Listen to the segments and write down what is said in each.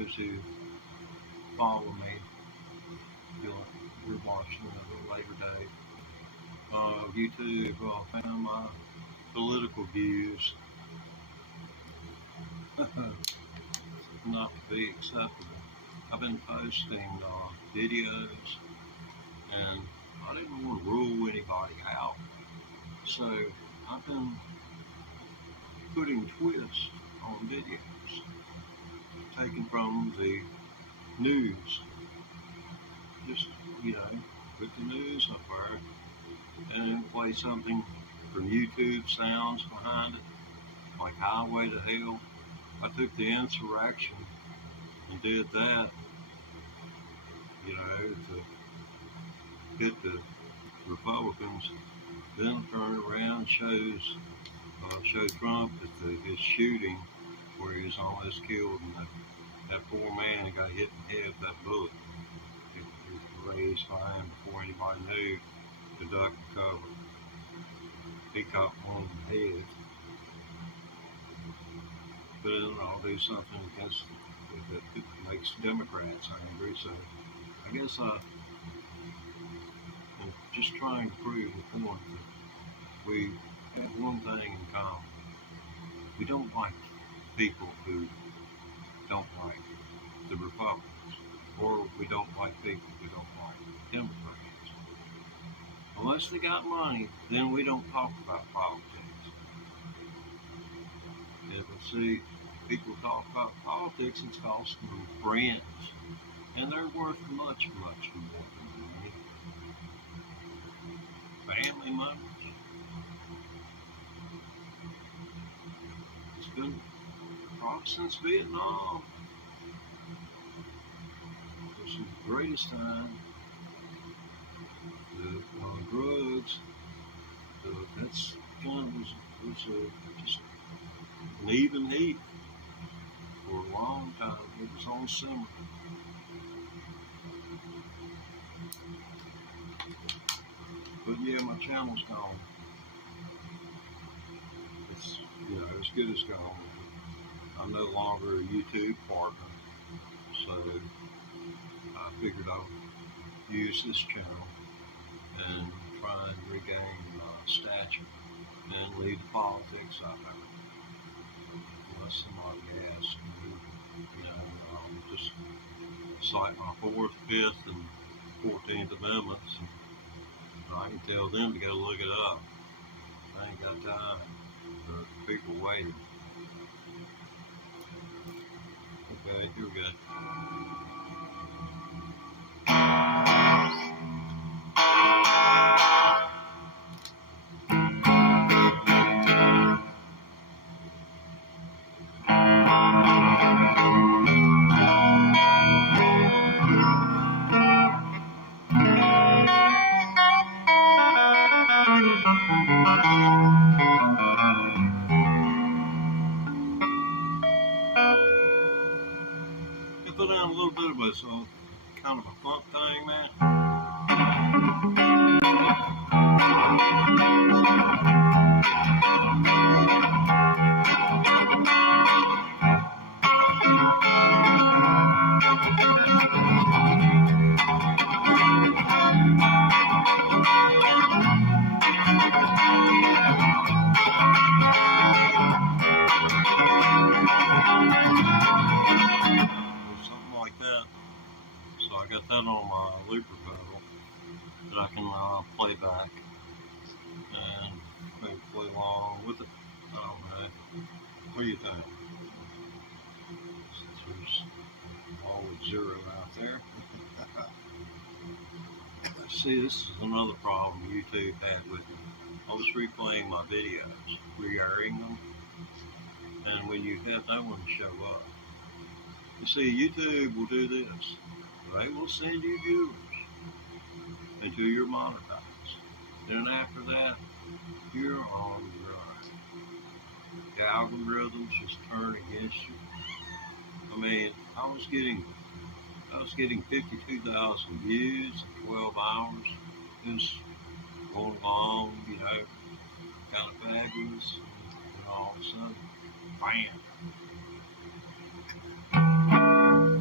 who follow me, feel like you're watching at a later date. YouTube found my political views not to be acceptable. I've been posting videos, and I didn't want to rule anybody out, so I've been putting twists on videos, taken from the news. Just, put the news up there and then play something from YouTube sounds behind it, like Highway to Hell. I took the insurrection and did that, to hit the Republicans. Then turn around and show Trump at his shooting where he was almost killed, and that poor man got hit in the head with that bullet. It was raised by him before anybody knew to duck and cover. He caught one in the head. But then I'll do something against that makes Democrats angry. So I guess I'm just trying to prove the point that we have one thing in common. We don't like people who don't like the Republicans, or we don't like people who don't like Democrats. Unless they got money, then we don't talk about politics. Yeah, but see, people talk about politics, it's costing them friends, and they're worth much, much more than money. Family members. It's been probably since Vietnam. This is the greatest time. The drugs, that's was just an even heat for a long time. It was on simmer. But yeah, my channel's gone. It's as good as gone. I'm no longer a YouTube partner, so I figured I'd use this channel and try and regain stature and leave the politics out there. Unless somebody asks me, just cite my 4th, 5th, and 14th Amendments, and I can tell them to go look it up. I ain't got time for people waiting. Okay, here we go. I put down a little bit of a kind of a funk thing, man. I got that on my looper pedal that I can play back and maybe play along with it. I don't know. What do you think? Since there's always 0 out there. See, this is another problem YouTube had with me. I was replaying my videos, re-airing them, and when you have no one show up, you see, YouTube will do this. They will send you viewers until you're monetized. Then after that, you're on your own. The algorithms just turn against you. I mean, I was getting 52,000 views in 12 hours. It was going along, kind of fabulous, and all of a sudden, bam.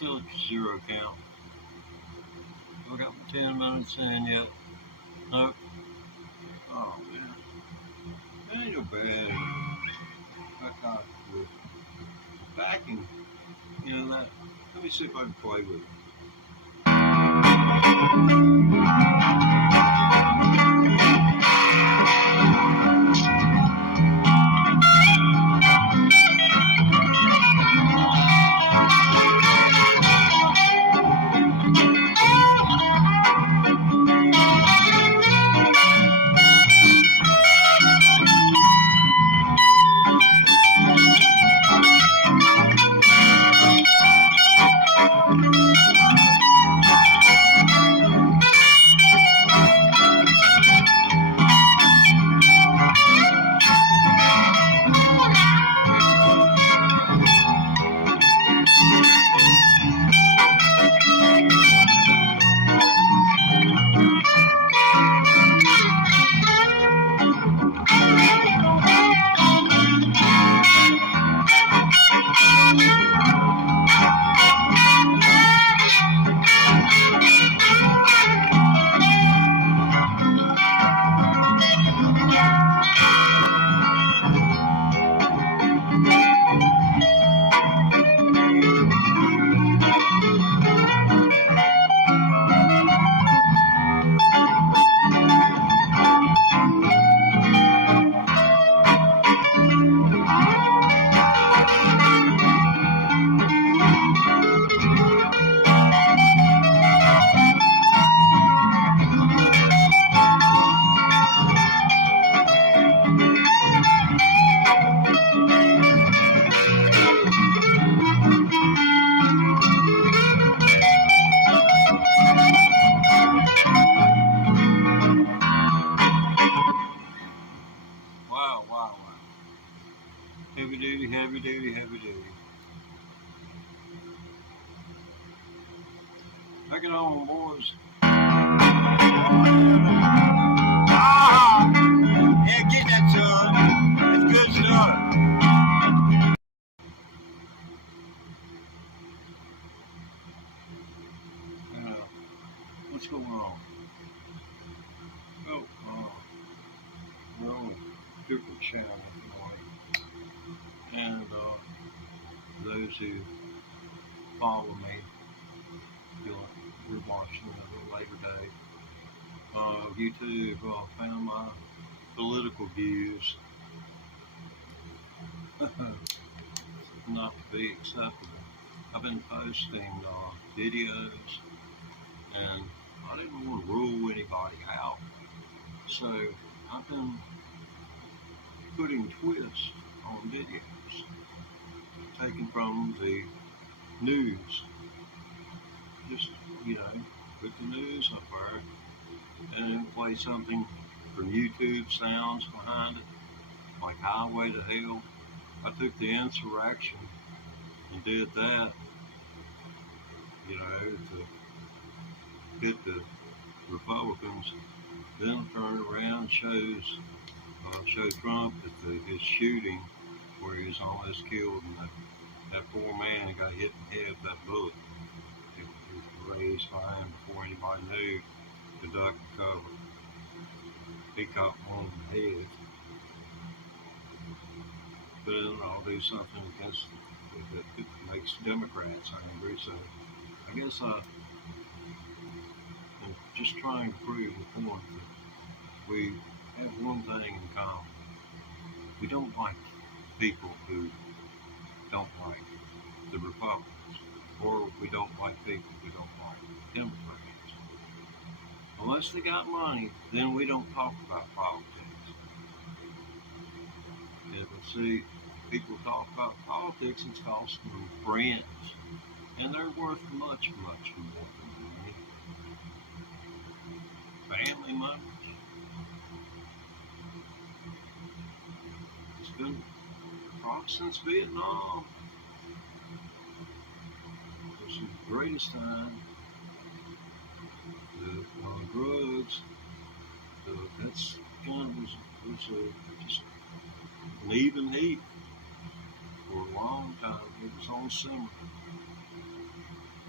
still at zero count. I got my 10 minutes in yet. Nope. Oh man. That ain't no bad. That got the backing. You know that. Let me see if I can play with it. Wow, wow, wow. Heavy duty, heavy duty, heavy duty. Take it on, boys. Ah! Yeah, get that, son. It's good stuff. What's going on? Oh, we're on a different channel tonight. And those who follow me, you're watching at a later date. YouTube found my political views not to be acceptable. I've been posting videos, and I didn't want to rule anybody out. So I've been putting twists on videos, taken from the news. Just, put the news up there and then play something from YouTube sounds behind it, like Highway to Hell. I took the insurrection and did that, to hit the Republicans. Then turn around, show Trump at his shooting where he was almost killed, and that poor man who got hit in the head with that bullet. It was raised by him before anybody knew to duck and cover. He caught one in the head. But then I'll do something against that makes Democrats angry. So I guess I'm just trying to prove the point that we have one thing in common. We don't like people who don't like the Republicans, or we don't like people who don't like Democrats. Unless they got money, then we don't talk about politics. And see, people talk about politics, it's costing them friends, and they're worth much, much more than money. Family members. It's been since Vietnam. It's the greatest time. The drugs. That's was just an even heat for a long time. It was on summer.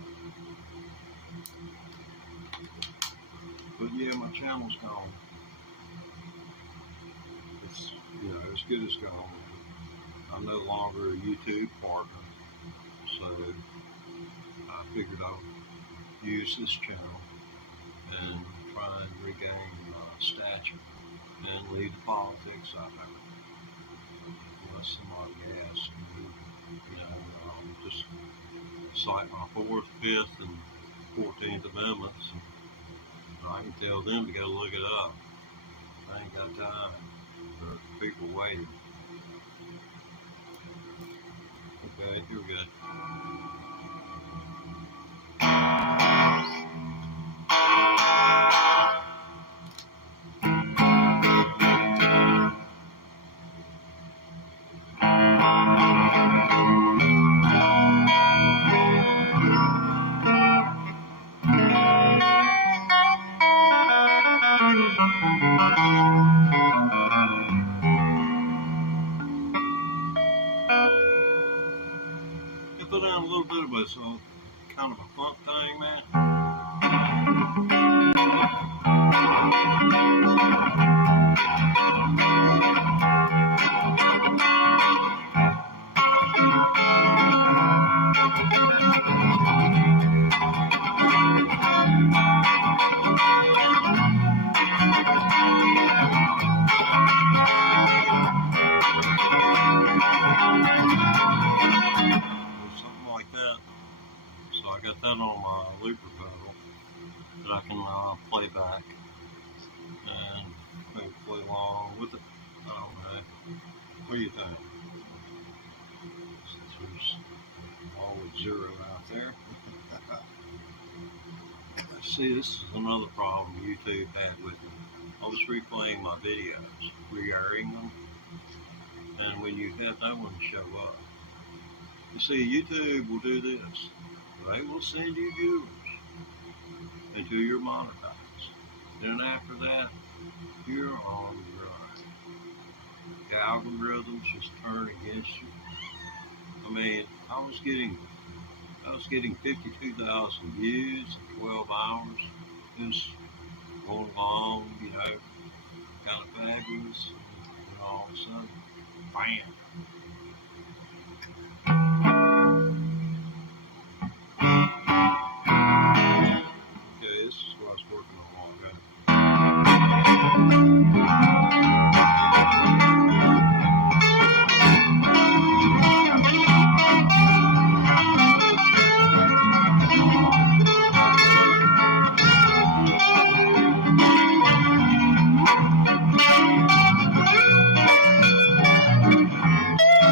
But yeah, my channel's gone. It's, as good as gone. I'm no longer a YouTube partner, so I figured I'll use this channel and try and regain stature and leave the politics out of it. Unless somebody asks me, just cite my 4th, 5th, and 14th Amendments, and I can tell them to go look it up. I ain't got time for people waiting. Okay, here we go. Put down a little bit of it, so kind of a funk thing, man. I got that on my looper pedal that I can play back and maybe play along with it. I don't know. What do you think? Since there's always 0 out there. See, this is another problem YouTube had with me. I was replaying my videos, re-airing them, and when you had no one show up. You see, YouTube will do this. They will send you viewers until you're monetized. Then after that, you're on your own. The algorithms just turn against you. I mean, I was getting 52,000 views in 12 hours. It was going along, kind of fabulous, and all of a sudden, bam. This is what I was working on a while ago.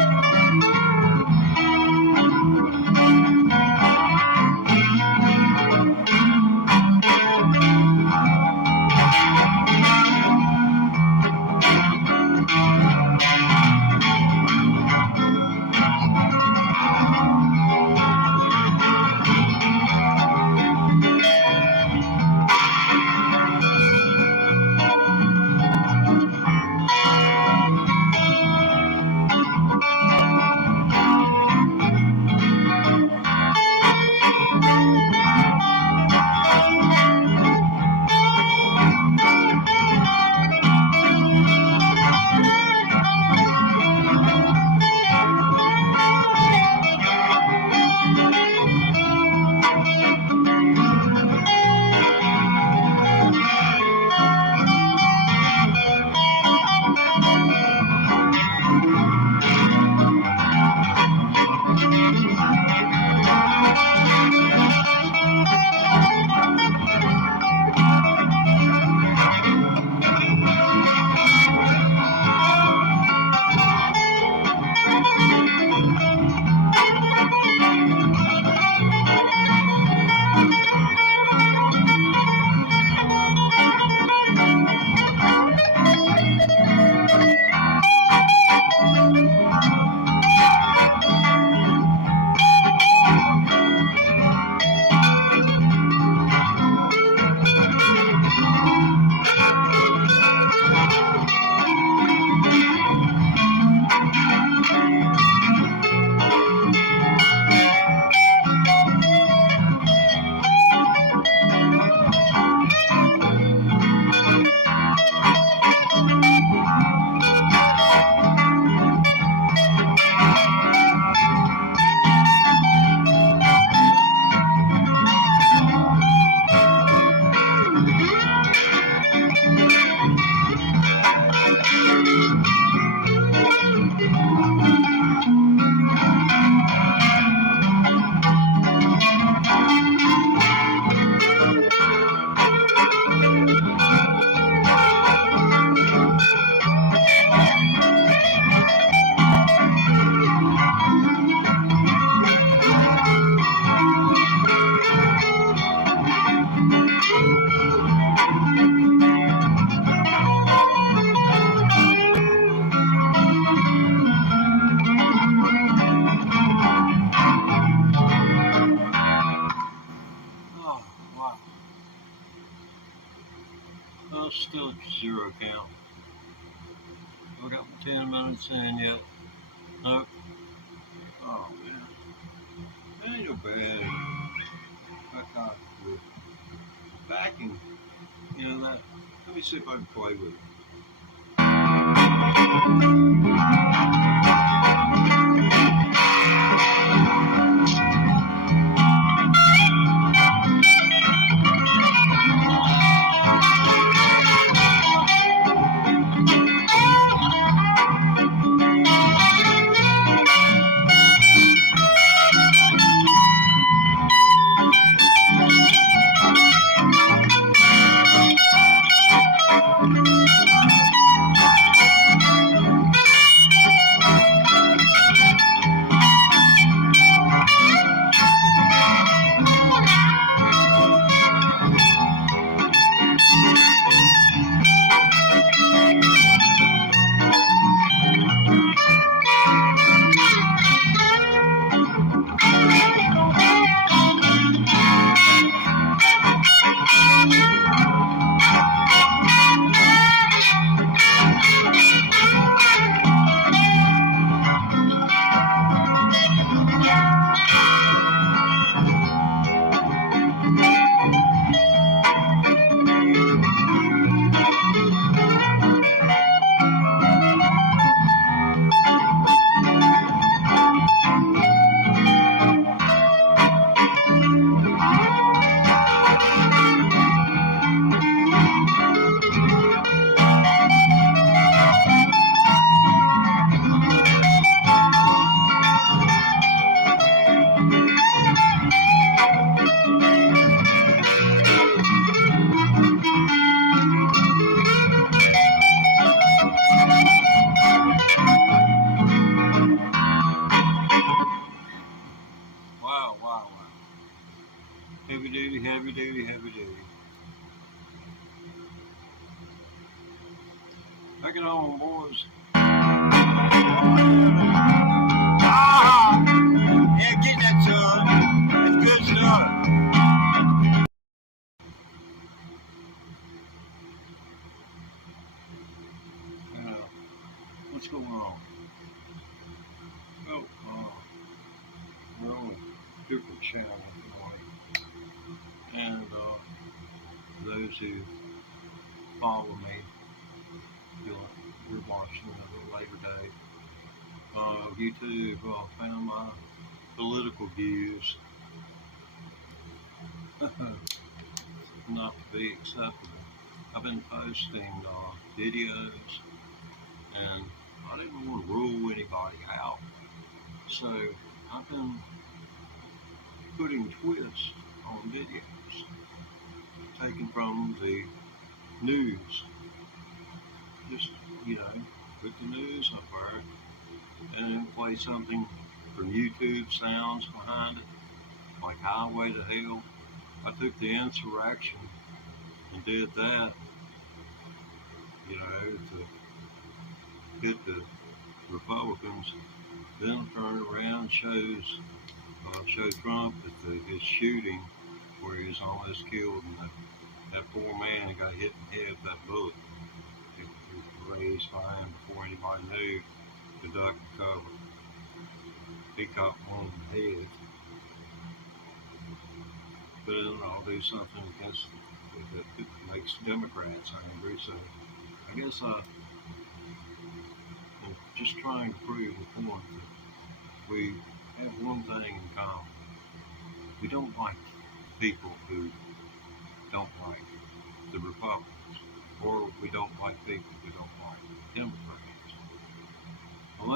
Oh, wow. Well, still at zero count. I got my 10 minutes in yet. Nope. Oh, man. That ain't no bad. I got the backing. You know that. Let me see if I can play with it. Wow, wow, wow. Heavy duty, heavy duty, heavy duty. Take it on, boys. Ah! Yeah, get that, son. It's good stuff. What's going on? Oh, we're on a different channel tonight. And those who follow me, you're watching a little later date. YouTube found my political views not to be acceptable. I've been posting videos, and I didn't want to rule anybody out. So I've been putting twists on videos, taken from the news. Just, put the news up there and then play something from YouTube sounds behind it, like Highway to Hell. I took the insurrection and did that, to hit the Republicans. Then turn around, show Trump that his shooting, where he was almost killed, and that poor man got hit in the head with that bullet. It raised by him before anybody knew to duck and cover. He caught one in the head. But then I'll do something against that makes Democrats angry. So I guess I'm just trying to prove the point that we have one thing in common. We don't like people who don't like the Republicans, or we don't like people who don't like Democrats.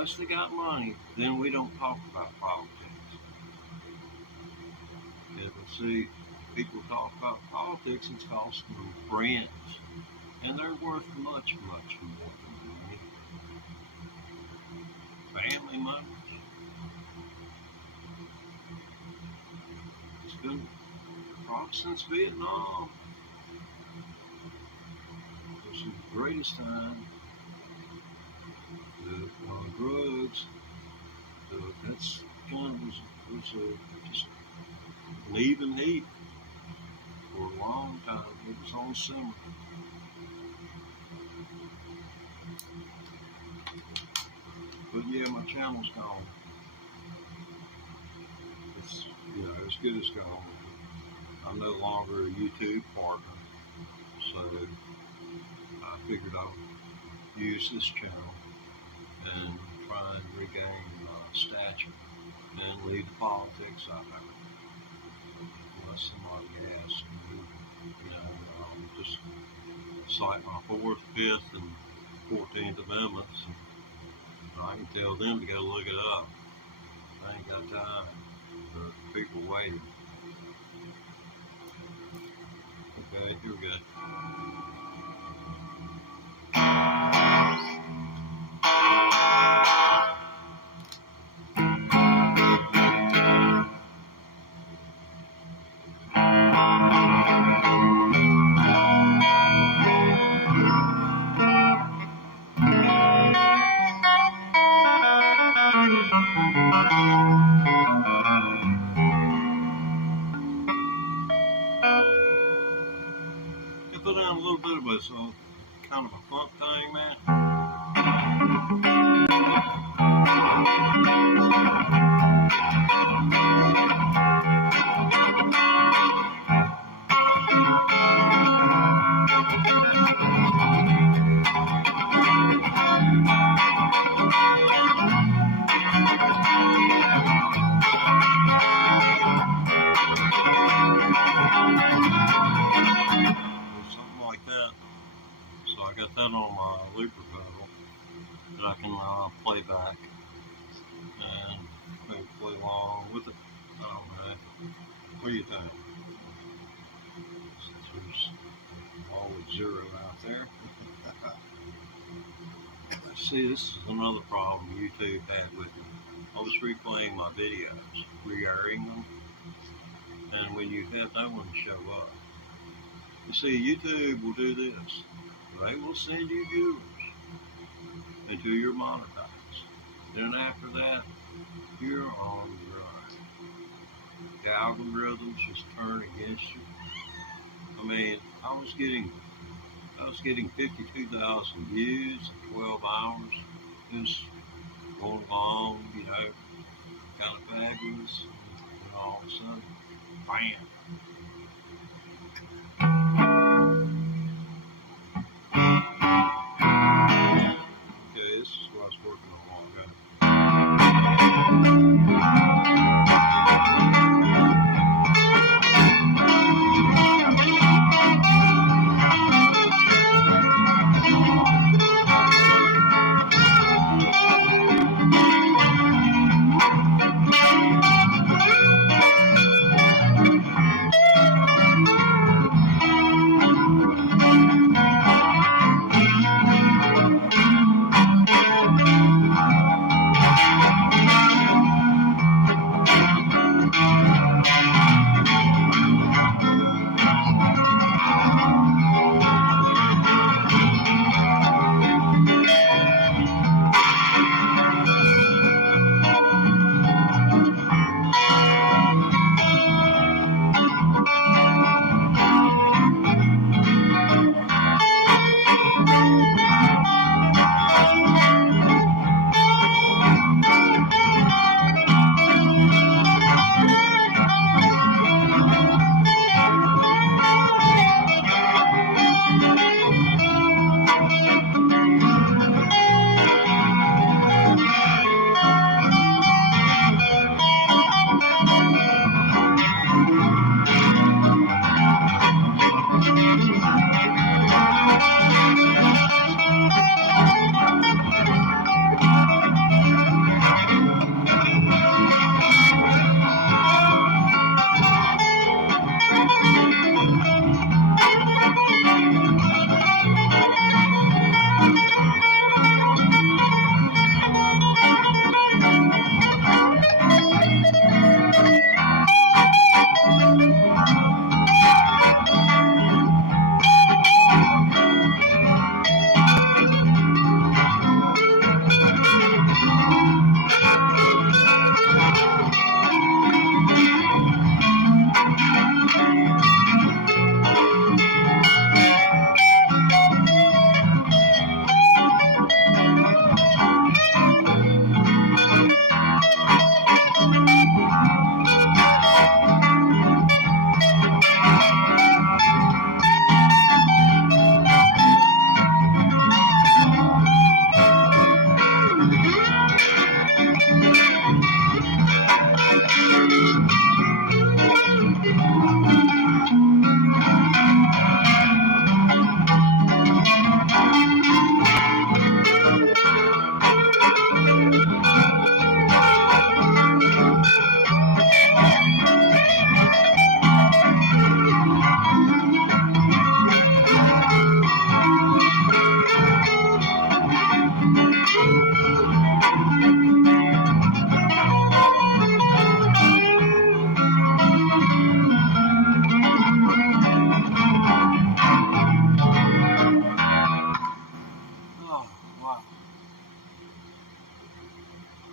unless they got money, then we don't talk about politics. Yeah, but see, people talk about politics, it's costing them friends. And they're worth much, much more than money. Family members. It's been probably since Vietnam. It's the greatest time. The drugs. That's kind of was just leaving heat for a long time. It was on simmer. But yeah, my channel's gone. It's as good as gone. I'm no longer a YouTube partner, so I figured I'd use this channel and try and regain stature and leave the politics out of it. Unless somebody asks me, just cite my 4th, 5th, and 14th Amendments. And I can tell them to go look it up. I ain't got time for people waiting. Okay, here we go. Put down a little bit of a kind of a funk thing, man. I got that on my looper pedal that I can play back and maybe play along with it. I don't know. What do you think? There's always 0 out there. See, this is another problem YouTube had with me. I was replaying my videos, re-airing them, and when you have no one show up, you see, YouTube will do this. They will send you viewers until you're monetized. Then after that, you're on your own. The algorithms just turn against you. I mean, I was getting 52,000 views in 12 hours. Just going along, kind of fabulous. And all of a sudden, bam. This is what I was working on a while ago.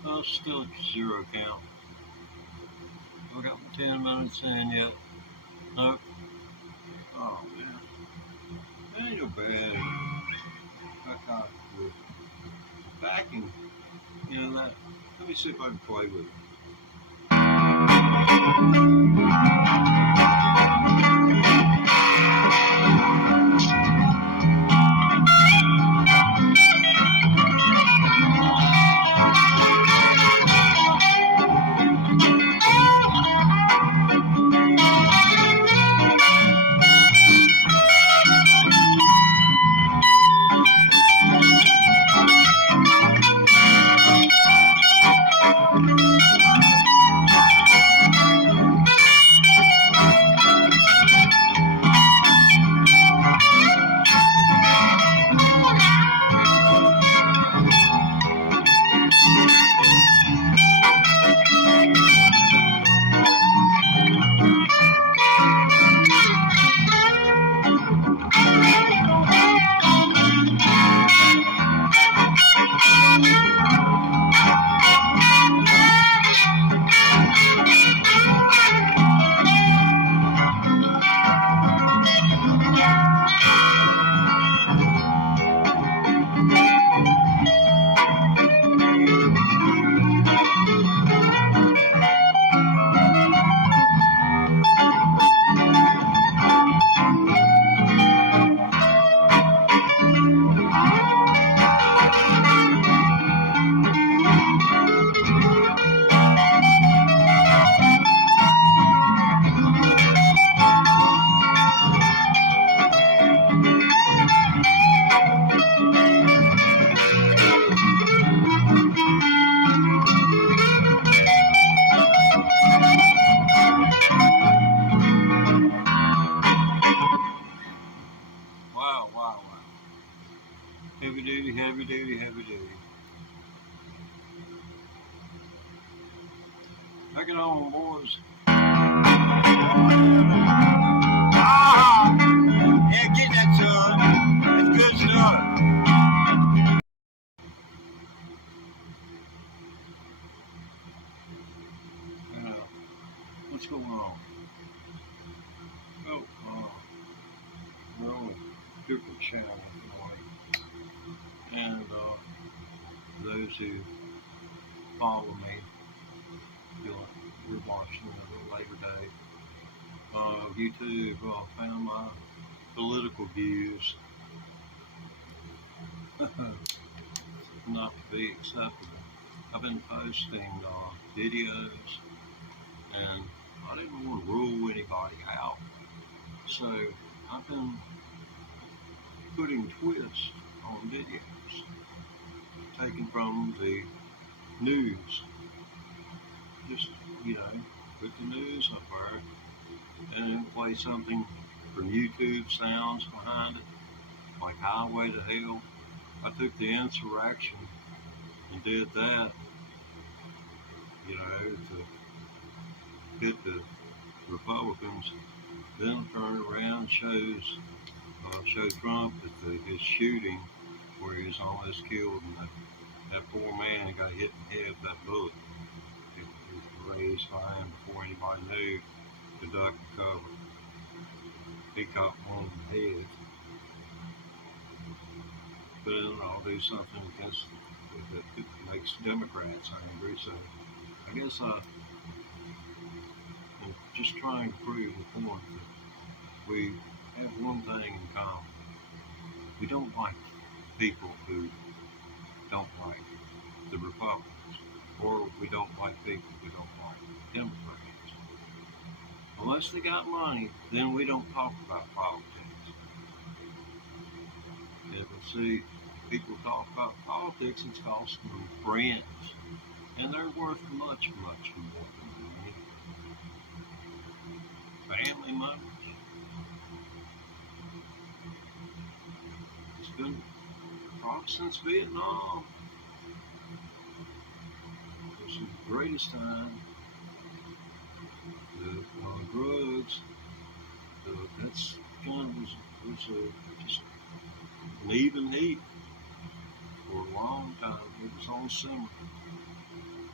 Still at 0 count. I got my 10 minutes in yet. Nope. Oh man. That ain't no bad. I got the backing. You know that. Let me see if I can play with it. Wow, wow, wow. Heavy duty, heavy duty, heavy duty. Take it on, boys. Ah! Yeah, get that, son. It's good stuff. What's going on? Oh, we're on a different channel tonight. And those who follow me, you're watching at a later date. YouTube found my political views not to be acceptable. I've been posting videos, and I didn't want to rule anybody out. So I've been putting twists on videos, taken from the news. Just, put the news up there and then play something from YouTube sounds behind it, like Highway to Hell. I took the insurrection and did that, to hit the Republicans, then turned around and show Trump at his shooting where he was almost killed, and that poor man got hit in the head with that bullet. It was raised by him before anybody knew to duck and cover. He caught one in the head. But then I'll do something against that makes Democrats angry. So I guess I'm just trying to prove the point that we have one thing in common. We don't like people who don't like the Republicans, or we don't like people who don't like Democrats. Unless they got money, then we don't talk about politics. If we see people talk about politics, it's costing them friends, and they're worth much, much more than money. Family members. It's been probably since Vietnam. It's the greatest time. The drugs. That's was just an even heat for a long time. It was on simmer.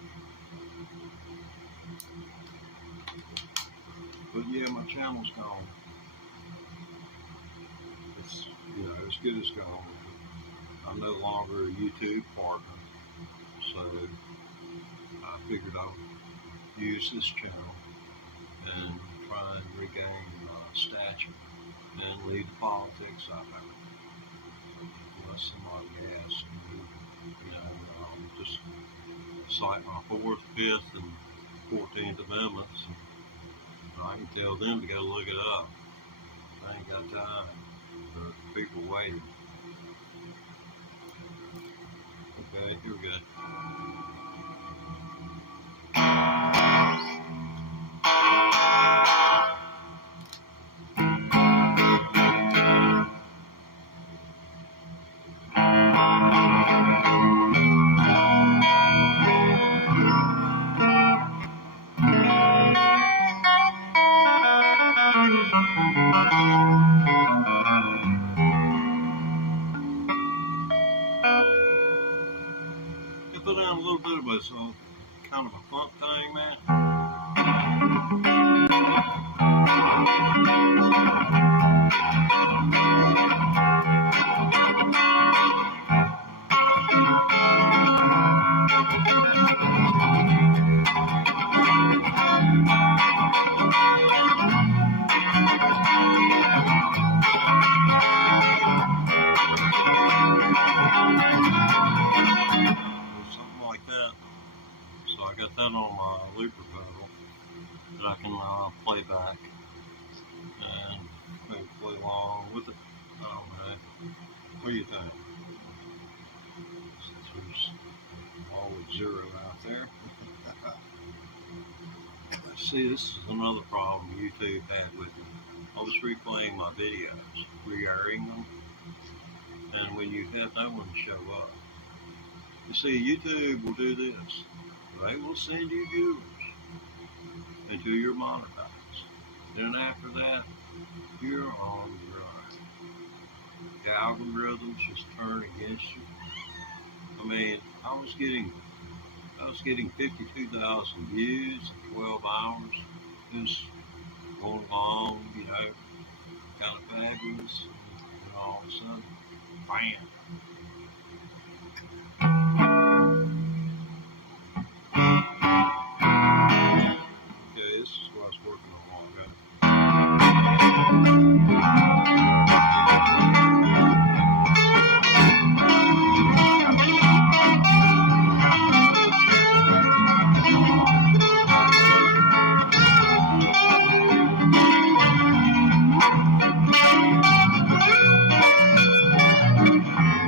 But yeah, my channel's gone. It's, as good as gone. I'm no longer a YouTube partner, so I figured I would use this channel and try and regain stature and leave the politics out of it. Unless somebody asks me, just cite my 4th, 5th, and 14th Amendments, and I can tell them to go look it up. I ain't got time for people waiting. Okay, here we go. Put down a little bit of a kind of a funk thing, man. Got that on my looper pedal that I can play back and maybe play along with it. I don't know. What do you think? Since there's always 0 out there. See, this is another problem YouTube had with me. I was replaying my videos, re-airing them, and when you have no one show up, you see, YouTube will do this. They will send you viewers until you're monetized. Then after that, you're on your own. The algorithms just turn against you. I mean, I was getting 52,000 views in 12 hours. It was going along, kind of fabulous. And all of a sudden, bam. This is what I was working on a while ago.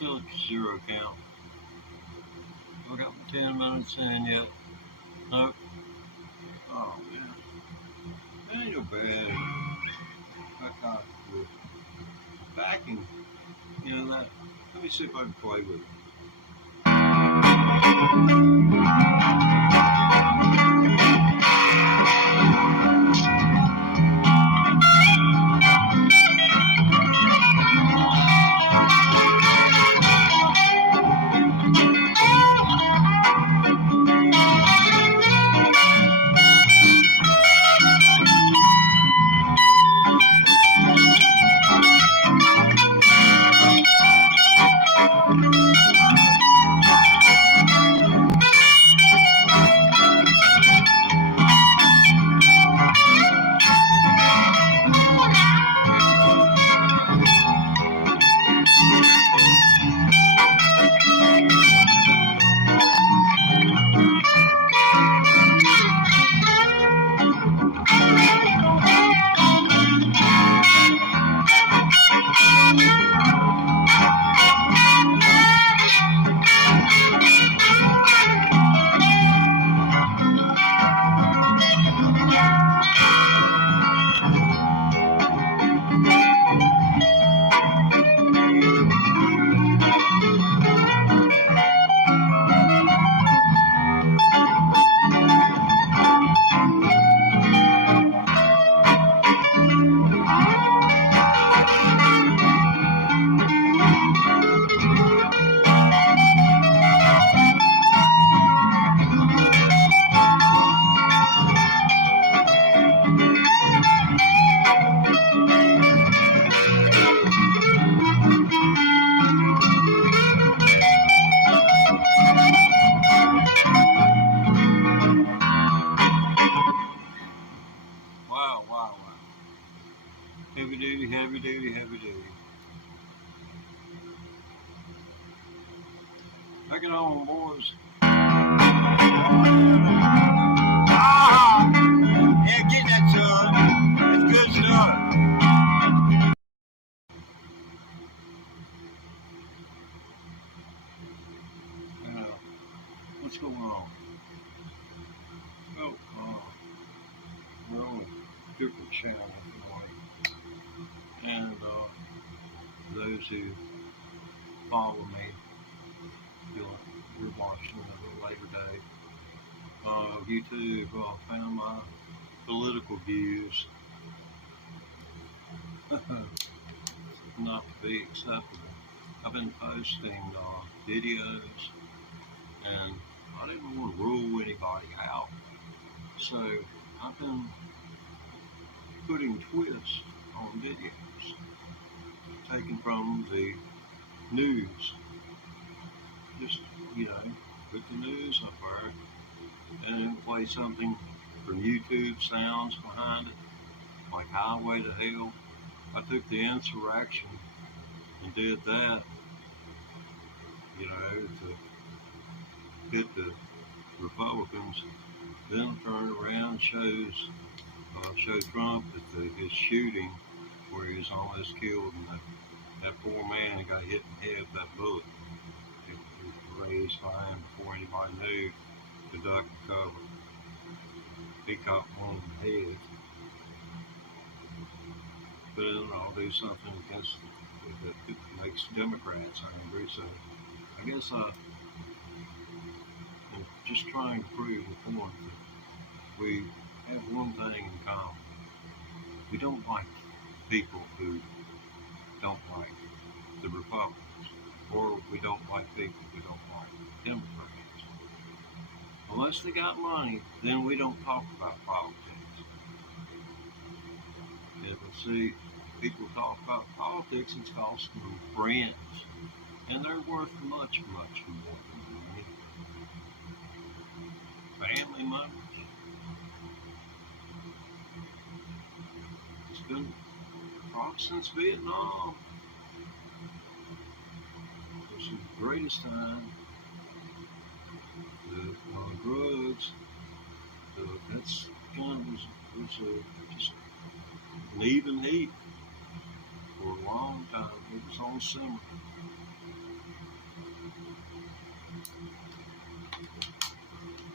still at the 0 count. I got my 10 minutes in yet. Nope. Oh man. That ain't no bad. That got the backing. You know that. Let me see if I can play with it. Wow, wow, wow. Heavy duty, heavy duty, heavy duty. Take it on, boys. Ah! Yeah, get that, son. That's good stuff. What's going on? Oh, we're on a different channel tonight. And those who follow me, you're watching at a later date. YouTube found my political views not to be acceptable. I've been posting videos, and I didn't want to rule anybody out. So I've been putting twists on videos, taken from the news. Just, put the news up there and play something from YouTube sounds behind it, like Highway to Hell. I took the insurrection and did that, to hit the Republicans. Then turn around, show Trump that his shooting, where he was almost killed, and that poor man got hit in the head with that bullet. It was raised by him before anybody knew to duck and cover. He caught one in the head. But I'll do something against that makes Democrats angry. So I guess I'm just trying to prove the point that we have one thing in common. We don't like people who don't like the Republicans, or we don't like people who don't like Democrats. Unless they got money, then we don't talk about politics. And see, people talk about politics, it's costing them friends, and they're worth much, much more than money. Family members. It's been probably since Vietnam. It's the greatest time. The drugs. That's kind of was just an even heat for a long time. It was on simmer.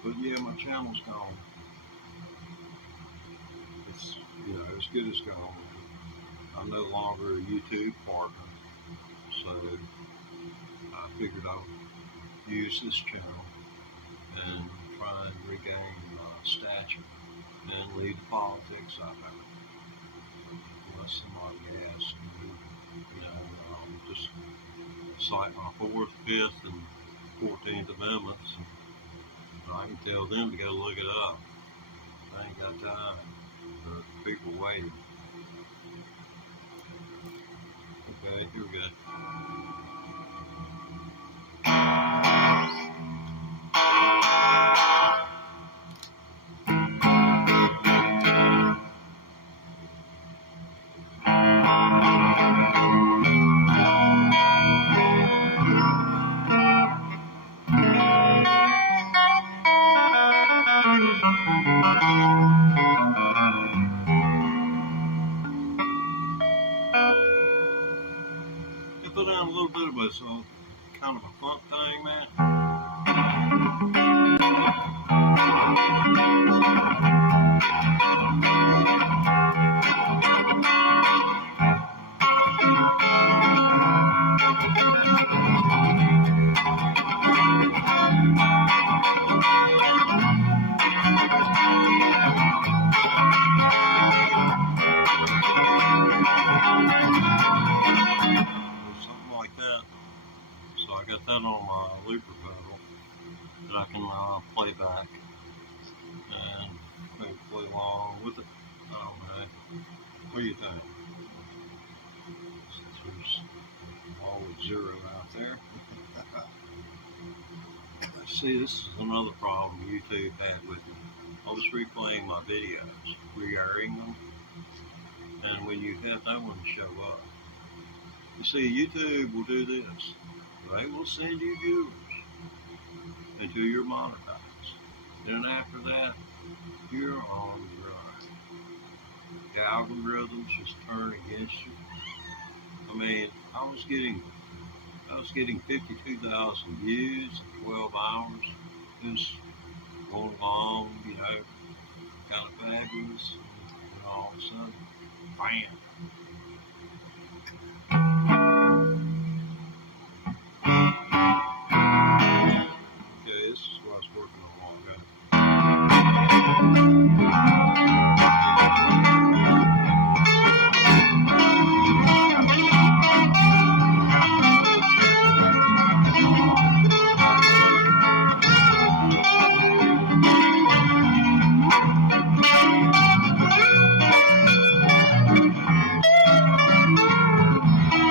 But yeah, my channel's gone. It's, as good as gone. I'm no longer a YouTube partner, so I figured I would use this channel and try and regain stature and leave the politics out of it. Unless somebody asks me, just cite my 4th, 5th, and 14th Amendments. And I can tell them to go look it up. I ain't got time for people waiting. Okay, here we go. Put down a little bit of a kind of a funk thing, man. I got that on my looper pedal that I can play back and maybe play along with it. I don't know. What do you think? There's always 0 out there. See, this is another problem YouTube had with me. I was replaying my videos, re-airing them, and when you have no one show up, you see, YouTube will do this. They will send you viewers until you're monetized. Then after that, you're on your own. The algorithms just turn against you. I mean, I was getting 52,000 views in 12 hours. Just going along, kind of fabulous. And all of a sudden, bam. This is what I was working on a while ago.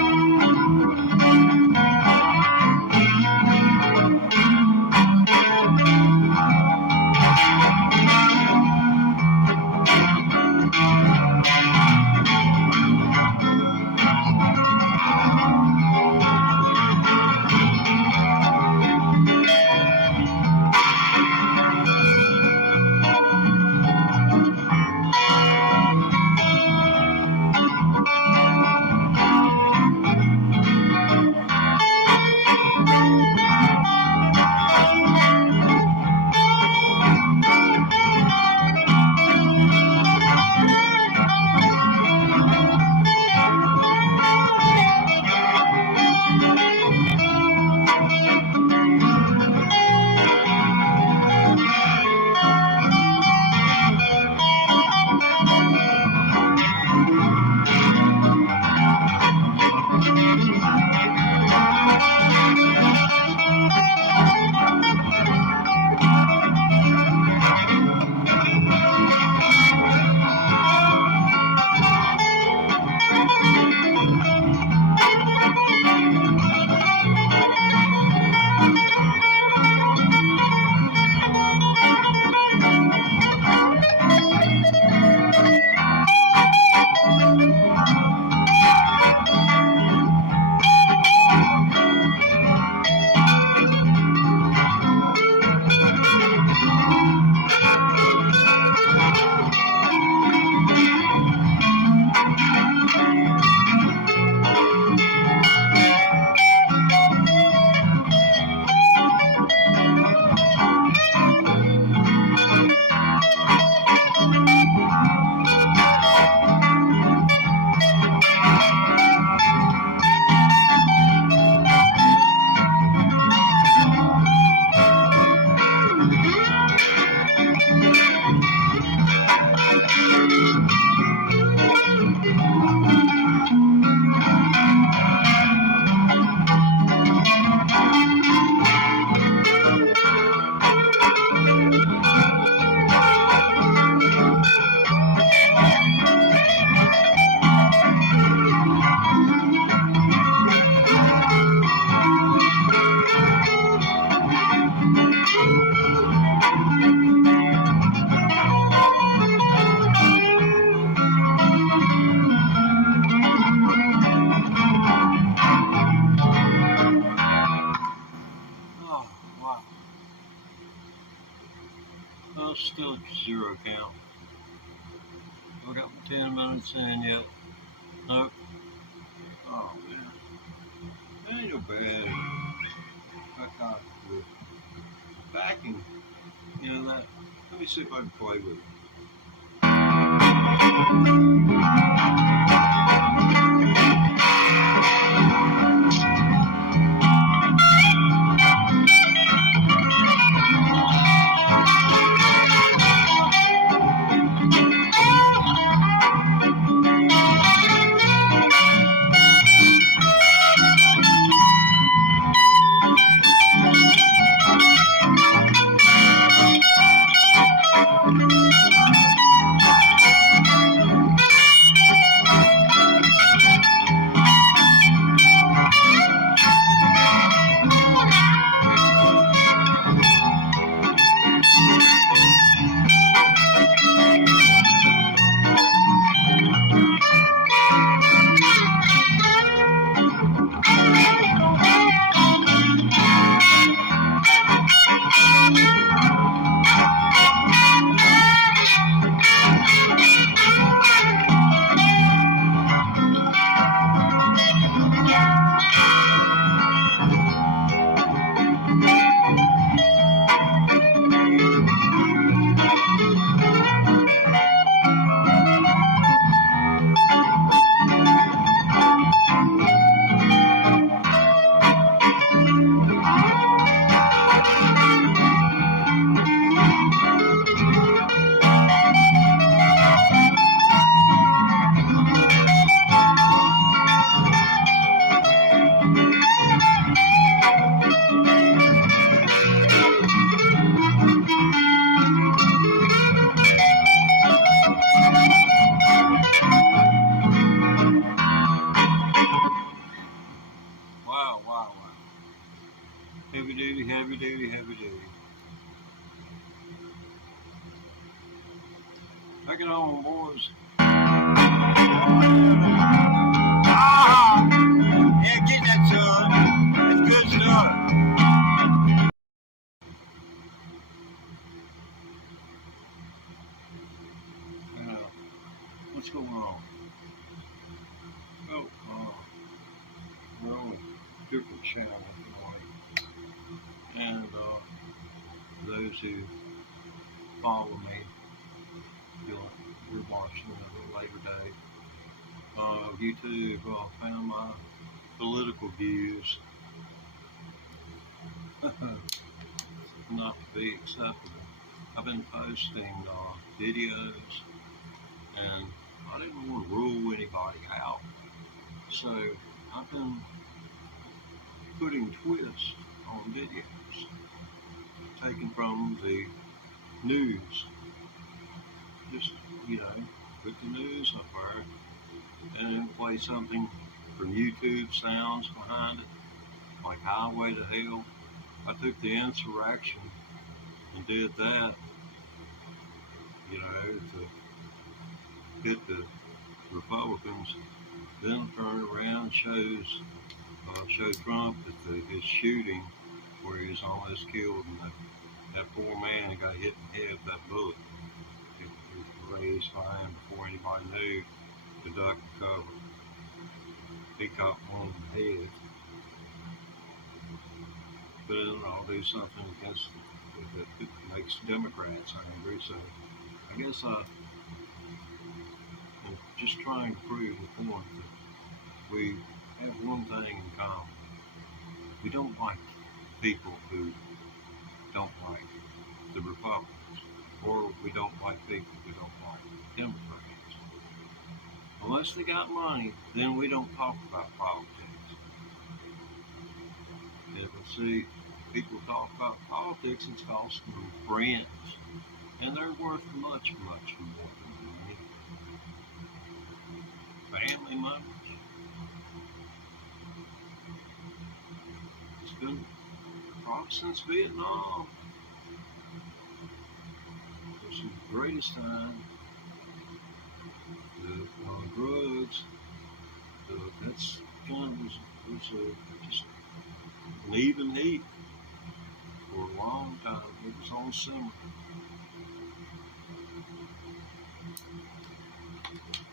10 minutes in yet. Nope. Oh man, that ain't no bad. I got the backing. You know that. Let me see if I can play with it. Wow, wow, wow. Heavy duty, heavy duty, heavy duty. Take it on, boys. Ah! Yeah, get that, son. It's good stuff. What's going on? Oh, we're on a different channel tonight. And those who follow me, you're watching at a later date. YouTube found my political views not to be acceptable. I've been posting videos, and I didn't want to rule anybody out. So I've been putting twists on videos, taken from the news. Just, put the news up there and then play something from YouTube sounds behind it, like Highway to Hell. I took the insurrection and did that, to hit the Republicans. Then turn around and show Trump that his shooting, where he was almost killed, and that poor man got hit in the head with that bullet. It was raised by him before anybody knew to duck and cover. He caught one in the head. But I'll do something against that makes Democrats angry. So I guess I'm just trying to prove the point that we have one thing in common. We don't like people who don't like the Republicans, or we don't like people who don't like Democrats. Unless they got money, then we don't talk about politics. And see, people talk about politics, it's costing them friends, and they're worth much, much more than money. Family members. It's been probably since Vietnam. It's the greatest time. The drugs. That's kind of was just an even heat for a long time. It was on simmer.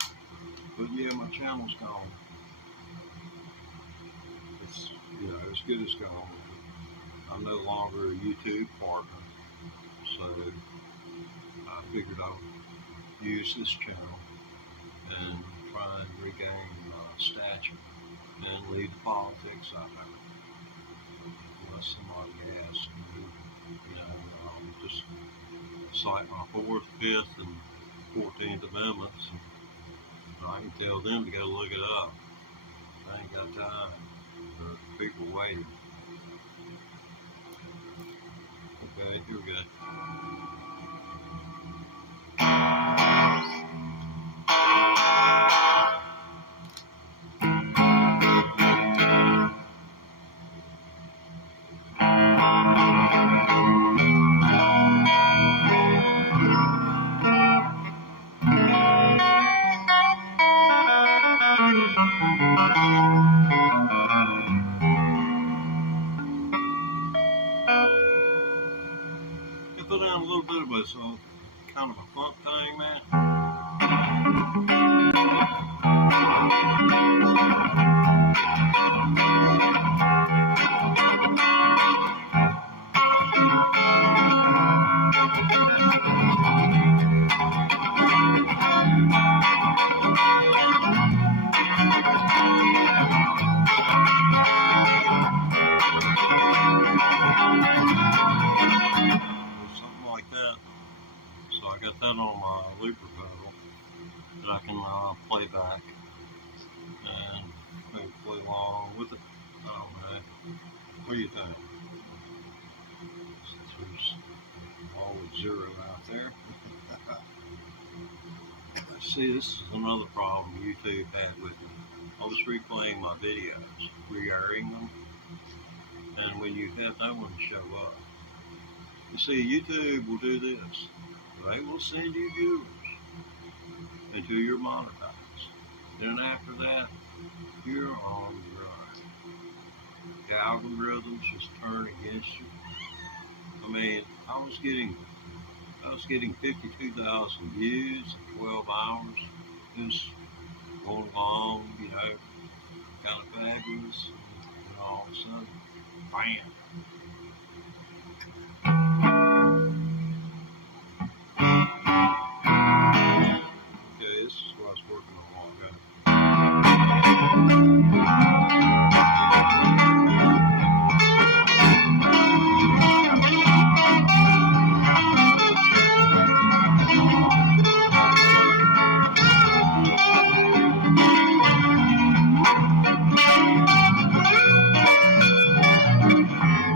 But yeah, my channel's gone. It's, as good as gone. I'm no longer a YouTube partner, so I figured I'll use this channel and try and regain stature and leave the politics out there. Unless somebody asks me, just cite my 4th, 5th, and 14th Amendments, and I can tell them to go look it up. I ain't got time for people waiting. Okay, here we go. Put down a little bit of a kind of a funk thing, man. So I got that on my looper pedal that I can play back and maybe play along with it. I don't know. What do you think? There's always 0 out there. See, this is another problem YouTube had with me. I was replaying my videos, re-airing them, and when you have no one show up, you see, YouTube will do this. They will send you viewers until you're monetized. Then after that, you're on your own. The algorithms just turn against you. I mean, I was getting 52,000 views in 12 hours. Just going along, kind of fabulous. And all of a sudden, bam. This is what I was working on a while ago.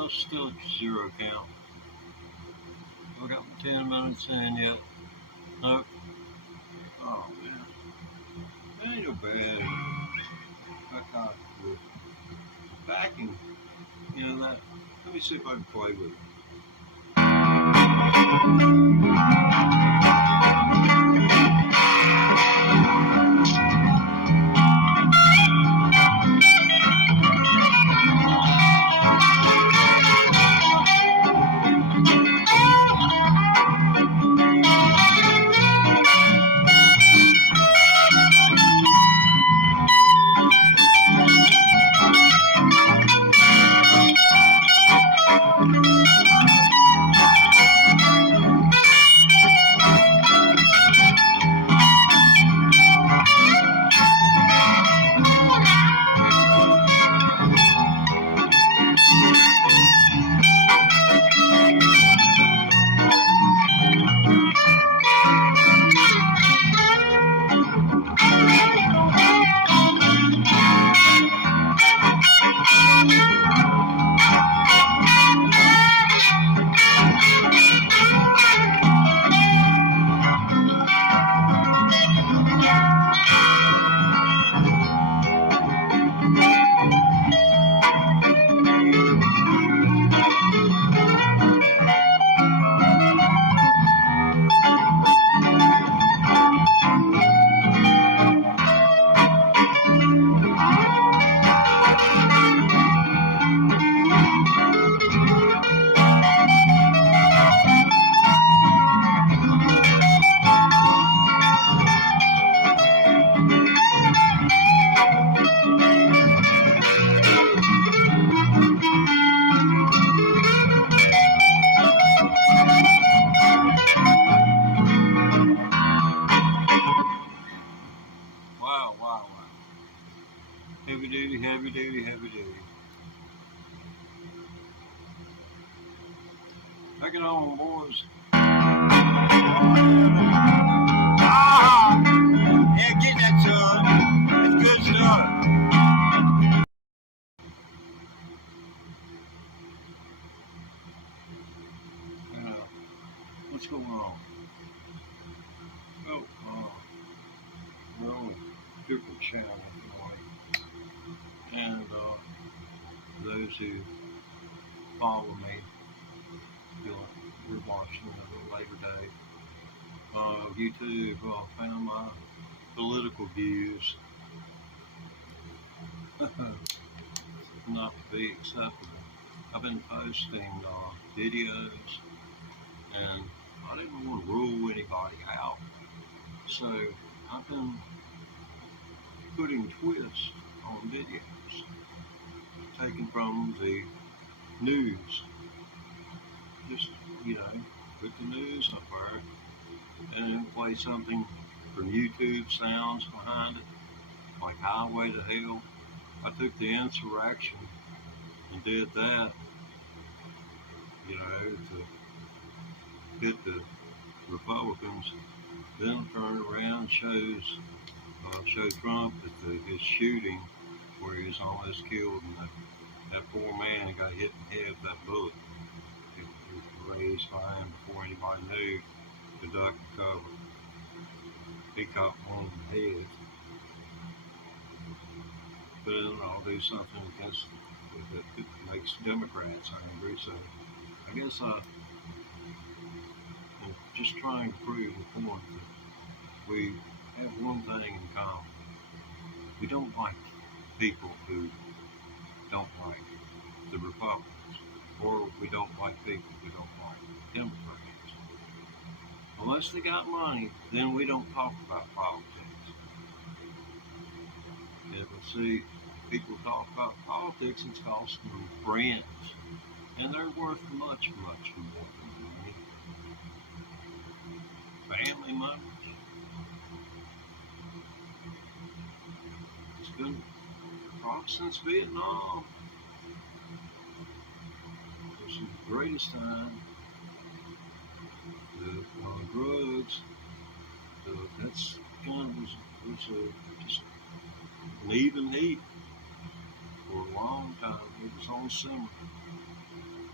No, it's still at 0 count. I got my 10 minutes in yet. Nope. Oh man, that ain't no bad. I got the backing. You know that. Let me see if I can play with it. Wow, wow, wow. Heavy duty, heavy duty, heavy duty. Take it on, boys. Ah! Yeah, get that, son. It's good stuff. What's going on? Oh, we're on a different channel tonight. And those who follow me, we're watching the Labor Day. YouTube found my political views not to be acceptable. I've been posting videos, and I didn't want to rule anybody out. So I've been putting twists on videos, taken from the news. Just, put the news up there and then play something from YouTube sounds behind it, like Highway to Hell. I took the insurrection and did that, to hit the Republicans. Then turned around and show Trump that his shooting, where he was almost killed, and that poor man got hit in the head with that bullet. It was raised by him before anybody knew to duck and cover. He caught one in the head. But then I'll do something against that makes Democrats angry. So I guess I'm just trying to prove the point that we have one thing in common. We don't like people who don't like the Republicans, or we don't like people who don't like Democrats. Unless they got money, then we don't talk about politics. If I see people talk about politics, it's costing them friends, and they're worth much, much more than money. Family members. It's been probably since Vietnam. It's the greatest time. The drugs. That's was just an even heat for a long time. It was on summer.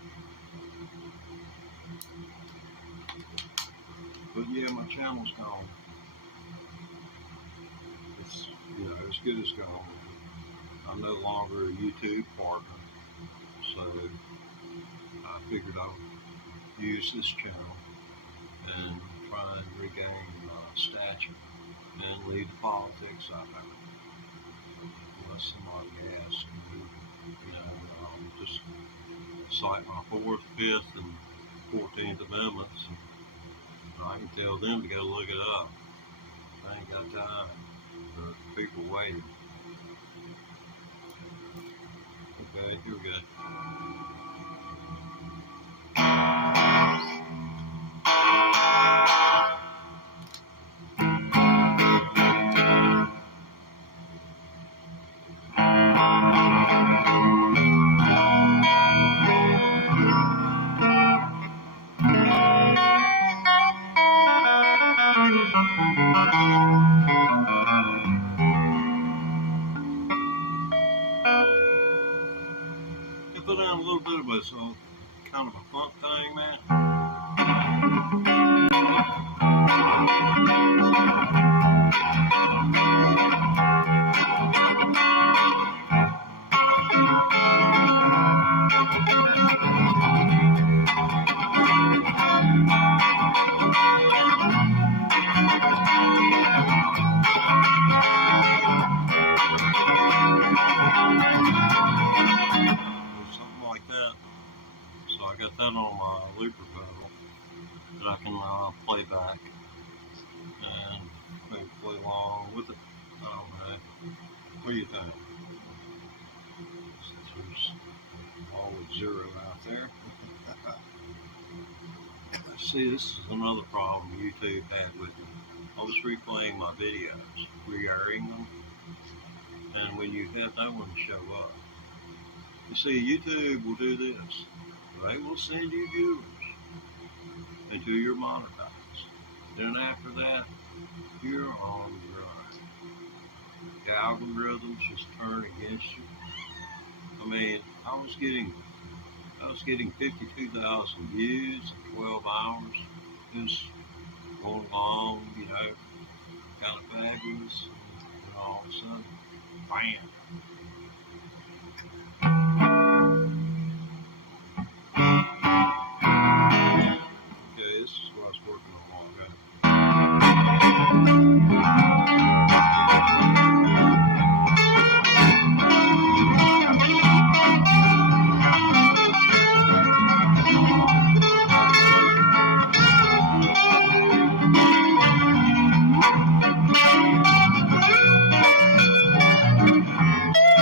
But yeah, my channel's gone. It's, as good as gone. I'm no longer a YouTube partner, so I figured I would use this channel and try and regain stature and leave the politics out of it. Unless somebody asks me, just cite my 4th, 5th, and 14th Amendments, and I can tell them to go look it up. I ain't got time for people waiting. Okay, here we go. Put down a little bit of a kind of a funk thing, man. That on my looper pedal that I can play back and maybe play along with it. I don't know. What do you think? There's always 0 out there. See, this is another problem YouTube had with me. I was replaying my videos, re-airing them, and when you have no one show up, you see, YouTube will do this. They will send you viewers until you're monetized. Then after that, you're on your own. The algorithms just turn against you. I mean, I was getting 52,000 views in 12 hours. Just going along, kind of fabulous. And all of a sudden, bam. This is what I was working on a while ago.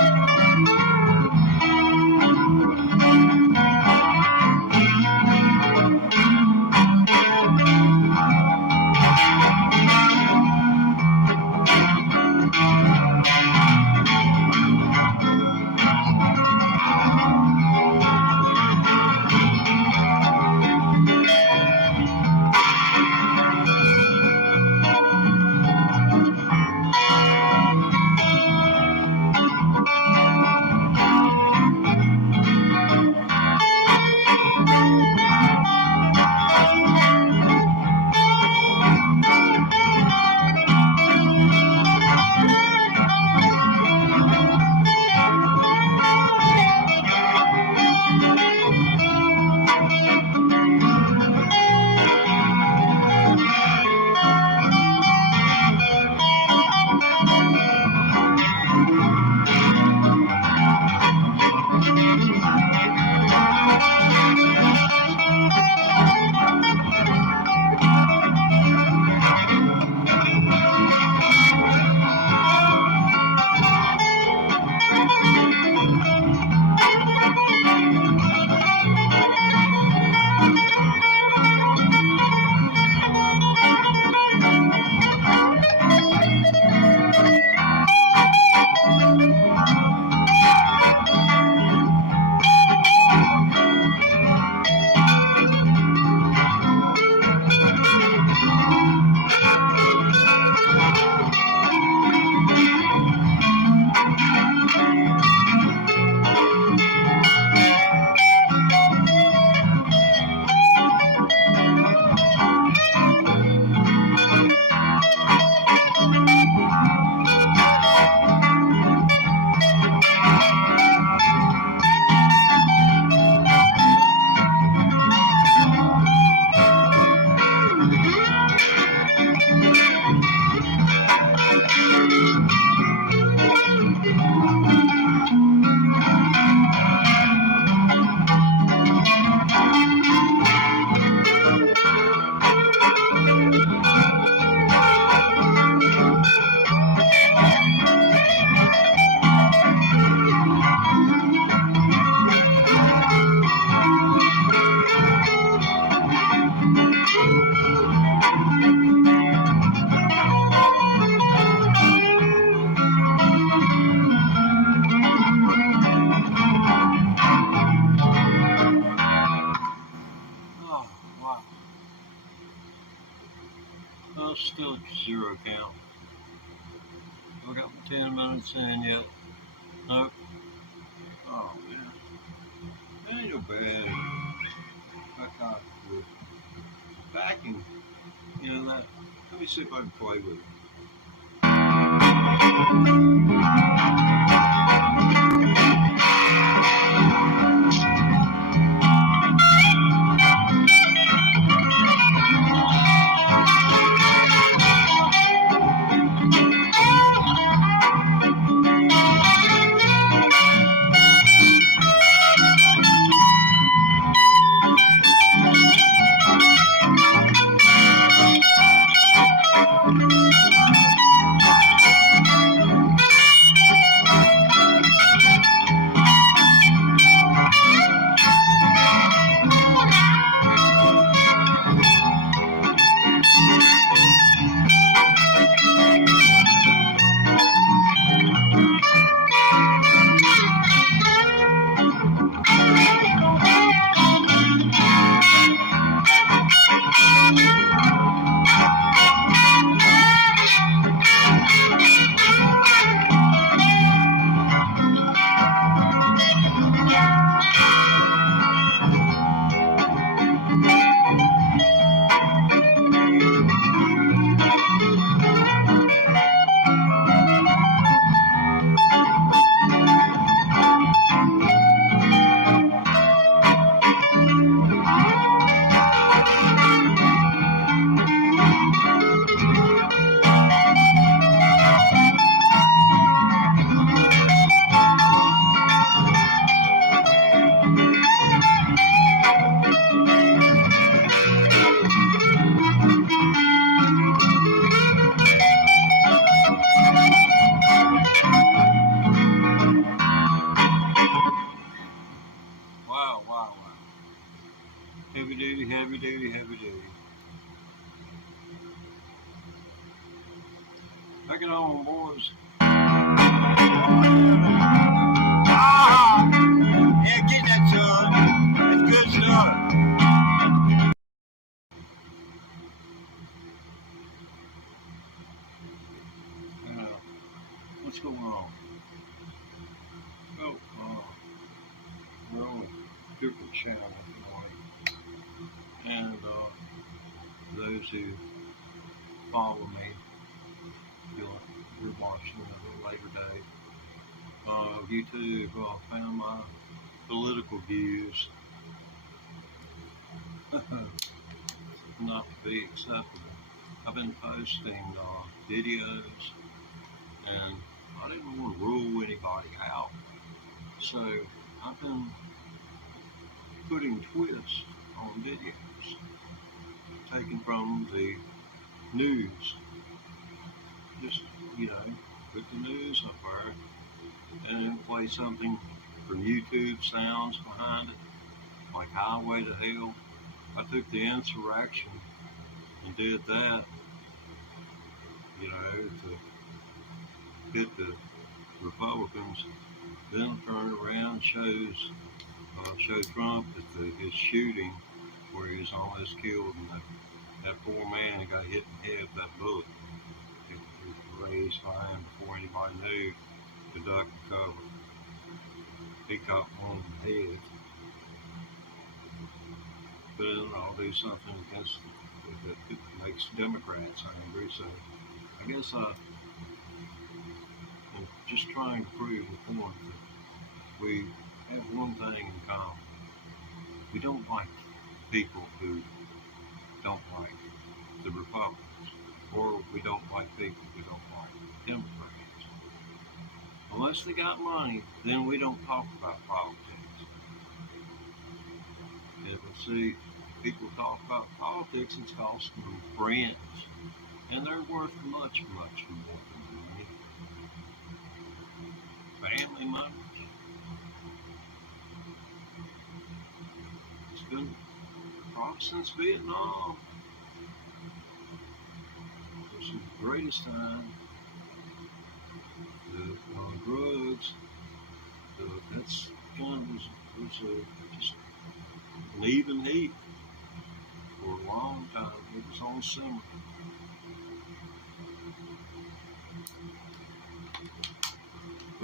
still at zero count. I got my 10 minutes in yet. Nope. Oh man. That ain't no bad. I got the backing. You know that. Let me see if I can play with it. Wow, wow, wow. Heavy duty, heavy duty, heavy duty. Take it on, boys. Ah! Yeah, get that, son. It's good stuff. What's going on? Oh, we're on a different channel tonight. And those who follow me, you're watching at a later date. YouTube found my political views not to be acceptable. I've been posting videos, and I didn't want to rule anybody out. So I've been putting twists on videos, taken from the news. Just, put the news up there and then play something from YouTube sounds behind it, like Highway to Hell. I took the insurrection and did that, to hit the Republicans, then turned around and show Trump at his shooting where he was almost killed, and that poor man got hit in the head with that bullet. It was raised by him before anybody knew to duck and cover. He caught one in the head. But then I'll do something against that makes Democrats angry. So I guess I'm just trying to prove the point that we have one thing in common. We don't like people who don't like the Republicans, or we don't like people who don't like Democrats. Unless they got money, then we don't talk about politics. And see, people talk about politics, it's costing them friends. And they're worth much, much more than money. Family members. It's been probably since Vietnam. This is the greatest time. The drugs, that's was just an even heat for a long time. It was on simmer.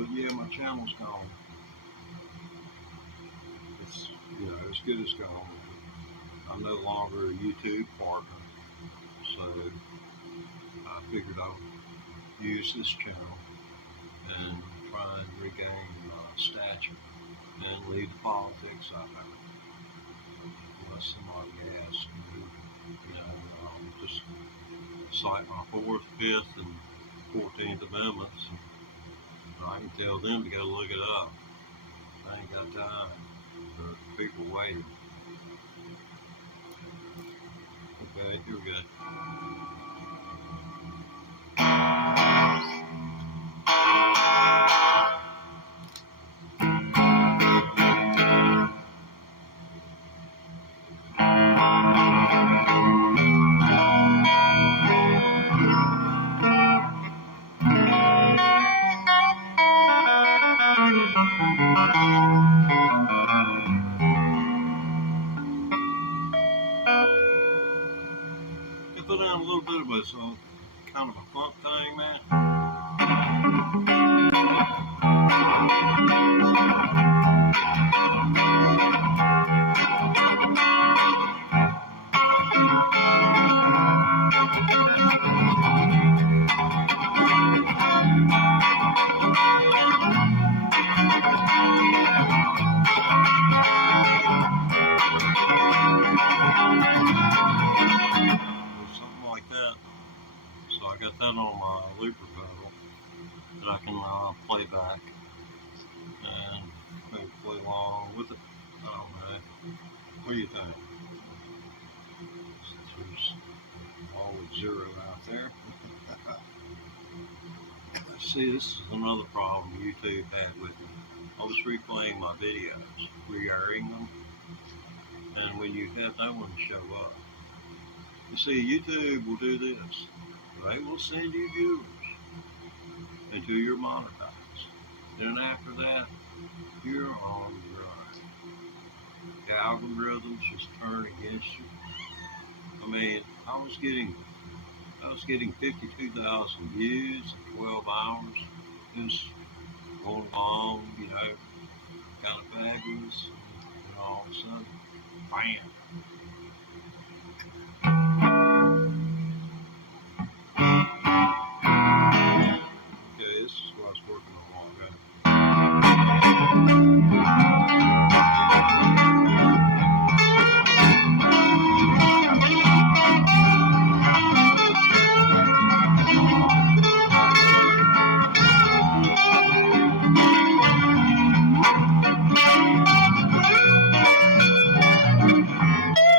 But yeah, my channel's gone. It's, as good as gone. I'm no longer a YouTube partner, so I figured I'll use this channel and try and regain stature and leave the politics out of it. Unless somebody asks me, just cite my 4th, 5th, and 14th Amendments, and I can tell them to go look it up. I ain't got time for people waiting. Okay, here we go. Put down a little bit of it, so kind of a funk thing, man. I got that on my looper pedal that I can play back and maybe play along with it. I don't know. What do you think? There's always 0 out there. See, this is another problem YouTube had with me. I was replaying my videos, re-airing them, and when you have no one show up, you see, YouTube will do this. They will send you viewers until you're monetized. Then after that, you're on your own. The algorithms just turn against you. I mean, I was getting 52,000 views in 12 hours. It was going along, kind of fabulous. And all of a sudden, bam. This is what I was working on a while ago.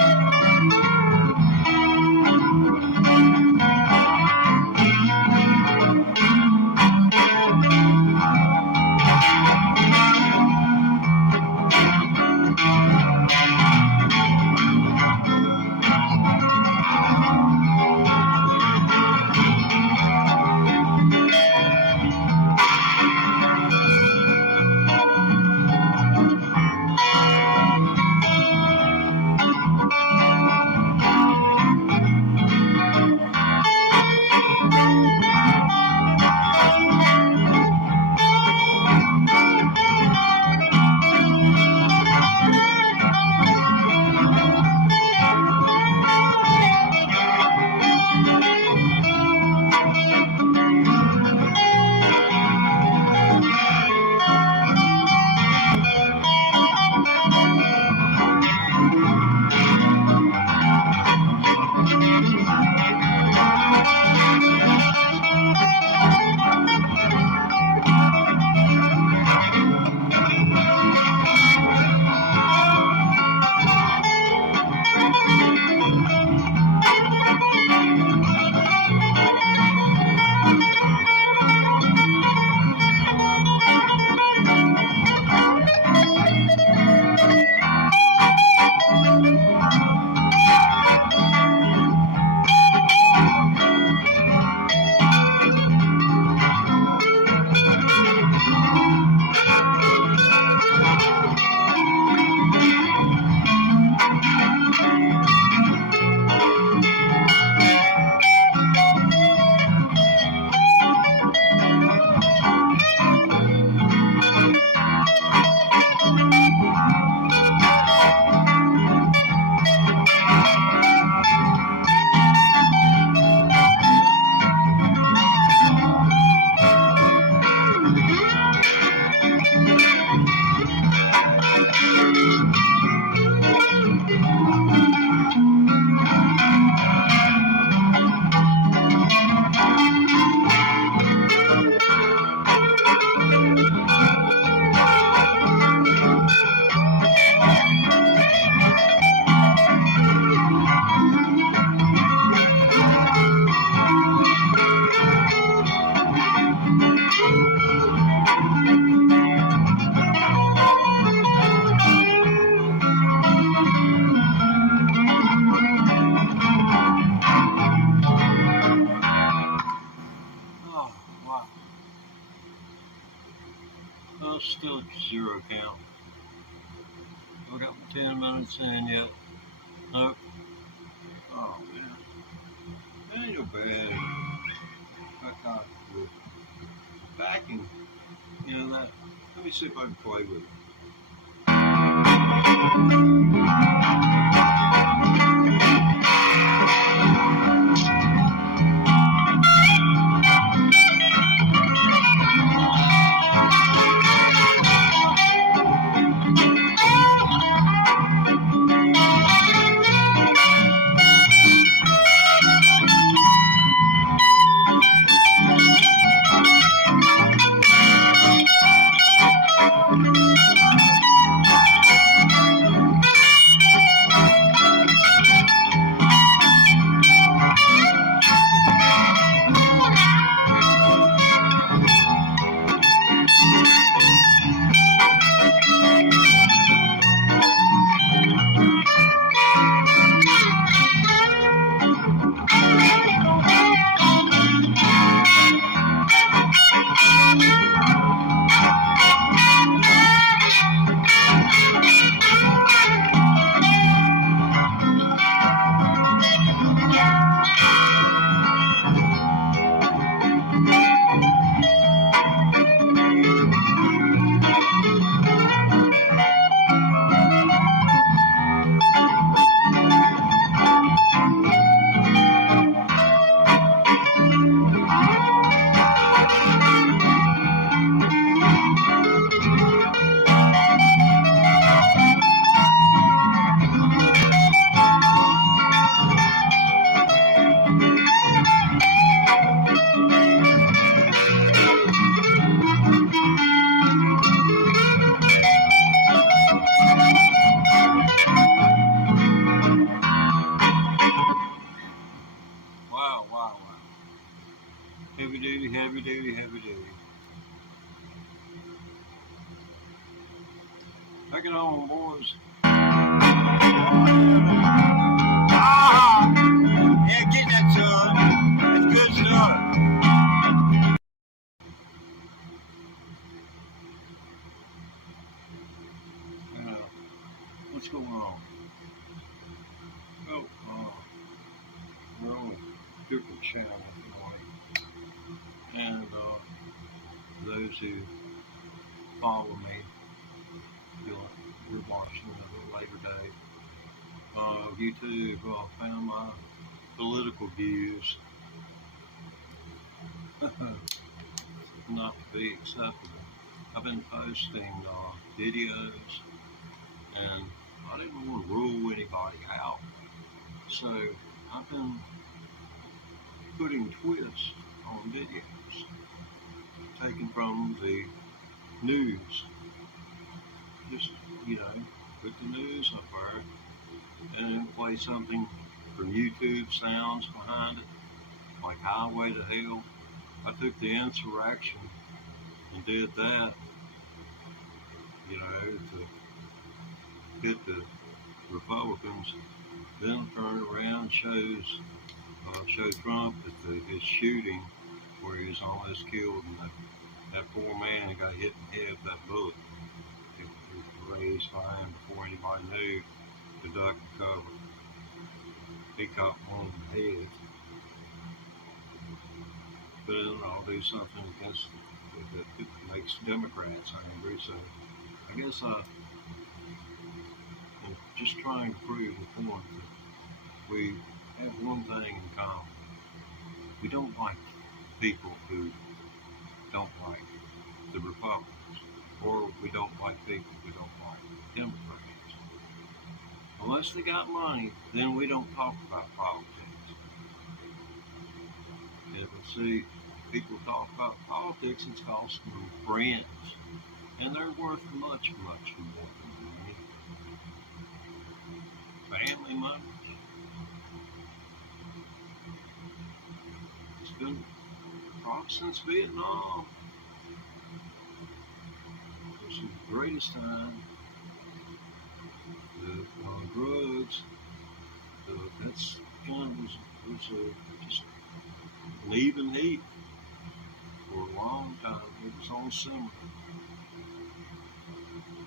count. I got 10 minutes in yet. Nope. Oh man. That ain't no bad. That got the backing. You know that. Let me see if I can play with it. Wow, wow, wow. Heavy duty, heavy duty, heavy duty. Take it on, boys. Ah! Yeah, get that, son. It's good stuff. You know, what's going on? Oh, we're on a different channel tonight. And those who follow me, you're watching at a later date. YouTube found my political views not to be acceptable. I've been posting videos, and I didn't want to rule anybody out. So I've been putting twists on videos, taken from the news. Just, put the news up there and then play something from YouTube sounds behind it, like Highway to Hell. I took the insurrection and did that, to hit the Republicans. Then turn around, show Trump at his shooting where he was almost killed, and that poor man got hit in the head with that bullet. It was raised by him before anybody knew to duck and cover. He caught one in the head. But then I'll do something against that makes Democrats angry. So I guess I'm just trying to prove the point that we have one thing in common. We don't like people who don't like the Republicans, or we don't like people who don't like Democrats. Unless they got money, then we don't talk about politics. If we see people talk about politics, it's costing them friends, and they're worth much, much more than money. Family members. It's been since Vietnam. It's the greatest time. The drugs. That's was just an even heat for a long time. It was on summer.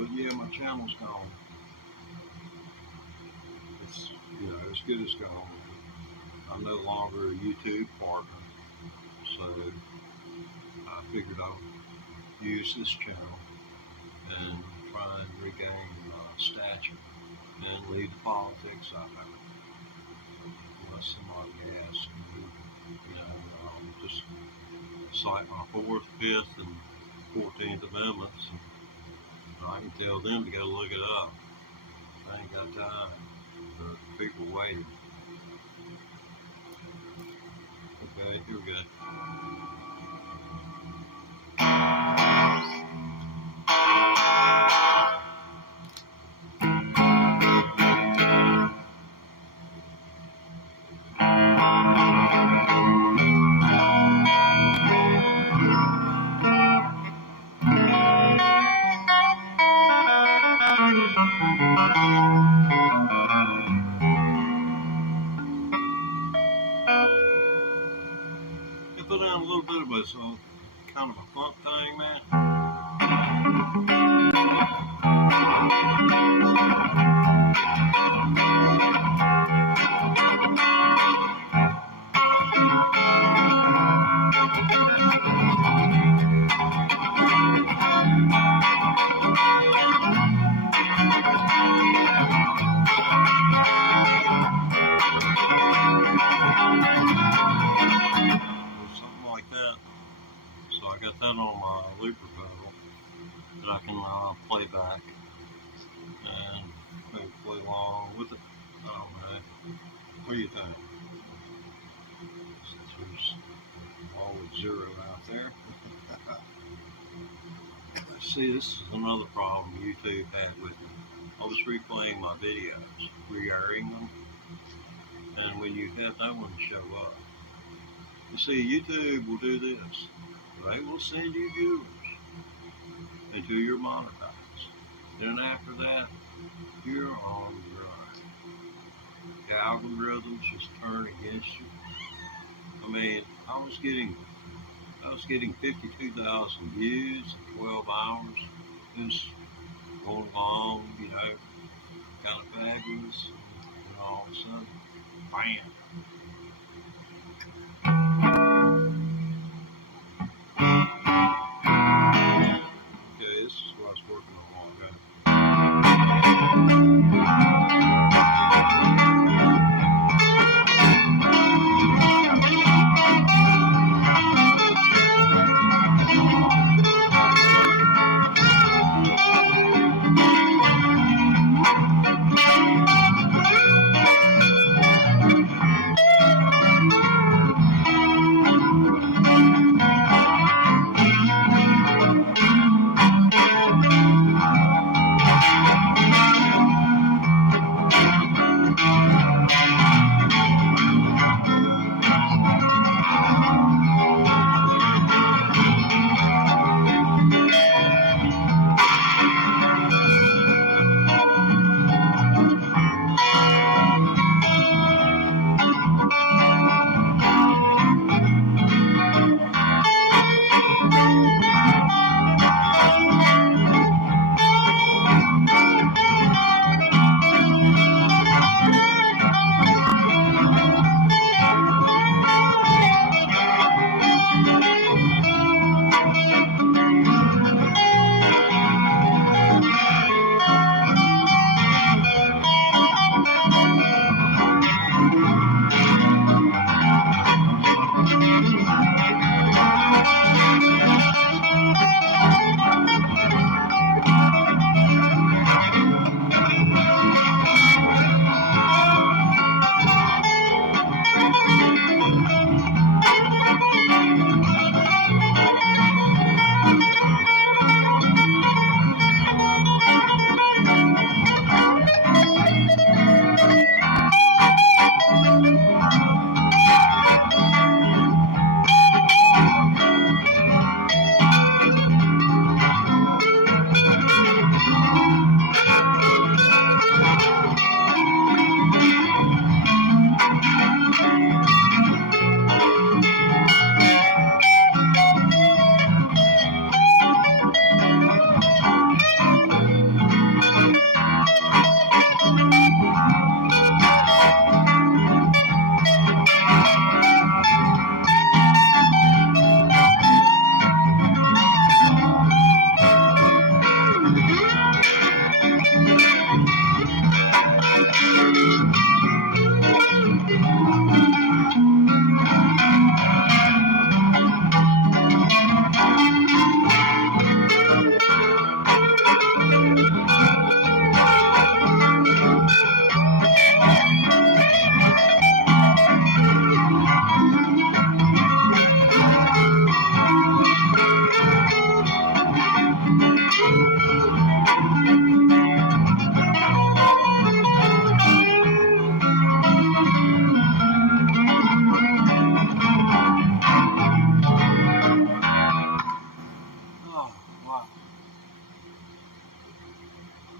But yeah, my channel's gone. It's, as good as gone. I'm no longer a YouTube partner, so I figured I'll use this channel and try and regain stature and leave the politics out of it. Unless somebody asks me, just cite my 4th, 5th, and 14th Amendments, and I can tell them to go look it up. I ain't got time for people waiting. Okay, here we go. I put down a little bit of a kind of a funk thing, man. So I got that on my looper pedal that I can play back and maybe play along with it. I don't know. What do you think? Since there's always 0 out there. See, this is another problem YouTube had with me. I was replaying my videos, re-airing them, and when you have no one show up, you see, YouTube will do this. They will send you viewers until you're monetized. Then after that, you're on your own. The algorithms just turn against you. I mean, I was getting 52,000 views in 12 hours. It was going along, kind of fabulous, and all of a sudden, bam. Okay, this is what I was working on a while ago.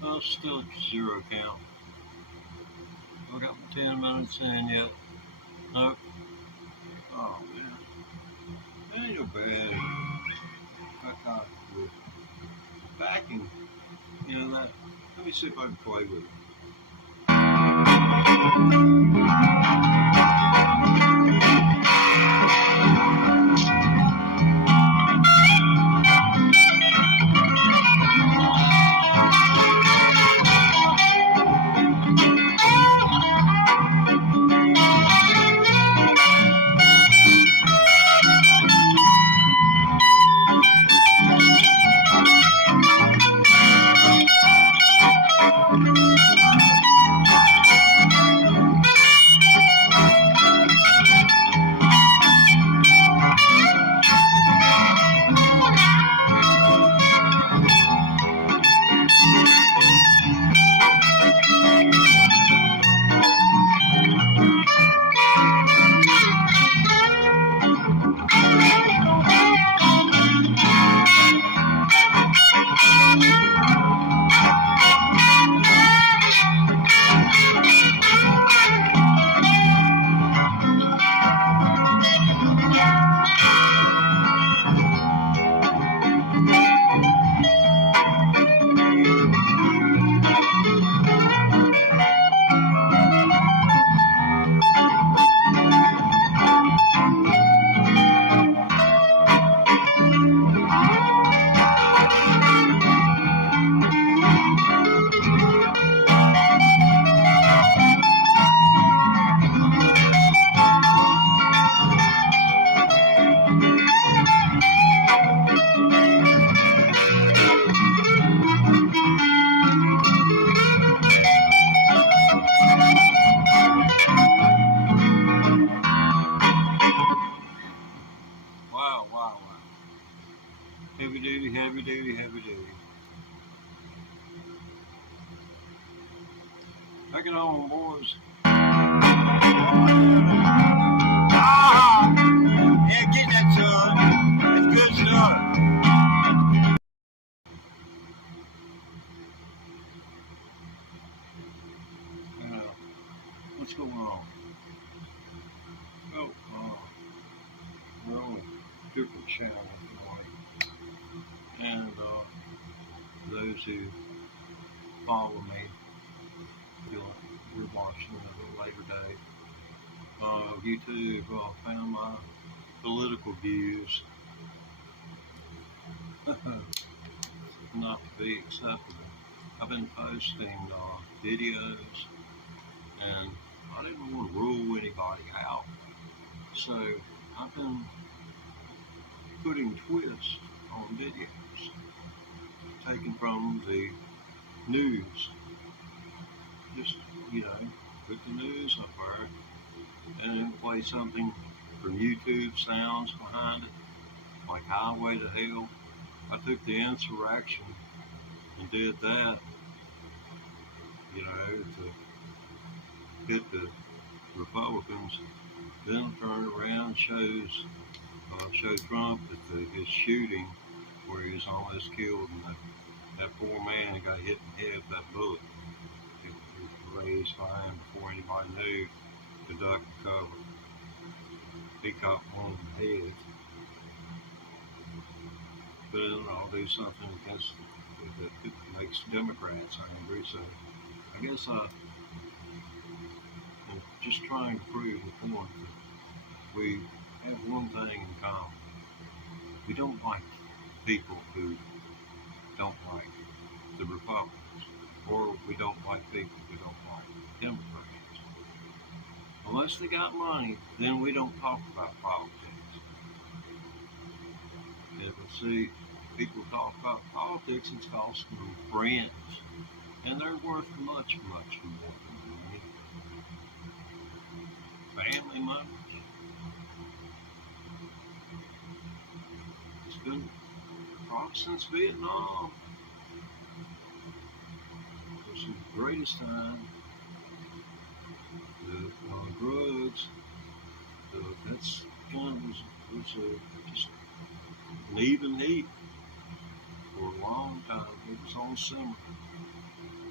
Oh, still at 0 count. I got my 10 minutes in yet. Nope. Oh man, that ain't no bad. I got the backing. You know that. Let me see if I can play with it. Wow, wow, wow. Heavy duty, heavy duty, heavy duty. Take it on, boys. Ah! Yeah, get that, son. It's good stuff. What's going on? Oh, we're on a different channel tonight. And those who follow me, you're watching at a later date. YouTube found my political views not to be acceptable. I've been posting videos, and I didn't want to rule anybody out. So I've been putting twists on videos, taken from the news. Just, put the news up there and then play something from YouTube sounds behind it, like Highway to Hell. I took the insurrection and did that, to hit the Republicans. Then turned around and show Trump that his shooting, where he was almost killed, and that poor man got hit in the head with that bullet. It was raised by him before anybody knew to duck and cover. He caught one in the head. But I'll do something against that makes Democrats angry. So I guess I'm just trying to prove the point that we have one thing in common. We don't like people who don't like the Republicans, or we don't like people who don't like Democrats. Unless they got money, then we don't talk about politics. And see, people talk about politics, it's costing them friends. And they're worth much, much more than money. Family members. It's been probably since Vietnam. It was the greatest time. The drugs, that's kind of was just an even heat for a long time. It was on simmer.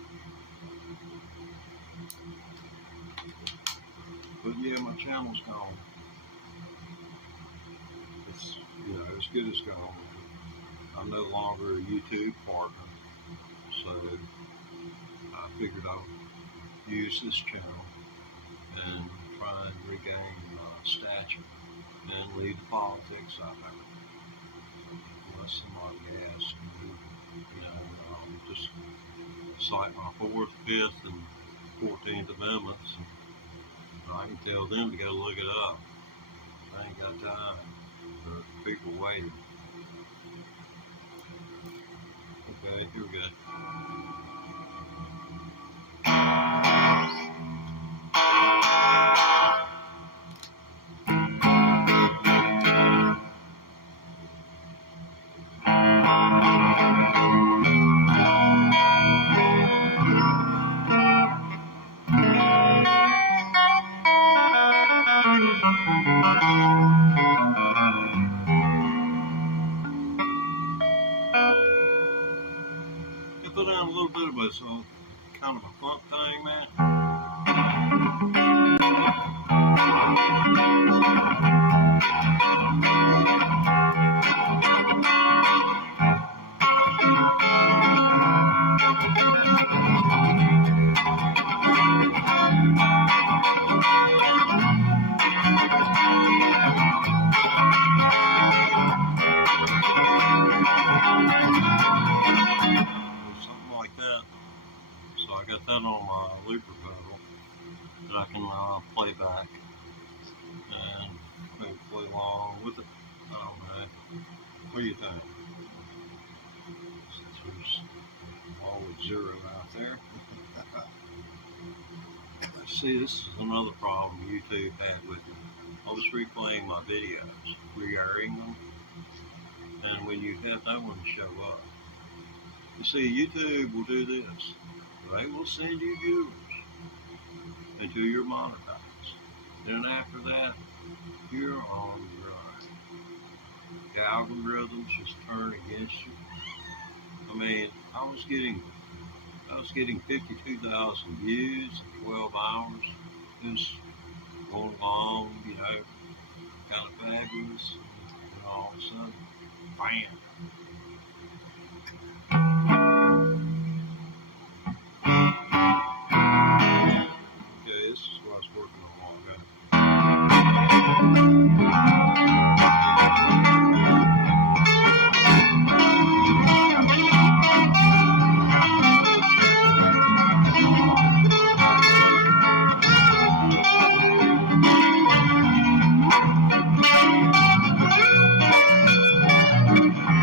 But yeah, my channel's gone. It's, as good as gone. I'm no longer a YouTube partner, so I figured I would use this channel and try and regain stature and leave the politics out there. Unless somebody asks me, just cite my 4th, 5th, and 14th Amendments, and I can tell them to go look it up. I ain't got time for people waiting. Okay, here we go. Put down a little bit of a kind of a funk thing, man. I got that on my looper pedal that I can play back and maybe play along with it. I don't know. What do you think? Since there's always 0 out there. See, this is another problem YouTube had with me. I was replaying my videos, re-airing them, and when you have no one show up. You see, YouTube will do this. They will send you viewers until you're monetized. Then after that, you're on your own. The algorithms just turn against you. I mean, I was getting 52,000 views in 12 hours. It was going along, kind of fabulous. And all of a sudden, bam. This is what I was working on a while ago.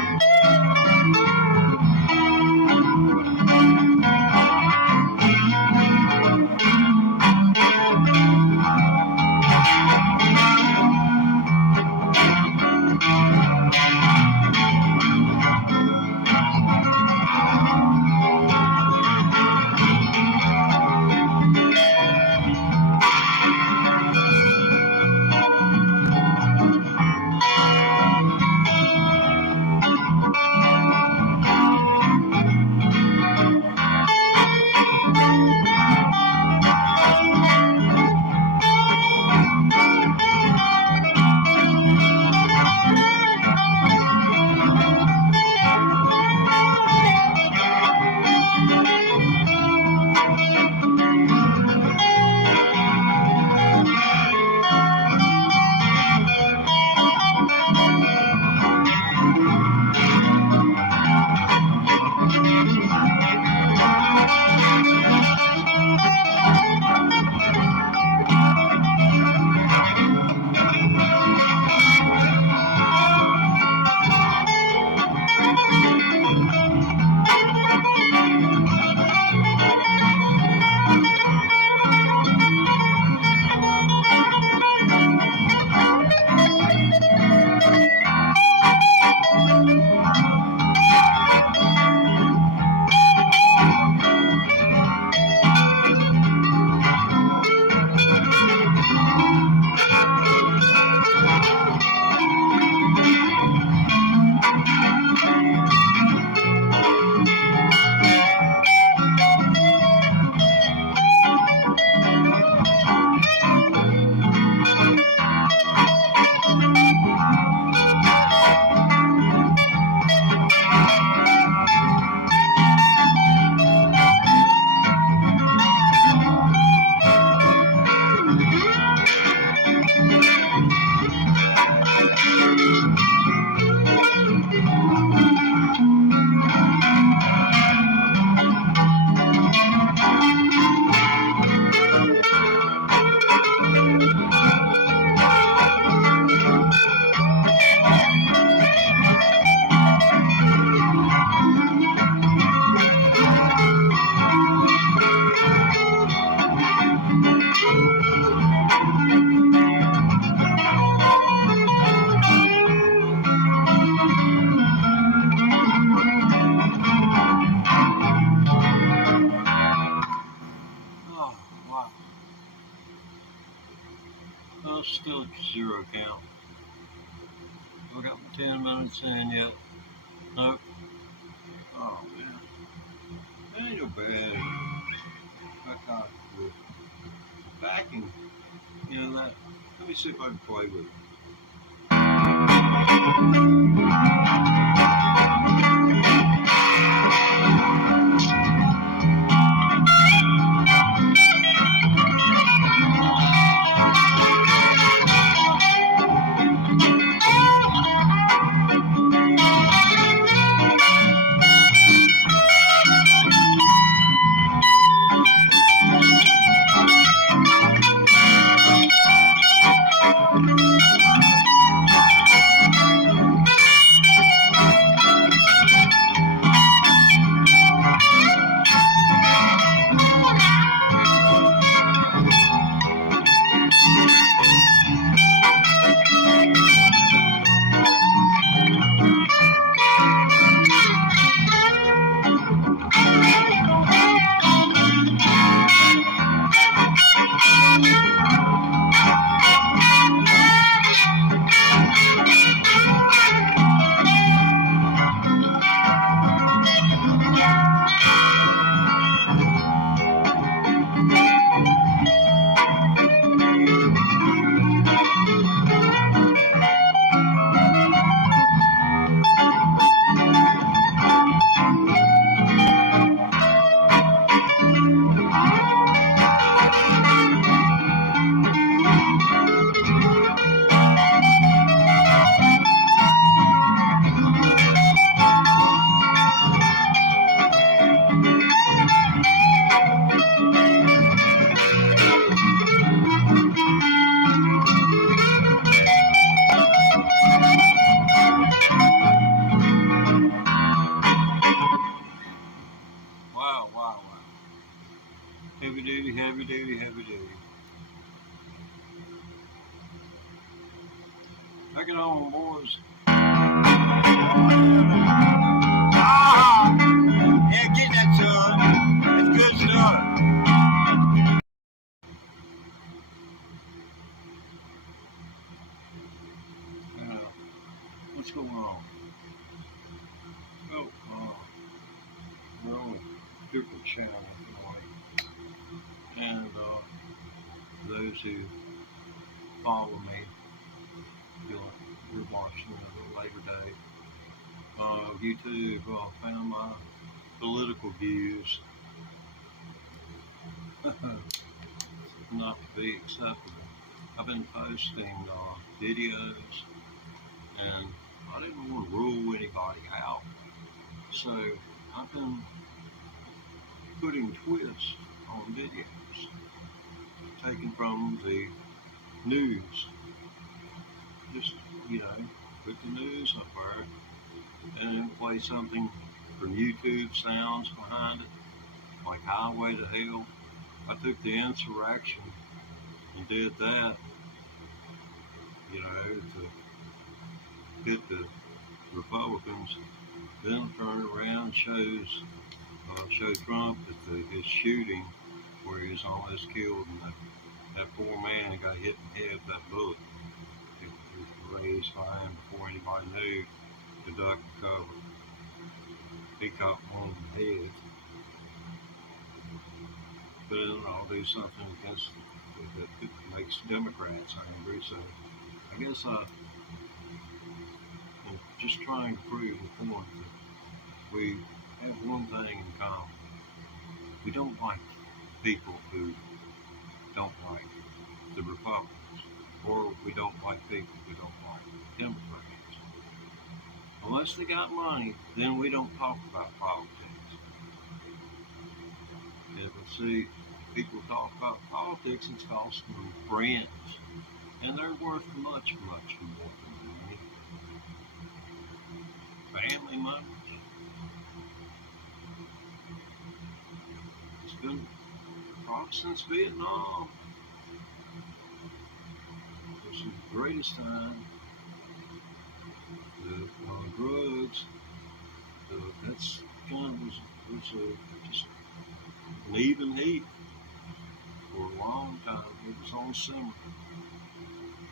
still at 0 count. I got 10 minutes in yet. Nope. Oh man, that ain't no bad. I got the backing. You know that. Let me see if I can play with it. Wow, wow, wow. Heavy duty, heavy duty, heavy duty. Take it on, boys. Ah! Yeah, get that, son. That's good stuff. What's going on? Oh, we're on a different channel tonight. And those who follow me, you're watching at a later date. YouTube found my political views not to be acceptable. I've been posting videos, and I didn't want to rule anybody out. So I've been putting twists on videos, taken from the news. Just, put the news up there and then play something from YouTube sounds behind it, like Highway to Hell. I took the insurrection and did that, to hit the Republicans. Then turned around and show Trump at his shooting where he was almost killed, and that poor man got hit in the head with that bullet. It was raised by him before anybody knew to duck and cover. He caught one in the head. But then I'll do something against that makes Democrats angry. So I guess I'm just trying to prove the point that we have one thing in common. We don't like people who don't like the Republicans, or we don't like people who don't like Democrats. Unless they got money, then we don't talk about politics. And see, people talk about politics, it's costing them friends, and they're worth much, much more than money. Family members. It's been probably since Vietnam. This is the greatest time. The drugs, that's kind of was just an even heat for a long time. It was on simmer.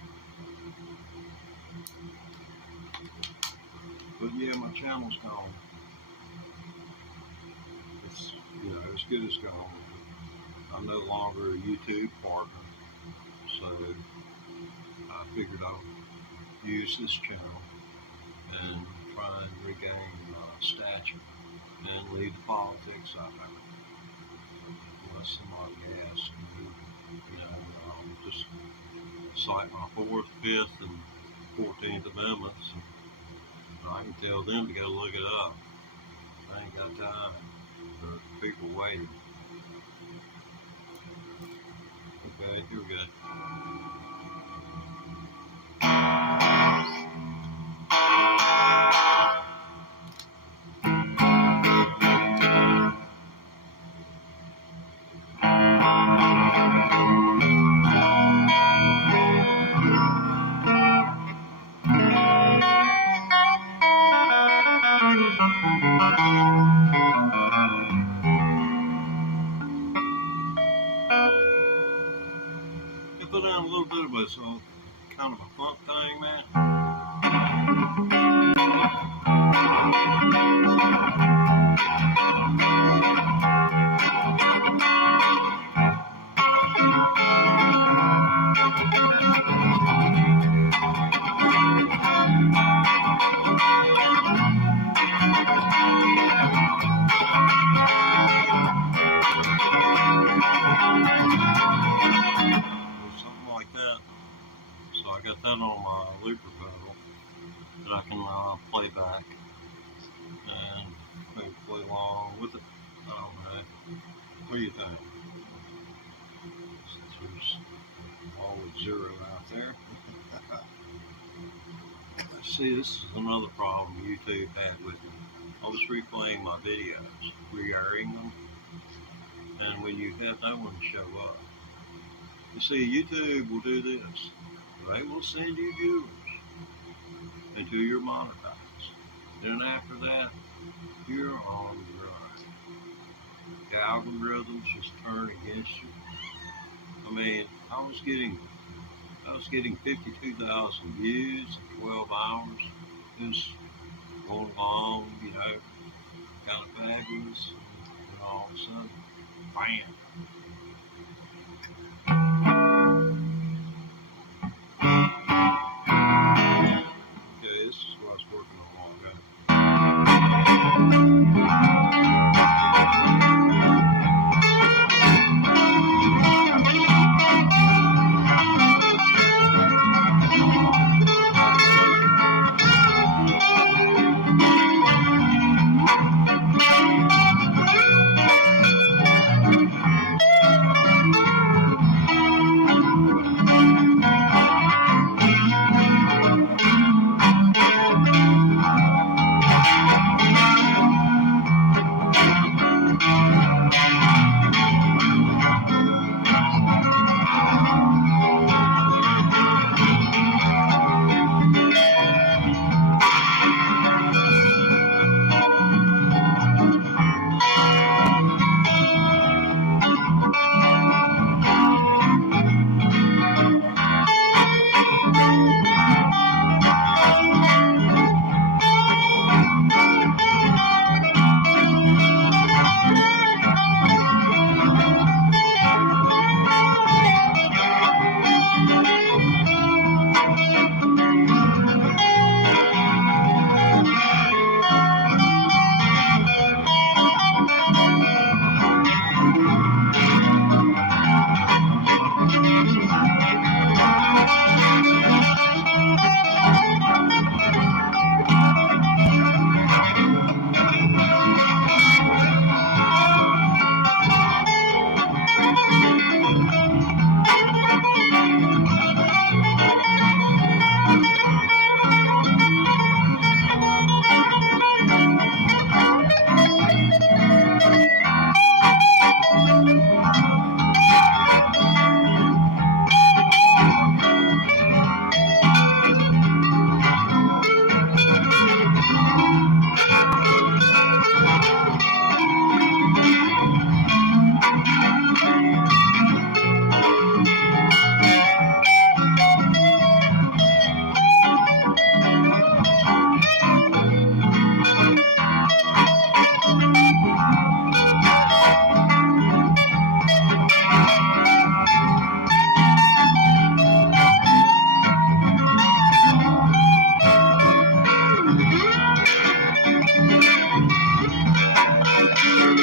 But yeah, my channel's gone. It's, as good as gone. I'm no longer a YouTube partner, so I figured I'll use this channel and try and regain stature and leave the politics out of it. Unless somebody asks me, just cite my 4th, 5th, and 14th Amendments, and I can tell them to go look it up. I ain't got time for people waiting. Okay, here we go. Put on a little bit of a kind of a funk thing, man. I got that on my looper pedal that I can play back and maybe play along with it. I don't know. What do you think? There's always 0 out there. See, this is another problem YouTube had with me. I was replaying my videos, re-airing them, and when you have no one show up, you see, YouTube will do this. They will send you viewers until you're monetized. Then after that, you're on your own. The algorithms just turn against you. I mean, I was getting 52,000 views in 12 hours. It was going along, kind of fabulous, and all of a sudden, bam. This is what I was working on a while ago.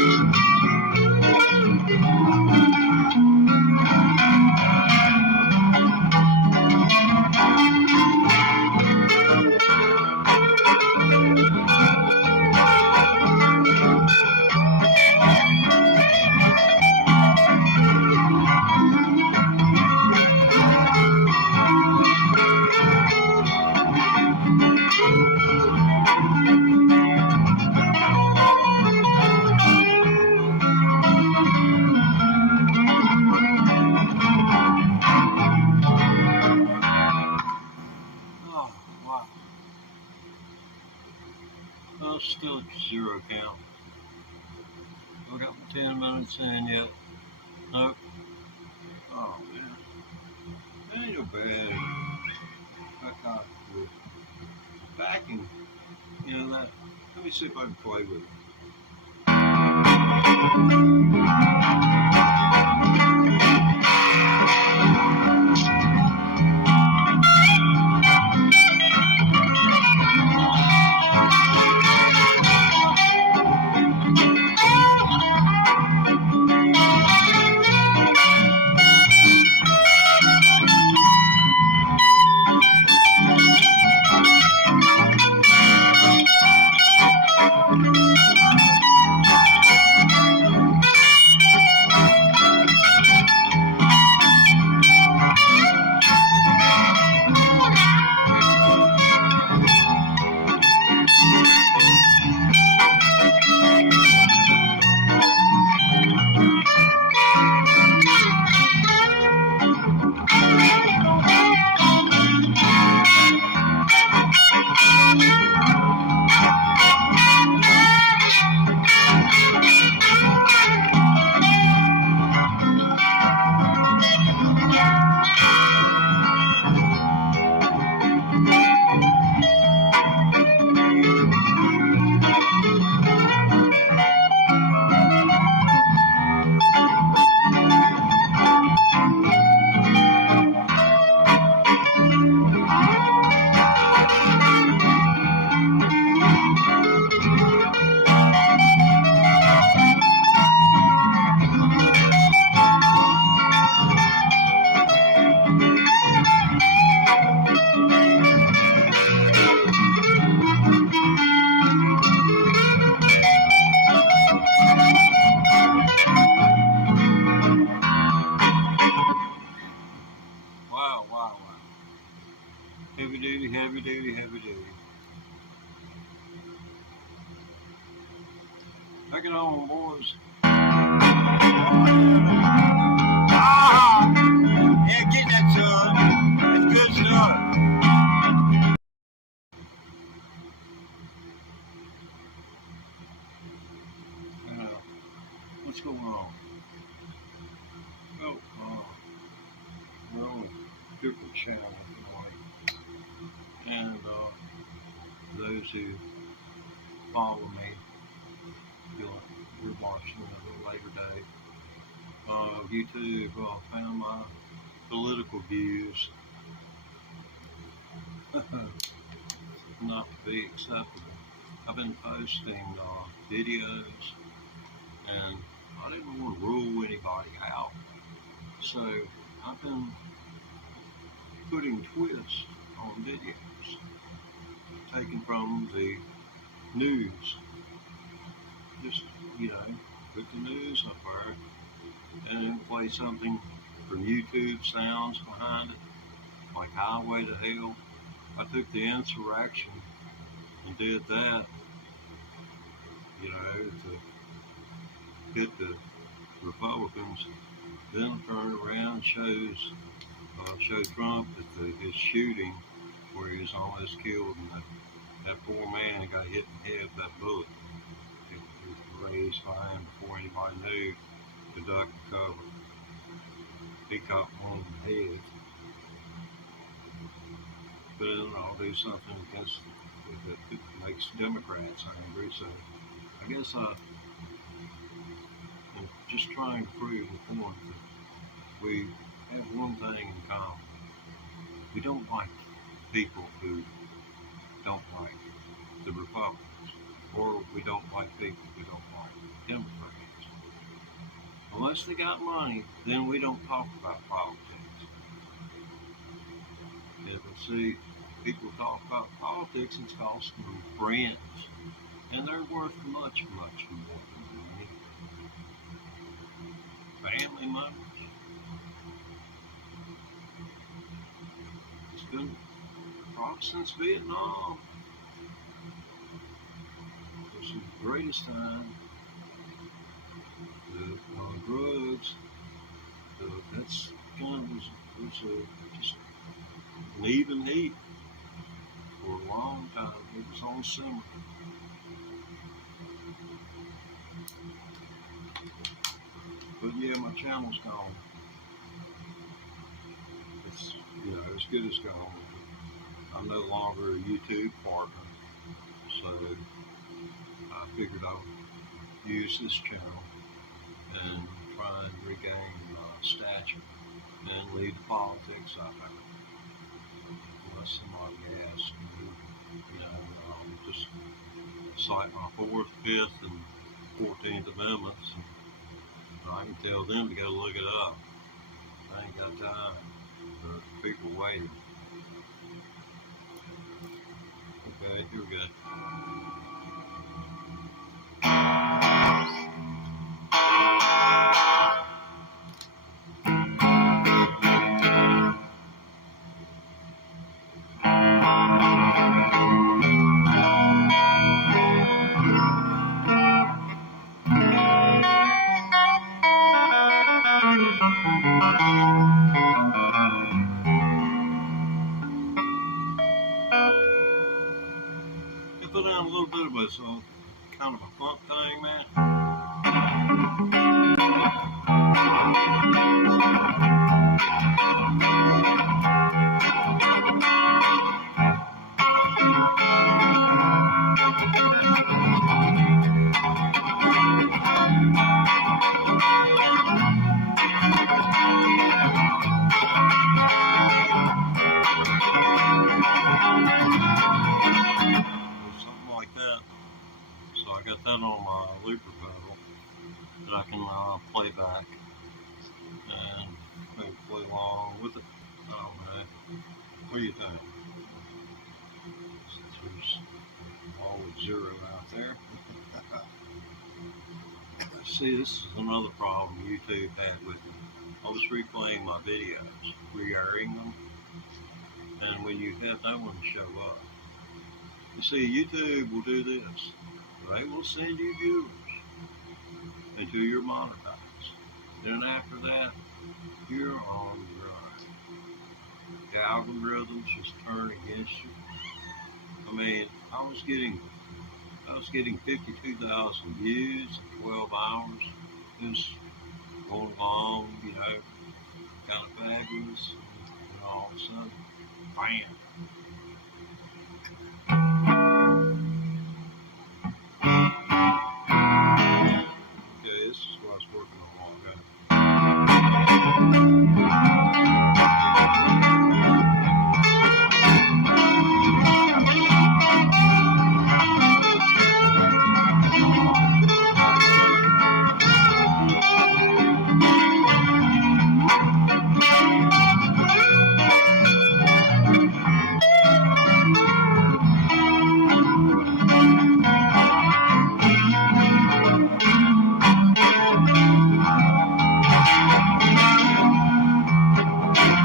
Oh, wow. Well, it's still at zero count. I got 10 minutes in yet. Nope. Oh, man. That ain't no bad. That got the backing. You know that. Let me see if I can play with it. Wow, wow, wow. Heavy duty, heavy duty, heavy duty. Take it on, boys. Ah! Yeah, get that, son. It's good stuff. You know, what's going on? Oh, we're on a different channel, and those who follow me, you're watching at a later date. YouTube found my political views not to be acceptable. I've been posting videos, and I didn't want to rule anybody out. So I've been putting twists on videos, taken from the news. Just, put the news up there and then play something from YouTube sounds behind it, like Highway to Hell. I took the insurrection and did that, to hit the Republicans. Then turn around and show Trump that his shooting, where he was almost killed, and that poor man got hit in the head with that bullet. It was raised by him before anybody knew to duck and cover. He caught one in the head. But I'll do something against that makes Democrats angry. So I guess I'm just trying to prove the point that we have one thing in common. We don't like people who don't like the Republicans. or we don't like people who don't like Democrats. Unless they got money, then we don't talk about politics. And see, people talk about politics and it's costing them friends, and they're worth much, much more than money. Family members. It's been since Vietnam. This is the greatest time. The drugs. That's kind of was just an even heat for a long time. It was on simmer. But yeah, my channel's gone. It's as good as gone. I'm no longer a YouTube partner, so I figured I would use this channel and try and regain stature and leave the politics out of it. Unless somebody asks me, just cite my 4th, 5th, and 14th Amendments, and I can tell them to go look it up. I ain't got time for people waiting. Okay, here we go. Put down a little bit of a kind of a funk thing, man. I got that on my looper pedal that I can play back and maybe play along with it. I don't know. What do you think? Since there's always 0 out there. See, this is another problem YouTube had with me. I was replaying my videos, re-airing them, and when you have no one show up, you see, YouTube will do this. They will send you viewers until you're monetized. Then after that, you're on your own. The algorithms just turn against you. I mean, I was getting 52,000 views in 12 hours. Just going along, kind of fabulous. And all of a sudden, bam. This is what I was working on a while ago.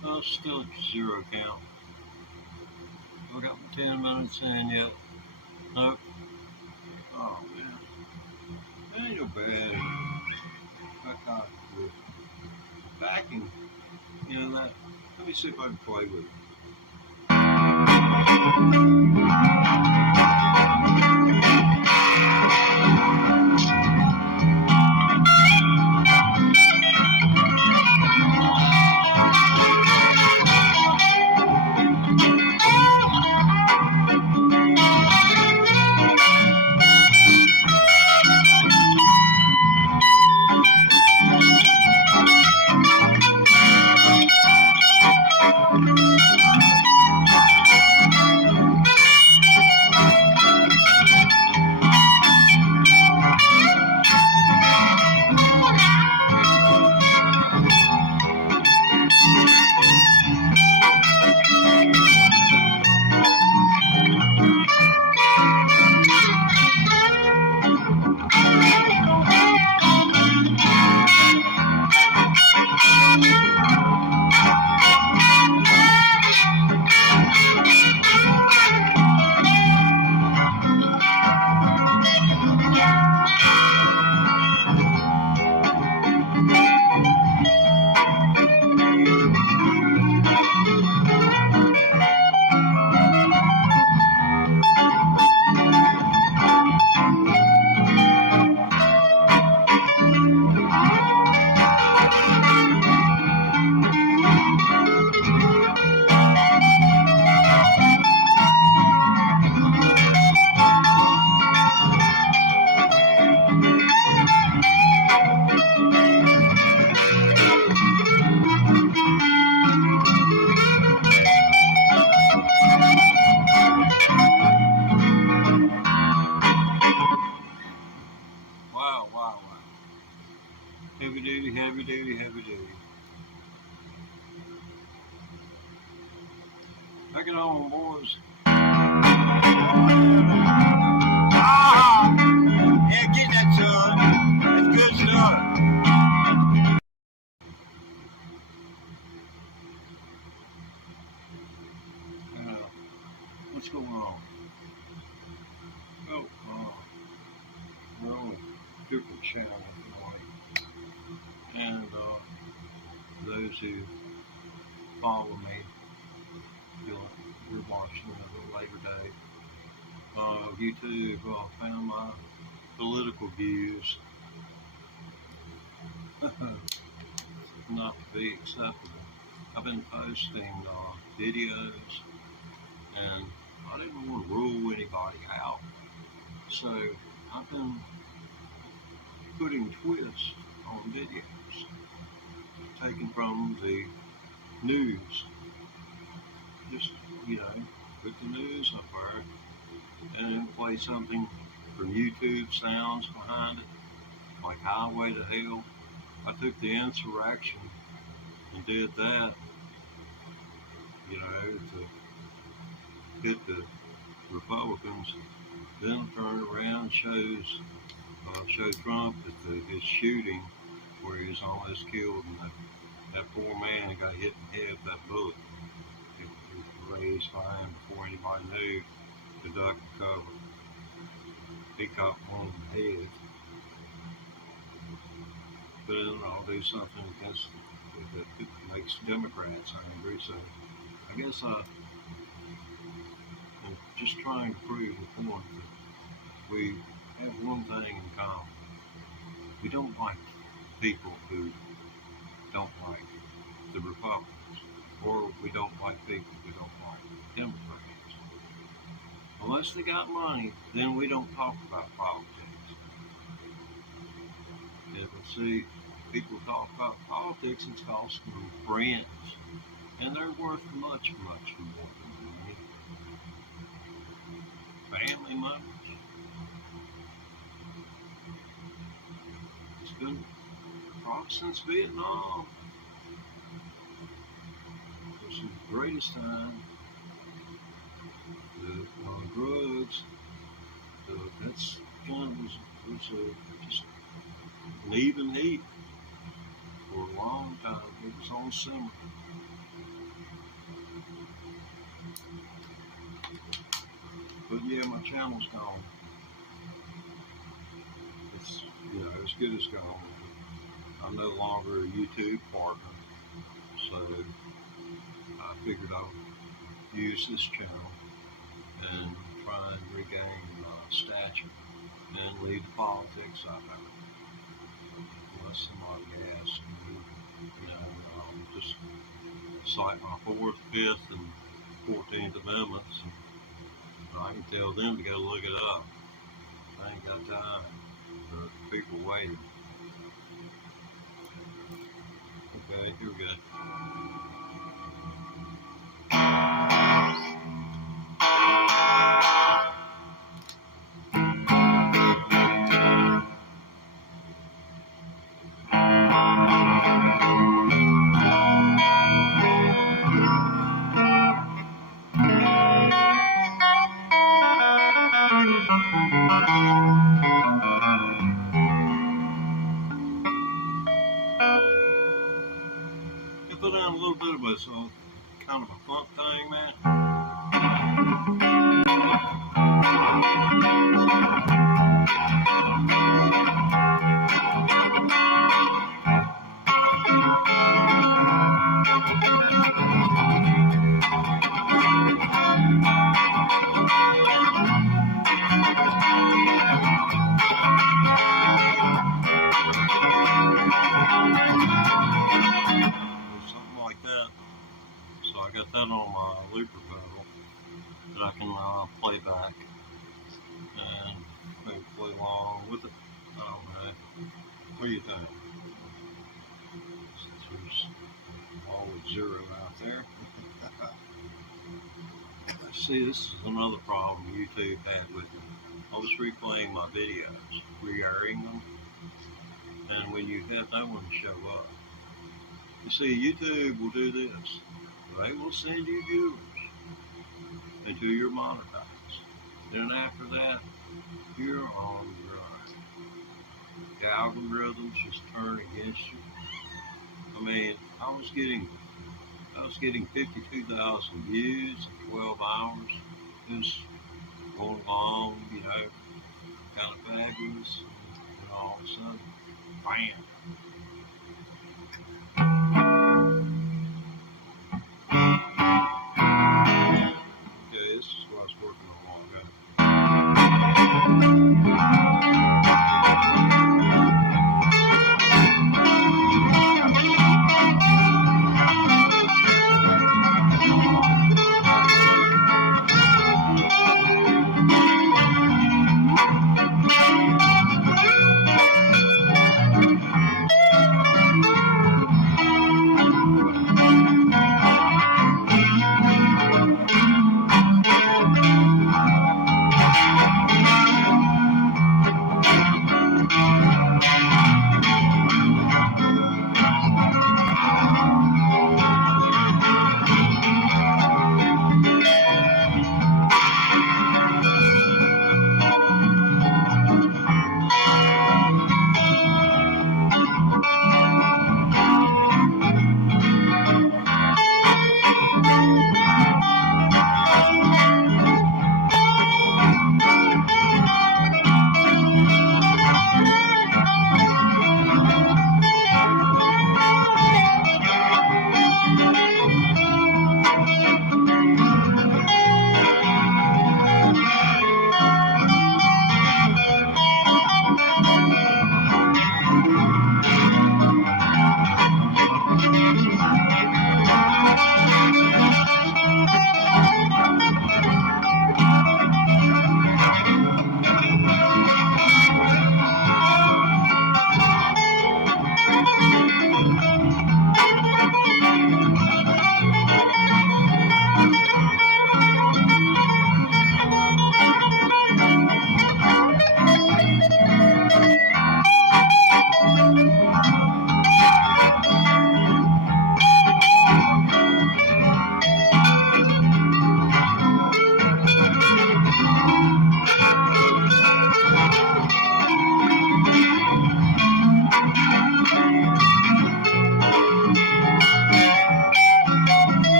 Still at 0 count. I got 10 minutes in yet. Nope. Oh man, that ain't no bad. I got the backing. You know that. Let me see if I can play with it. Wow, wow, wow. Heavy duty, heavy duty, heavy duty. Take it on, boys. Ah! Yeah, get that, son. It's good stuff. What's going on? Oh, we're on a different channel, and those who follow me, you're watching the Labor Day. YouTube found my political views not to be acceptable. I've been posting videos, and I didn't want to rule anybody out. So I've been putting twists on videos, taken from the news. Just, put the news up there and then play something from YouTube sounds behind it, like Highway to Hell. I took the insurrection and did that, to hit the Republicans. Then turn around and show Trump that his shooting, where he was almost killed, and that poor man got hit in the head with that bullet. It was raised by him before anybody knew to duck and cover. He caught one in the head. But then I'll do something against that makes Democrats angry. So I guess I'm just trying to prove the point that we have one thing in common. We don't like people who don't like the Republicans, or we don't like people who don't like Democrats. Unless they got money, then we don't talk about politics. Yeah, but see, people talk about politics, it's costing them friends, and they're worth much, much more than money. Family members. It's been probably since Vietnam. It's the greatest time. The drugs, that's was just an even heat for a long time. It was on simmer. But yeah, my channel's gone. It's, as good as gone. I'm no longer a YouTube partner, so I figured I would use this channel and try and regain stature and leave the politics out of it. Unless somebody asks me, just cite my 4th, 5th, and 14th Amendments, and I can tell them to go look it up. I ain't got time for people waiting. Okay, here we go. Put on a little bit of a kind of a funk thing, man. I got that on my looper pedal that I can play back and maybe play along with it. I don't know. What do you think? Since there's always 0 out there. See, this is another problem YouTube had with me. I was replaying my videos, re-airing them, and when you have no one show up, you see, YouTube will do this. They will send you viewers until you're monetized. Then after that, you're on your own. The algorithms just turn against you. I mean, I was getting 52,000 views in 12 hours. It was going along, kind of fabulous, and all of a sudden, bam. This is what I was working on a while ago.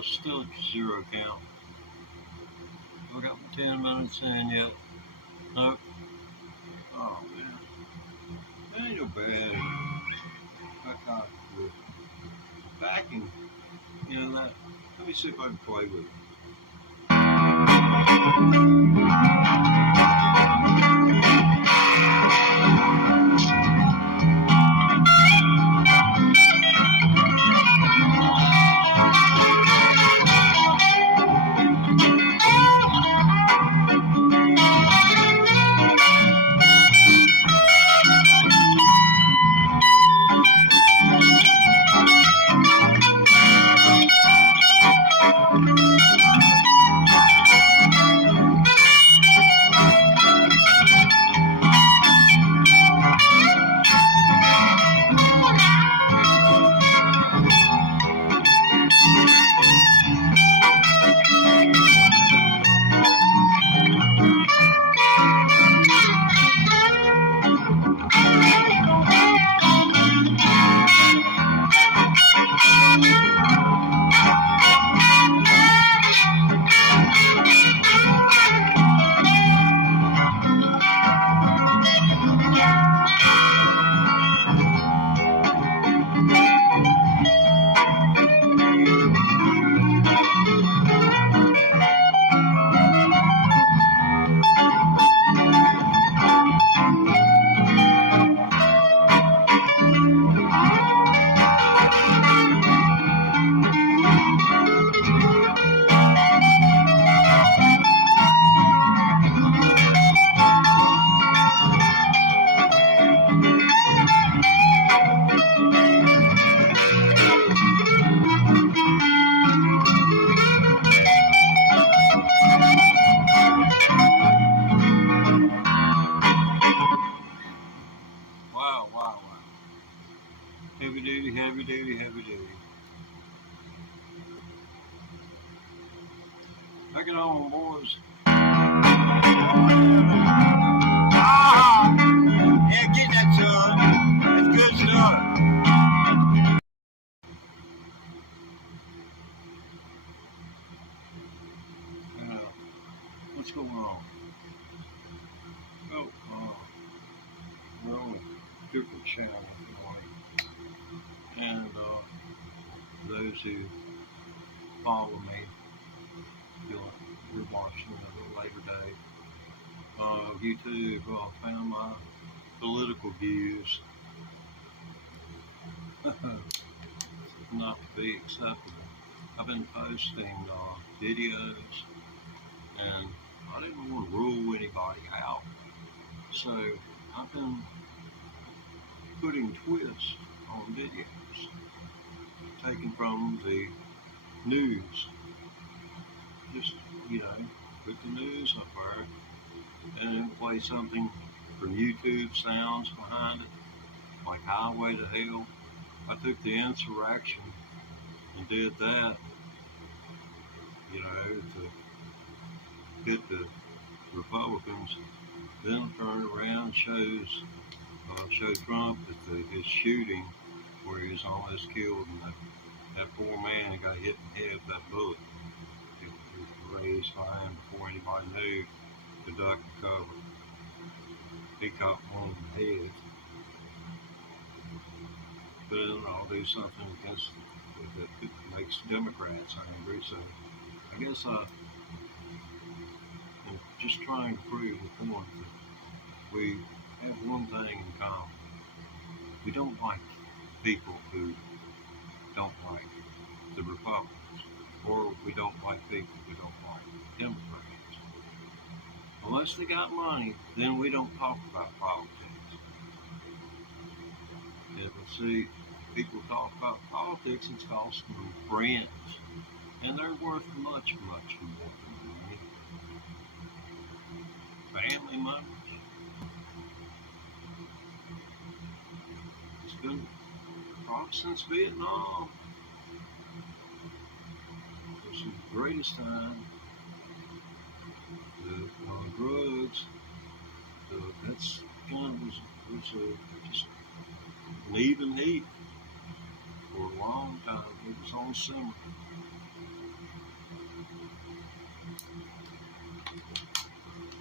it's still at 0 count. I got my 10 minutes in yet. Nope. Oh man. That ain't no bad. I caught the backing. You know that. Let me see if I can play with it. Wow, wow, wow. Heavy duty, heavy duty, heavy duty. Take it on, boys. Ah! Yeah, get that, son. It's good stuff. What's going on? Oh, we're on a different channel, and those who follow me, you're watching at a later date. YouTube found my political views not to be acceptable. I've been posting videos, and I didn't want to rule anybody out. So I've been putting twists on videos, taken from the news. Just, put the news up there and then play something from YouTube sounds behind it, like Highway to Hell. I took the insurrection and did that, to hit the Republicans. Then turned around and show Trump that his shooting, where he was almost killed, and that poor man got hit in the head with that bullet. It was raised by him before anybody knew to duck and cover. He caught one in the head. But I'll do something against that makes Democrats angry. So I guess I'm just trying to prove the point that we have one thing in common. We don't like people who don't like the Republicans, or we don't like people who don't like Democrats. Unless they got money, then we don't talk about politics. And see, people talk about politics, it's costing them friends. And they're worth much, much more than money. Family members. It's been probably since Vietnam. It was the greatest time. The drugs, that's kind of was just an even heat for a long time. It was on simmer.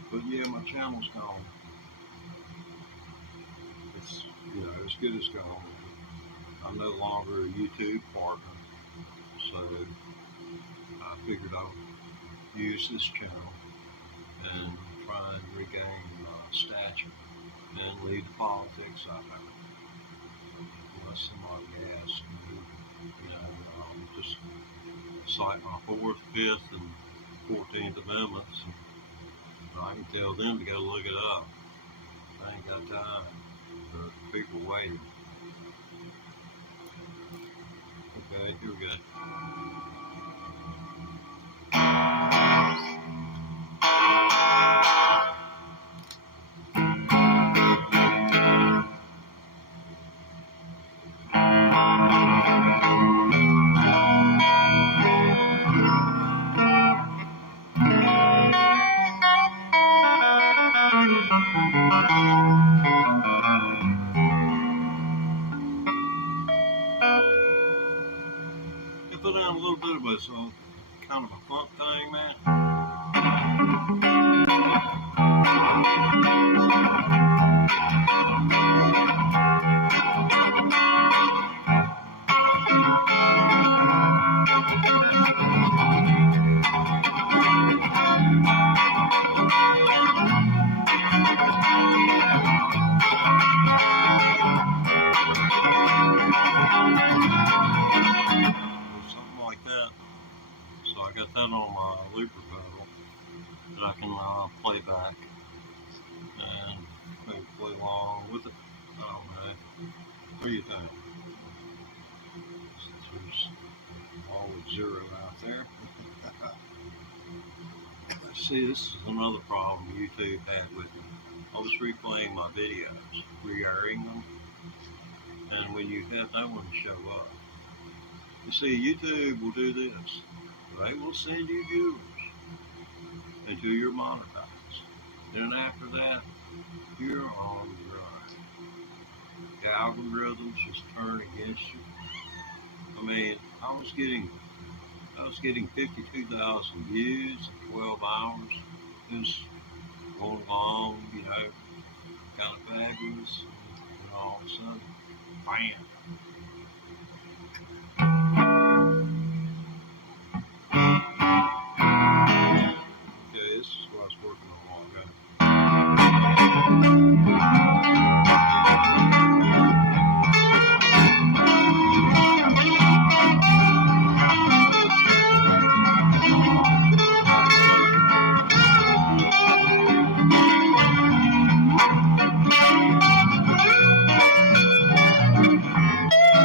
But yeah, my channel's gone. It's, as good as gone. I'm no longer a YouTube partner, so I figured I'll use this channel and try and regain stature and leave the politics out there. Unless somebody asks me, just cite my 4th, 5th, and 14th Amendments, and I can tell them to go look it up. I ain't got time for people waiting. Okay, here we go. I put down a little bit of a kind of a funk thing, man. Something like that. So I got that on my looper pedal that I can play back and maybe play along with it. I don't know. What do you think? There's always 0 out there. See, this is another problem YouTube had with me. I was replaying my videos, re-airing them, and when you have no one to show up. You see, YouTube will do this. They will send you viewers until you're monetized. Then after that, you're on your own. The algorithms just turn against you. I mean, I was getting 52,000 views in 12 hours. It was going along, kind of fabulous, and all of a sudden, bam. Okay, this is what I was working on a while ago.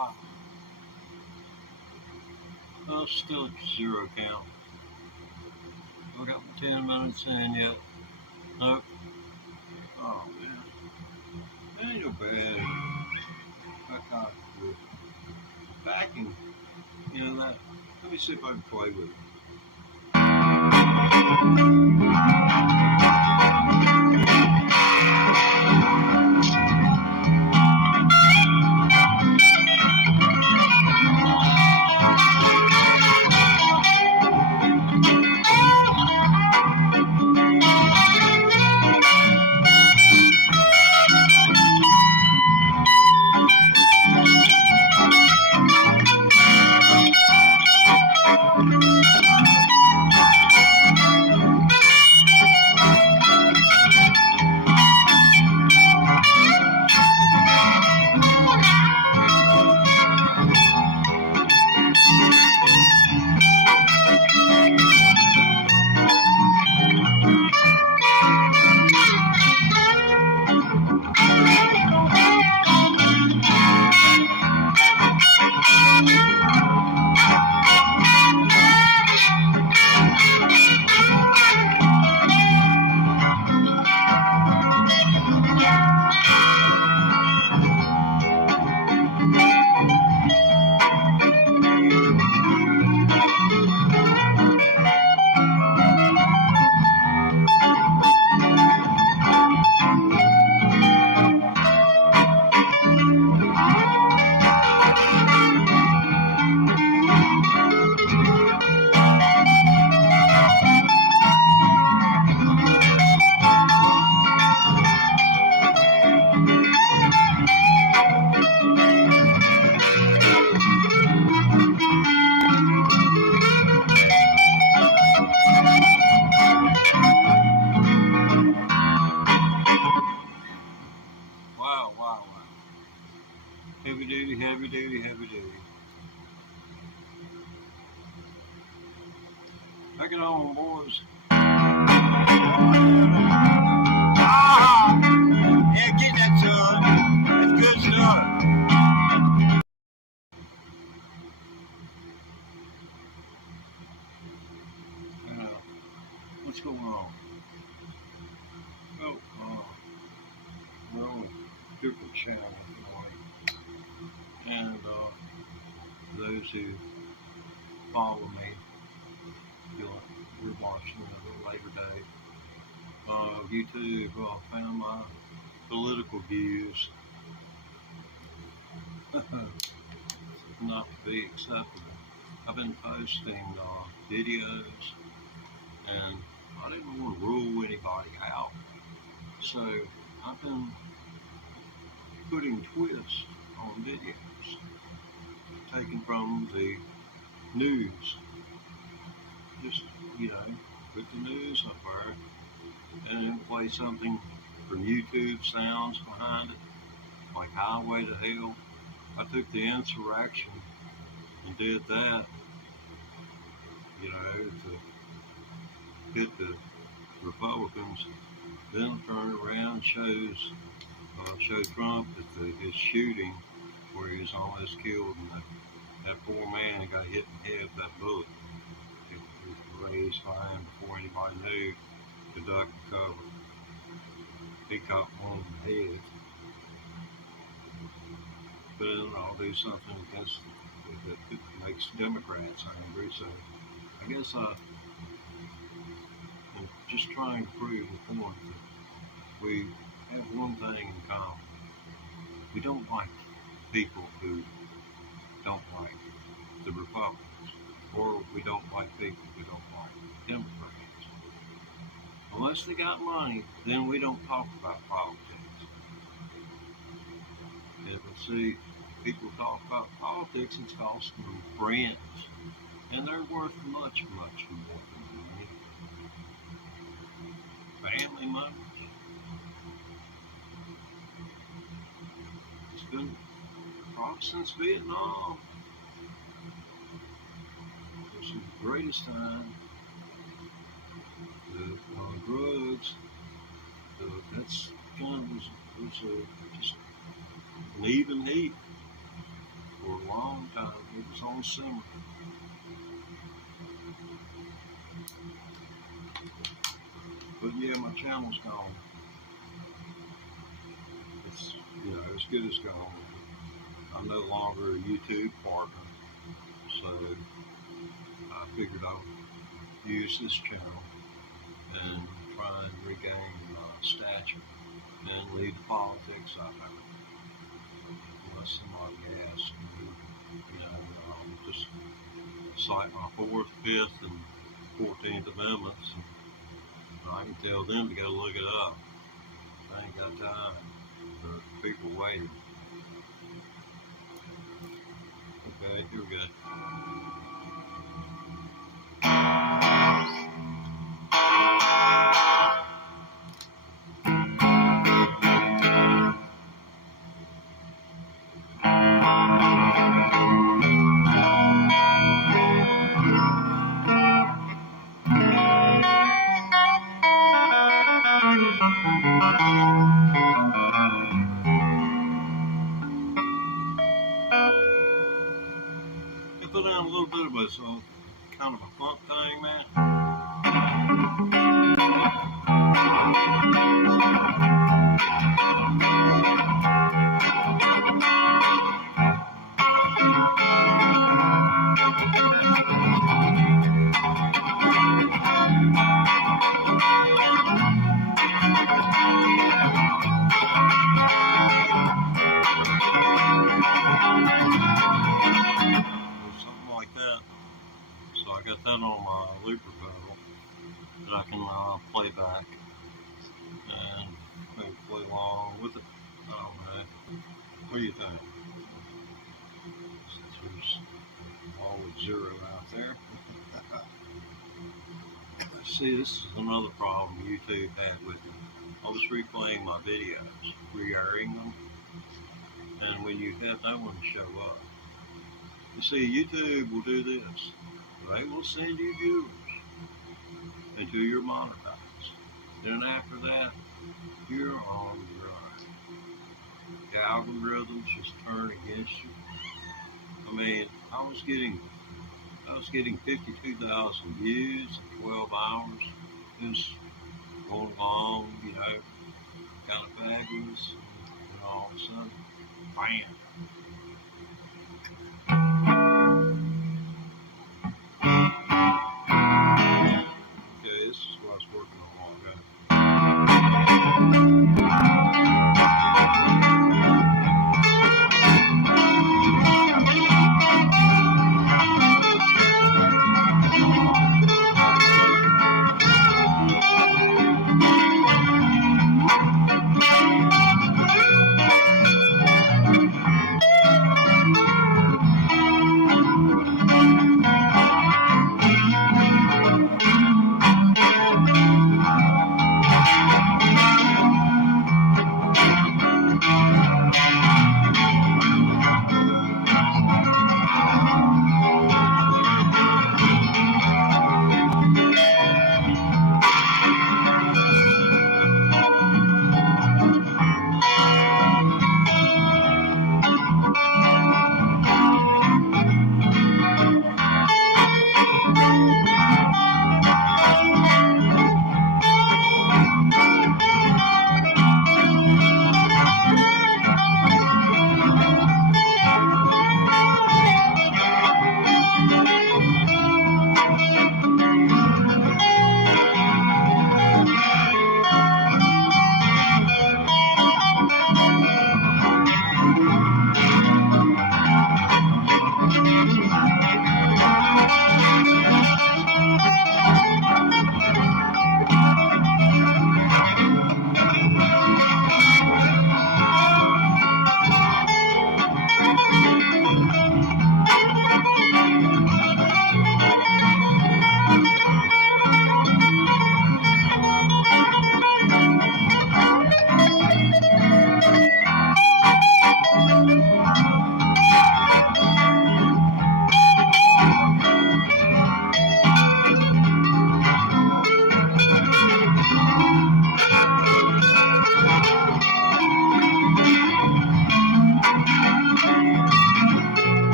wow. Oh, still at 0 count. I got 10 minutes in yet. Nope. Oh man. That ain't no bad. That kind of good. Backing, you know that. Let me see if I can play with it. Wow, wow, wow. Heavy duty, heavy duty, heavy duty. Take it on, boys. Ah! Yeah, get that, son. It's good stuff. What's going on? Oh, we're on a different channel, and those who follow me, you're watching at a later date. YouTube found my political views not to be acceptable. I've been posting videos, and I didn't want to rule anybody out. So I've been putting twists on videos, taken from the news. Just, put the news up there and then play something from YouTube sounds behind it, like Highway to Hell. I took the insurrection and did that, to hit the Republicans. Then turned around and showed Trump that his shooting, where he was almost killed, and that poor man who got hit in the head with that bullet, it was raised by him before anybody knew to duck and cover. He caught one in the head. But I'll do something against that makes Democrats angry. So I guess I'm just trying to prove the point that we have one thing in common. We don't like people who don't like the Republicans, or we don't like people who don't like Democrats. Unless they got money, then we don't talk about politics. And see, people talk about politics, it's costing them friends, and they're worth much, much more than money. Family members. It's been probably since Vietnam. It's the greatest time. The drugs. That's kind of was just an even heat for for a long time. It was on simmer. But yeah, my channel's gone. It's, as good as gone. I'm no longer a YouTube partner, so I figured I'll use this channel and try and regain stature and leave the politics out of it. Unless somebody asks me, just cite my 4th, 5th, and 14th Amendments. And I can tell them to go look it up. I ain't got time for people waiting. Okay, here we go. I put down a little bit of a kind of a funk thing, man. I got that on my looper pedal that I can play back and maybe play along with it. I don't know. What do you think? Since there's always 0 out there. See, this is another problem YouTube had with me. I was replaying my videos, re-airing them, and when you have no one show up, you see, YouTube will do this. They will send you viewers until you're monetized. Then after that, you're on your own. The algorithms just turn against you. I mean, I was getting 52,000 views in 12 hours. Just going along, kind of fabulous, and all of a sudden, bam. This is what I was working on a while ago.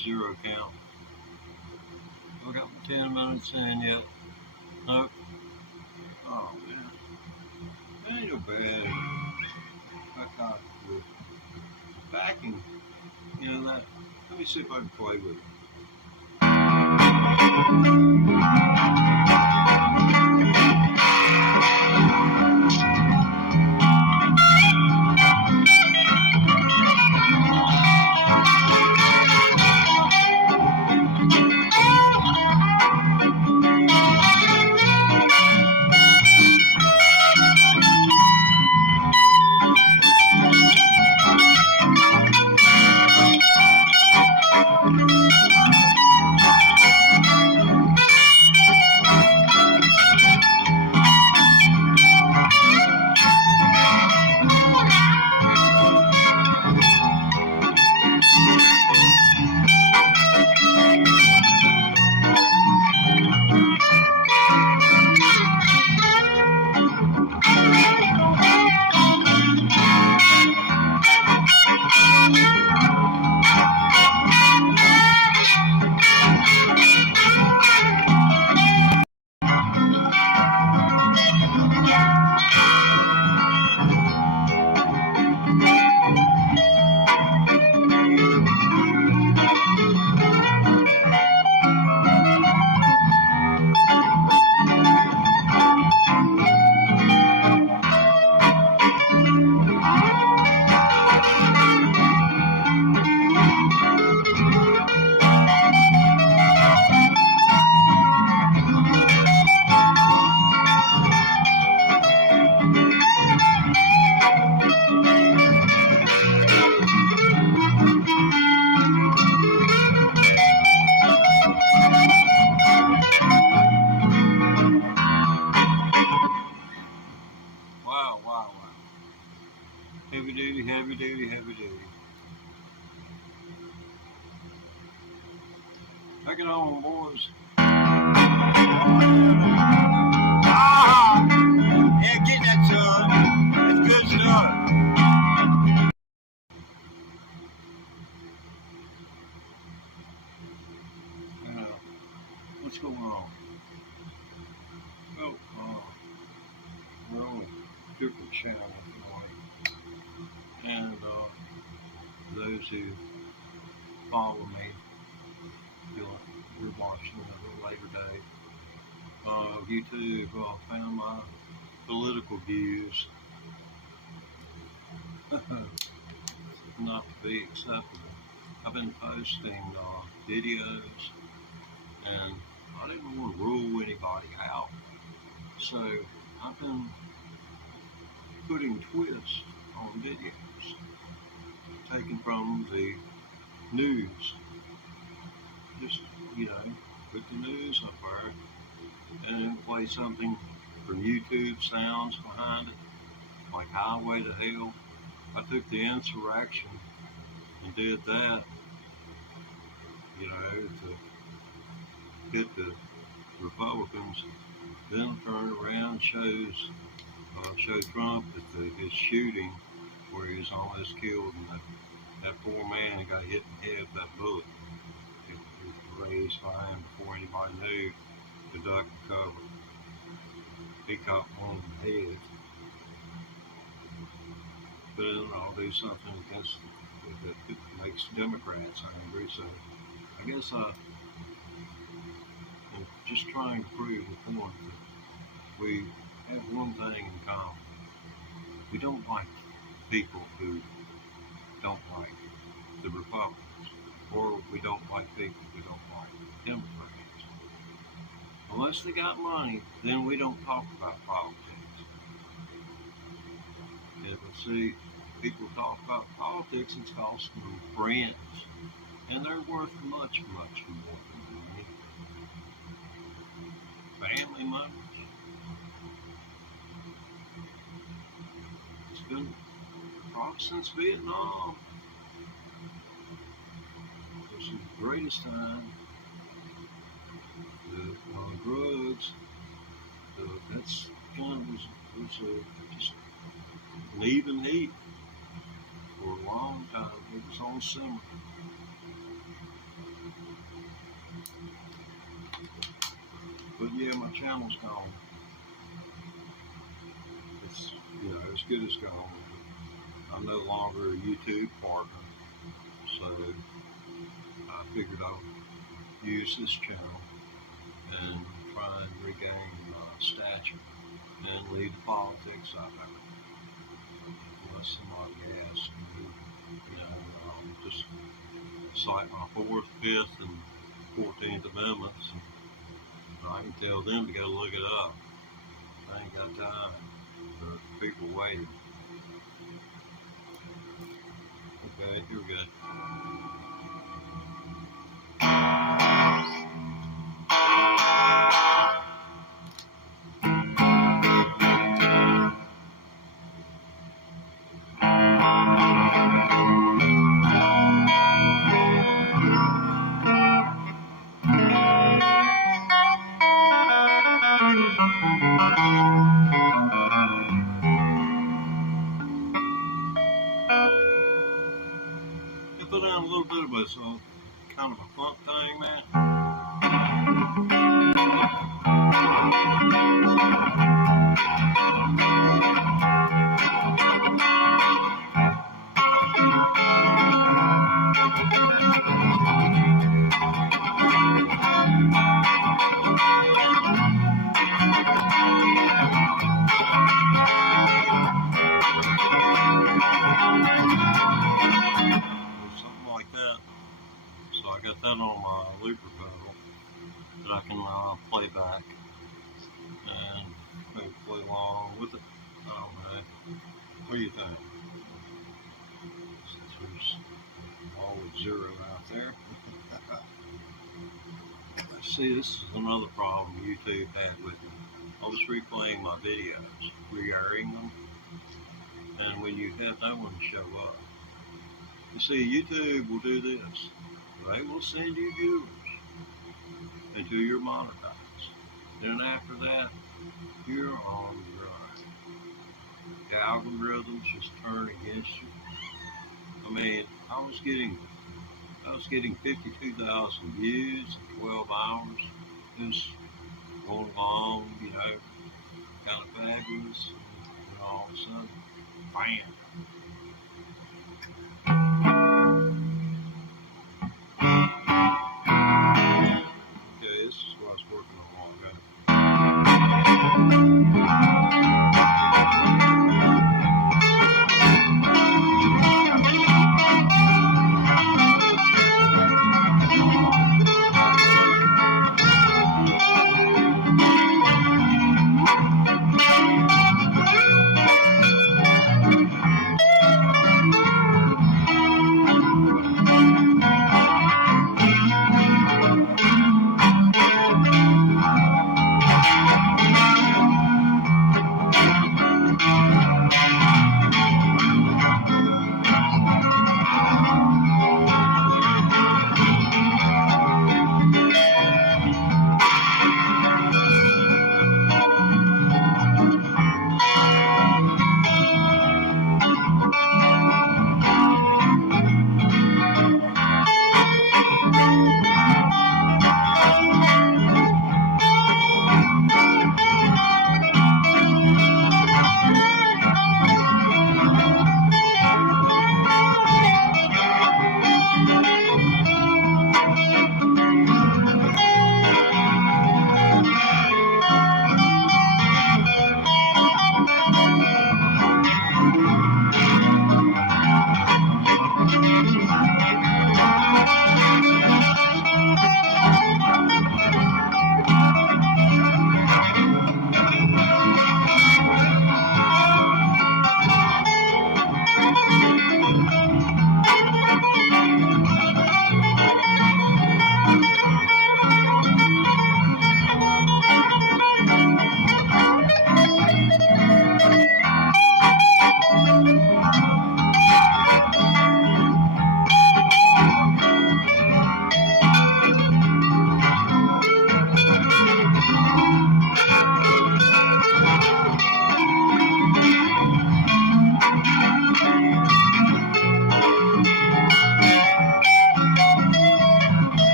zero count. I got 10 minutes in yet. Nope. Oh man. That ain't no bad. I got the backing. You know that. Let me see if I can play with it. Wow, wow, wow. Heavy duty, heavy duty, heavy duty. Take it on, boys. Ah! Yeah, get that, son. It's good stuff. You know, what's going on? Oh, we're on a different channel, and those who follow me, you're watching at a later date. YouTube found my political views not to be acceptable. I've been posting videos, and I didn't want to rule anybody out, so I've been putting twists on videos, taken from the news. Just, put the news up there and then play something from YouTube sounds behind it, like Highway to Hell. I took the insurrection and did that, to hit the Republicans. Then turn around, show Trump that his shooting, where he was almost killed, and that poor man who got hit in the head with that bullet. It was raised by him before anybody knew to duck and cover. He caught one in the head. But I'll do something against that makes Democrats angry. So I guess I'm just trying to prove the point that we have one thing in common. We don't like people who don't like the Republicans, or we don't like people who don't like Democrats. Unless they got money, then we don't talk about politics. Yeah, but see, people talk about politics, it's costing them friends, and they're worth much, much more than money. Family members. It's been probably since Vietnam. It's the greatest time. The drugs. That's kind of was just an even heat for a long time. It was on simmer. But yeah, my channel's gone. It's, as good as gone. I'm no longer a YouTube partner, so I figured I'll use this channel and try and regain stature and leave the politics out of it. Unless somebody asks me, just cite my 4th, 5th, and 14th Amendments, and I can tell them to go look it up. I ain't got time for people waiting. Okay, here we go. I put down a little bit of a kind of a funk thing, man. I got that on my looper pedal that I can play back and maybe play along with it. I don't know. What do you think? Since there's always 0 out there. See, this is another problem YouTube had with me. I was replaying my videos, re-airing them, and when you have no one show up. You see, YouTube will do this. They will send you viewers until you're monetized. Then after that, you're on your own. The algorithms just turn against you. I mean, I was getting 52,000 views in 12 hours. It was going along, kind of fabulous. And all of a sudden, bam. This is what I was working on a while ago.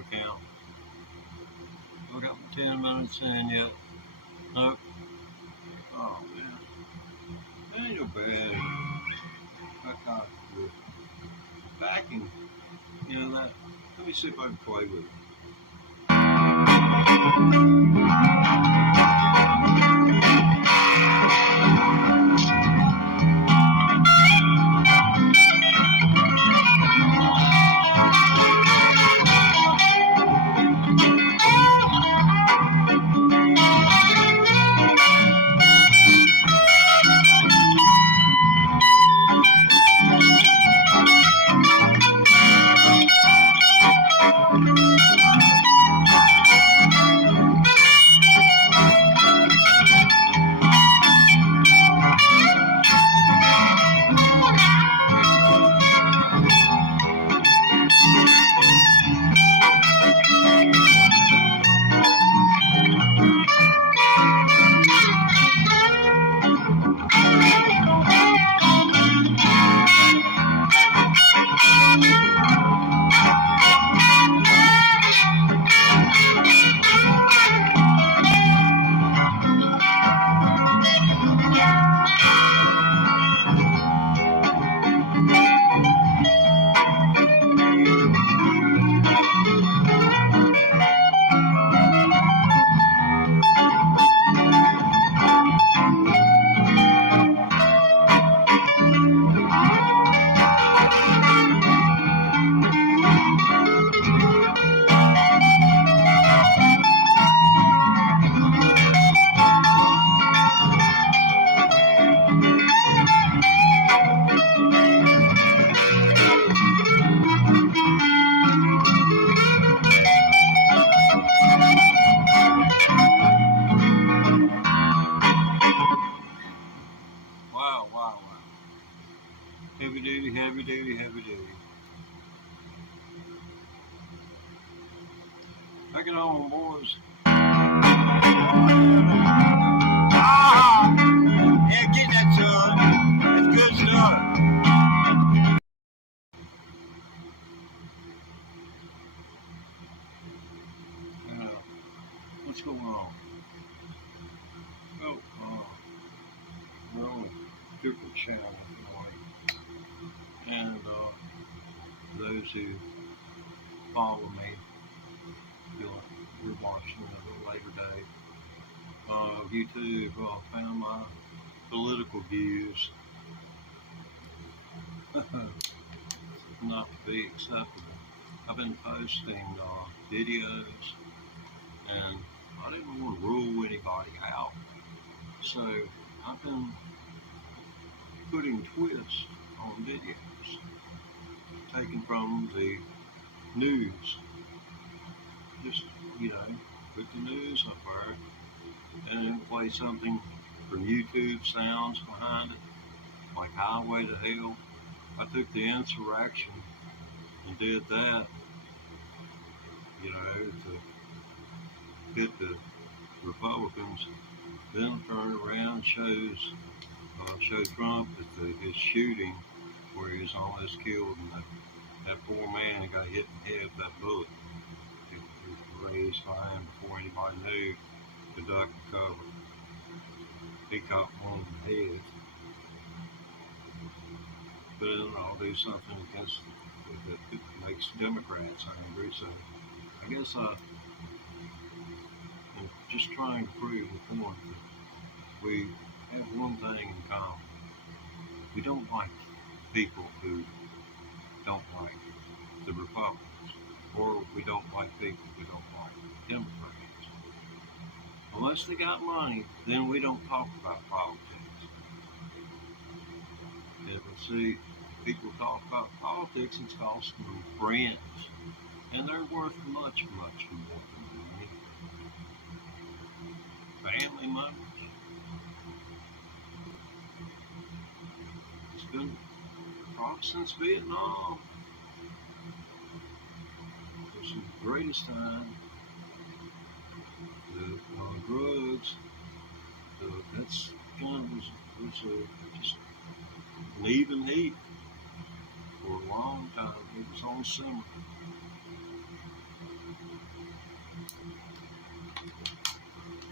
account. I got my 10 minutes in yet. Nope. Oh man. That ain't no bad. That kind of good. Backing. You know that. Let me see if I can play with it. Wow, wow, wow. Heavy duty, heavy duty, heavy duty. Take it on, boys. Ah! Yeah, get that, son. It's good stuff. What's going on? Oh, we're on a different channel tonight. And those who follow me, you're watching at a later date. YouTube found my political views not to be acceptable. I've been posting videos, and I didn't want to rule anybody out. So I've been putting twists on videos, taken from the news. Just, put the news up there and then play something from YouTube sounds behind it, like Highway to Hell. I took the insurrection and did that, to hit the Republicans. Then turn around and show Trump that his shooting, where he was almost killed, and that poor man got hit in the head with that bullet. It was raised by him before anybody knew to duck and cover. He caught one in the head. But I'll do something against that makes Democrats angry. So I guess I'm just trying to prove the point that we have one thing in common. We don't like people who don't like the Republicans, or we don't like people who don't like Democrats. Unless they got money, then we don't talk about politics. And see, people talk about politics, it's costing them friends. And they're worth much, much more than money. Family members. It's been probably since Vietnam. It's the greatest time. The drugs, that's kind of was just an even heat for a long time. It was on simmer.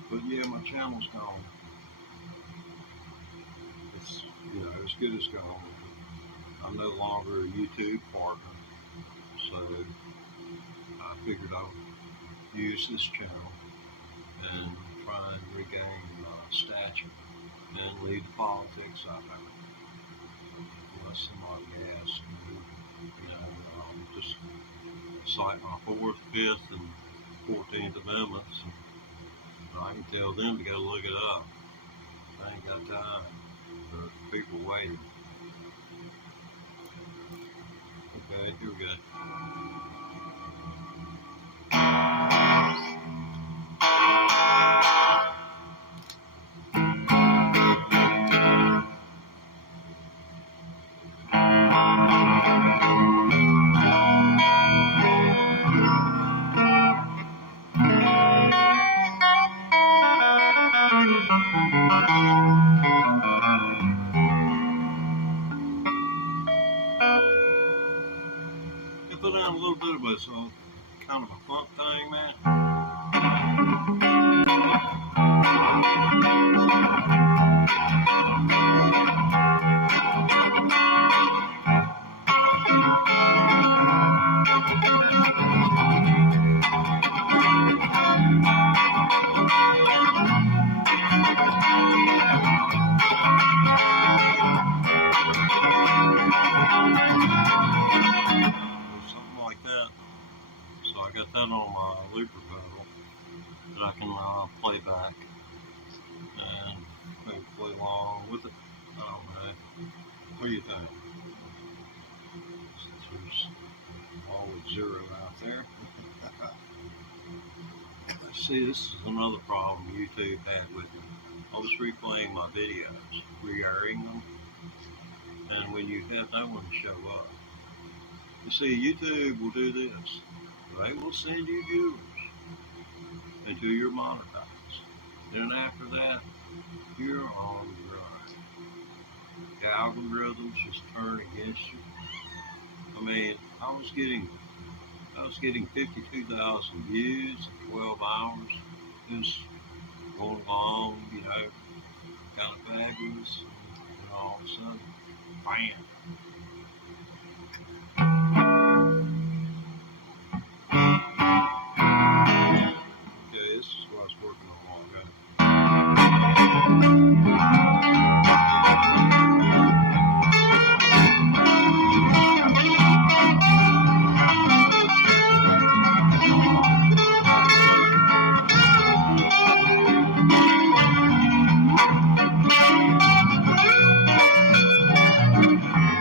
But yeah, my channel's gone. It's, as good as gone. I'm no longer a YouTube partner, so I figured I would use this channel and try and regain stature and leave the politics out there. Unless somebody asks me, just cite my 4th, 5th, and 14th Amendments, and I can tell them to go look it up. I ain't got time for people waiting. Okay, here we go. I put down a little bit of a kind of a funk thing, man. I got that on my looper pedal that I can play back and maybe play along with it. I don't know. What do you think? Since there's always 0 out there. See, this is another problem YouTube had with me. I was replaying my videos, re-airing them, and when you have no one to show up. You see, YouTube will do this. They will send you viewers until you're monetized. Then after that, you're on your own. The algorithms just turn against you. I mean, I was getting 52,000 views in 12 hours. Just going along, kind of fabulous. And all of a sudden, bam. This is what I was working on all day.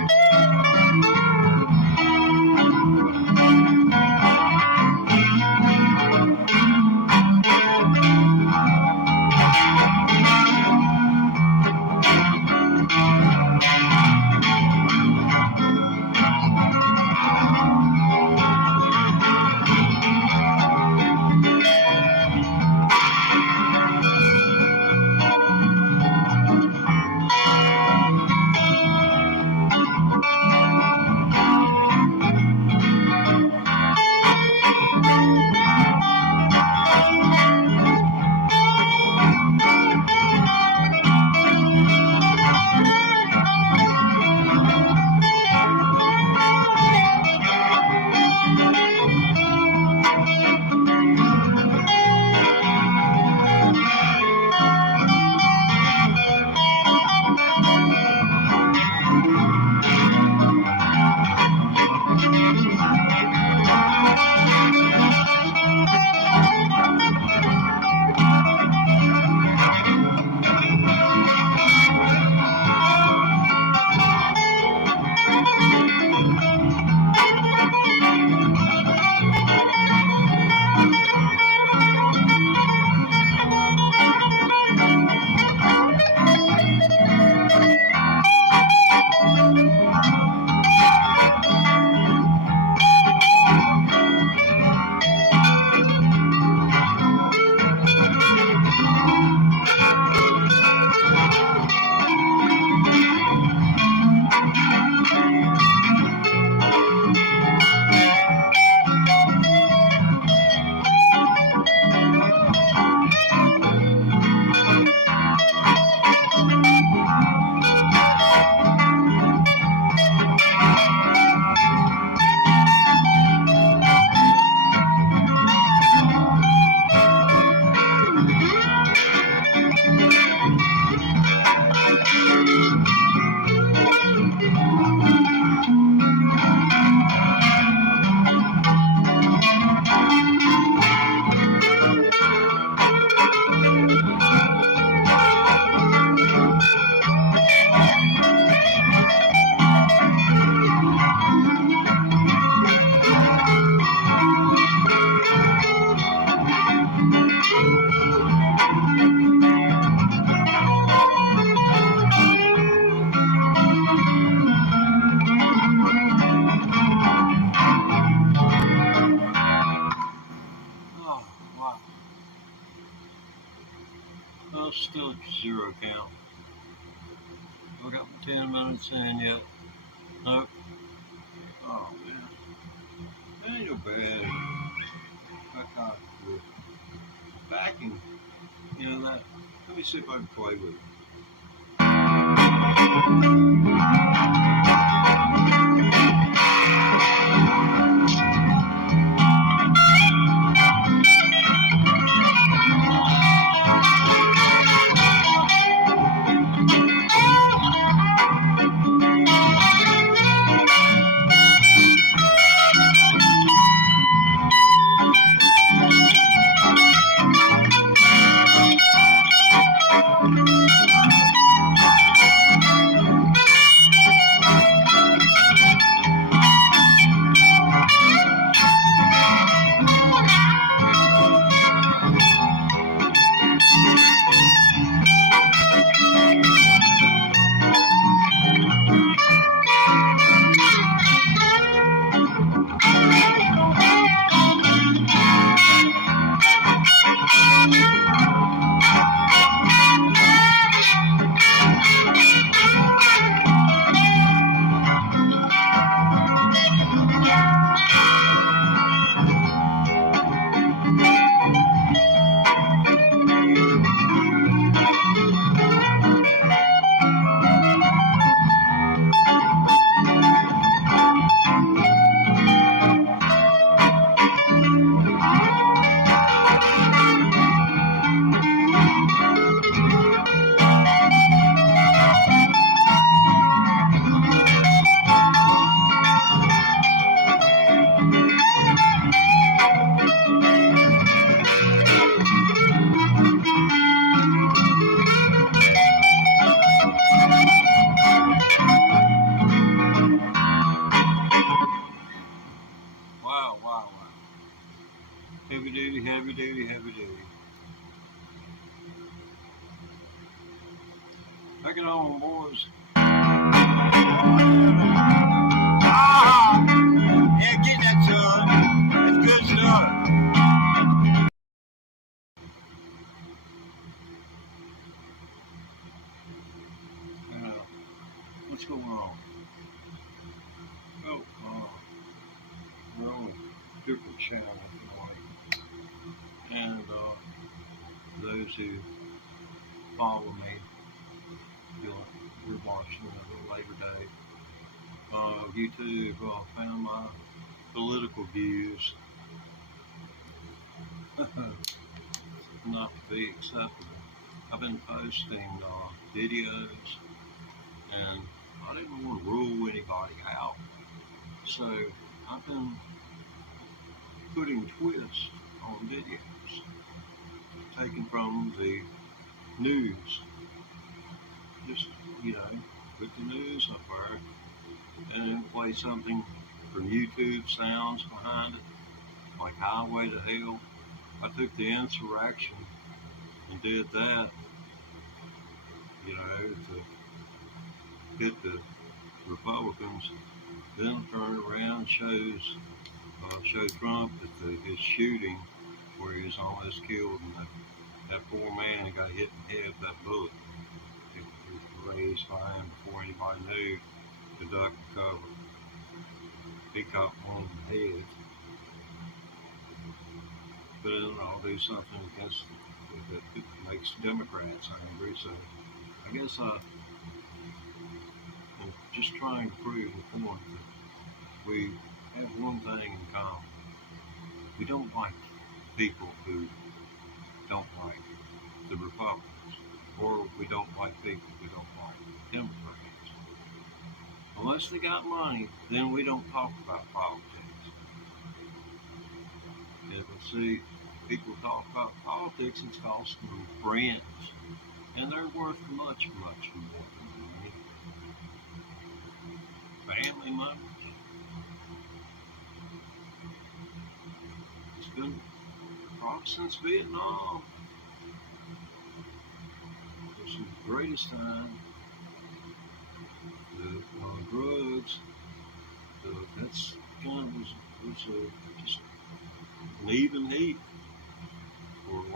Wow. Oh, still at zero count. I got 10 minutes in yet. Nope. Oh, man. That ain't no bad. I got the backing. You know that. Let me see if I can play with it. Wow, wow, wow. Heavy duty, heavy duty, heavy duty. Back it on, boys. Ah! Yeah, get that, son. It's good stuff. What's going on? Oh, we're on a different channel tonight. And those who follow me, you're watching a little later date. YouTube found my political views not to be acceptable. I've been posting videos, and I didn't want to rule anybody out. So I've been putting twists on videos, taken from the news. Just, put the news up there and then play something from YouTube sounds behind it, like Highway to Hell. I took the insurrection and did that, to hit the Republicans. Then turn around, show Trump that his shooting, where he was almost killed, and that poor man got hit in the head with that bullet. It was raised by him before anybody knew to duck and cover. He caught one in the head. But I'll do something against that makes Democrats angry. So I guess I'm just trying to prove the point that we have one thing in common. We don't like people who don't like the Republicans, or we don't like people who don't like Democrats. Unless they got money, then we don't talk about politics. And see, people talk about politics, it's costing them friends, and they're worth much, much more than money. Family members. It's been probably since Vietnam. It's the greatest time. The drugs. That's kind of was just an even heat.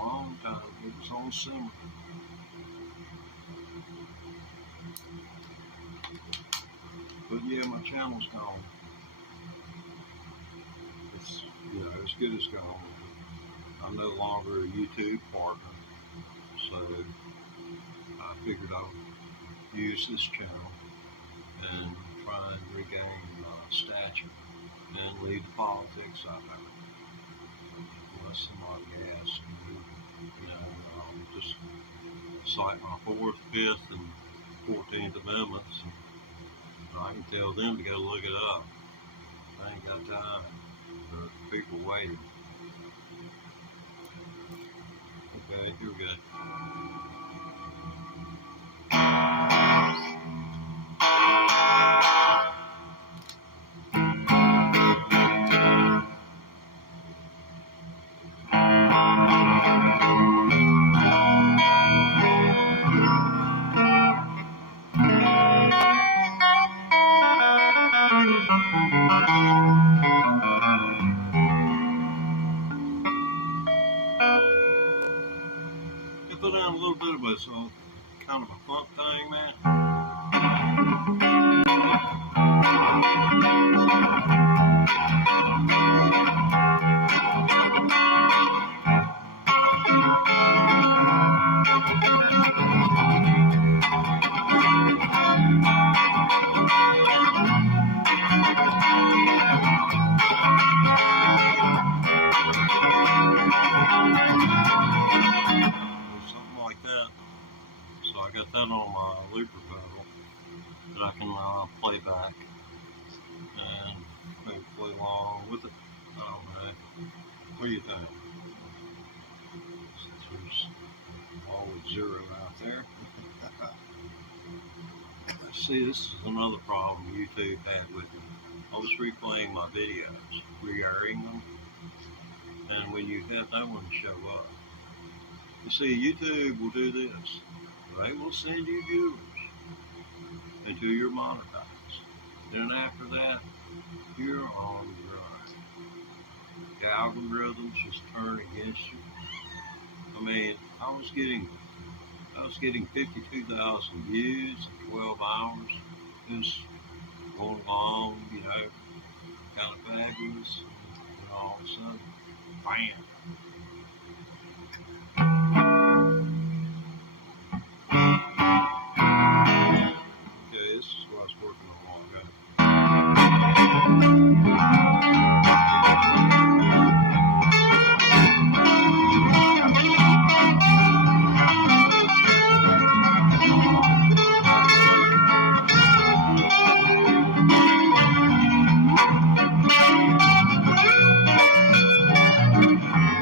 long time. It was on simmer. But yeah, my channel's gone. It's, as good as gone. I'm no longer a YouTube partner, so I figured I would use this channel and try and regain stature and leave the politics out of it. Unless somebody asks me, just cite my 4th, 5th, and 14th Amendments. And I can tell them to go look it up. I ain't got time for people waiting. Okay, here we go. Put down a little bit of a kind of a funk thing, man. I got that on my looper pedal that I can play back and maybe play along with it. I don't know. What do you think? There's always 0 out there. See, this is another problem YouTube had with me. I was replaying my videos, re-airing them, and when you have no one show up, you see, YouTube will do this. They will send you viewers until you're monetized. Then after that, you're on your own. The algorithms just turn against you. I mean, I was getting 52,000 views in 12 hours. It was going along, kind of fabulous. And all of a sudden, bam. This is what I was working on a while ago.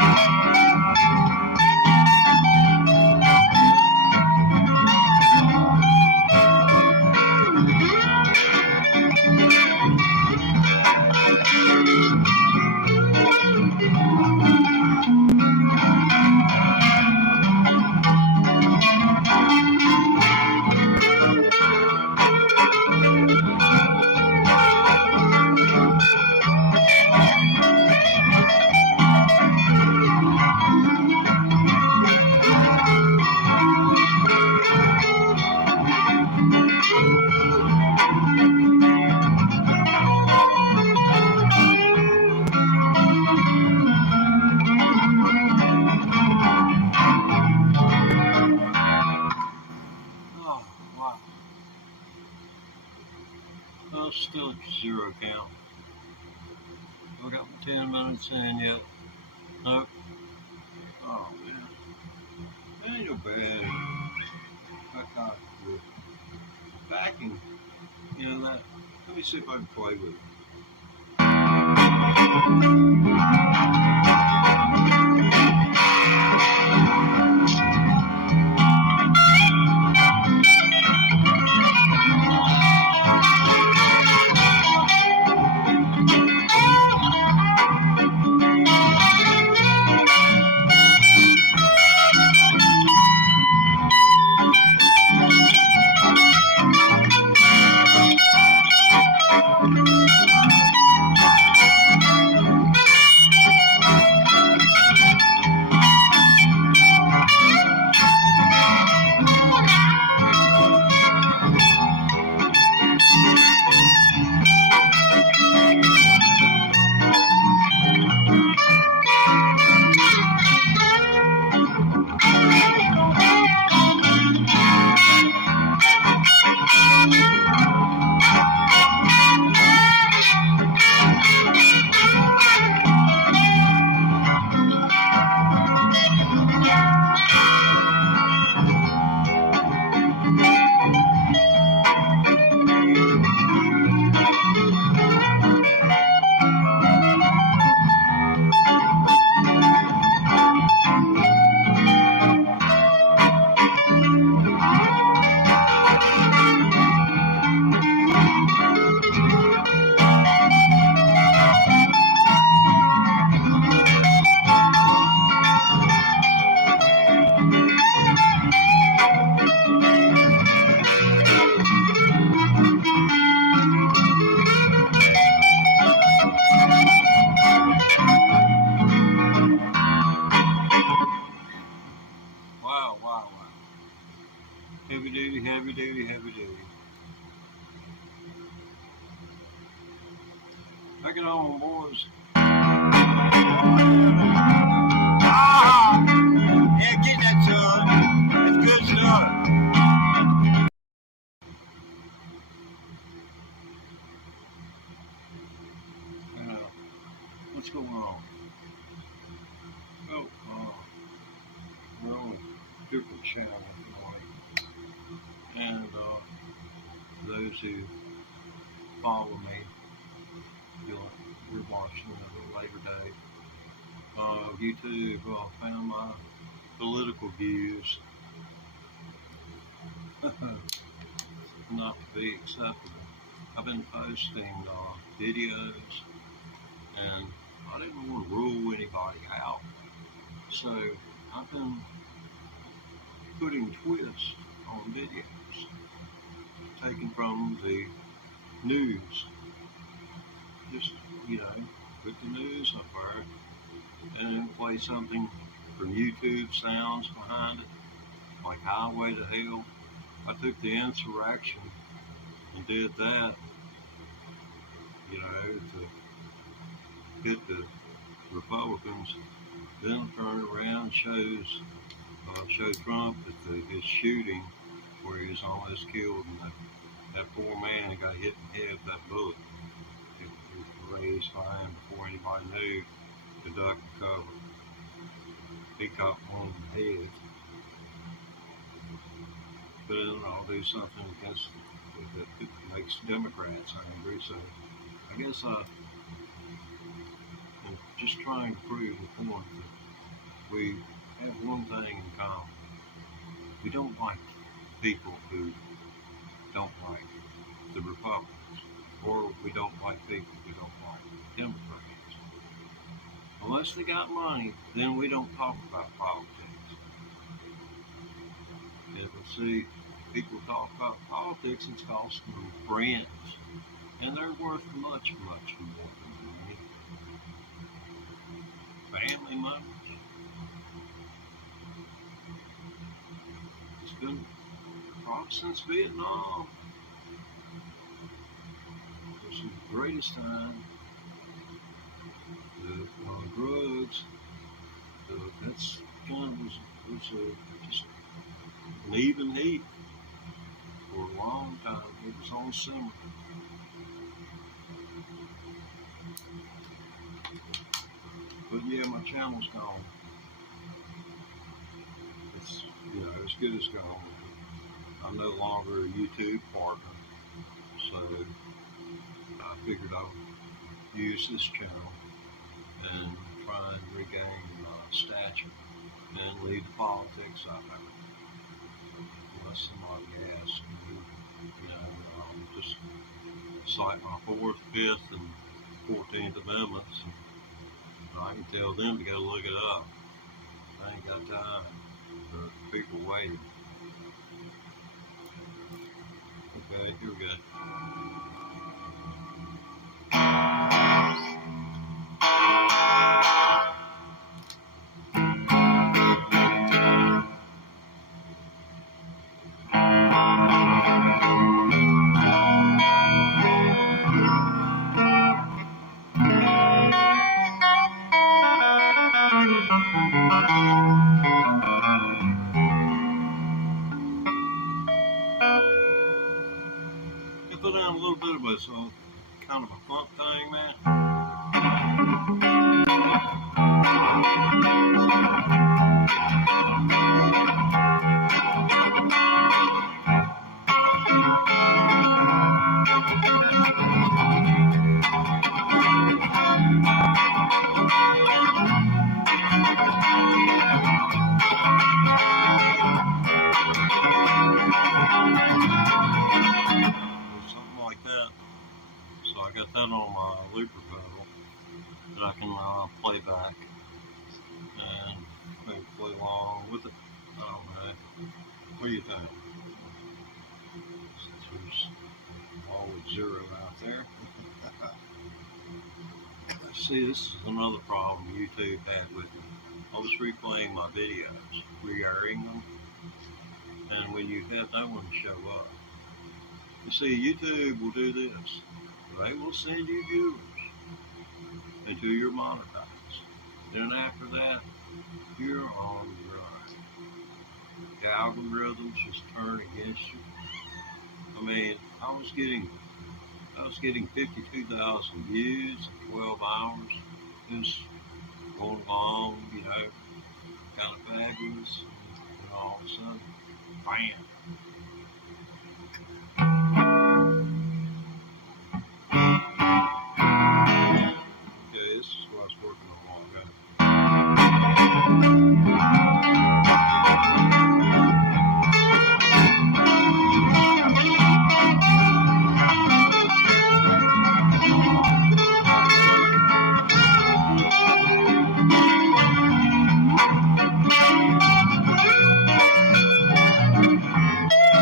Oh, wow. Well, still at zero count. I got 10 minutes in yet. Nope. Oh, man. That ain't no bad. I got the backing. You know that. Let me see if I can play with it. Wow, wow, wow. Heavy duty, heavy duty, heavy duty. Take it on, boys. Ah! Yeah, get that, son. It's good stuff. You know, what's going on? Oh, we're on a different channel. And those who follow me, you're watching at a later date. YouTube found my political views not to be acceptable. I've been posting videos, and I didn't want to rule anybody out. So I've been putting twists on videos, taken from the news. Just, put the news up there and then play something from YouTube sounds behind it, like Highway to Hell. I took the insurrection and did that, to hit the Republicans. Then turn around and show Trump that his shooting, where he was almost killed, and that poor man that got hit in the head with that bullet. It was raised by him before anybody knew to duck and cover. He caught one in the head. But then I'll do something against that makes Democrats angry. So I guess I'm just trying to prove the point we have one thing in common. We don't like people who don't like the Republicans, or we don't like people who don't like Democrats. Unless they got money, then we don't talk about politics. And see, people talk about politics, it's costing them friends. And they're worth much, much more than money. Family members. It's been probably since Vietnam. It was the greatest time. The drugs. That's kind of was just an even heat for a long time. It was on simmer. But yeah, my channel's gone. It's as good as gone. I'm no longer a YouTube partner, so I figured I would use this channel and try and regain stature and leave the politics out of it. Unless somebody asks me, just cite my 4th, 5th, and 14th Amendments. And I can tell them to go look it up. I ain't got time for people waiting. Okay, here we go. Put down a little bit of a kind of a funk thing, man. I got that on my looper pedal that I can play back and maybe play along with it. I don't know. What do you think? Since there's always 0 out there. See, this is another problem YouTube had with me. I was replaying my videos, re-airing them, and when you have no one show up. You see, YouTube will do this. They will send you viewers until you're monetized. Then after that, you're on your own. The algorithms just turn against you. I mean, I was getting 52,000 views in 12 hours. It was going along, kind of fabulous. And all of a sudden, bam. This is what I was working on a while ago.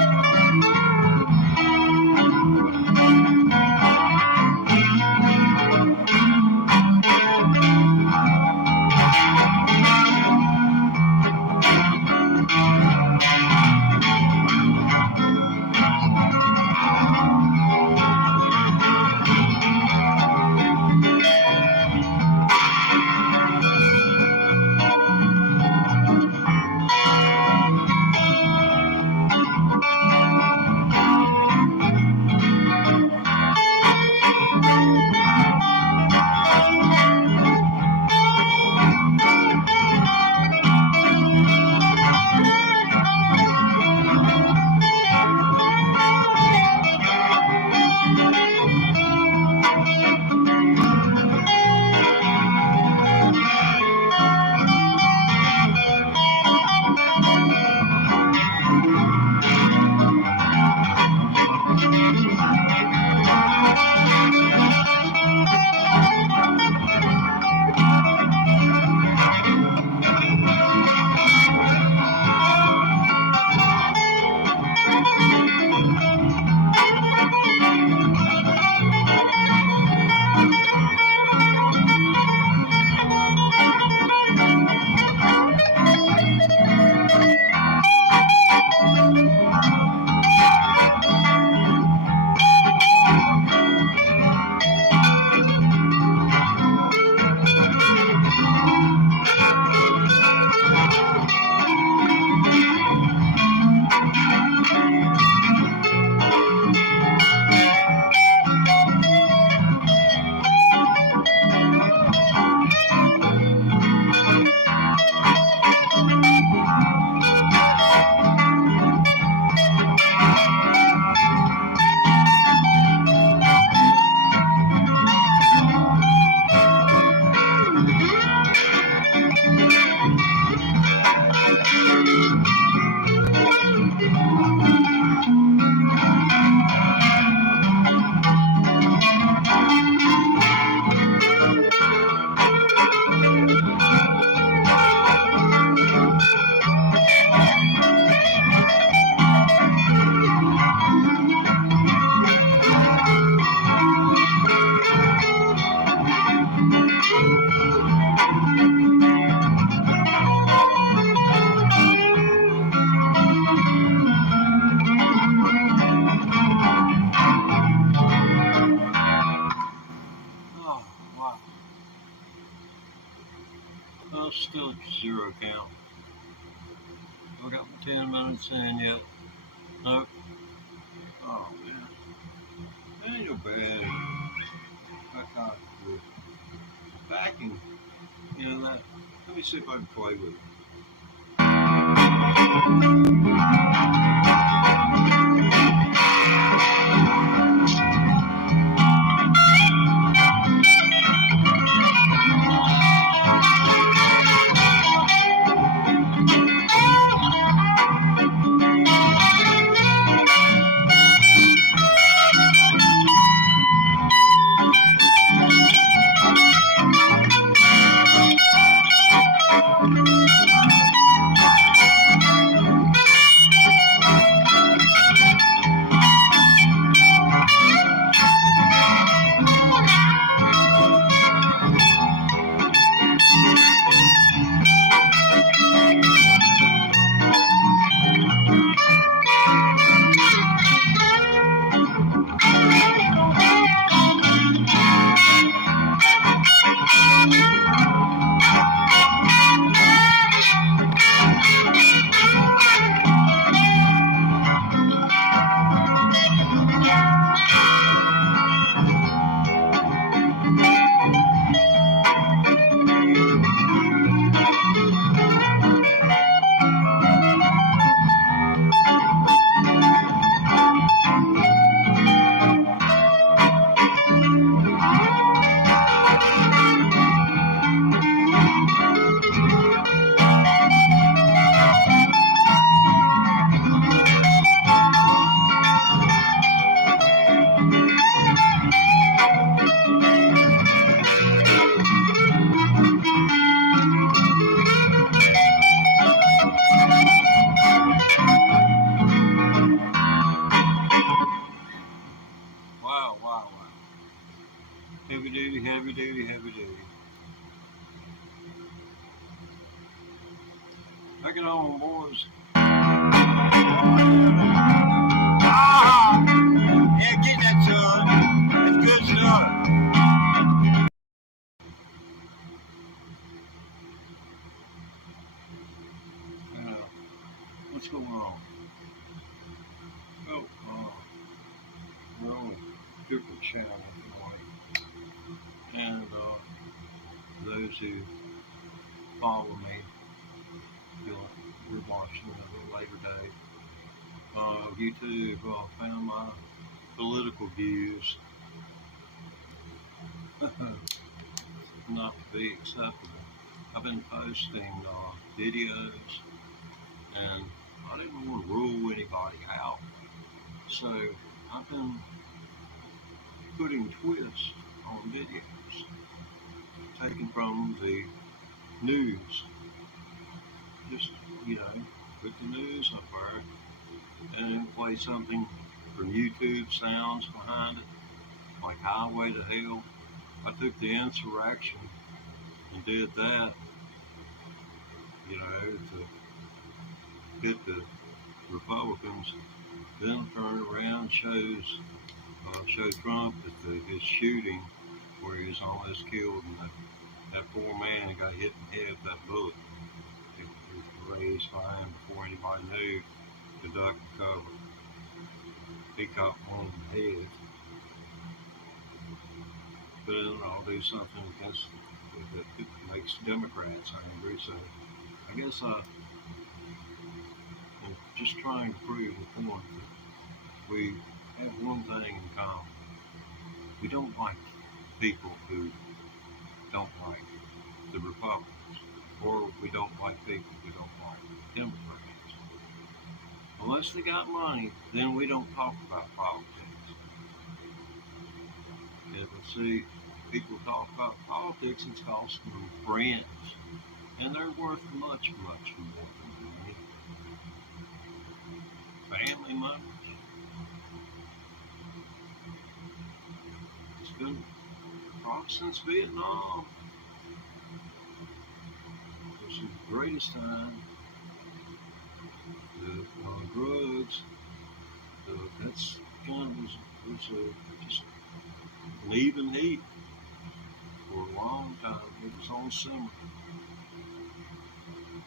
zero count. I got my 10 minutes in yet. Nope. Oh man. That ain't no bad. I got the backing. You know that. Let me see if I can play with it. Wow, wow, wow. Heavy duty, heavy duty, heavy duty. Take it on, boys. Ah! Yeah, get that, son. It's good stuff. What's going on? Oh, we're on a different channel tonight. And those who follow me, we're watching it a little later date. YouTube found my political views not to be acceptable. I've been posting videos, and I didn't want to rule anybody out. So I've been putting twists on videos, taken from the news. Just, put the news up there and then play something from YouTube sounds behind it, like Highway to Hell. I took the insurrection and did that, to hit the Republicans. Then turned around, show Trump at his shooting where he was almost killed, and that poor man got hit in the head with that bullet. It was raised by him before anybody knew to duck and cover. He caught one in the head. But I'll do something against that makes Democrats angry. So I guess I'm just trying to prove the point that we have one thing in common. We don't like people who don't like the Republicans, or we don't like people who don't like Democrats. Unless they got money, then we don't talk about politics. Yeah, but see, people talk about politics, it's costing them friends, and they're worth much, much more than money. Family members. It's been probably since Vietnam. This is the greatest time. The drugs, that's kind of was just an even heat for a long time. It was on simmer.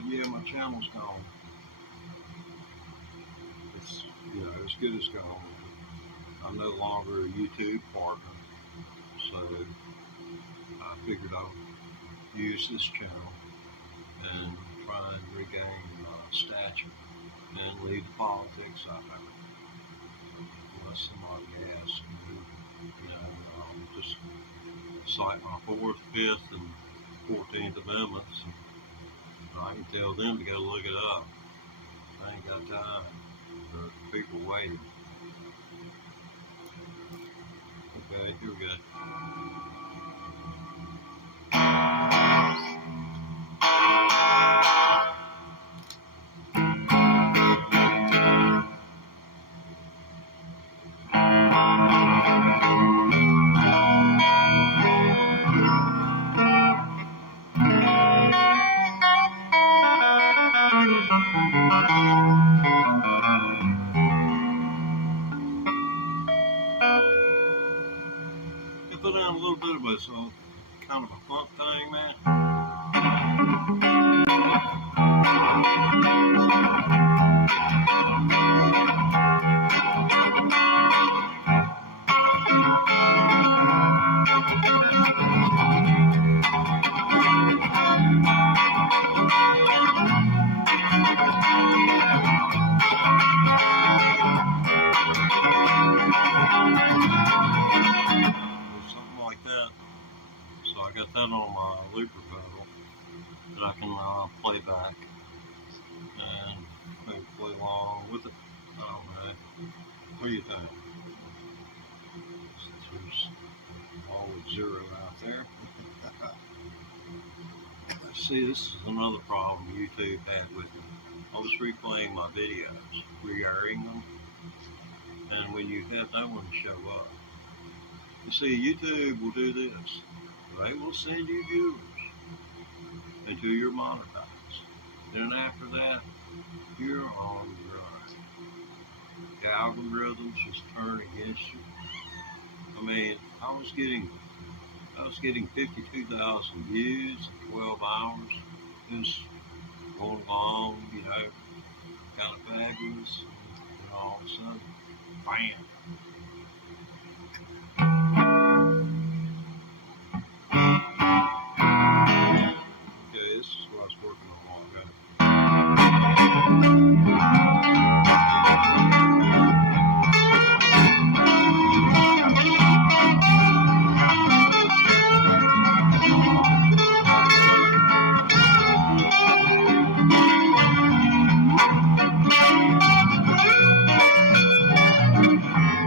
yeah, my channel's gone. It's, as good as gone. I'm no longer a YouTube partner, so I figured I'll use this channel and try and regain stature and leave the politics out of it. Unless somebody asks me, I'll just cite my 4th, 5th, and 14th Amendments. And I can tell them to go look it up. I ain't got time for people waiting. Okay, here we go. I put down a little bit of a kind of a funk thing, man. Something like that. So I got that on my looper pedal that I can play back and maybe play along with it. I don't know. What do you think? There's always 0 out there. See, this is another problem YouTube had with me. I was replaying my videos, re-airing them, and when you have no one show up, you see, YouTube will do this. They will send you viewers until you're monetized. Then after that, you're on your own. The algorithms just turn against you. I mean, I was getting 52,000 views in 12 hours. It was going along, kind of fabulous. And all of a sudden, bam. Okay, this is what I was working on a while ago.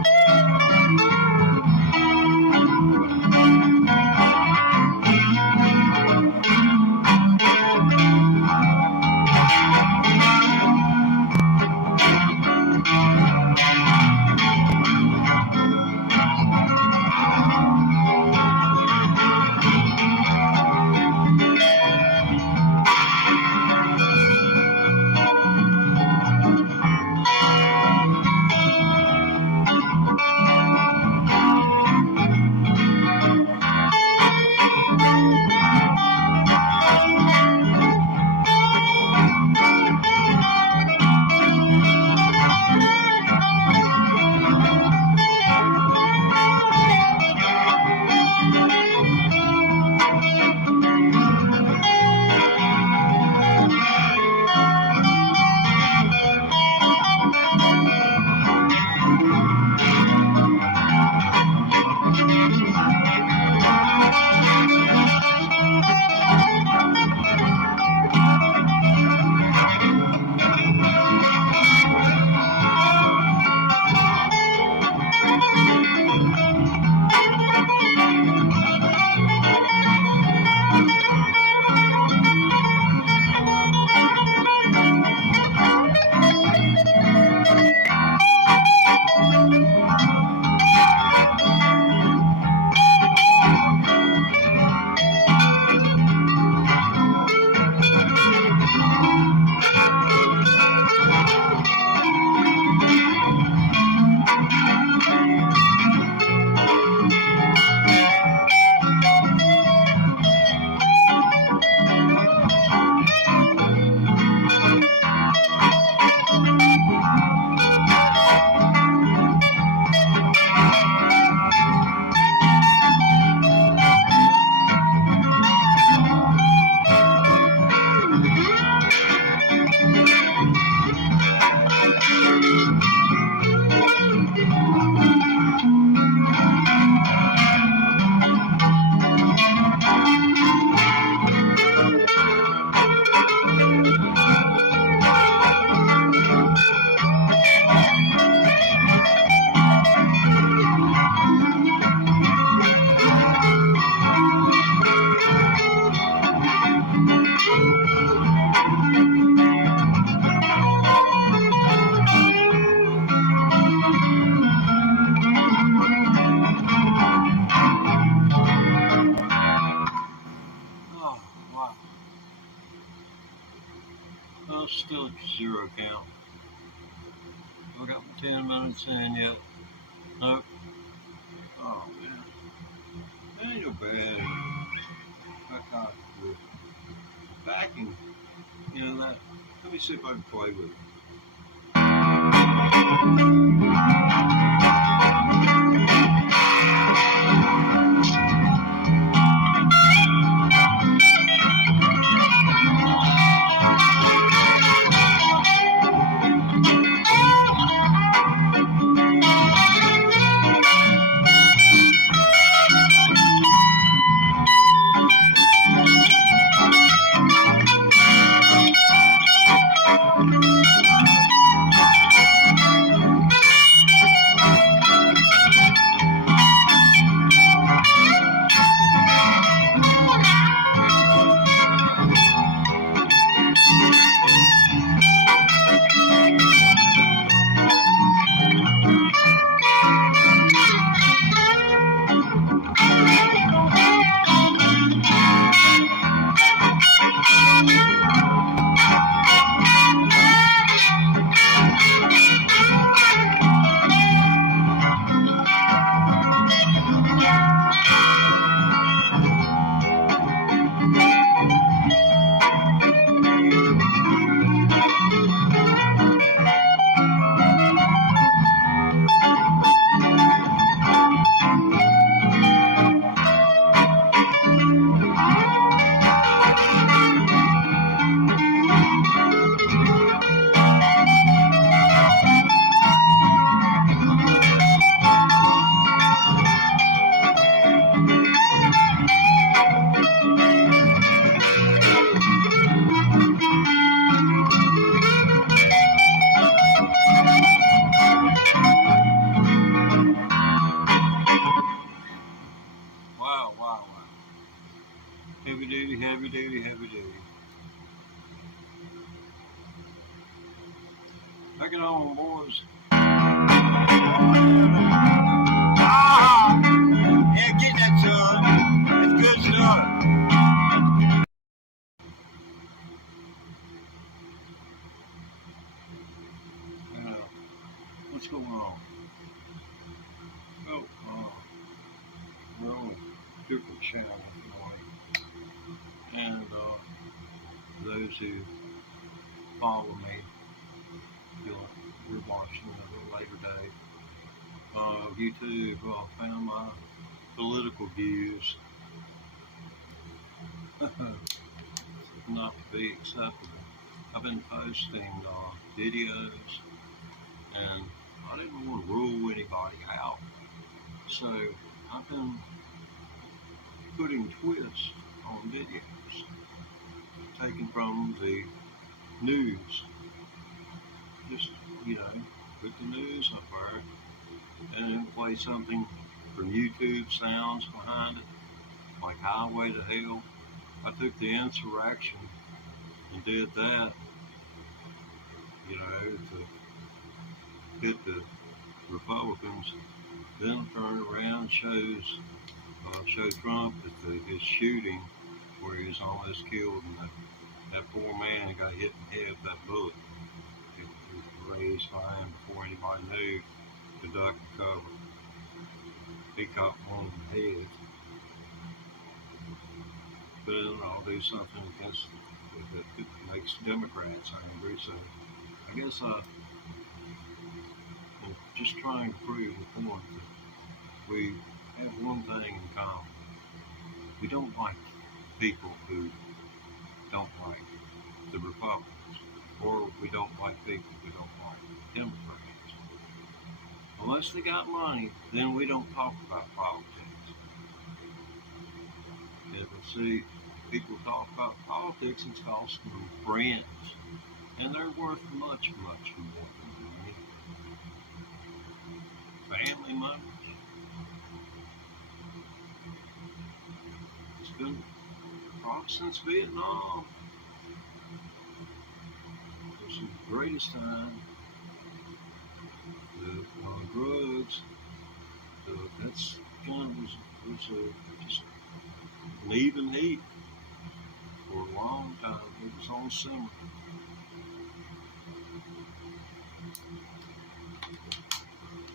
still at zero count. I got 10 minutes in yet. Nope. Oh man. That ain't no bad. That kind of good. Backing, that. Let me see if I can play with it. Wow. Heavy duty. Back it on, boys. Yeah, get that, son. It's good stuff. What's going on? Oh, we're on a different channel tonight. And those who follow me, we're watching at a later date. YouTube found my political views not to be acceptable. I've been posting videos, and I didn't want to rule anybody out. So I've been putting twists on videos, taken from the news. Just, put the news up there and then play something from YouTube sounds behind it, like Highway to Hell. I took the insurrection and did that, to hit the Republicans, then turned around and show Trump at his shooting where he was almost killed, and that poor man got hit in the head with that bullet. It was raised by him before anybody knew to duck and cover. He caught one in the head. But I'll do something against that makes Democrats angry. So I guess I'm just trying to prove the point that we have one thing in common. We don't like people who don't like the Republicans, or we don't like people who don't like Democrats. Unless they got money, then we don't talk about politics. And see, people talk about politics, it's cost them friends, and they're worth much more than money. Family members. It's been probably since Vietnam. It's the greatest time. The drugs. That's kind of was just an even heat for a long time. It was on simmer.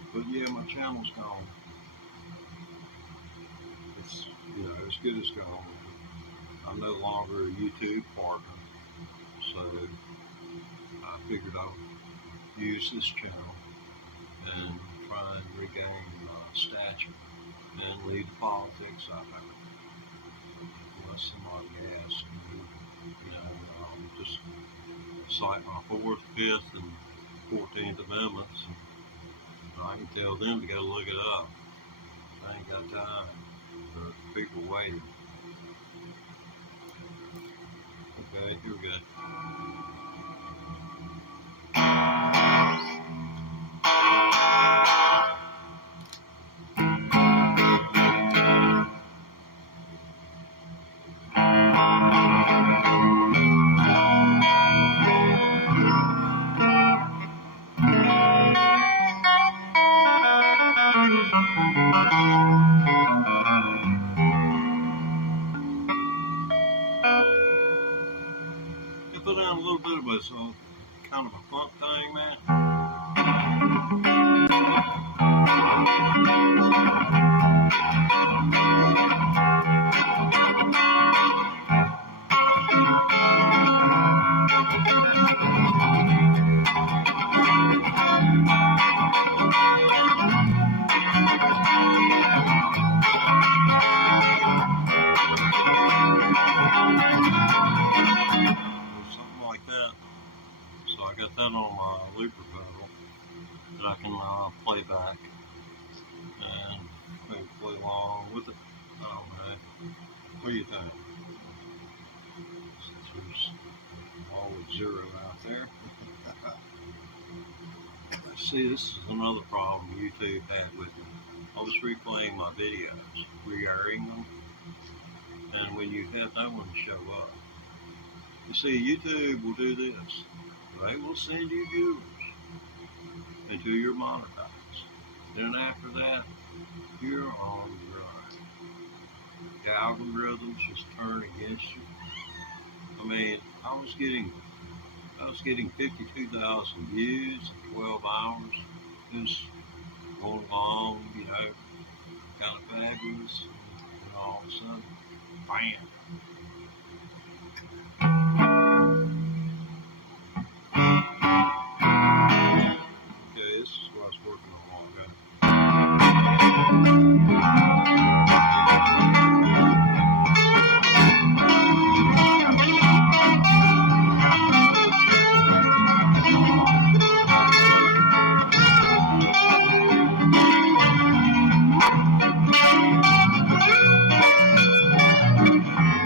But yeah, my channel's gone. It's, as good as gone. I'm no longer a YouTube partner, so I figured I'll use this channel and try and regain stature and leave the politics out of it. Unless somebody asks me, just cite my 4th, 5th, and 14th Amendments, and I can tell them to go look it up. I ain't got time for people waiting. Okay, here we go. I put down a little bit of a kind of a funk thing, man. Something like that. So I got that on my looper pedal that I can play back and maybe play along with it. I don't know. What do you think? Since there's always 0 out there. See, this is another problem YouTube had with me. I was replaying my videos, re-airing them, and when you have no one show up, you see, YouTube will do this. They will send you viewers until you're monetized. Then after that, you're on your own. The algorithms just turn against you. I mean, I was getting 52,000 views in 12 hours. It was going along, kind of fabulous, and all of a sudden, bam. Okay, this is what I was working on a while ago.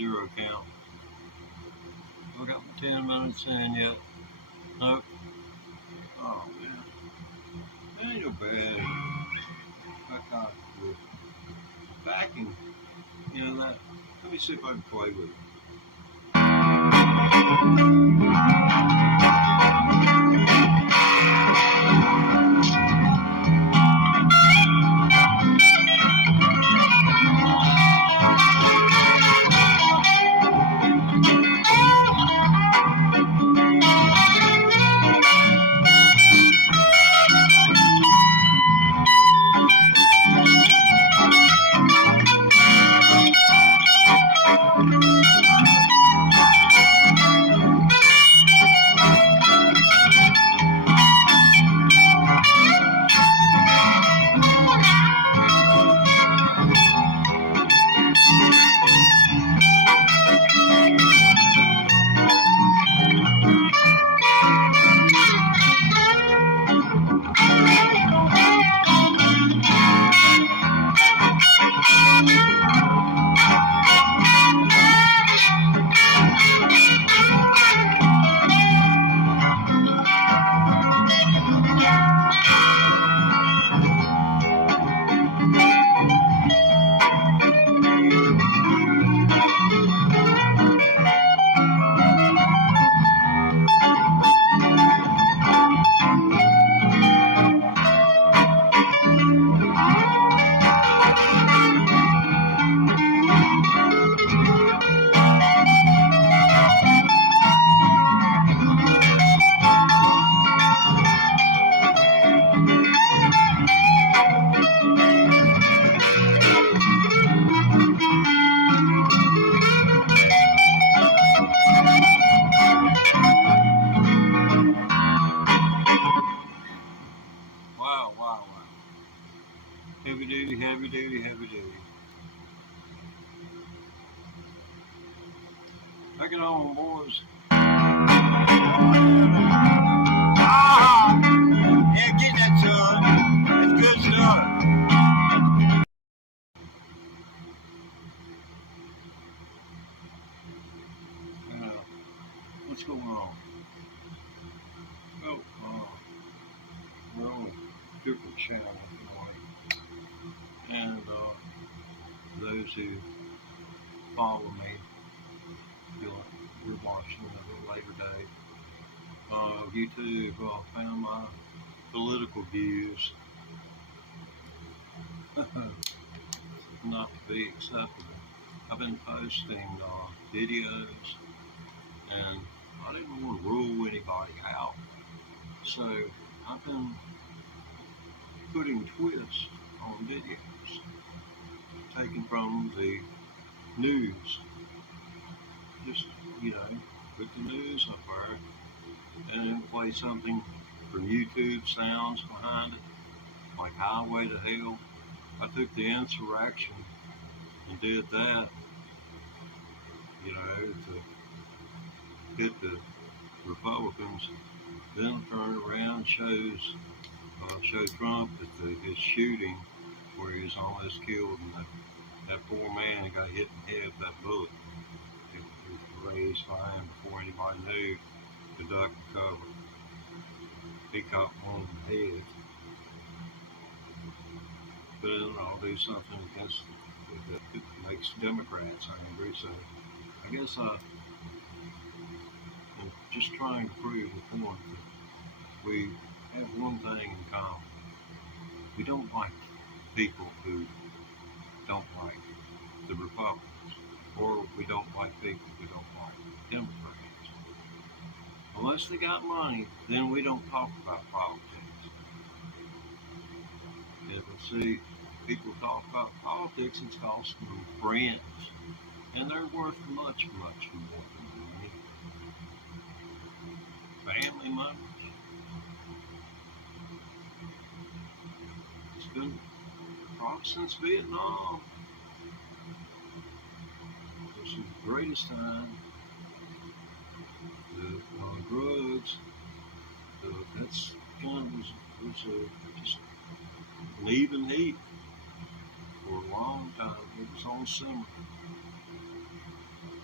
zero count. I got my 10 minutes in yet. Nope. Oh man. That ain't no bad. That kind of backing. You know that. Let me see if I can play with it. Wow, wow, wow. Heavy duty, heavy duty, heavy duty. Take it on, boys. Ah! Yeah, get that, son. That's good stuff. What's going on? Oh, we're on a different channel tonight. And those who follow me, feel like you're watching at a later date. YouTube found my political views not to be acceptable. I've been posting videos, and I didn't want to rule anybody out. So I've been putting twists on videos, taken from the news. Just, put the news up there and then play something from YouTube sounds behind it, like Highway to Hell. I took the insurrection and did that, to hit the Republicans, then turned around and show Trump that his shooting, where he was almost killed, and that poor man got hit in the head with that bullet. It was raised by him before anybody knew to duck and cover. He caught one in the head. But I'll do something against that makes Democrats angry. So I guess I'm just trying to prove the point that we have one thing in common. We don't like people who don't like the Republicans, or we don't like people who don't like Democrats. Unless they got money, then we don't talk about politics. And see, people talk about politics, it's costing them friends, and they're worth much, much more than money. Family members. It's been probably since Vietnam. This is the greatest time. The drugs, that's was just an even heat for a long time. It was on simmer.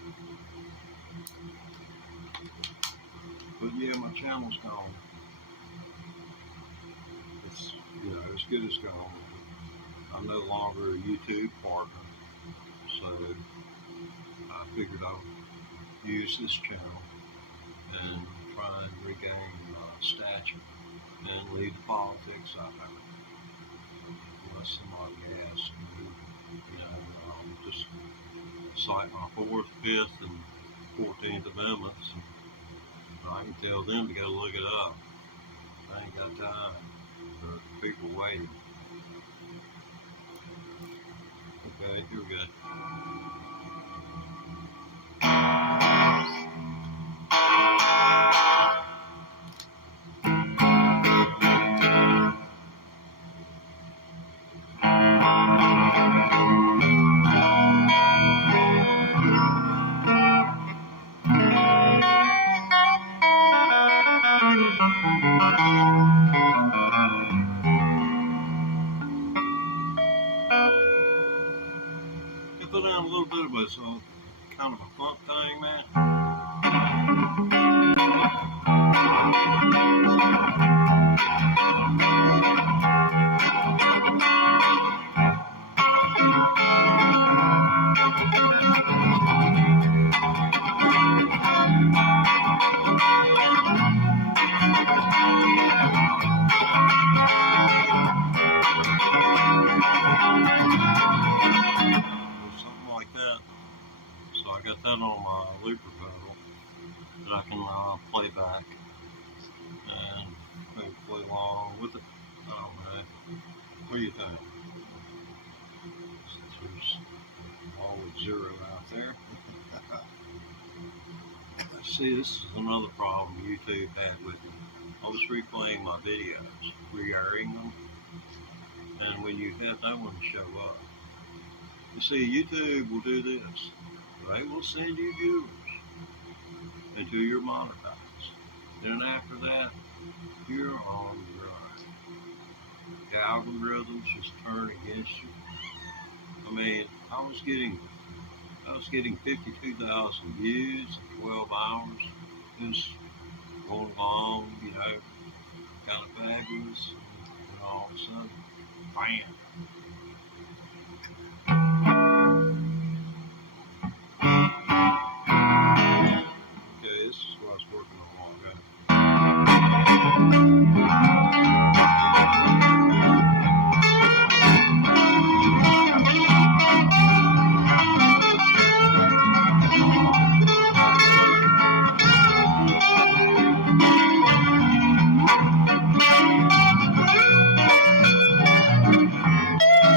But yeah, my channel's gone. It's, as good as gone. I'm no longer a YouTube partner, so I figured I'll use this channel and try and regain stature and leave the politics out of it. Unless somebody asks me, just cite my 4th, 5th, and 14th Amendments, and I can tell them to go look it up. I ain't got time for people waiting. Okay, here we go. Put down a little bit of a kind of a funk thing, man. I got that on my looper pedal that I can play back and maybe play along with it. I don't know. What do you think? There's always 0 out there. See, this is another problem YouTube had with me. I was replaying my videos, re-airing them, and when you have no one show up. You see, YouTube will do this. They will send you viewers until you're monetized. Then after that, you're on your own. The algorithms just turn against you. I mean, I was getting 52,000 views in 12 hours. It was going along, kind of fabulous, and all of a sudden, bam. This is what I was working on a while ago.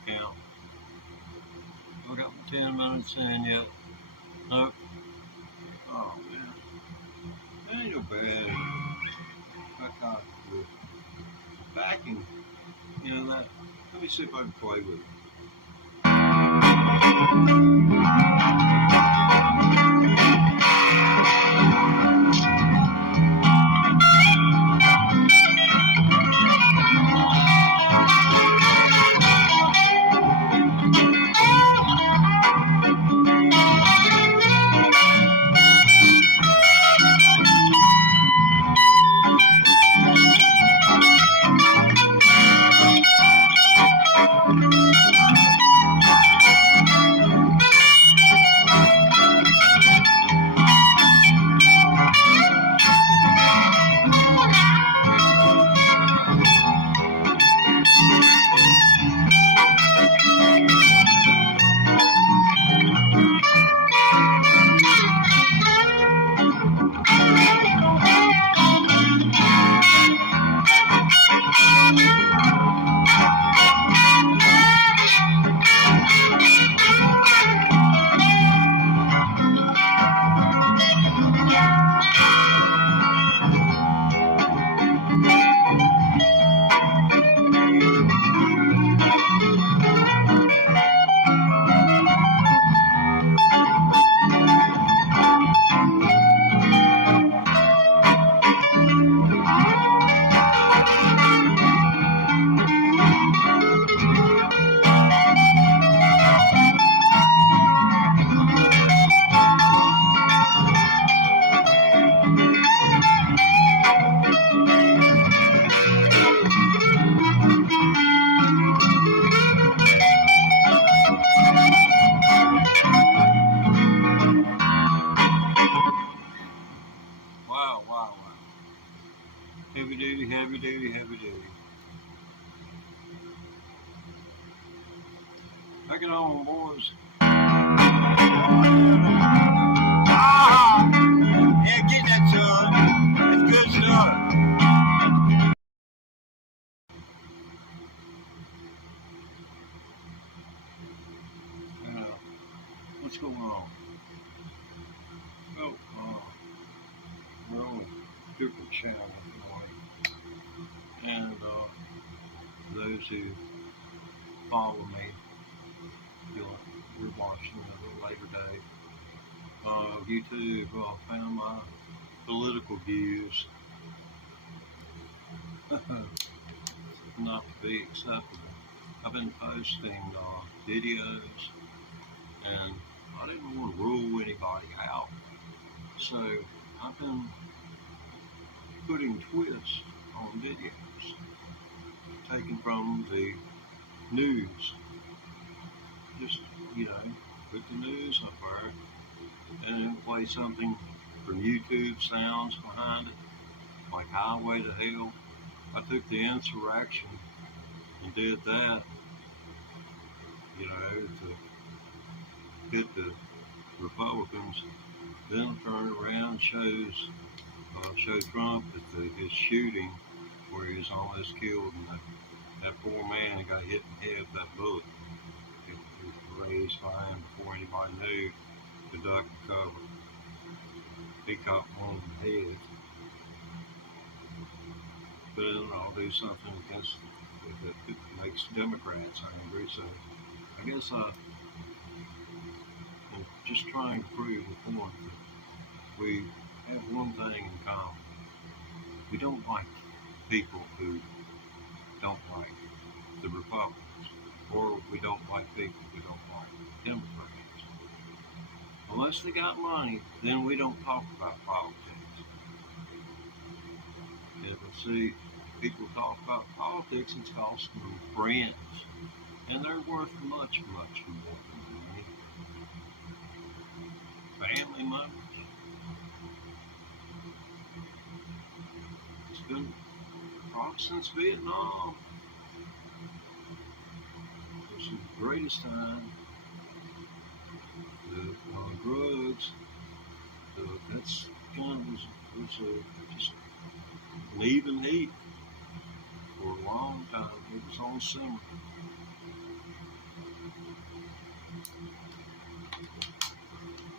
count. I got my 10 minutes in yet. Nope. Oh man. That ain't no bad. That got the backing. You know that. Let me see if I can play with it. Wow, wow, wow. Heavy duty, heavy duty, heavy duty. Take it on, boys. Ah! Yeah, get that, son. It's good stuff. What's going on? Oh, we're on a different channel tonight. And those who follow me, you're watching at a later date. YouTube found my political views not to be acceptable. I've been posting videos, and I didn't want to rule anybody out. So I've been putting twists on videos, taken from the news. Just, put the news up there and then play something from YouTube sounds behind it, like Highway to Hell. I took the insurrection and did that, to hit the Republicans. Then turn around, show Trump at his shooting where he was almost killed, and that poor man got hit in the head with that bullet. It raised flying before anybody knew to duck and cover. He caught one in the head. But I'll do something against that makes Democrats angry. So I guess I'm just trying to prove the point that we have one thing in common. We don't like people who don't like the Republicans, or we don't like people who don't like Democrats. Unless they got money, then we don't talk about politics. Yeah, but see, people talk about politics, it's costing them friends, and they're worth much, much more than money. Family members. It's been probably since Vietnam. It's the greatest time. The drugs. That's kind of was just an even heat for a long time. It was on simmer.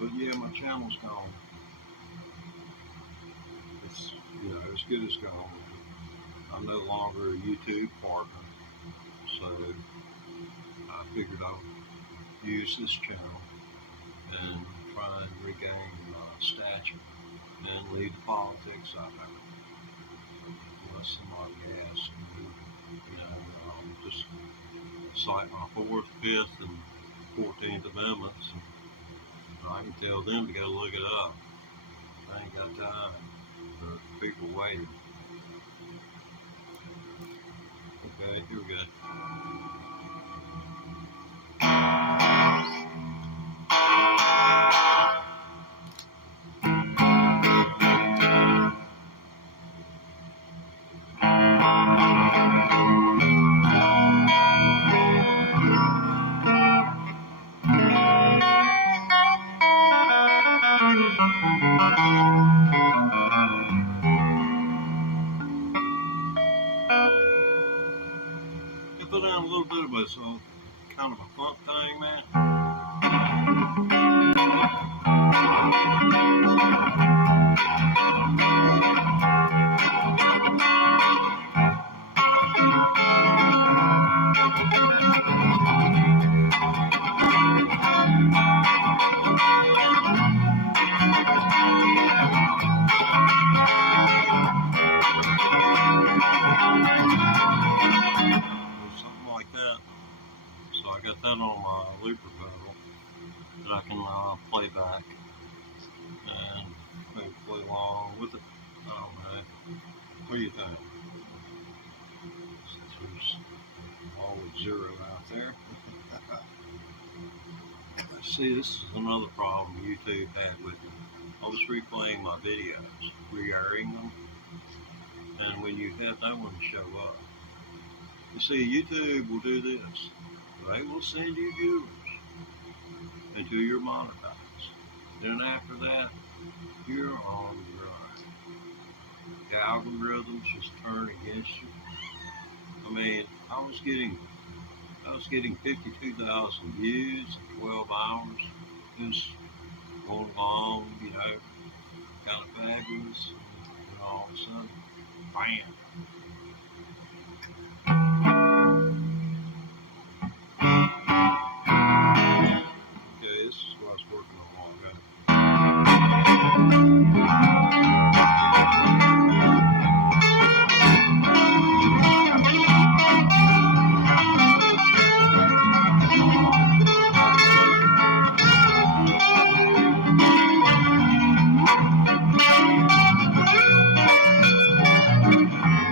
But yeah, my channel's gone. It's, as good as gone. I'm no longer a YouTube partner, so I figured I'll use this channel and try and regain stature and leave the politics out there. Unless somebody asks me, just cite my 4th, 5th, and 14th Amendments, and I can tell them to go look it up. I ain't got time for people waiting. Okay, here we go. Put down a little bit of a kind of a funk thing, man. I got that on my looper pedal that I can play back and maybe play along with it. I don't know. What do you think? There's always 0 out there. See, this is another problem YouTube had with me. I was replaying my videos, re-airing them, and when you have no one show up, you see, YouTube will do this. They will send you viewers until you're monetized. Then after that, you're on your own. The algorithms just turn against you. I mean, I was getting 52,000 views in 12 hours. Just going along, kind of fabulous. And all of a sudden, bam.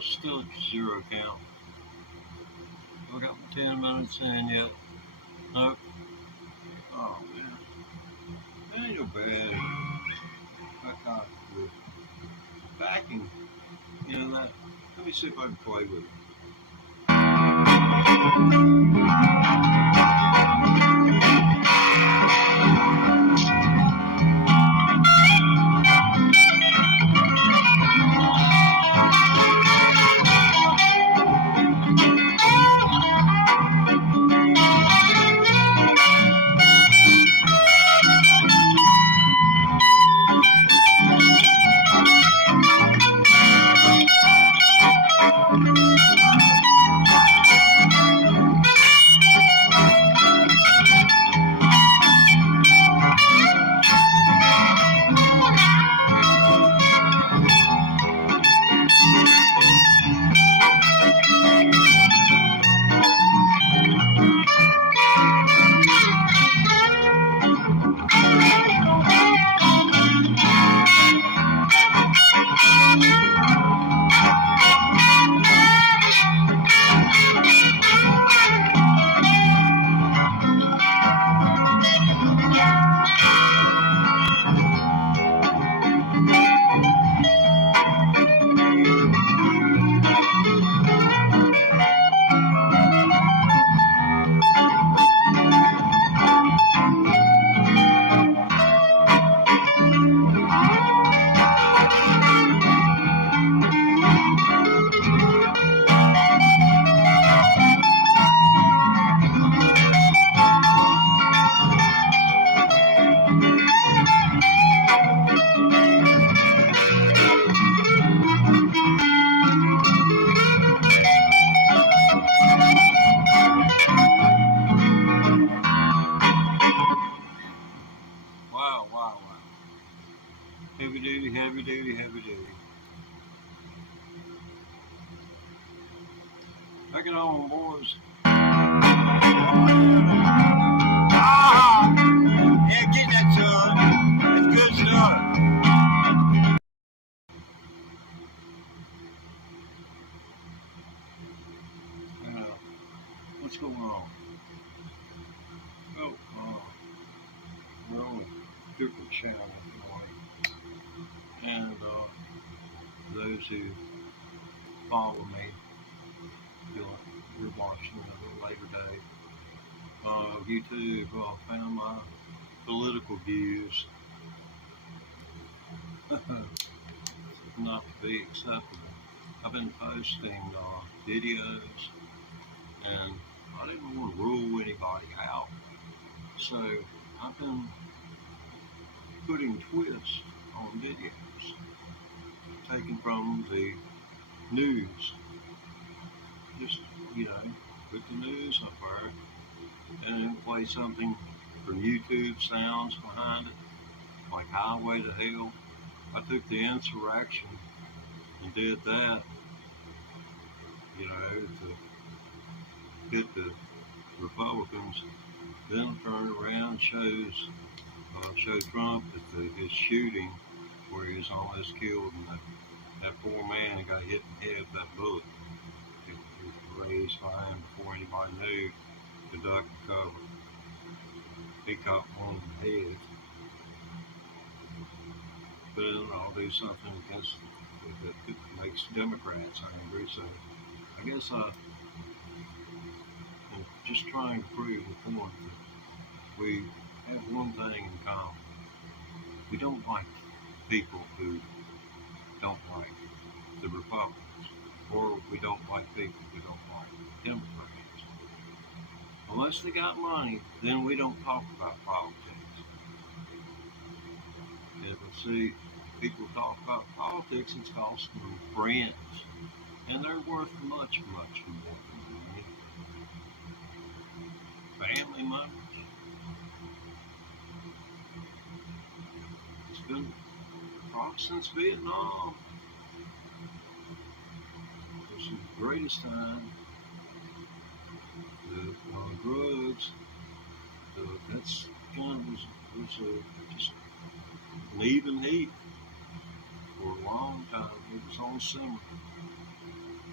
still at 0 count. I got my 10 minutes in yet. Nope. Oh man. That ain't no bad. I got the backing. You know that. Let me see if I can play with it. Wow, wow, wow. Heavy duty, heavy duty, heavy duty. Take it on, boys. Ah! Yeah, get that, son. It's good stuff. What's going on? Oh, we're on a different channel tonight. And those who follow me, you're watching at a later date. YouTube found my political views not to be acceptable. I've been posting videos, and I didn't want to rule anybody out. So I've been putting twists on videos, taken from the news. Just, put the news up there and then play something from YouTube sounds behind it, like Highway to Hell. I took the insurrection and did that, to hit the Republicans. Then turned around and show Trump that his shooting, where he was almost killed, and that poor man got hit in the head with that bullet. It was raised by him before anybody knew to duck and cover. He caught one in the head. But I'll do something against that makes Democrats angry. So I guess I'm just trying to prove the point that we have one thing in common. We don't like people who don't like the Republicans, or we don't like people who don't like Democrats. Unless they got money, then we don't talk about politics. And see, people talk about politics, it's costing them friends. And they're worth much, much more than money. Family members. It's been since Vietnam. It's the greatest time. The drugs, that's kind of was just an even heat for a long time. It was on simmer.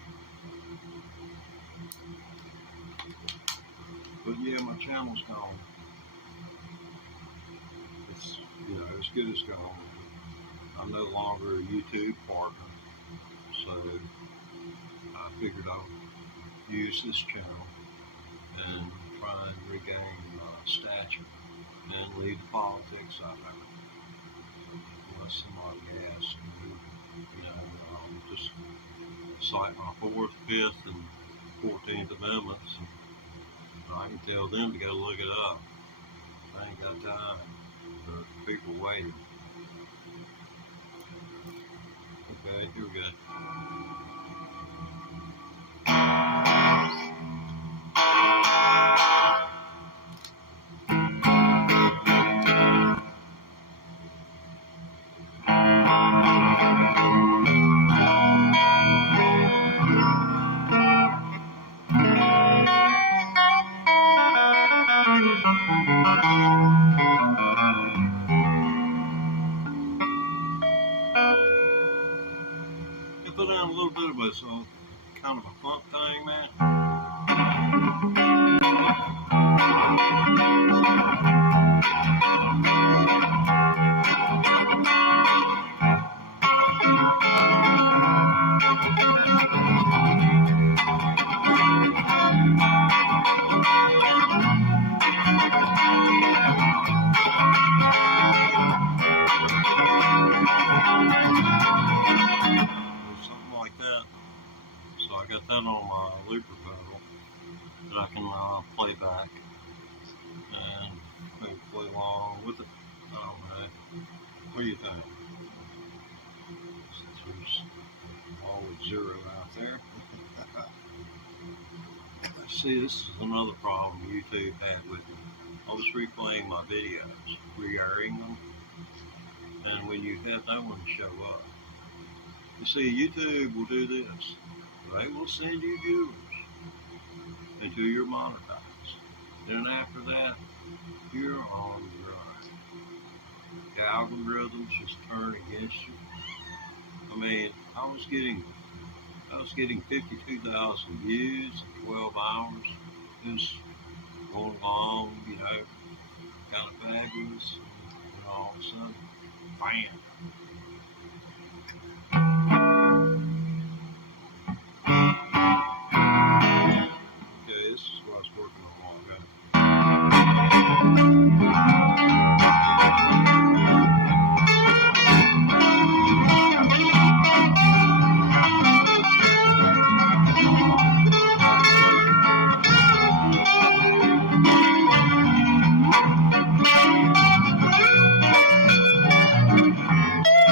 But yeah, my channel's gone. It's, as good as gone. I'm no longer a YouTube partner, so I figured I would use this channel and try and regain stature and leave the politics out of it. Unless somebody asks me, just cite my 4th, 5th, and 14th Amendments, and I can tell them to go look it up. I ain't got time for people waiting. Okay, here we go. Put down a little bit of a kind of a funk thing, man. I got that on my looper pedal that I can play back and maybe play along with it. I don't know. What do you think? There's always 0 out there. See, this is another problem YouTube had with me. I was replaying my videos, re-airing them, and when you have no one show up, you see, YouTube will do this. They will send you viewers until you're monetized. Then after that, you're on your own. The algorithms just turn against you. I mean, I was getting 52,000 views in 12 hours. It was going along, kind of fabulous. And all of a sudden, bam. This is what I was working on a while ago.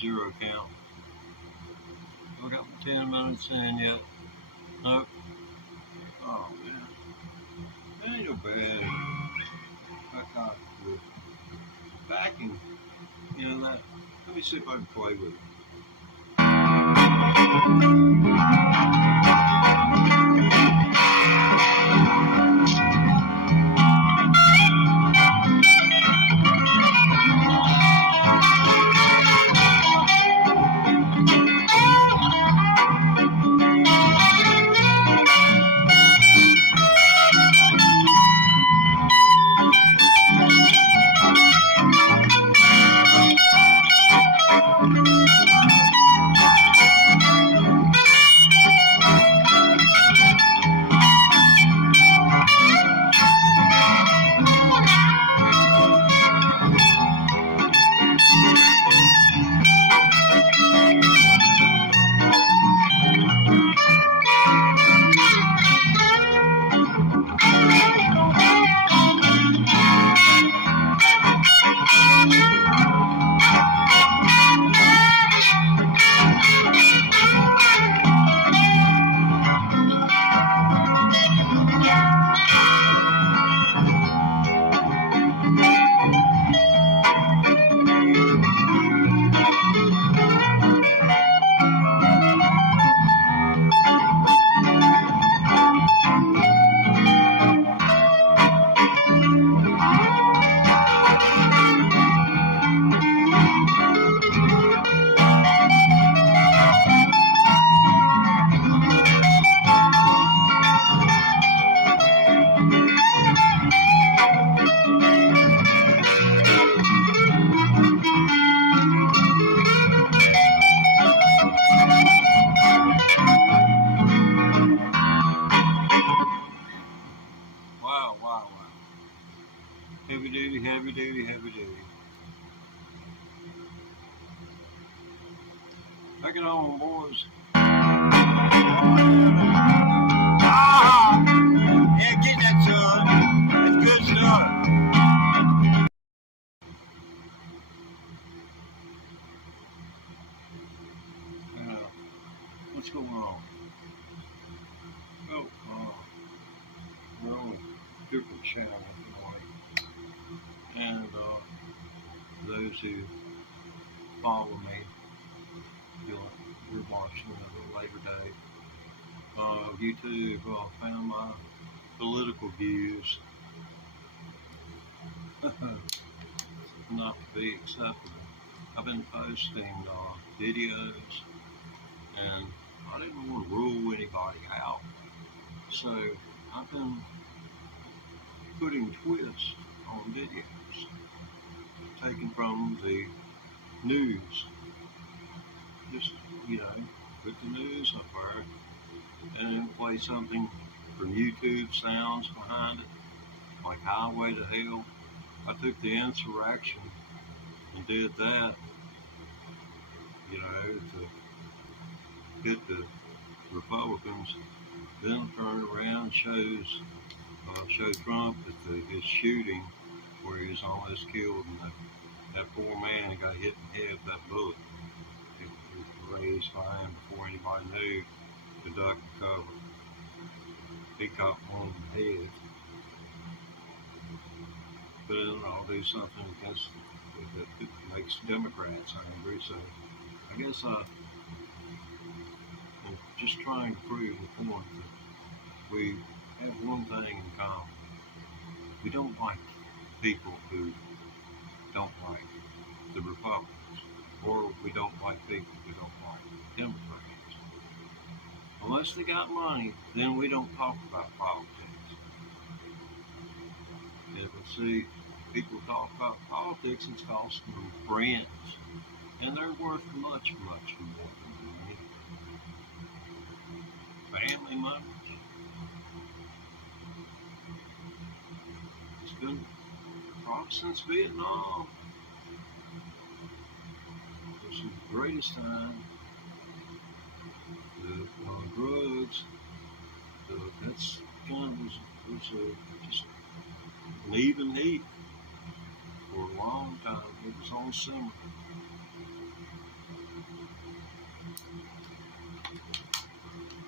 zero count. I got my 10 minutes in yet. Nope. Oh man. That ain't no bad. I got the backing. You know that. Let me see if I can play with it. Wow, wow, wow. Heavy duty, heavy duty, heavy duty. Take it on, boys. Ah! Yeah, get that, son. It's good stuff. What's going on? Oh, we're on a different channel, and those who follow me, you're watching a little later date. YouTube found my political views not to be acceptable. I've been posting videos, and I didn't want to rule anybody out. So I've been putting twists on videos, taken from the news. Just, put the news up there and then play something from YouTube sounds behind it, like Highway to Hell. I took the insurrection and did that, to hit the Republicans. Then turn around and show Trump that his shooting, where he was almost killed, and that poor man got hit in the head with that bullet. It raised by him before anybody knew to duck and cover. He caught one in the head. But I'll do something against that makes Democrats angry. So I guess I'm just trying to prove the point that we have one thing in common. We don't like people who don't like the Republicans, or we don't like people who don't like Democrats. Unless they got money, then we don't talk about politics. Yeah, but see, people talk about politics, it's costing them friends, and they're worth much, much more than money. Family members. It's been probably since Vietnam. It was the greatest time. The drugs. That's kind of was just an even heat for a long time. It was on simmer.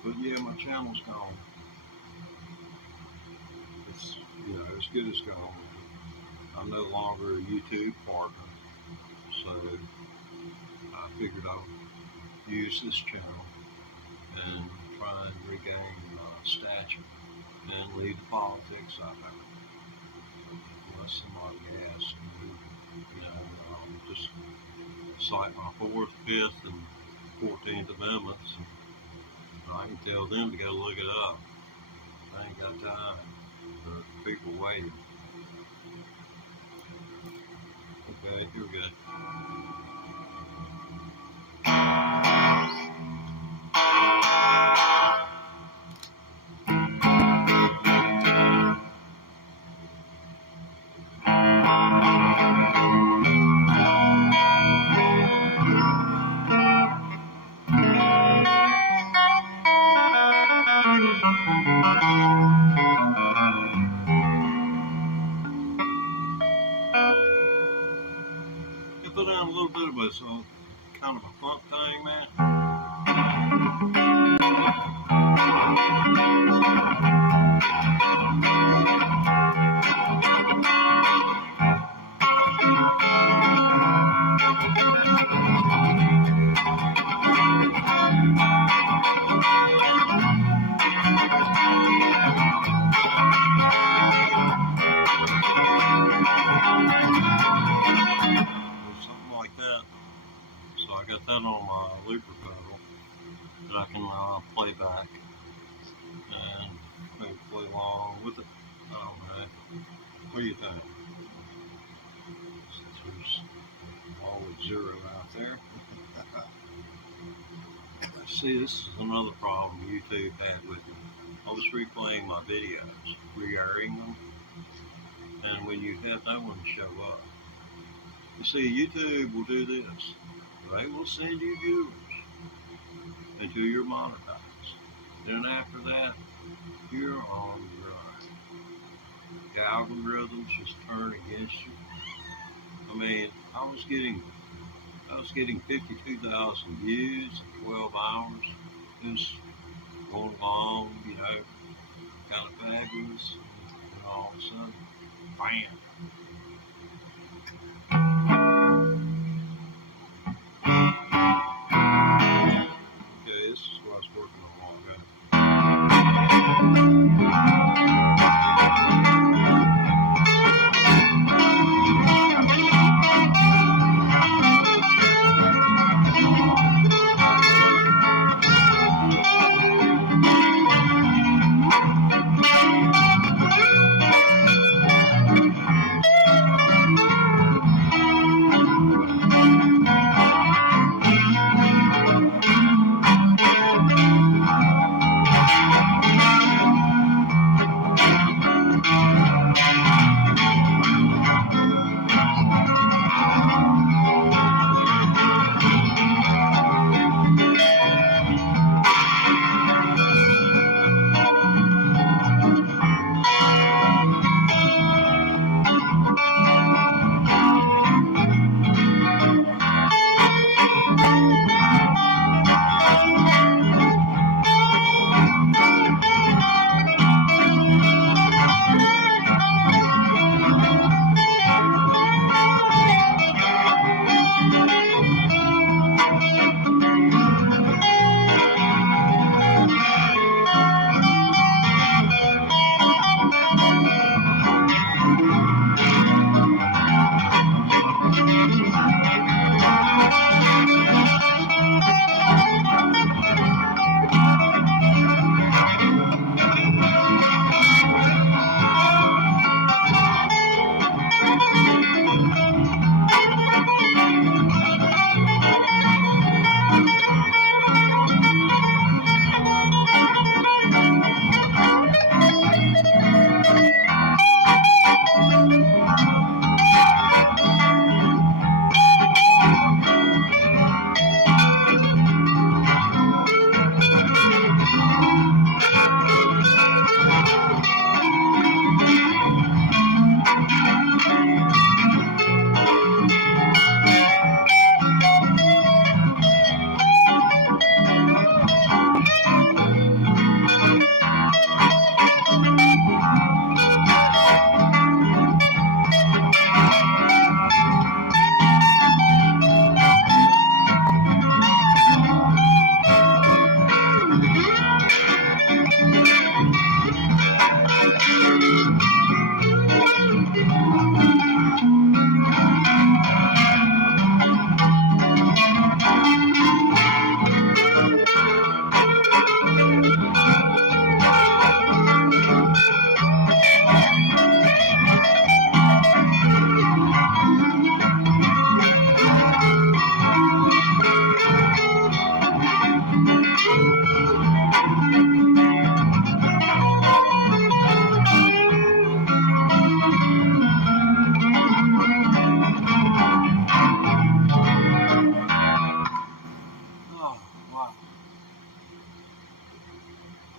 But yeah, my channel's gone. It's, as good as gone. I'm no longer a YouTube partner, so I figured I'll use this channel and try and regain stature and leave the politics out there. Unless somebody asks me, just cite my 4th, 5th, and 14th Amendments. And I can tell them to go look it up. I ain't got time for people waiting. Okay, here we go. Put down a little bit of a kind of a funk thing, man. I got that on my looper pedal that I can play back and maybe play along with it. I don't know. What do you think? There's always 0 out there. See, this is another problem YouTube had with me. I was replaying my videos, re-airing them, and when you have no one show up, you see, YouTube will do this. They will send you viewers until you're monetized. Then after that, you're on your own. The algorithms just turn against you. I mean, I was getting 52,000 views in 12 hours. It was going along, kind of fabulous. And all of a sudden, bam. This is what I was working on a while ago.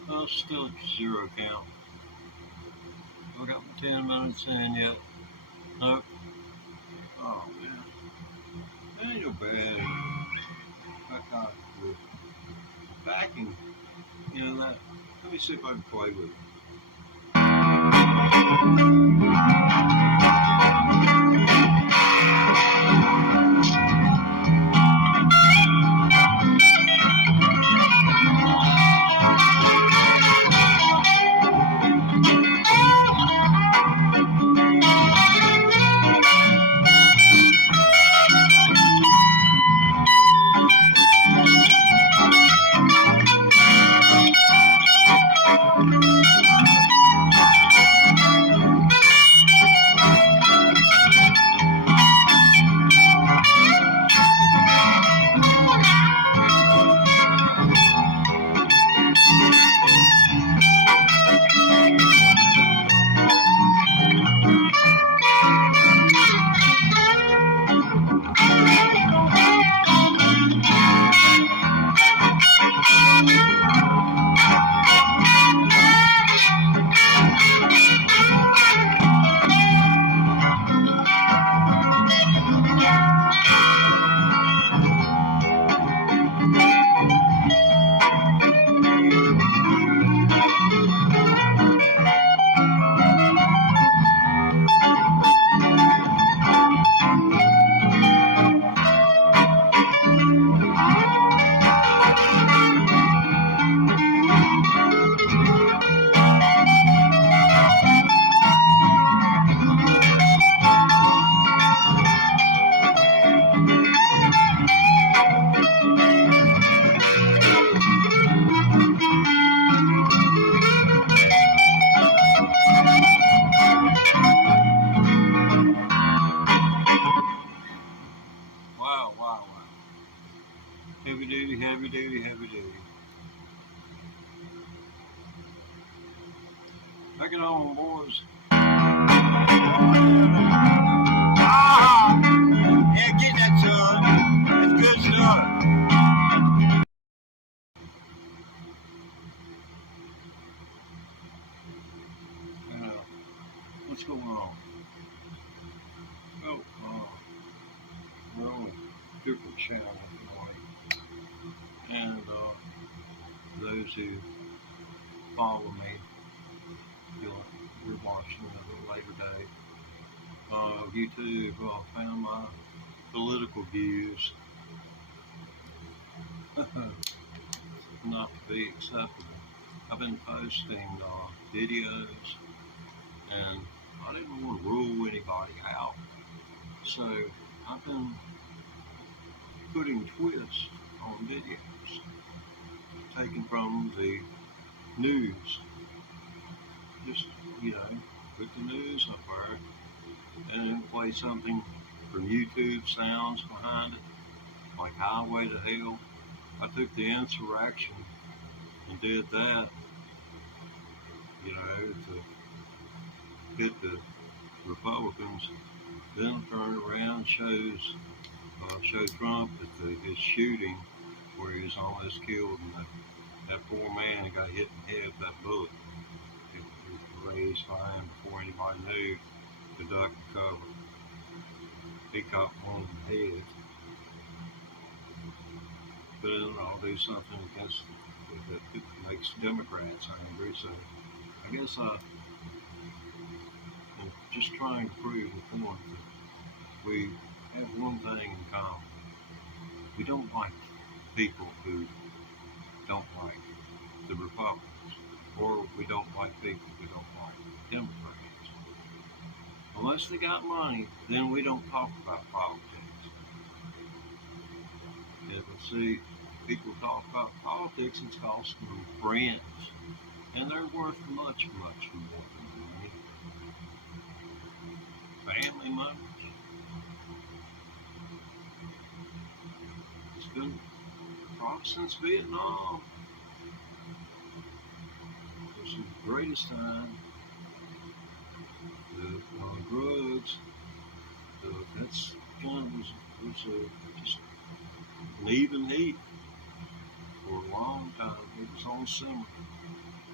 Still at zero count. I got 10 minutes in yet. Nope. Oh man, that ain't no bad. I got the backing. You know that. Let me see if I can play with it. Wow, wow, wow. Heavy duty, heavy duty, heavy duty. Take it on, boys. Ah! Yeah, get that, son. It's good stuff. What's going on? Oh, we're on a different channel tonight. And those who follow me, we're watching it a little later date. YouTube found my political views not to be acceptable. I've been posting videos, and I didn't want to rule anybody out. So I've been putting twists on videos, taken from the news. Just, put the news up there and then play something from YouTube sounds behind it, like Highway to Hell. I took the insurrection and did that, to hit the Republicans. Then turned around and show Trump at his shooting where he was almost killed, and that poor man that got hit in the head with that bullet. It raised by him before anybody knew to duck and cover. He caught one in the head. But I'll do something against that makes Democrats angry. So I guess I'm just trying to prove the point that we have one thing in common. We don't like people who don't like the Republicans, or we don't like people who don't like Democrats. Unless they got money, then we don't talk about politics. Yeah, but see, people talk about politics, it's costing them friends. And they're worth much, much more than money. Family members. It's been probably since Vietnam. It was the greatest time. The drugs, that's kind of was just an even heat for a long time. It was on simmer.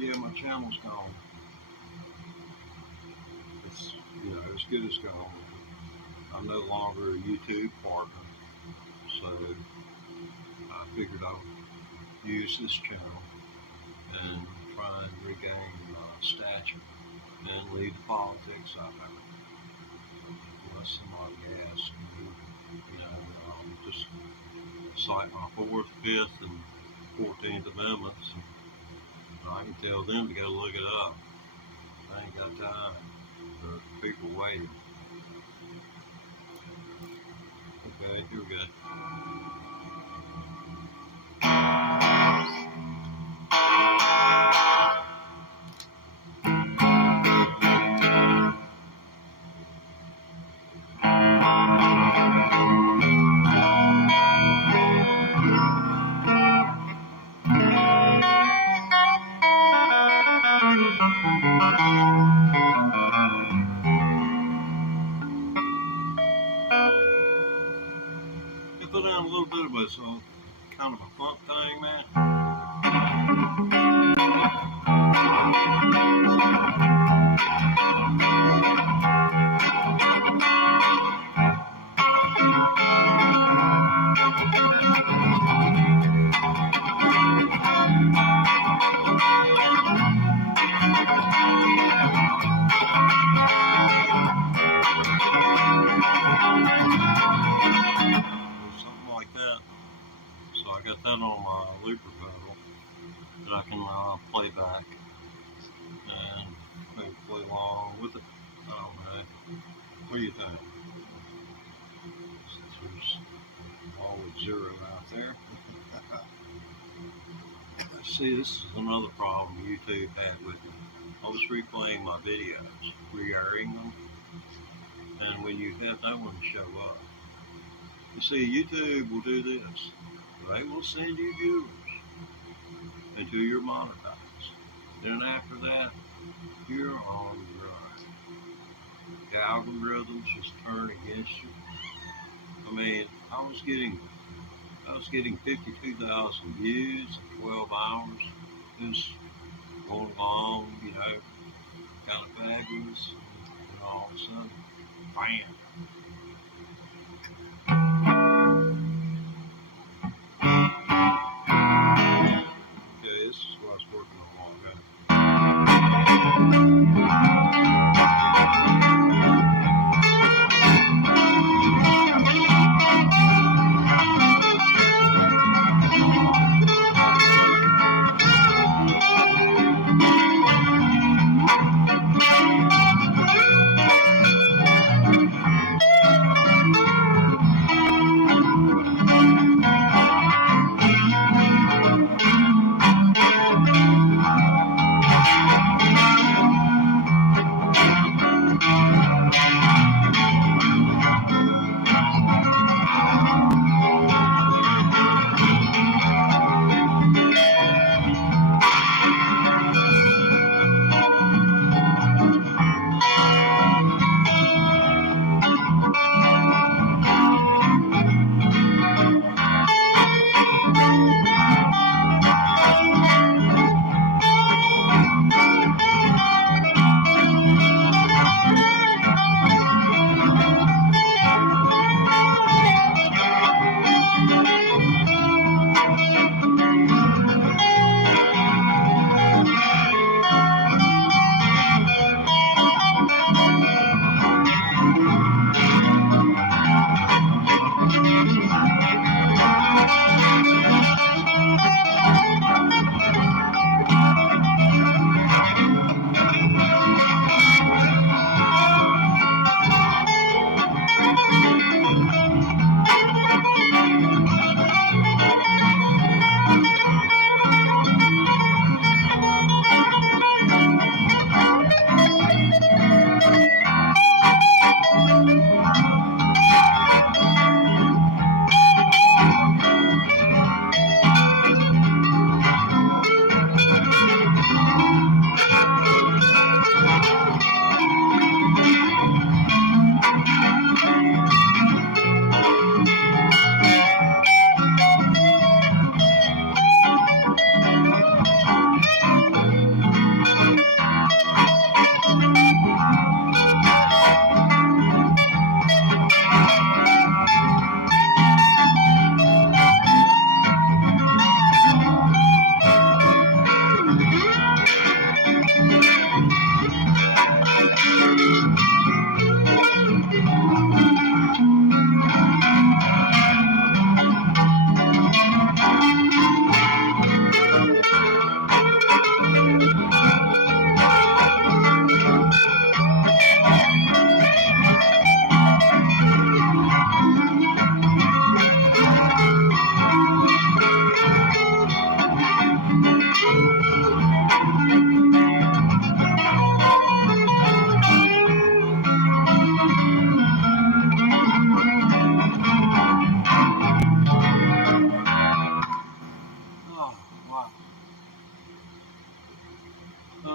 Yeah, my channel's gone. It's, as good as gone. I'm no longer a YouTube partner, so I figured I would use this channel and try and regain stature and leave the politics out of it. Unless somebody asks me, just cite my 4th, 5th, and 14th Amendments. And I can tell them to go look it up. I ain't got time for people waiting. Okay, here we go. Put down a little bit of a kind of a funk thing, man. I got that on my looper pedal that I can play back and maybe play along with it. I don't know. What do you think? There's always 0 out there. See, this is another problem YouTube had with me. I was replaying my videos, re-airing them, and when you have no one show up, you see, YouTube will do this. They will send you viewers until you're monetized. Then after that, you're on your own. The algorithms just turn against you. I mean, I was getting 52,000 views in 12 hours. Just going along, kind of fabulous, and all of a sudden, bam. This is what I was working on a while ago.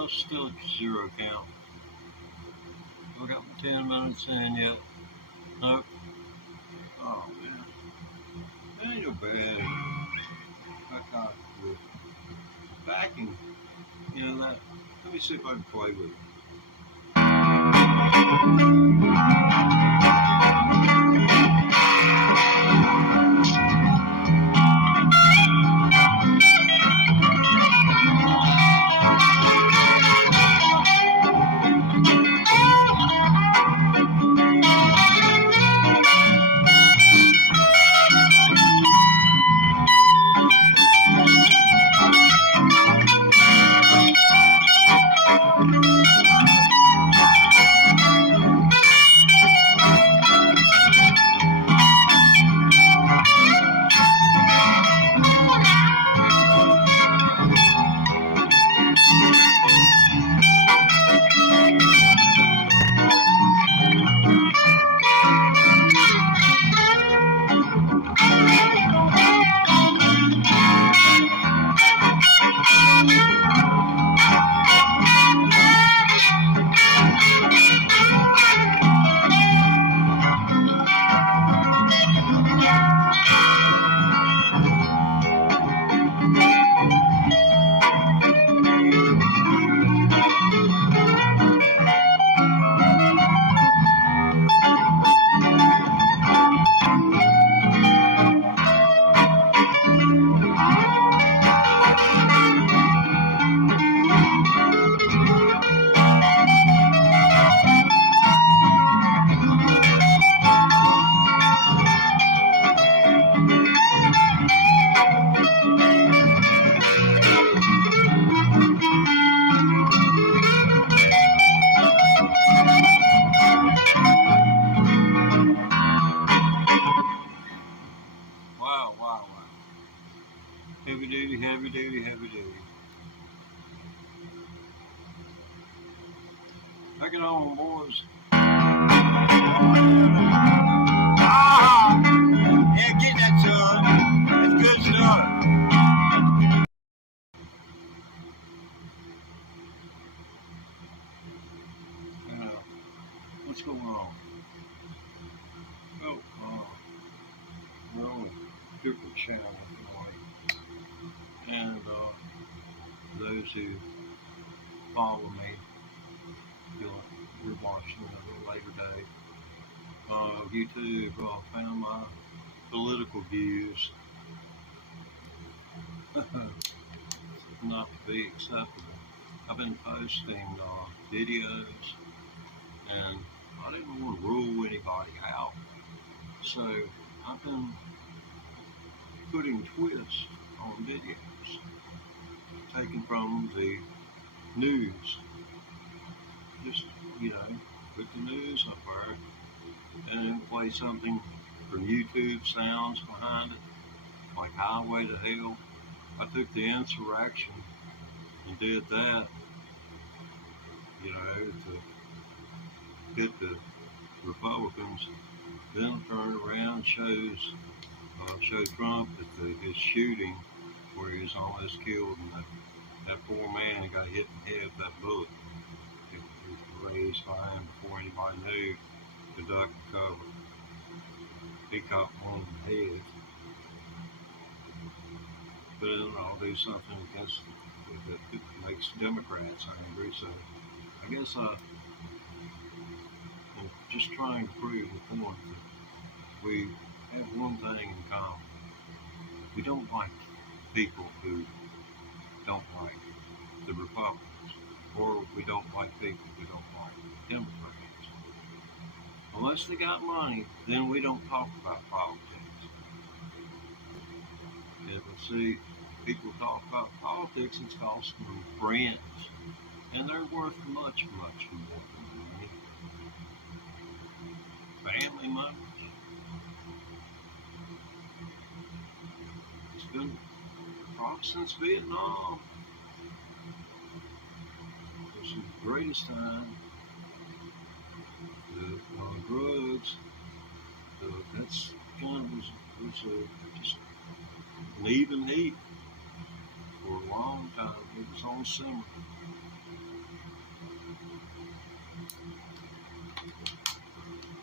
still at zero count. I got 10 minutes in yet. Nope. Oh man. That ain't no bad. I got the backing. You know that. Let me see if I can play with it. Wow, wow, wow. Heavy duty, heavy duty, heavy duty. Take it on, boys. Ah! Yeah, get that, son. It's good stuff. What's going on? Oh, we're on a different channel tonight. And those who follow me, you're watching at a later date. YouTube found my political views not to be acceptable. I've been posting videos, and I didn't want to rule anybody out. So I've been putting twists on videos, taken from the news. Just, put the news up there and then play something from YouTube sounds behind it, like Highway to Hell. I took the insurrection and did that, to hit the Republicans. Then turned around, show Trump at his shooting where he was almost killed, and that poor man who got hit in the head with that bullet. It was raised by him before anybody knew to duck and cover. He caught one in the head. But I'll do something against that makes Democrats angry. So I guess I'm just trying to prove the point that we have one thing in common. We don't like people who don't like the Republicans, or we don't like people who don't like Democrats. Unless they got money, then we don't talk about politics. Yeah, but see, people talk about politics, it's costing them friends, and they're worth much, much more than money. Family money. It's been probably since Vietnam. It's the greatest time. The drugs. That's kind of was just an even heat for a long time. It was on summer.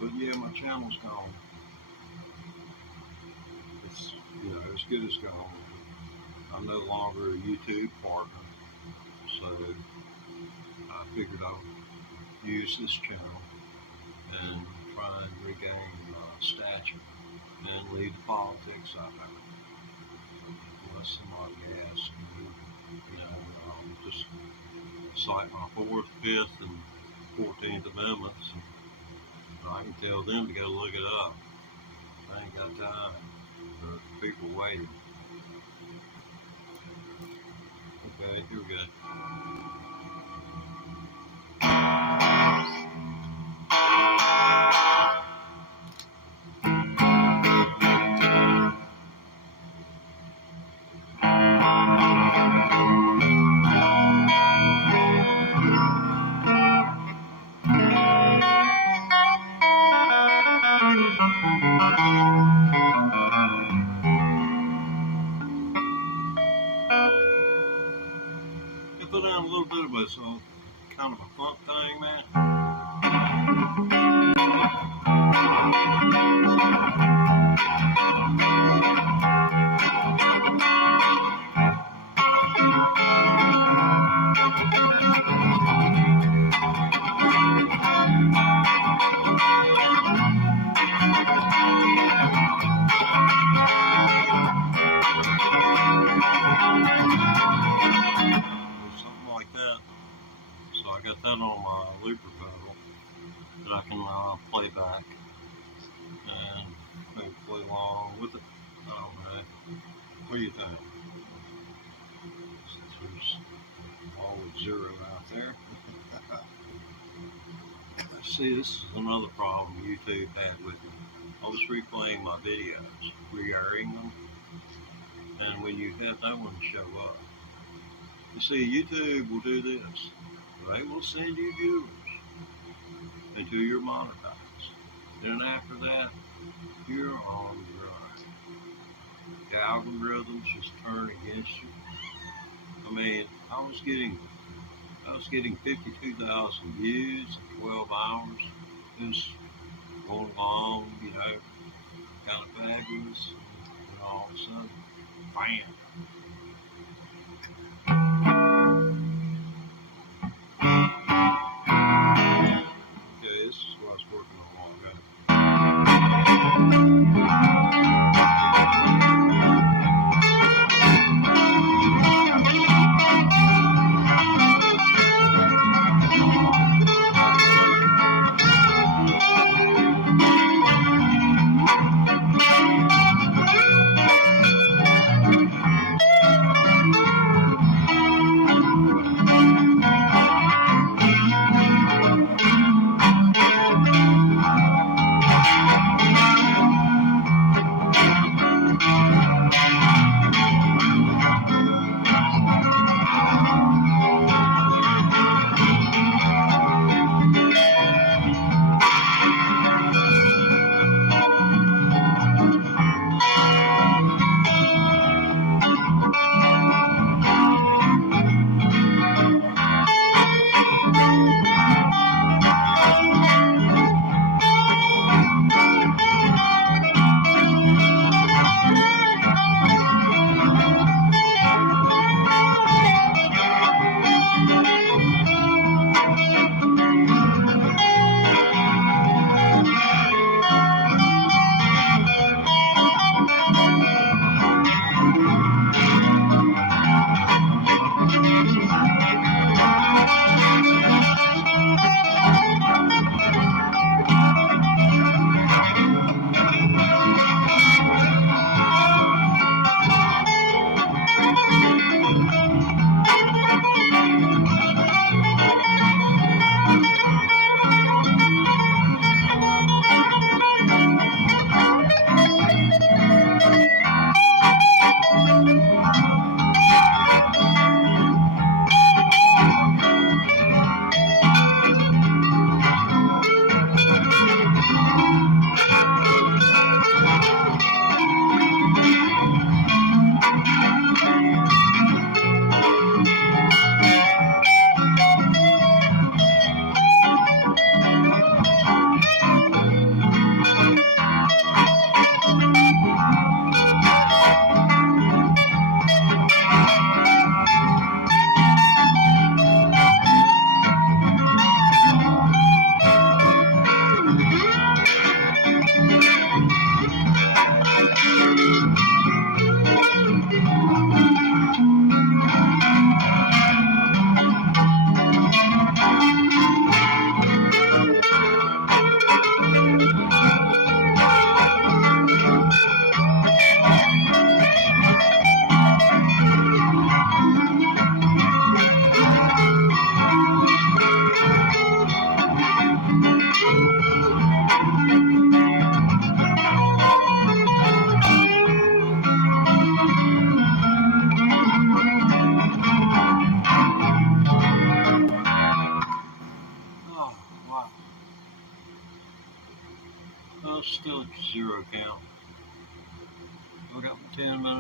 But yeah, my channel's gone. It's, as good as gone. I'm no longer a YouTube partner, so I figured I would use this channel and try and regain stature and leave the politics out of it. Unless somebody asks me, just cite my 4th, 5th, and 14th Amendments, and I can tell them to go look it up. I ain't got time for people waiting. Okay, here we go. Put down a little bit of a kind of a funk thing, man. That on my looper pedal that I can play back and maybe play along with it. I don't know. What do you think? Since there's always 0 out there. See, this is another problem YouTube had with me. I was replaying my videos, re-airing them, and when you have no one show up, you see, YouTube will do this. They will send you viewers until you're monetized. Then after that, you're on your own. The algorithms just turn against you. I mean, I was getting 52,000 views in 12 hours. It was going along, kind of fabulous, and all of a sudden, bam.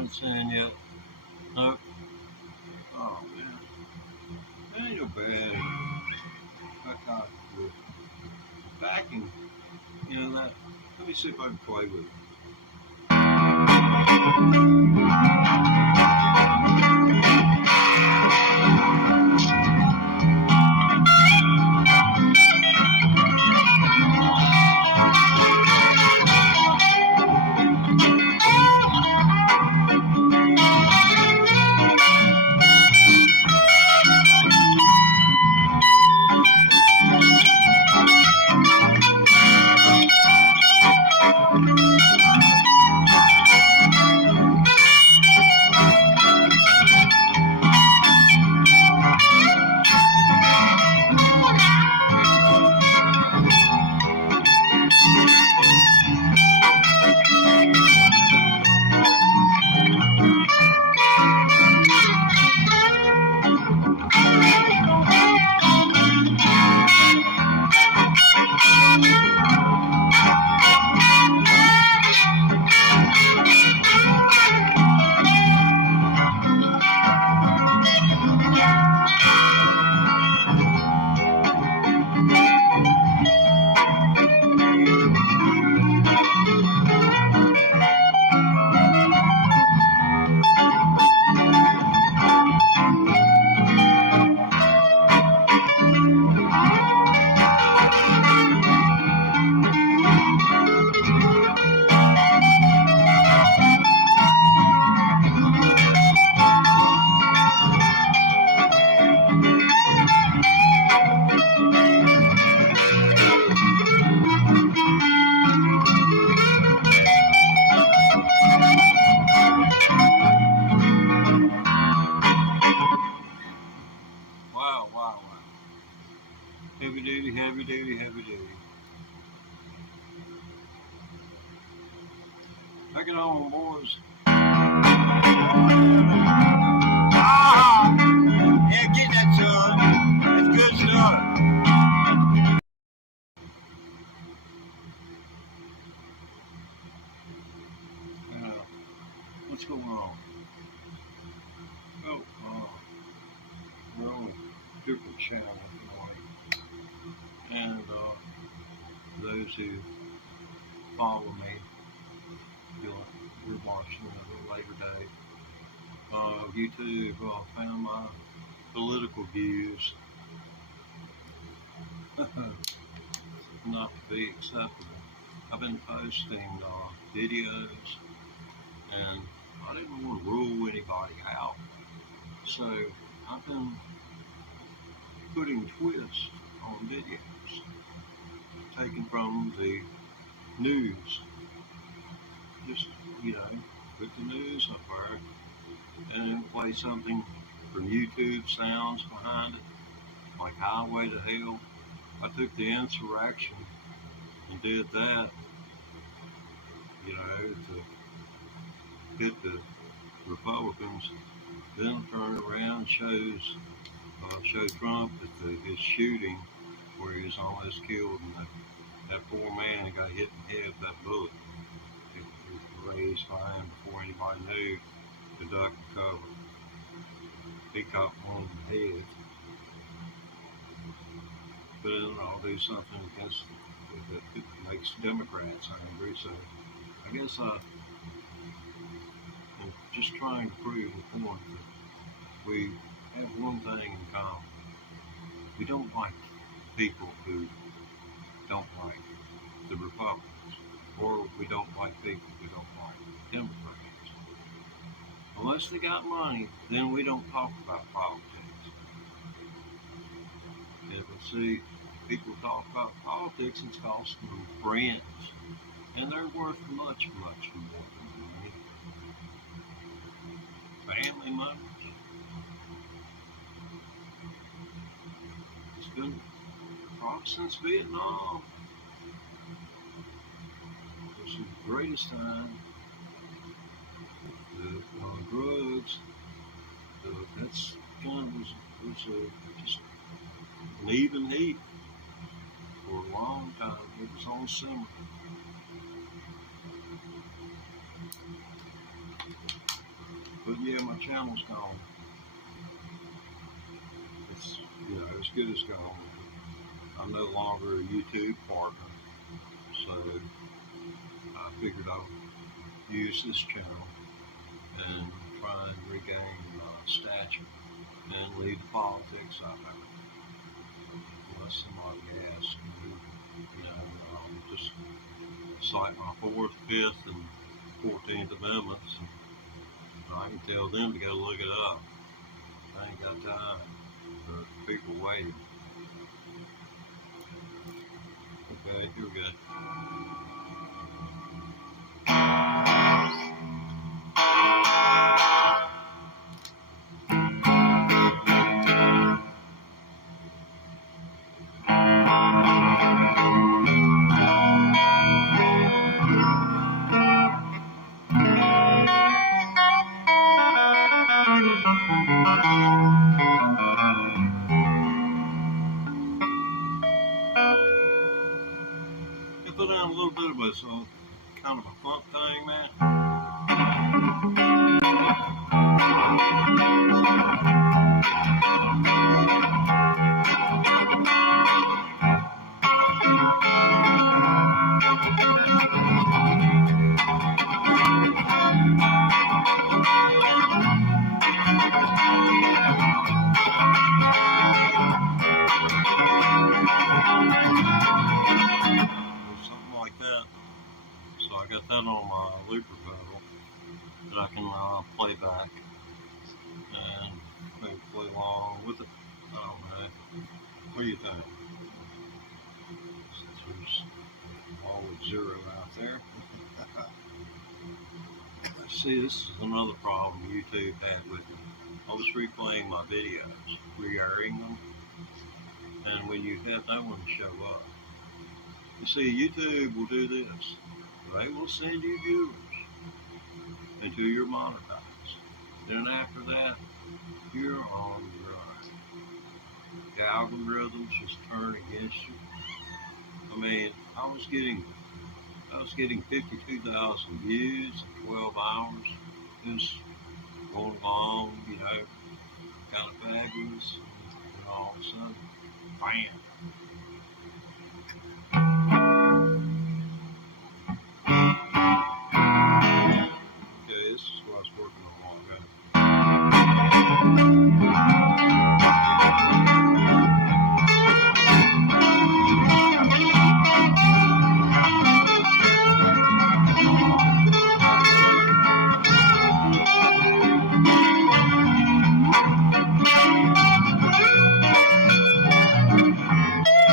Not saying yet. Nope. Oh man. That ain't no bad. That kind of backing. You know that. Let me see if I can play with it. Wow, wow, wow. Heavy duty, heavy duty, heavy duty. Take it on, boys. Ah! Yeah, get that, son. It's good stuff. What's going on? Oh, we're on a different channel tonight. And those who follow me, you're watching at a later date. YouTube found my political views not to be acceptable. I've been posting videos, and I didn't want to rule anybody out. So I've been putting twists on videos, taken from the news. Just, put the news up there and then play something from YouTube sounds behind it, like Highway to Hell. I took the insurrection and did that, to hit the Republicans, then turn around and show Trump at his shooting where he was almost killed, and that poor man got hit in the head with that bullet. It was raised by him before anybody knew to duck and cover. He caught one in the head. But then I'll do something against that makes Democrats angry. So I guess I'm just trying to prove the point that we have one thing in common. We don't like people who don't like the Republicans, or we don't like people who don't like Democrats. Unless they got money, then we don't talk about politics. And see, people talk about politics, it's costing them friends. And they're worth much, much more than money. Family members. It's been probably since Vietnam. It's the greatest time. The drugs, that's kind of was just an even heat for a long time. It was on simmer. But yeah, my channel's gone. It's, as good as gone. I'm no longer a YouTube partner, so I figured I would use this channel and try and regain stature and leave the politics out of it. Unless somebody asks me, just cite my 4th, 5th, and 14th Amendments, and I can tell them to go look it up. I ain't got time for people waiting. Okay, here we go. Put down a little bit of a kind of a funk thing, man. I got that on my looper pedal that I can play back and maybe play along with it. I don't know. What do you think? Since there's always 0 out there. See, this is another problem YouTube had with me. I was replaying my videos, re-airing them, and when you have no one show up, you see, YouTube will do this. They will send you viewers until you're monetized. Then after that, you're on your own. The algorithms just turn against you. I mean, I was getting 52,000 views in 12 hours. Just going along, kind of fabulous, and all of a sudden, bam. This is what I was working on a while ago.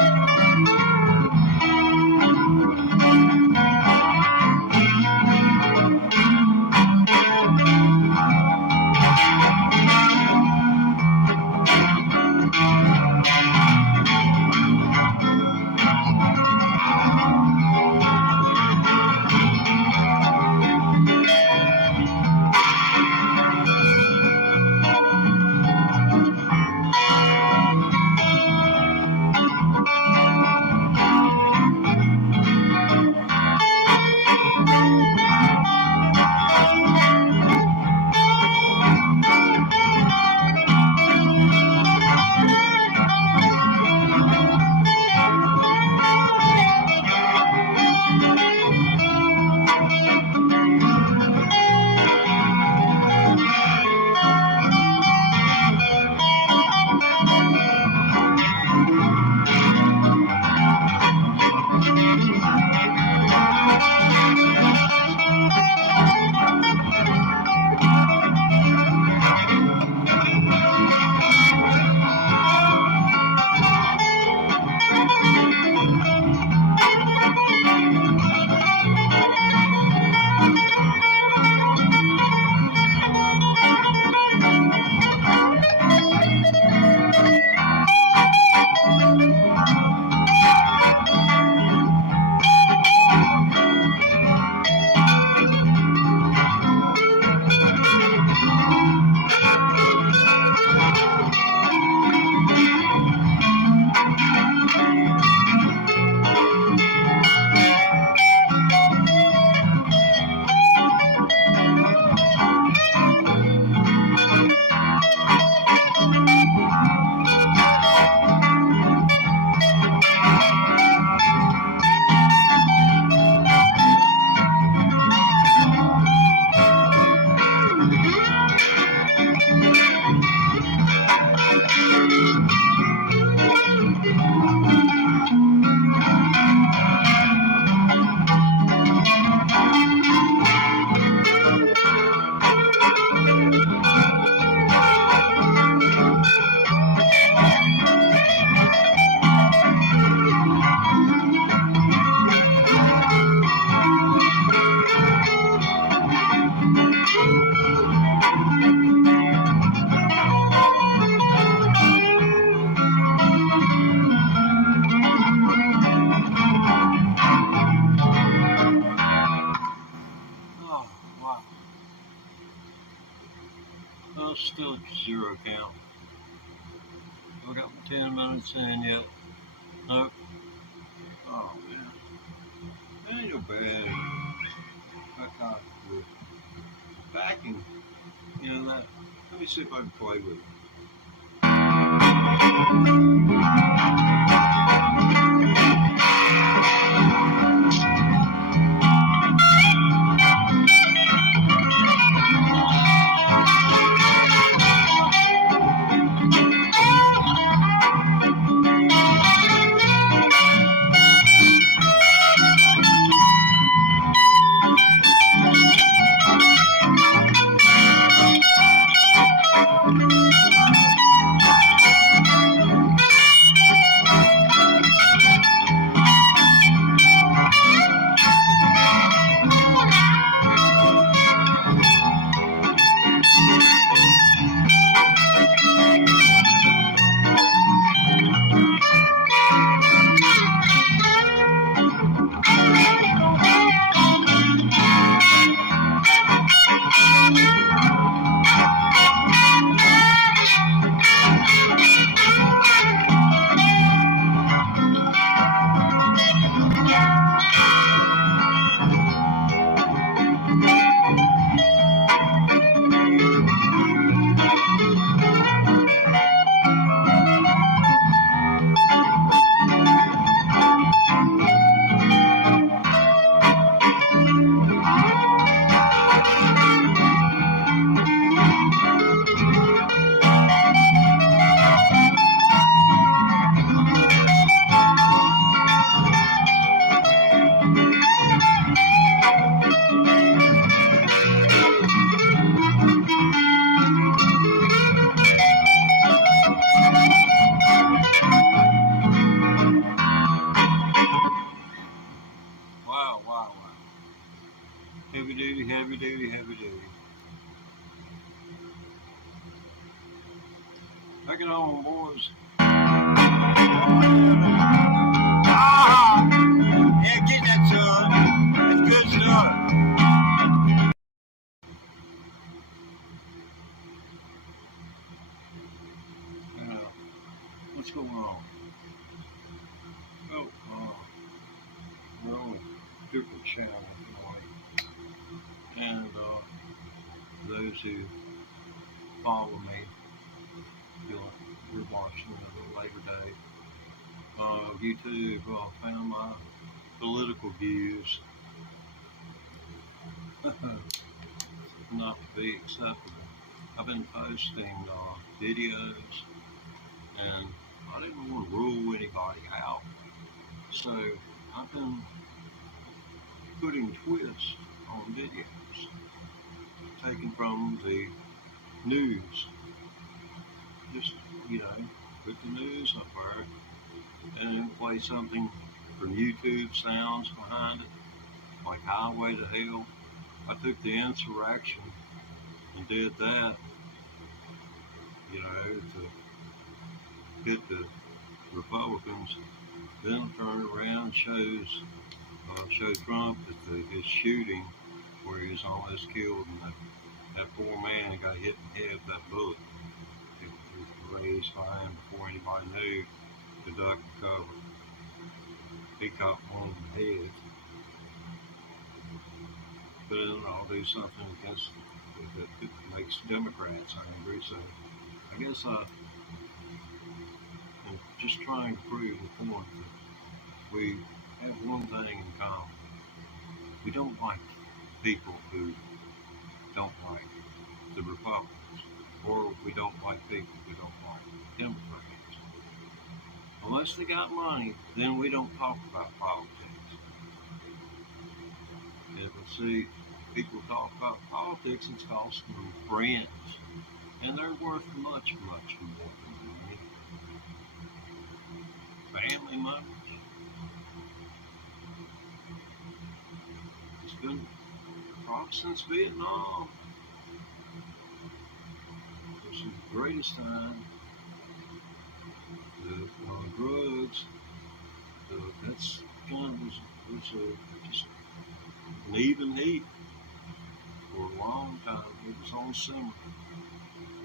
Still at zero count. I got 10 minutes in yet. Nope. Oh man. That ain't no bad. I got the backing. You know that. Let me see if I can play with it. Wow. Heavy duty. Take it on, boys. Yeah, get that, son. That's good stuff. What's going on? Oh, we're on a different channel tonight. And those who follow me, you're watching it a little later date. YouTube found my political views not to be acceptable. I've been posting videos, and I didn't want to rule anybody out. So I've been putting twists on videos, taken from the news. Just, put the news up there and then play something from YouTube sounds behind it, like Highway to Hell. I took the insurrection and did that, to hit the Republicans. Then turned around and showed Trump that his shooting, where he was almost killed, and that poor man got hit in the head with that bullet. It was raised by him before anybody knew to duck and cover. He caught one in the head. But then I'll do something against that makes Democrats angry. So I guess I'm just trying to prove the point that we have one thing in common. We don't like people who don't like the Republicans, or we don't like people who don't like Democrats. Unless they got money, then we don't talk about politics. And see, people talk about politics, it's costing them friends, and they're worth much more than money. Family members. It's been probably since Vietnam. This is the greatest time. The drugs, that's kind of was just an even heat for a long time. It was on simmer.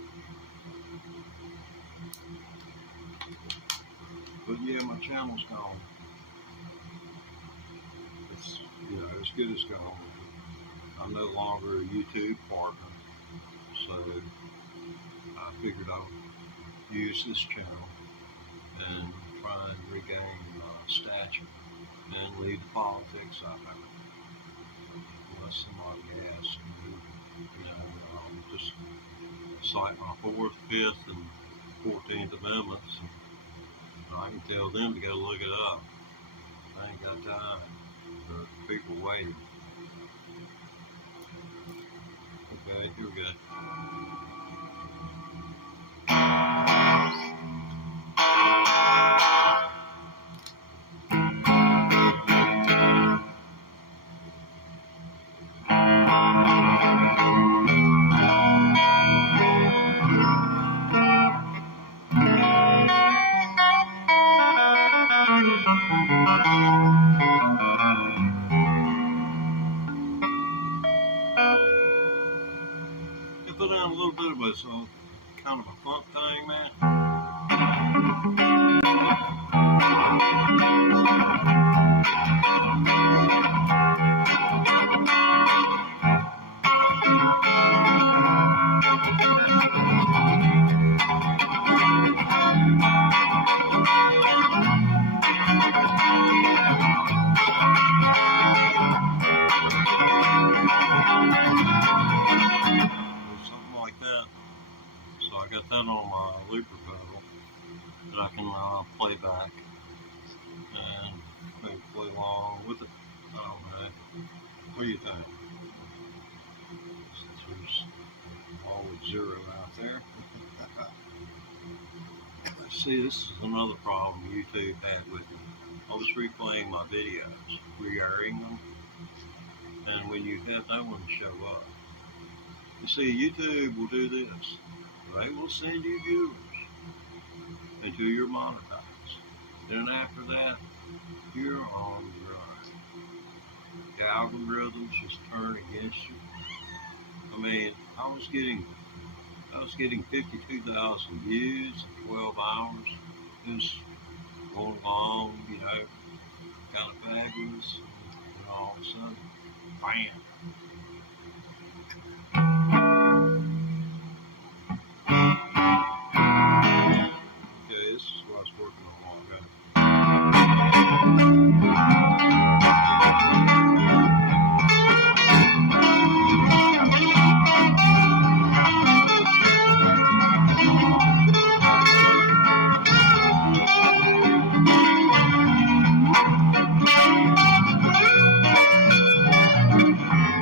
Yeah, my channel's gone. It's, as good as gone. I'm no longer a YouTube partner, so I figured I'll use this channel and try and regain stature and leave the politics out of it. Unless somebody asks me, just cite my 4th, 5th, and 14th Amendments. And I can tell them to go look it up. I ain't got time for people waiting. Okay, here we go. Put on a little bit of a kind of a funk thing, man. I got that on my looper pedal that I can play back and maybe play along with it. I don't know. What do you think? There's always 0 out there. See, this is another problem YouTube had with me. I was replaying my videos, re-airing them, and when you have no one show up, you see, YouTube will do this. They will send you viewers until you're monetized. Then after that, you're on your own. The algorithms just turn against you. I mean, I was getting 52,000 views in 12 hours. It was going along, kind of fabulous. And all of a sudden, bam. This is what I was working on a while ago.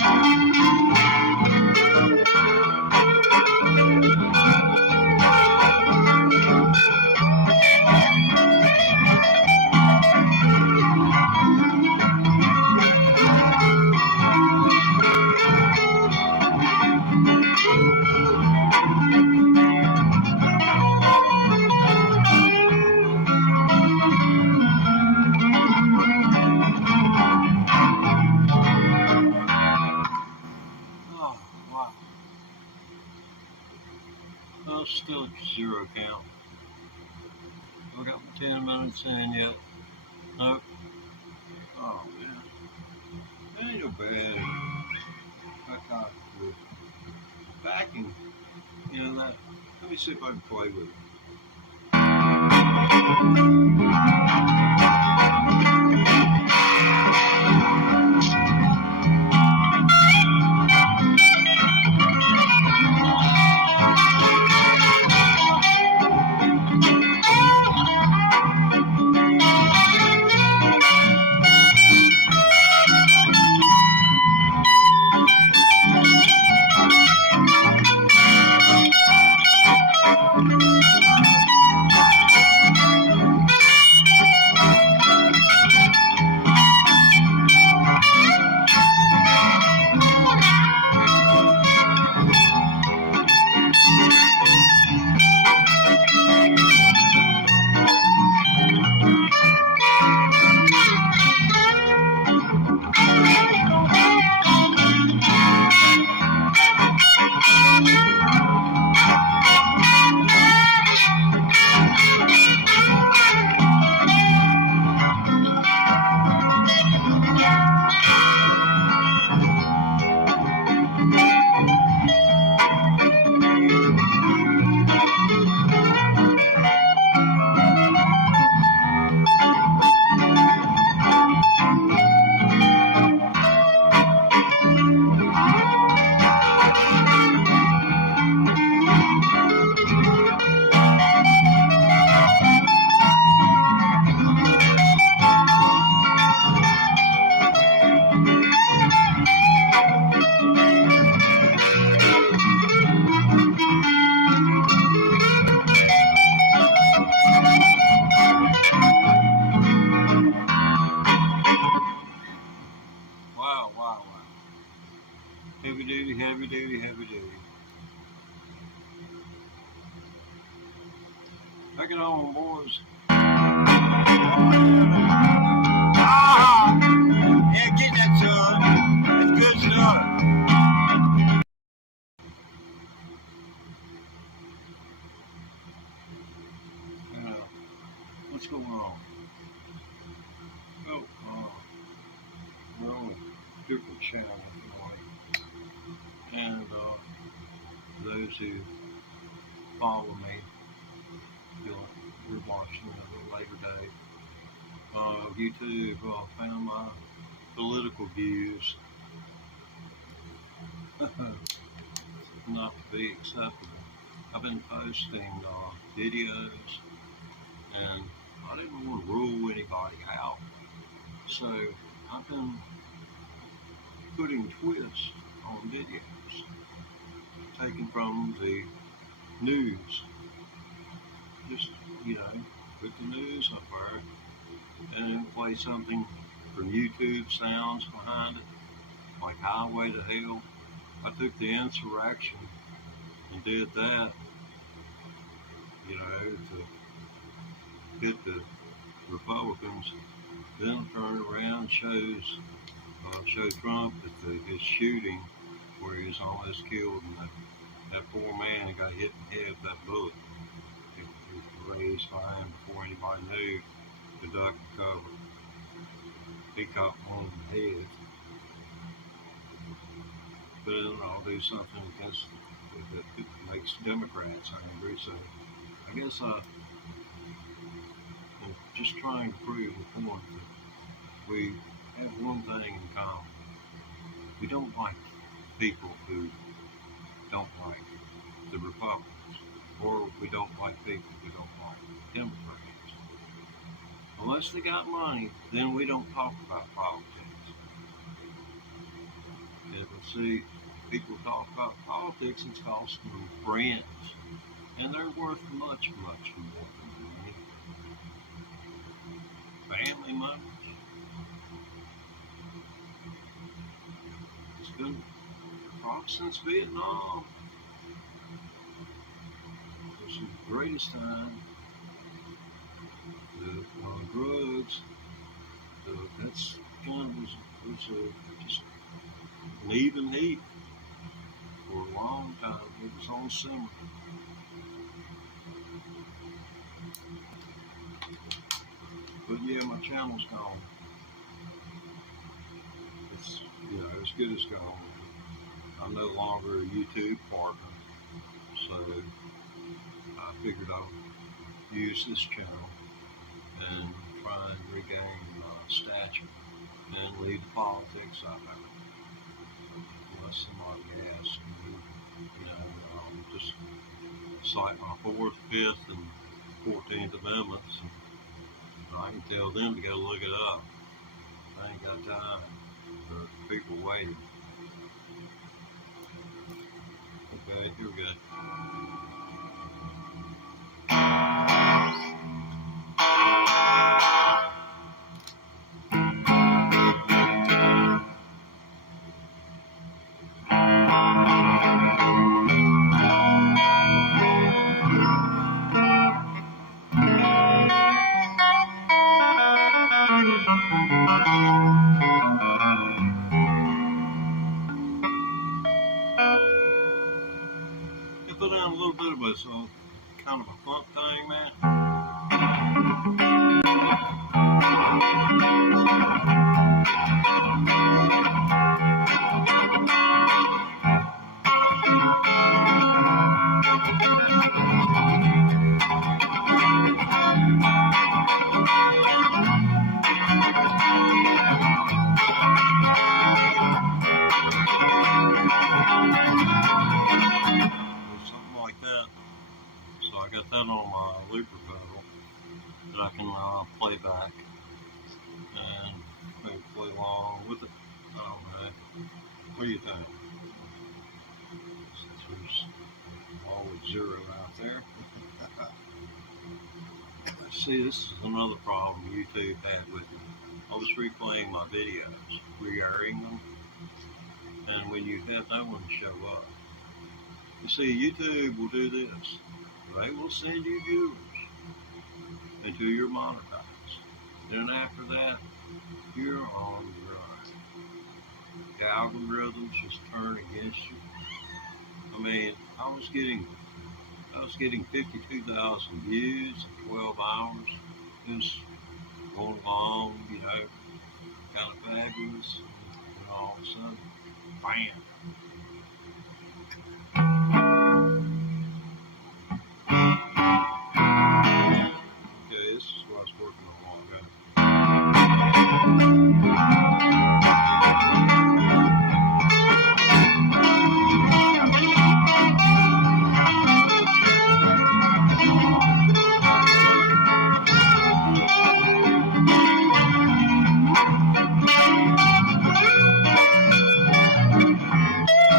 Oh, wow. Oh, still at 0 count. I got 10 minutes in yet. Nope. Oh, man. That ain't no bad. I got the backing. You know that. Let me see if I can play with it. Wow, wow, wow. Heavy duty, heavy duty, heavy duty. Take it on, boys. Ah! Yeah, get that, son. That's good stuff. What's going on? Oh, we're on a different channel tonight. And those who follow me, you're watching it a little later date. YouTube found my political views not to be acceptable. I've been posting videos, and I didn't want to rule anybody out. So I've been putting twists on videos, taken from the news. Just, put the news up there and then play something from YouTube sounds behind it, like Highway to Hell. I took the insurrection and did that, to hit the Republicans. Then turned around and show Trump that his shooting, where he was almost killed, and that poor man who got hit in the head with that bullet. It was raised by him before anybody knew to duck and cover. He caught one in the head. But I'll do something against that makes Democrats angry. So I guess I'm just trying to prove the point that we have one thing in common. We don't like people who don't like the Republicans, or we don't like people who don't like Democrats. Unless they got money, then we don't talk about politics. See, people talk about politics and cost them friends, and they're worth much, much more than money. Family members. It's been probably since Vietnam. It's the greatest time. The drugs. That's kind of was just an even heat for a long time. It was on simmer. But yeah, my channel's gone. It's as good as gone. I'm no longer a YouTube partner, so I figured I'd use this channel and try and regain stature and leave the politics out of it. Unless somebody asks me, just cite my 4th, 5th, and 14th Amendments, and I can tell them to go look it up. I ain't got time for people waiting. Okay, here we go. Put down a little bit of a kind of a funk thing, man. I got that on my looper pedal that I can play back and maybe play along with it. I don't know. What do you think? Since there's always 0 out there. See, this is another problem YouTube had with me. I was replaying my videos, re-airing them, and when you have no one show up, you see, YouTube will do this. They will send you viewers until you're monetized. Then after that, you're on your own. The algorithms just turn against you. I mean, I was getting 52,000 views in 12 hours. It was going along, kind of fabulous, and all of a sudden, bam. This is what I was working on a while ago.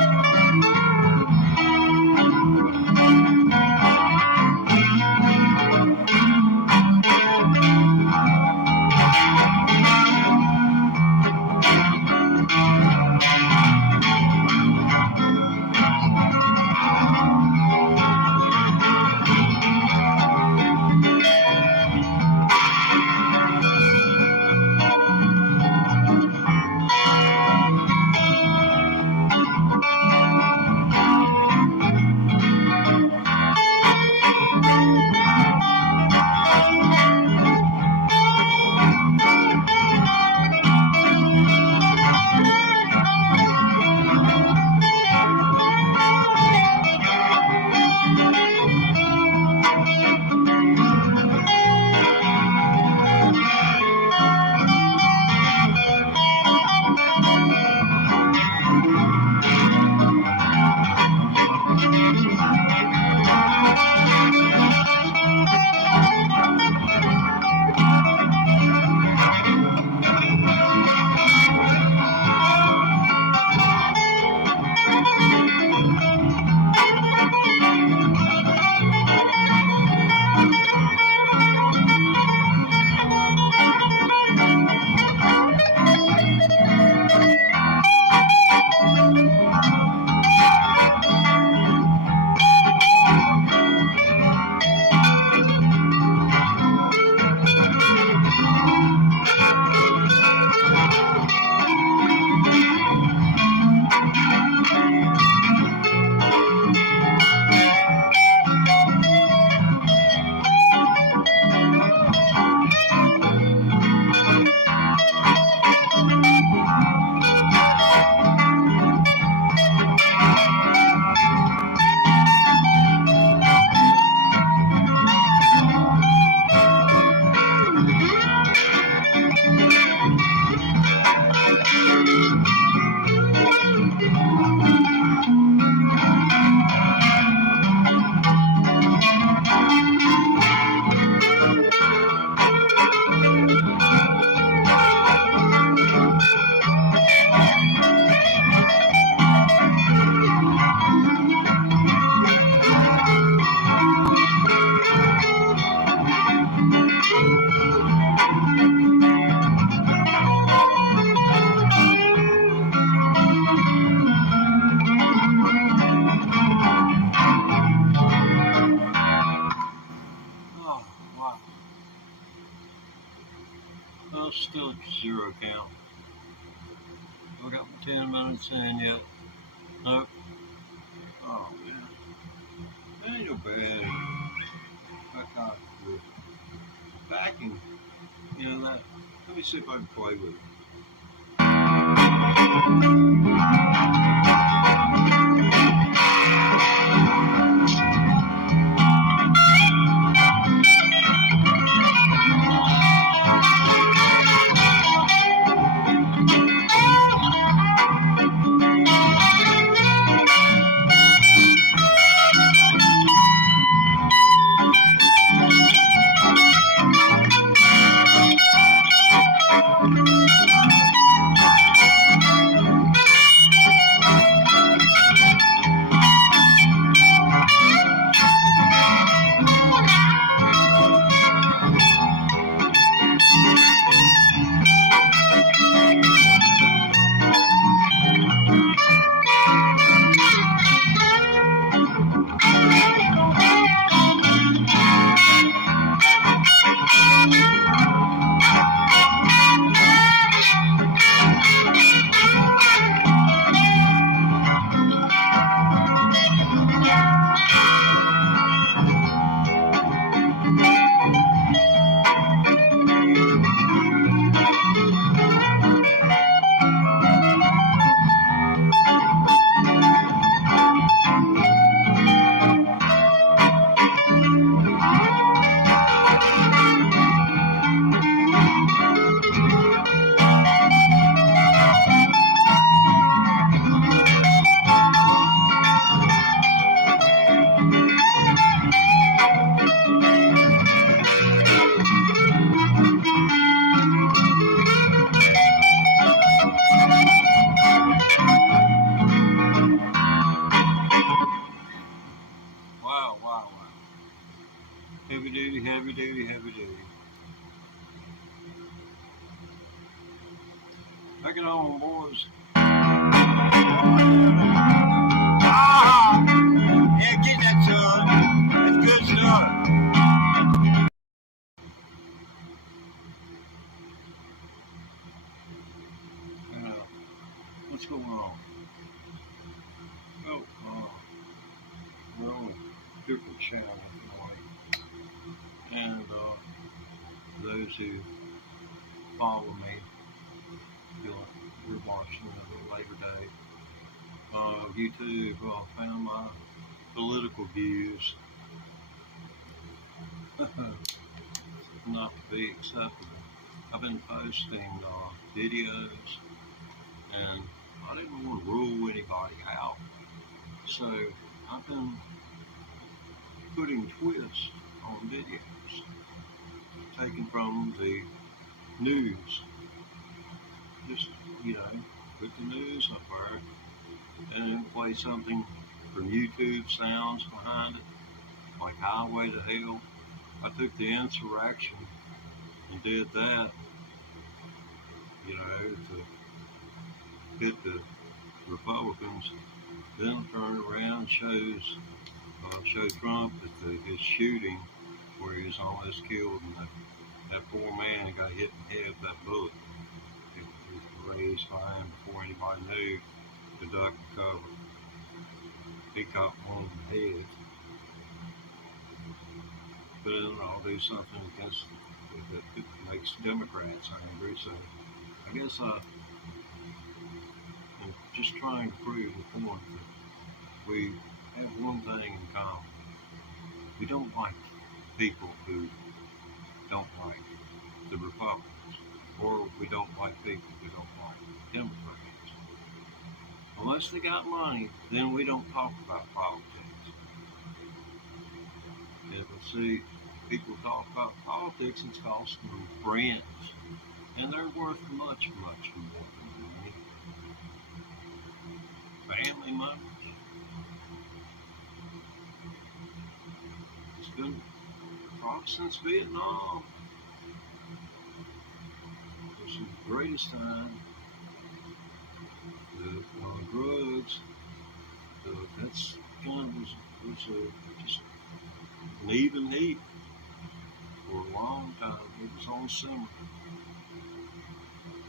zero count. I got my 10 minutes in yet. Nope. Oh man. That ain't no bad. I got the backing. You know that. Let me see if I can play with it. Wow, wow, wow. Heavy duty, heavy duty, heavy duty. Take it on, boys. Ah! Yeah, get that, son. It's good stuff. What's going on? Oh, we're on a different channel tonight. And those who follow me, we're watching a Labor Day. YouTube found my political views not to be acceptable. I've been posting videos, and I didn't want to rule anybody out. So I've been putting twists on videos, taken from the news. Just, put the news up there and then play something from YouTube sounds behind it, like Highway to Hell. I took the insurrection and did that, to hit the Republicans, then turned around and show Trump that his shooting, where he was almost killed, and that poor man got hit in the head with that bullet. It was raised by him before anybody knew to duck and cover. He caught one in the head. But then I'll do something against that makes Democrats angry. So I guess I'm just trying to prove the point that we have one thing in common. We don't like people who don't like the Republicans, or we don't like people who don't like Democrats. Unless they got money, then we don't talk about politics. If I see people talk about politics, it's costing them friends, and they're worth much, much more than money. Family members. It's been probably since Vietnam. It's the greatest time. The drugs. That's kind of was just an even heat for a long time. It was on simmer.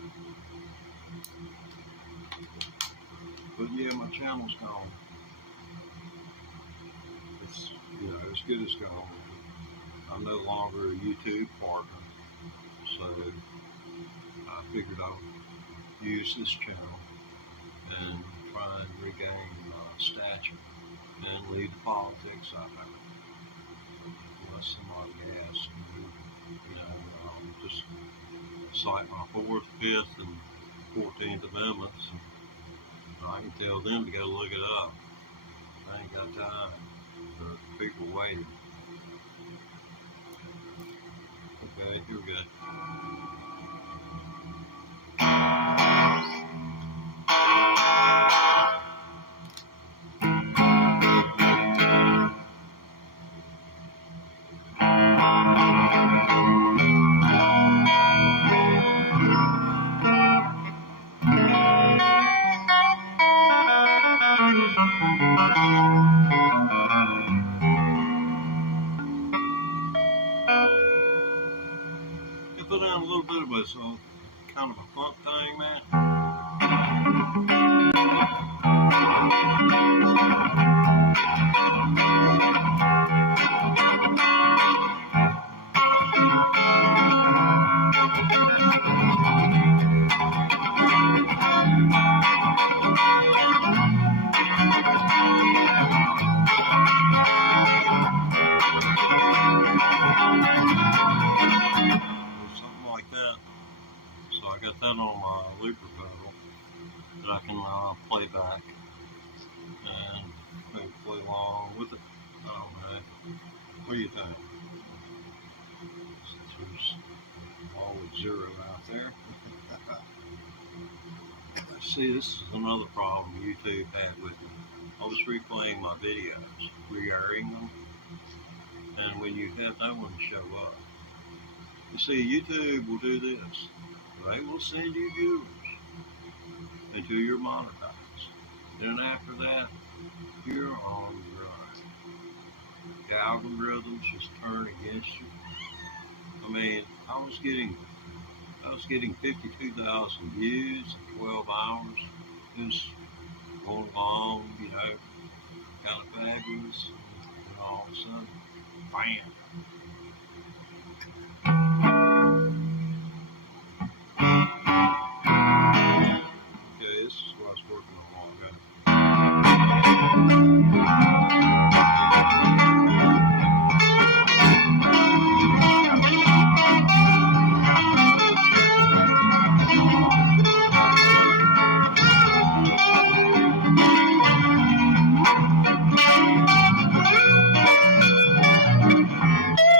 But yeah, my channel's gone. It's, as good as gone. I'm no longer a YouTube partner, so I figured I would use this channel and try and regain stature and leave the politics out of it. Unless somebody asks me, just cite my 4th, 5th, and 14th Amendments, and I can tell them to go look it up. I ain't got time for people waiting. Okay, here we go. Put down a little bit of a kind of a funk thing, man. So I got that on my looper pedal that I can play back and maybe play along with it. I don't know. What do you think? There's always 0 out there. See, this is another problem YouTube had with me. I was replaying my videos, re-airing them, and when you have no one show up, you see, YouTube will do this. They will send you viewers until you're monetized. Then after that, you're on your own. The algorithms just turn against you. I mean, I was getting 52,000 views in 12 hours. It was going along, kind of fabulous, and all of a sudden, bam. Okay, this is what I was working on a while ago.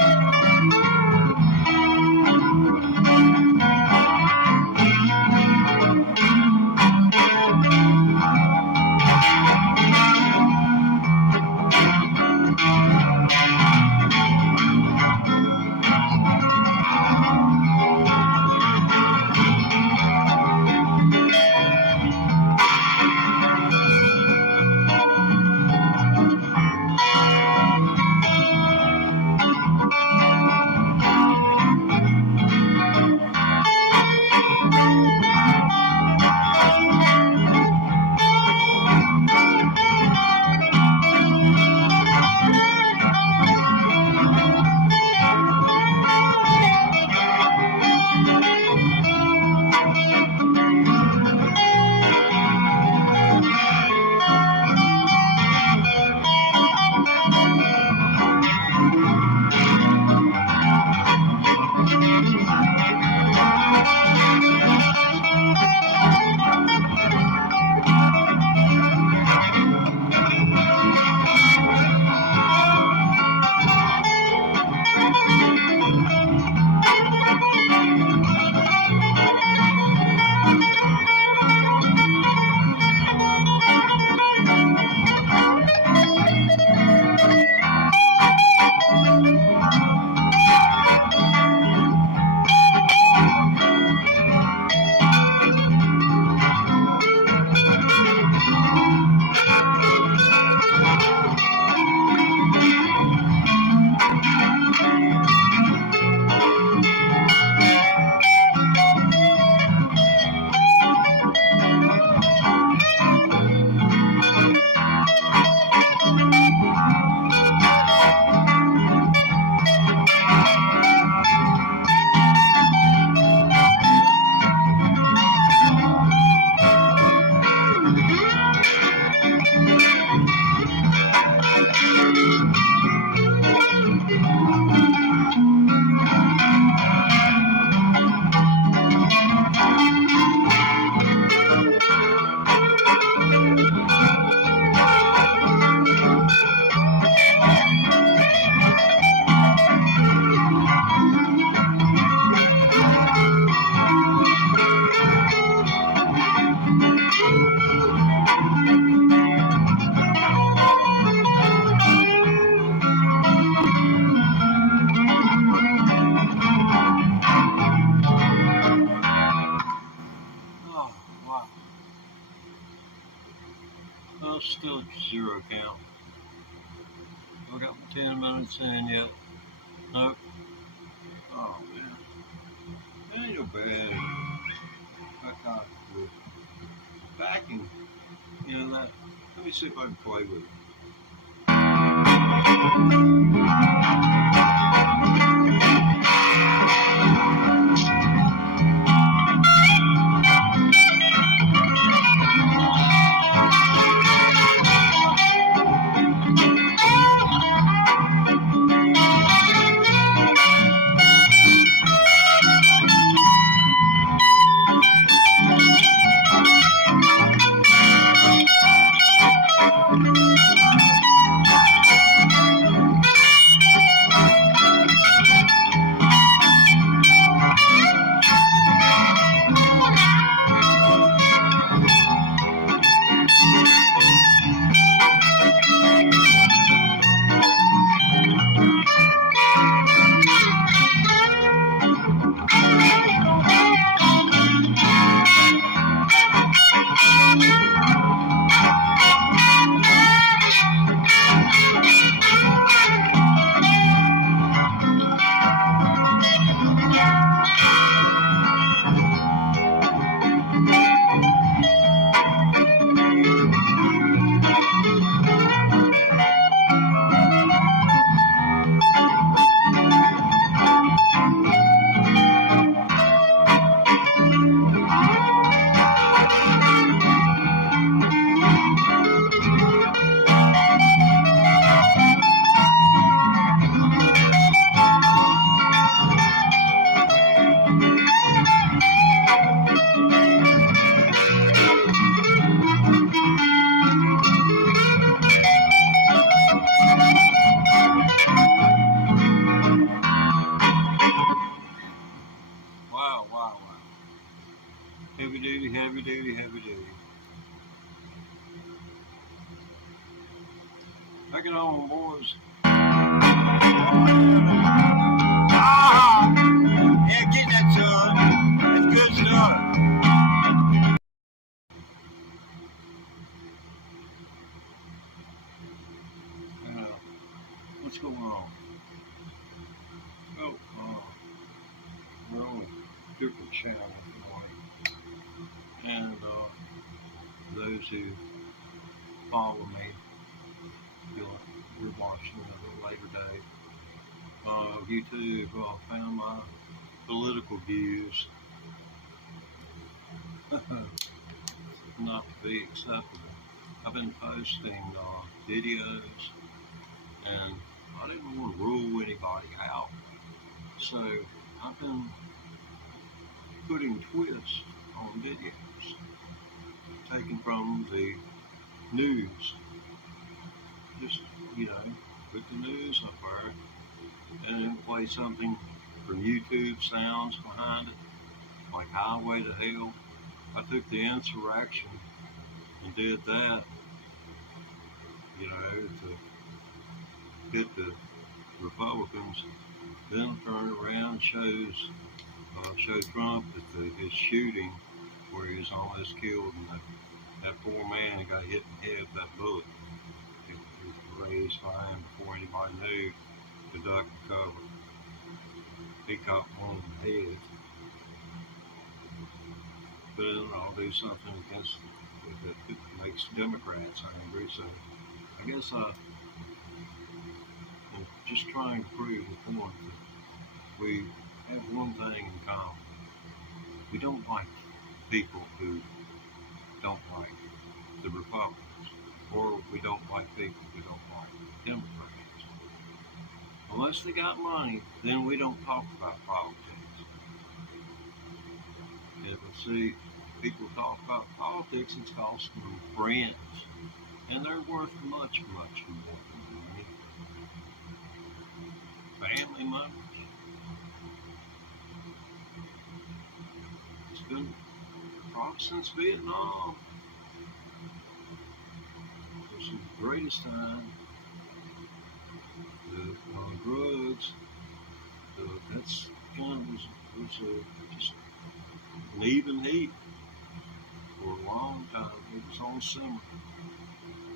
No, it's still at 0 count. I got my 10 minutes in yet. Nope. Oh man. That ain't no bad. I got the backing. You know that. Let me see if I can play with it. Wow, wow, wow. Heavy duty, heavy duty, heavy duty. Take it on, boys. Ah! Yeah, get that, son. It's good stuff. What's going on? Oh, we're on a different channel tonight. And those who follow me, you're watching at a later date. YouTube found my political views not to be acceptable. I've been posting videos, and I didn't want to rule anybody out. So I've been putting twists on videos, taken from the news. Just, put the news up there and then play something from YouTube sounds behind it, like Highway to Hell. I took the insurrection and did that, to hit the Republicans. Then turn around, show Trump that his shooting, where he was almost killed, and that poor man got hit in the head with that bullet. It was raised by him before anybody knew to duck and cover. He caught one in the head. But I'll do something against that makes Democrats angry. So I guess I'm just trying to prove the point that we have one thing in common. We don't like people who don't like the Republicans, or we don't like people who don't like Democrats. Unless they got money, then we don't talk about politics. If I see people talk about politics, it's costing them friends, and they're worth much, much more than money. Family members. It's been probably since Vietnam. It's the greatest time. The drugs. That's kind of was just an even heat for a long time. It was on summer.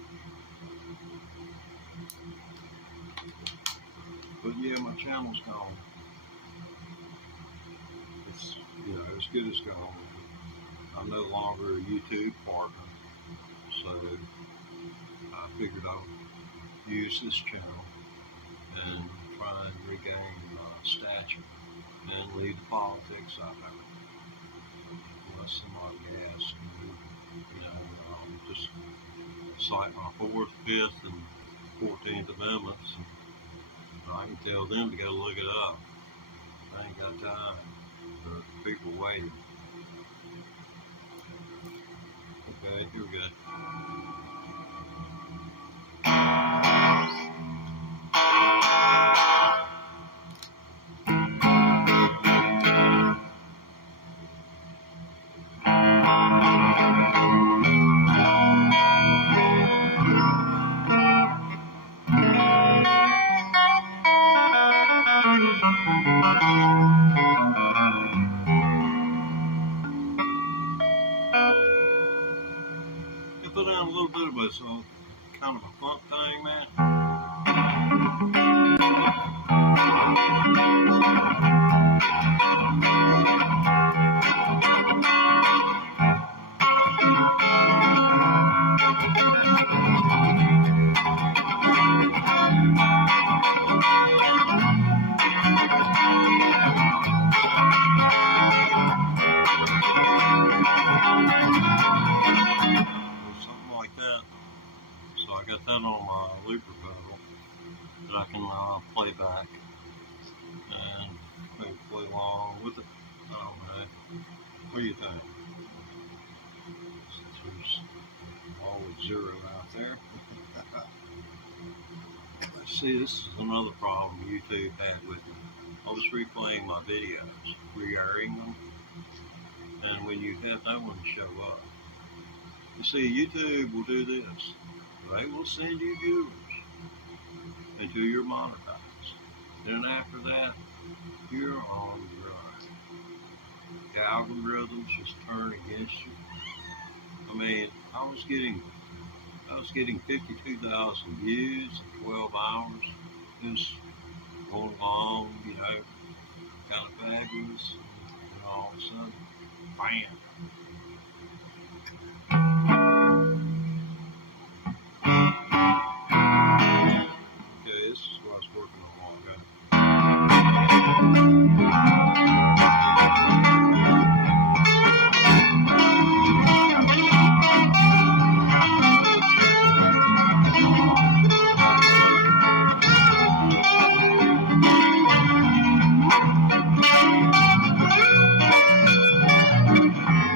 yeah, my channel's gone. It's, as good as gone. I'm no longer a YouTube partner, so I figured I'll use this channel and try and regain stature and leave the politics out of it. Unless somebody asks me, just cite my 4th, 5th, and 14th Amendments, and I can tell them to go look it up. I ain't got time for people waiting. Okay, here we go. Put down a little bit of a kind of a funk thing, man. So I got that on my looper pedal that I can play back and maybe play along with it. I don't know. What do you think? There's always 0 out there. See, this is another problem YouTube had with me. I was replaying my videos, re-airing them, and when you have no one show up, you see, YouTube will do this. They will send you viewers until you're monetized. Then after that, you're on your own. The algorithms just turn against you. I mean, I was getting 52,000 views in 12 hours. It was going along, kind of fabulous, and all of a sudden, bam. Okay, this is what I was working on a while ago.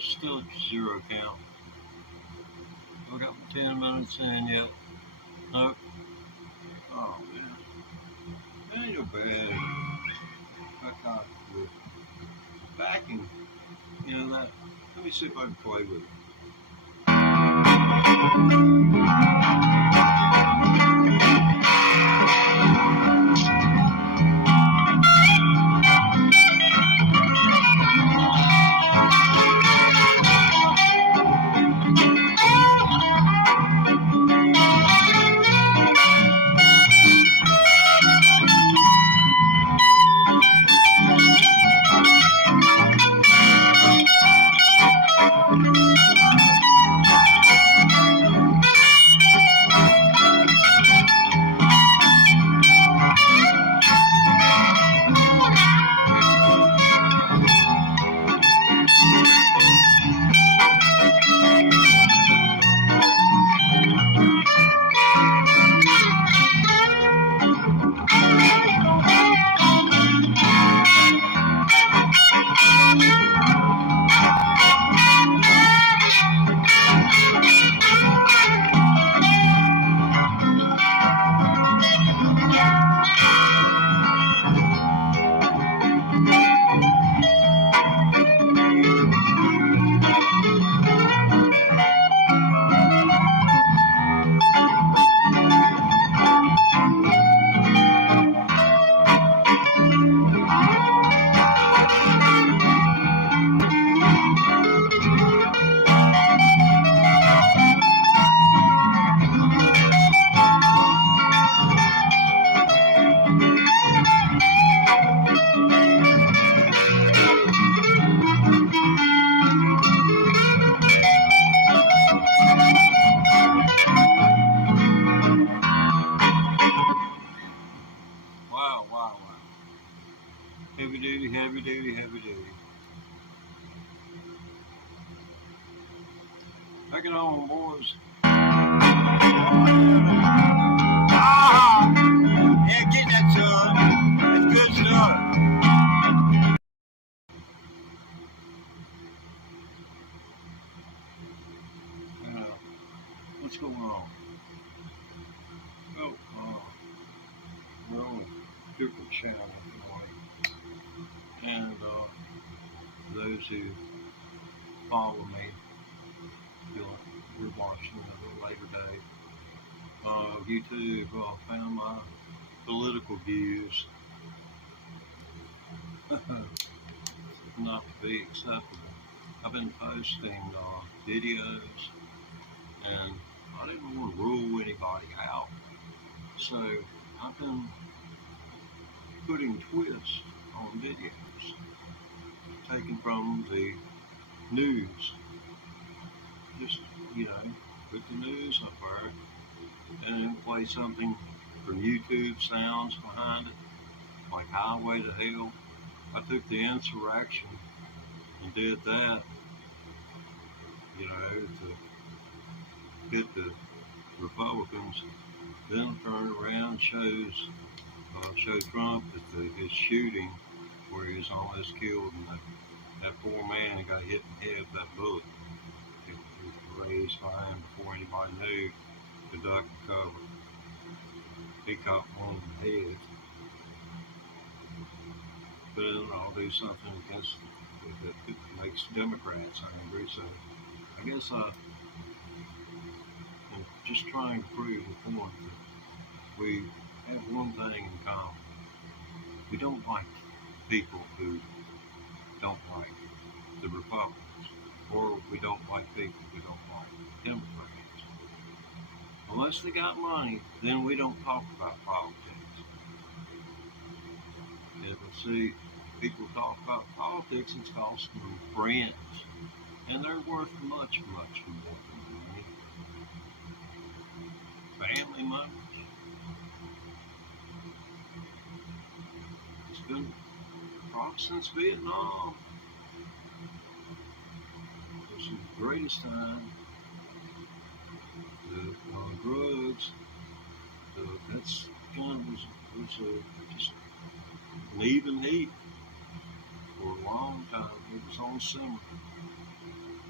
still at zero count. I got my 10 minutes in yet. Nope. Oh man. That ain't no bad. I got the backing. You know that. Let me see if I can play with it. Wow, wow, wow. Heavy duty, heavy duty, heavy duty. Take it on, boys. Ah! Yeah, get that, son. It's good stuff. What's going on? Oh, we're on a different channel tonight. And those who follow me, you're watching at a later date. YouTube found my political views not to be acceptable. I've been posting videos, and I didn't want to rule anybody out. So I've been putting twists on videos, taken from the news. Just, put the news up there and then play something from YouTube sounds behind it, like Highway to Hell. I took the insurrection and did that, to hit the Republicans. Then turn around, show Trump that his shooting, where he was almost killed, and that poor man who got hit in the head with that bullet. It was raised by him before anybody knew to duck and cover. He caught one in the head. But I'll do something against that makes Democrats angry. So I guess I'm just trying to prove the point that we have one thing in common. We don't like people who don't like the Republicans, or we don't like people who don't like Democrats. Unless they got money, then we don't talk about politics. And see, people talk about politics, it's costing them friends, and they're worth much, much more than money. Family members. It's been since Vietnam. It's the greatest time. The drugs. That's was just an even heat for a long time. It was on simmer.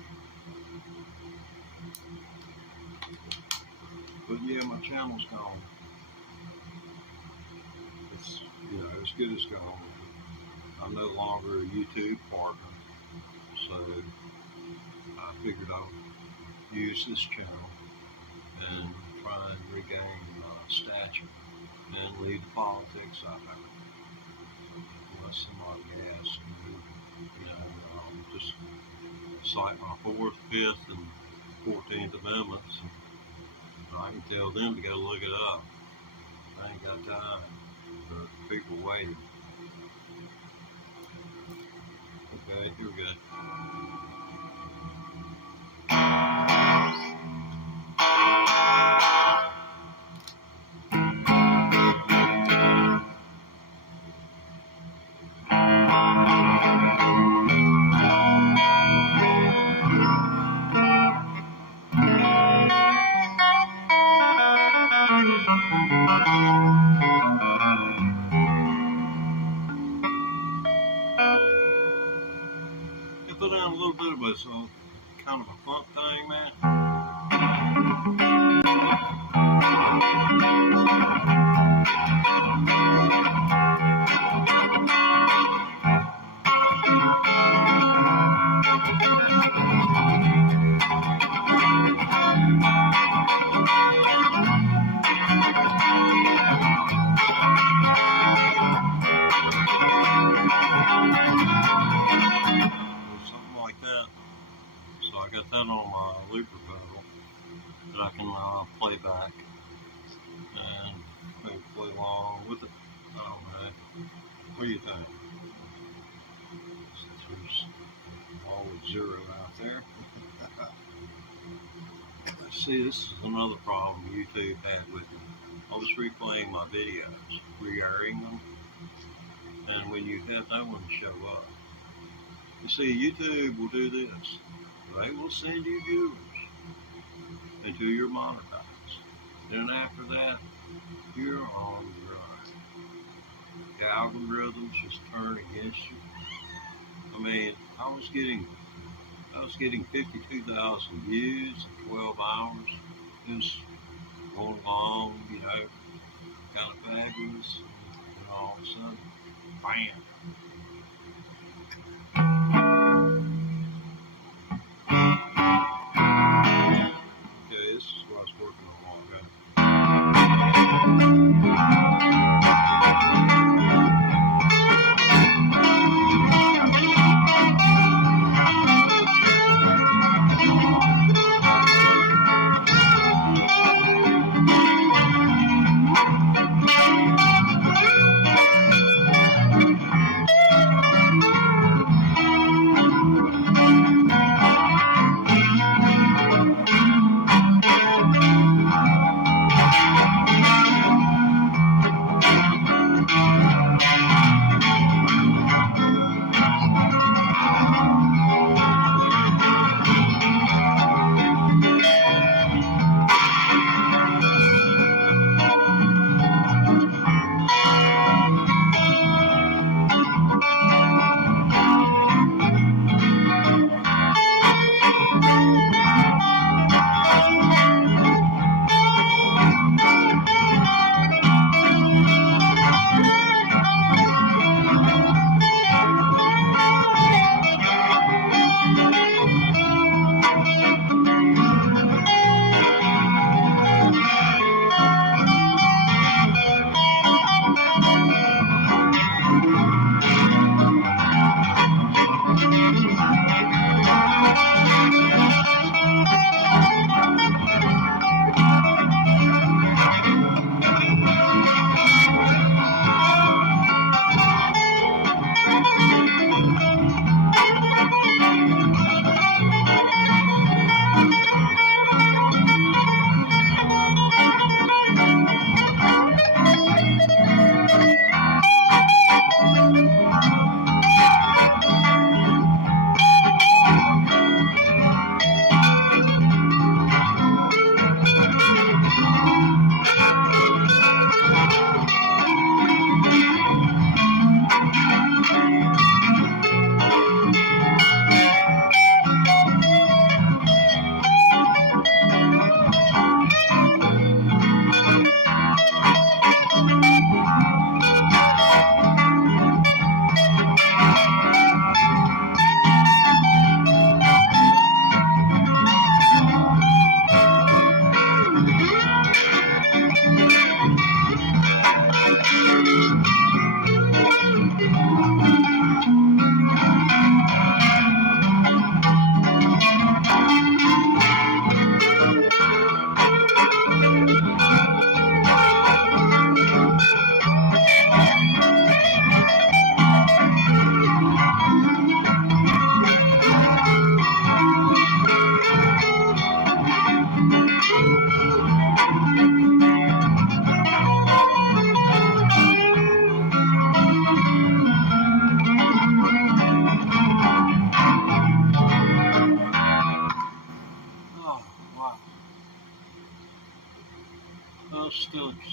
But yeah, my channel's gone. It's, as good as gone. I'm no longer a YouTube partner, so I figured I'll use this channel and try and regain stature and leave the politics out of it. Unless somebody asks me, just cite my 4th, 5th, and 14th Amendments, and I can tell them to go look it up. I ain't got time for people waiting. Okay, here we go. Put down a little bit of a kind of a funk thing, man. So I got that on my looper pedal that I can play back and maybe play along with it. I don't know. What do you think? There's always 0 out there. See, this is another problem YouTube had with me. I was replaying my videos, re-airing them, and when you have no one show up. You see, YouTube will do this. They will send you viewers until you're monetized. Then after that, you're on your own. The algorithms just turn against you. I mean, I was getting 52,000 views in 12 hours. It was going along, kind of fabulous, and all of a sudden, bam. Okay, this is what I was working on a while ago.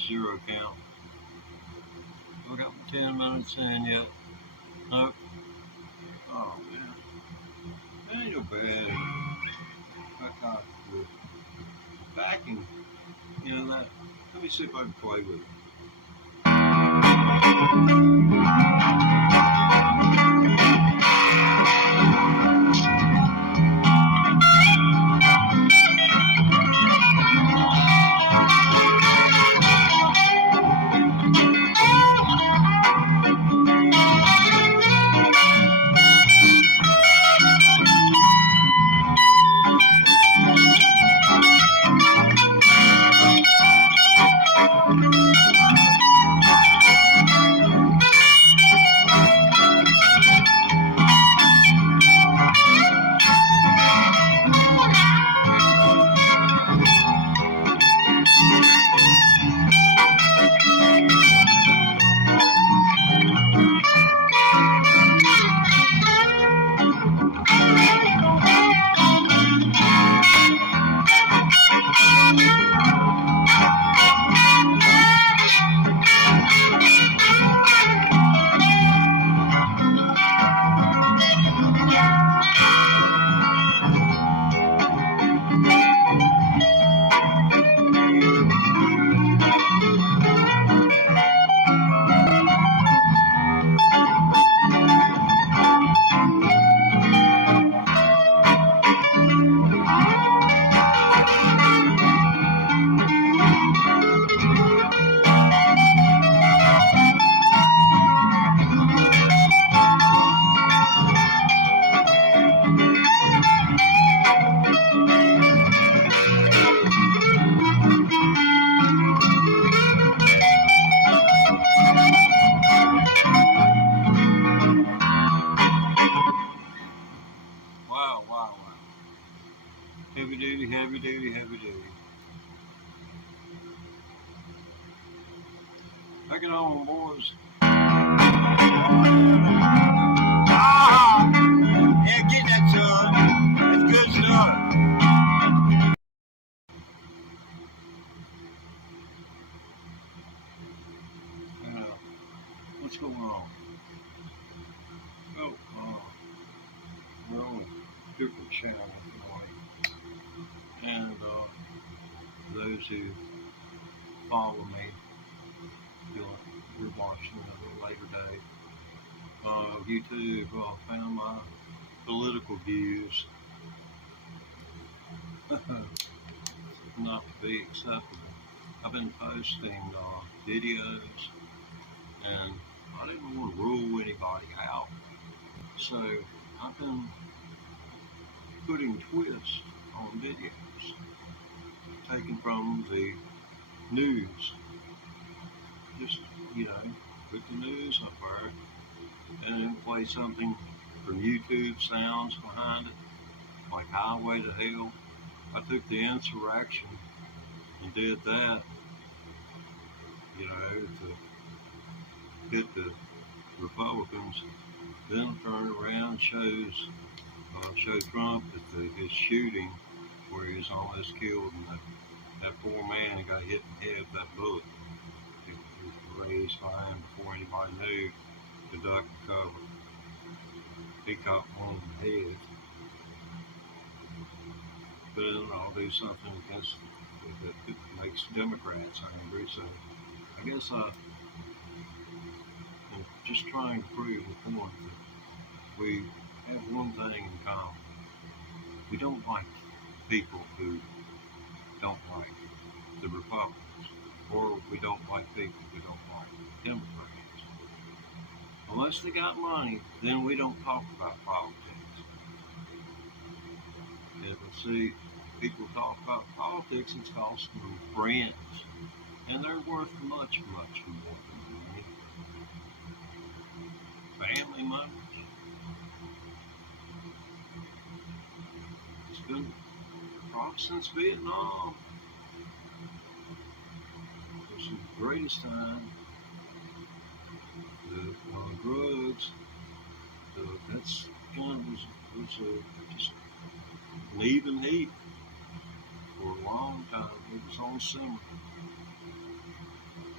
zero count. I got my 10 minutes in yet. Nope. Oh man. That ain't no bad. I got the backing. You know that. Let me see if I can play with it. Wow, wow, wow. Heavy duty, heavy duty, heavy duty. Take it on, boys. Ah! Yeah, get that, son. It's good stuff. What's going on? Oh, we're on a different channel tonight. And those who follow me, you're watching at a later date. YouTube found my political views not to be acceptable. I've been posting videos, and I didn't want to rule anybody out. So I've been putting twists on videos, taken from the news. Just, put the news up there and then play something from YouTube sounds behind it, like Highway to Hell. I took the insurrection and did that, to hit the Republicans, then turn around and show Trump that his shooting, where he was almost killed, and that poor man got hit in the head with that bullet. It was raised by him before anybody knew to duck and cover. He caught one in the head. But then I'll do something against that makes Democrats angry. So I guess I'm just trying to prove the point that we have one thing in common. We don't like people who don't like the Republicans, or we don't like people who don't like Democrats. Unless they got money, then we don't talk about politics. And see, people talk about politics, it's costing them friends. And they're worth much, much more than money. Family members. It's been probably since Vietnam. It was the greatest time. The drugs, that's kind of was just leaving heat for a long time. It was on simmer.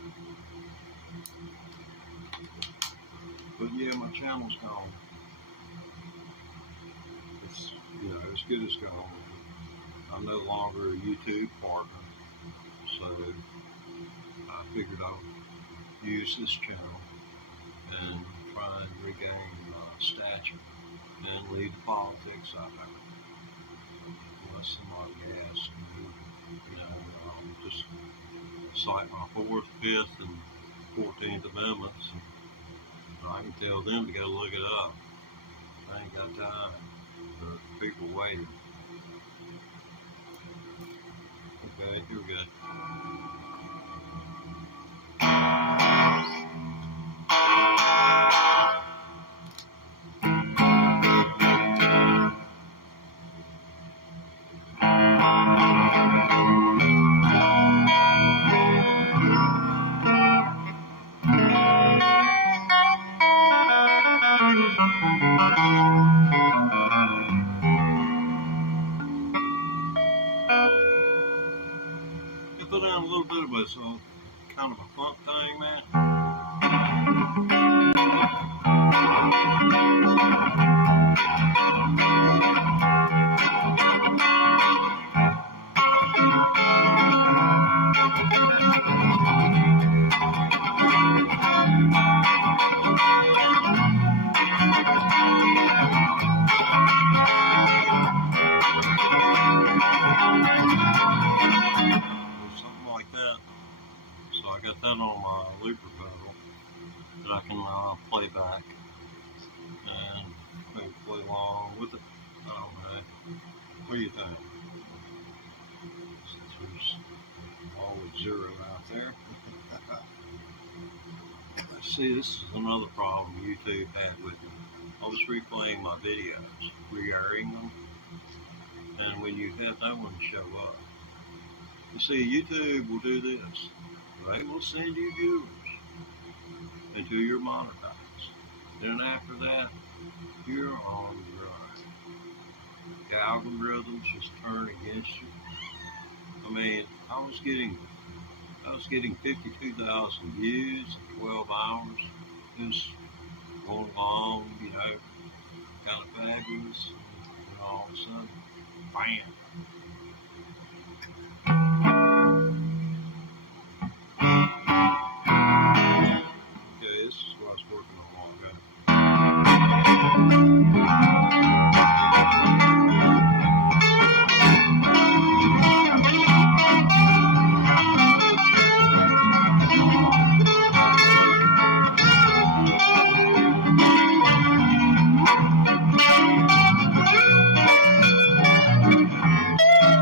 yeah, my channel's gone. It's, as good as gone. I'm no longer a YouTube partner, so I figured I would use this channel and try and regain stature and leave the politics out there. Unless somebody asks me, just cite my 4th, 5th, and 14th Amendments, and I can tell them to go look it up. I ain't got time for people waiting. Okay, here we go. Put down a little bit of a kind of a funk thing, man. I got that on my looper pedal that I can play back and maybe play along with it. I don't know. What do you think? Since there's always 0 out there. See, this is another problem YouTube had with me. I was replaying my videos, re-airing them, and when you have no one show up, you see, YouTube will do this. They will send you viewers until you're monetized. Then after that, you're on your own. The algorithms just turn against you. I mean, I was getting 52,000 views in 12 hours. It was going along, kind of fabulous. And all of a sudden, bam. This is what I was working on a while ago.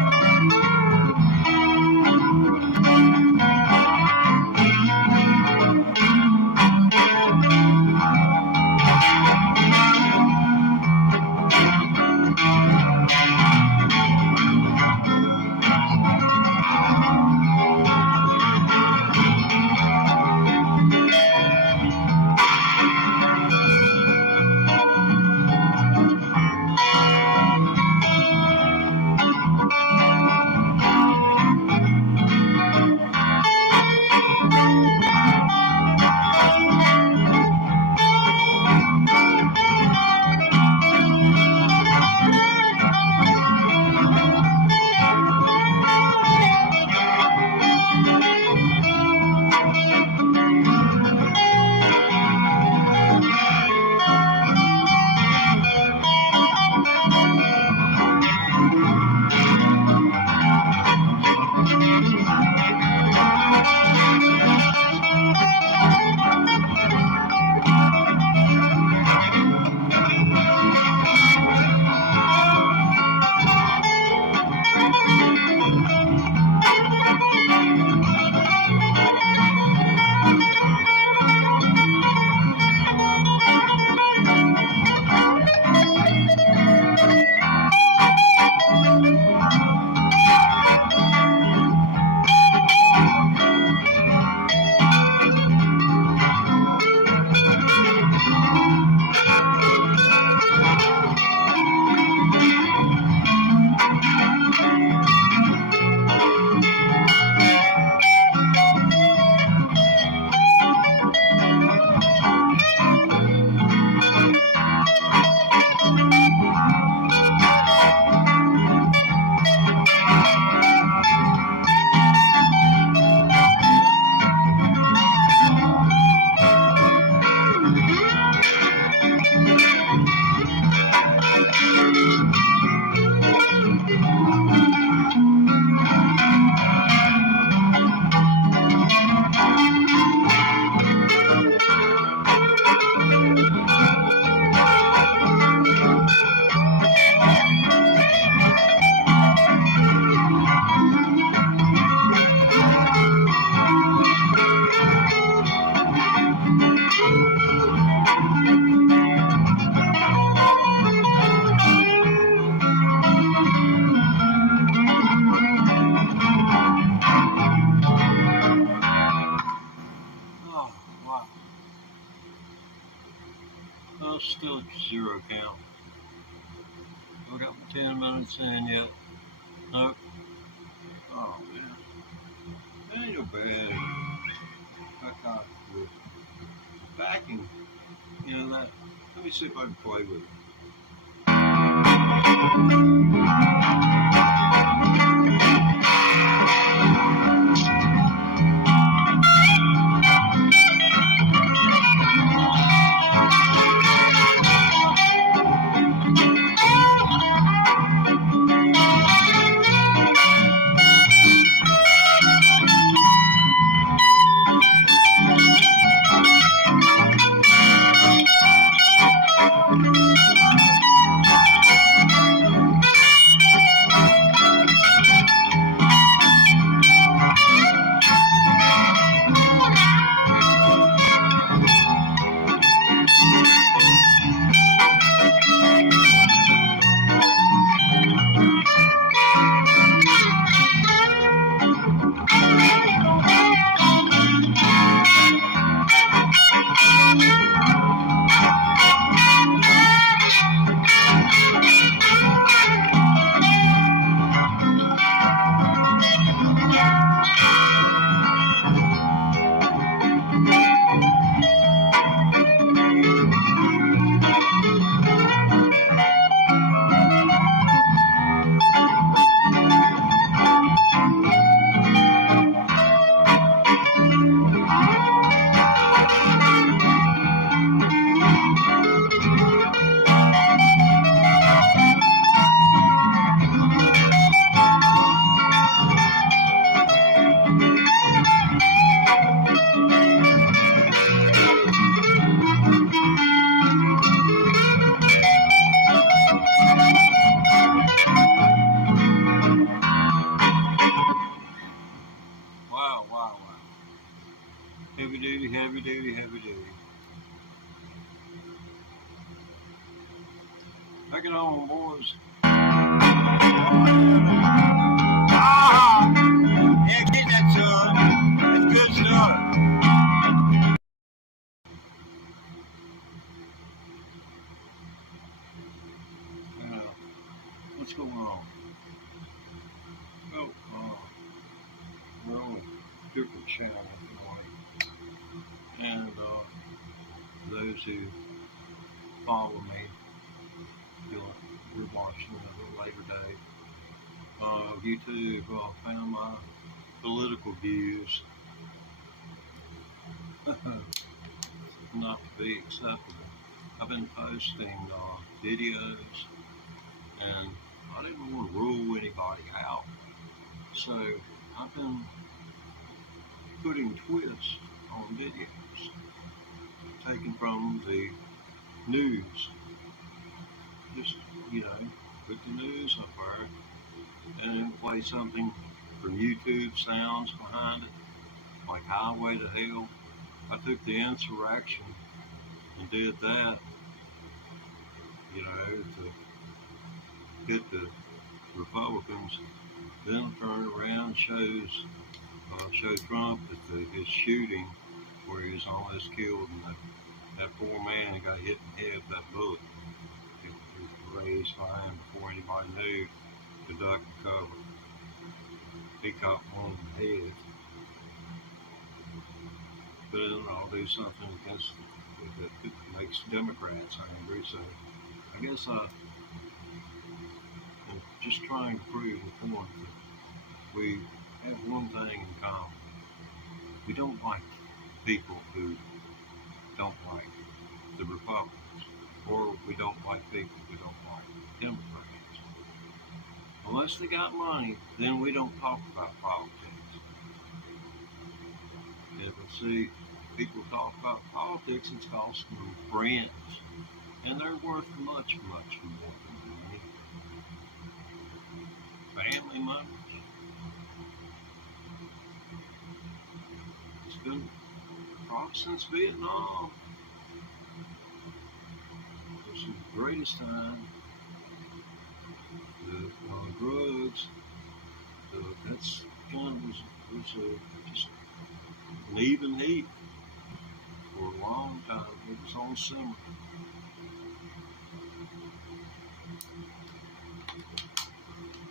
Still at zero count. I got 10 minutes in yet. Nope. Oh man. That ain't no bad. I got the backing. You know that. Let me see if I can play with it. Wow, wow, wow. Heavy duty, heavy duty, heavy duty. Back it on, boys. Ah! Yeah, get that, son. It's good stuff. Yeah. What's going on? Oh, we're on a different channel tonight. And those who follow me, you're watching at a later date. YouTube found my political views not to be acceptable. I've been posting videos, and I didn't want to rule anybody out. So I've been putting twists on videos, taken from the news. Just, put the news up there and then play something from YouTube sounds behind it, like Highway to Hell. I took the insurrection and did that, to hit the Republicans. Then turn around and show Trump that his shooting, where he was almost killed, and that poor man got hit in the head with that bullet. It was raised by him before anybody knew to duck and cover. He caught one in the head. But I'll do something against that makes Democrats angry. So I guess I'm just trying to prove the point that we have one thing in common. We don't like people who don't like the Republicans, or we don't like people who don't like Democrats. Unless they got money, then we don't talk about politics. Yeah, but see, people talk about politics, it's costing them friends, and they're worth much, much more than money. Family members. It's been probably since Vietnam. It's the greatest time. The drugs. That's kind of was just an even heat for a long time. It was on summer.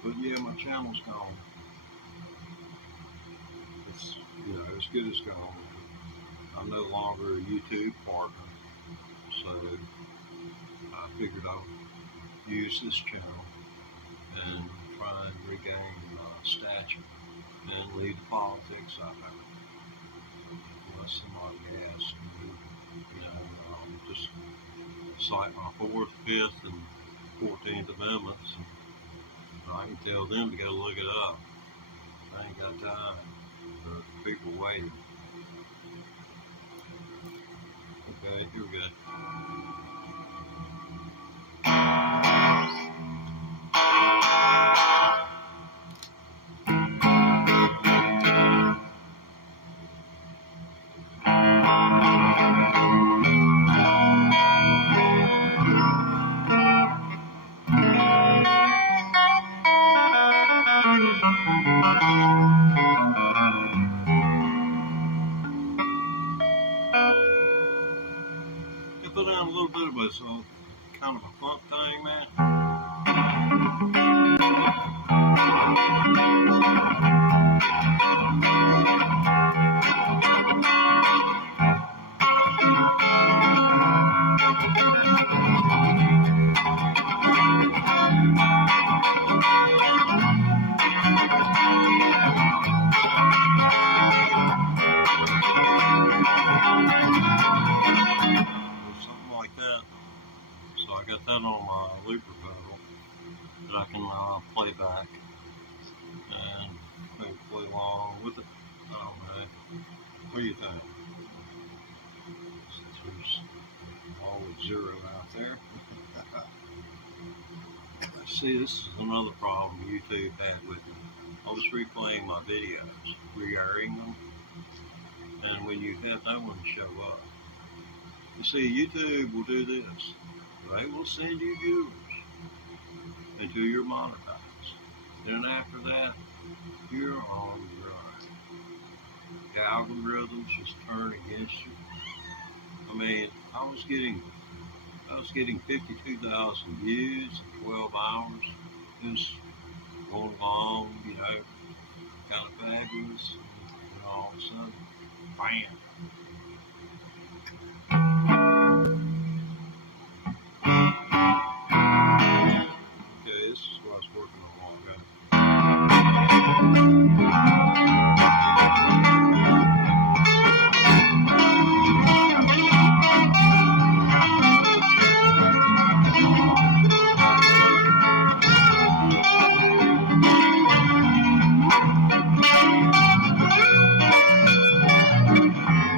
But yeah, my channel's gone. It's, as good as gone. I'm no longer a YouTube partner, so I figured I'll use this channel and try and regain stature and leave the politics out of it. Unless somebody asks me, just cite my 4th, 5th, and 14th Amendments, and I can tell them to go look it up. I ain't got time for people waiting. Okay, here we go. Put down a little bit of a kind of a funk thing, man. So I got that on my looper pedal that I can play back and maybe play along with it. I don't know. What do you think? Since there's always 0 out there. See, this is another problem YouTube had with me. I was replaying my videos, re-airing them, and when you have no one show up. You see, YouTube will do this. They will send you viewers until you're monetized. Then after that, you're on your own. The algorithms just turn against you. I mean, I was getting 52,000 views in 12 hours. It was going along, kind of fabulous. And all of a sudden, bam. This is what I was working on a while ago.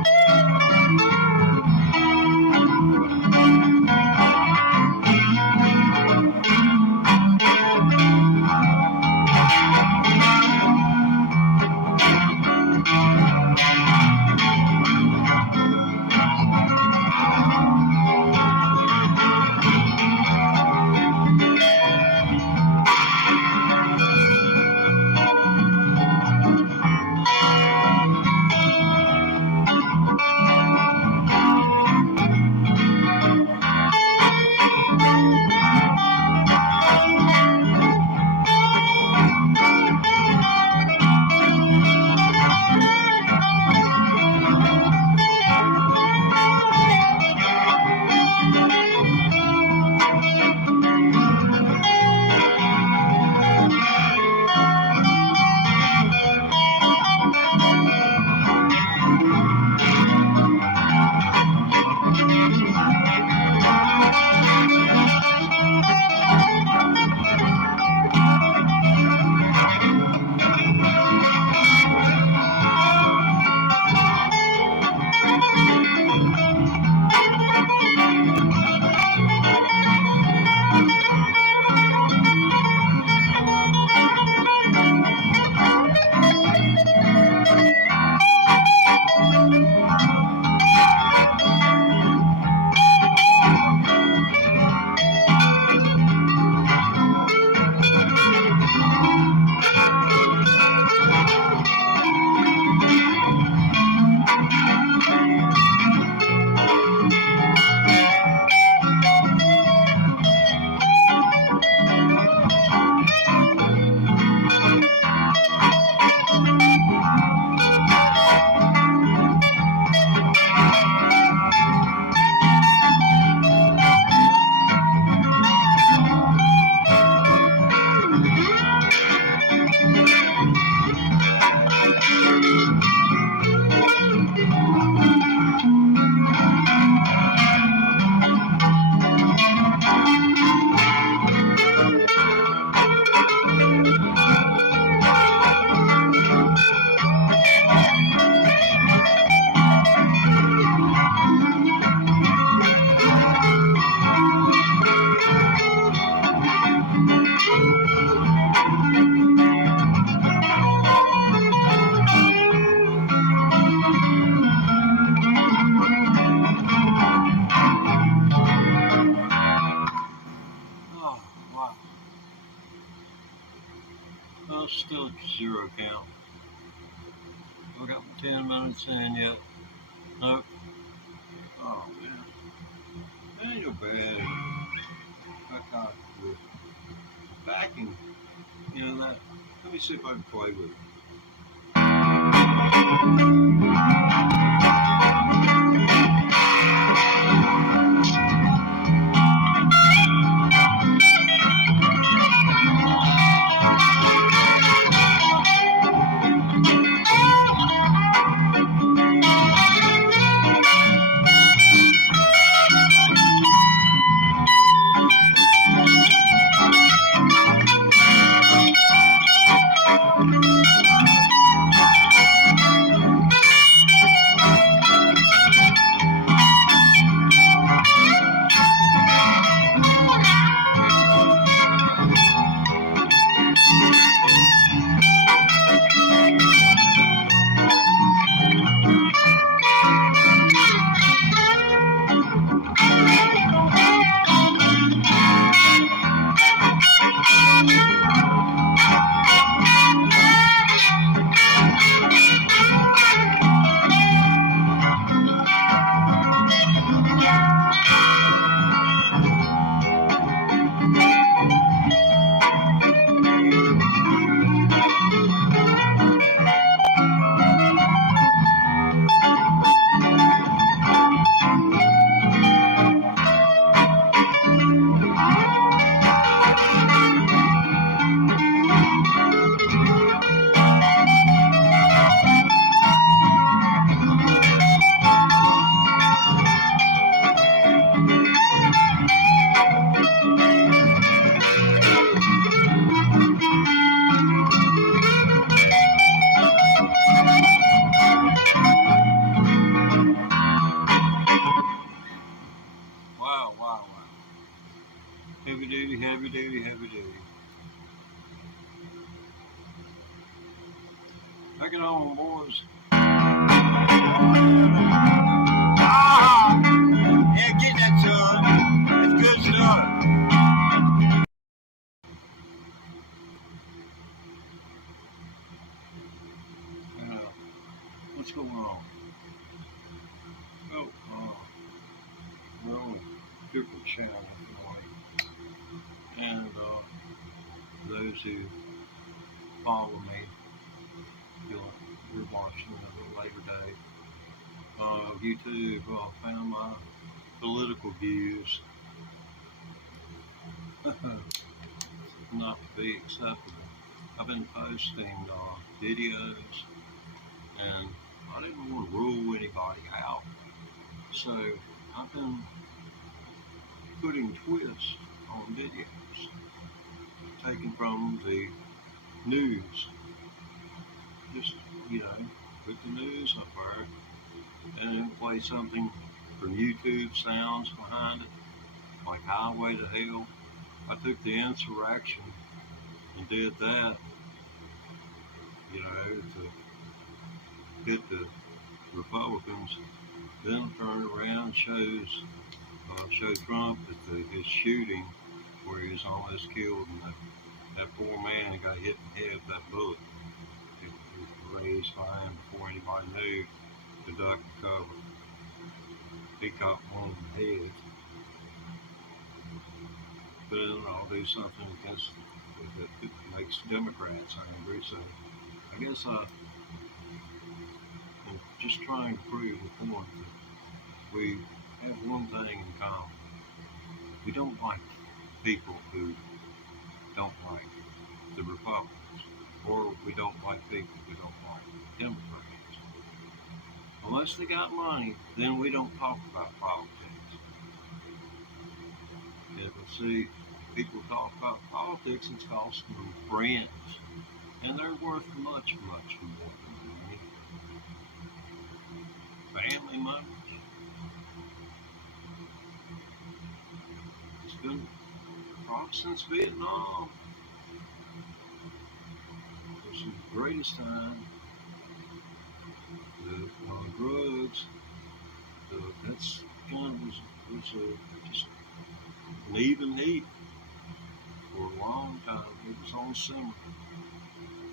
still at zero count. I got my 10 minutes in yet. Nope. Oh man. That ain't no bad. I got the backing. You know that. Let me see if I can play with it. Wow, wow, wow. Heavy duty, heavy duty, heavy duty. Take it on, boys. Ah! Yeah, get that, son. It's good stuff. What's going on? Oh, we're on a different channel tonight. And those who follow me, you're watching a little later day. YouTube found my political views not to be acceptable. I've been posting videos, and I didn't want to rule anybody out. So I've been putting twists on videos, taken from the news. Just, put the news up there and then play something from YouTube sounds behind it, like Highway to Hell. I took the insurrection and did that, to hit the Republicans. Then turned around and show Trump at his shooting where he was almost killed, and that poor man got hit in the head with that bullet. It was raised by him before anybody knew to duck and cover. He caught one in the head. But I'll do something against that makes Democrats angry. So I guess I'm just trying to prove the point that we have one thing in common. We don't like people who don't like the Republicans, or we don't like people who don't like Democrats. Unless they got money, then we don't talk about politics. If we see people talk about politics, it's costing them friends, and they're worth much, much more than money. Family members. It's been probably since Vietnam. It's the greatest time. The drugs. That's kind of was just an even heat for a long time. It was on simmer.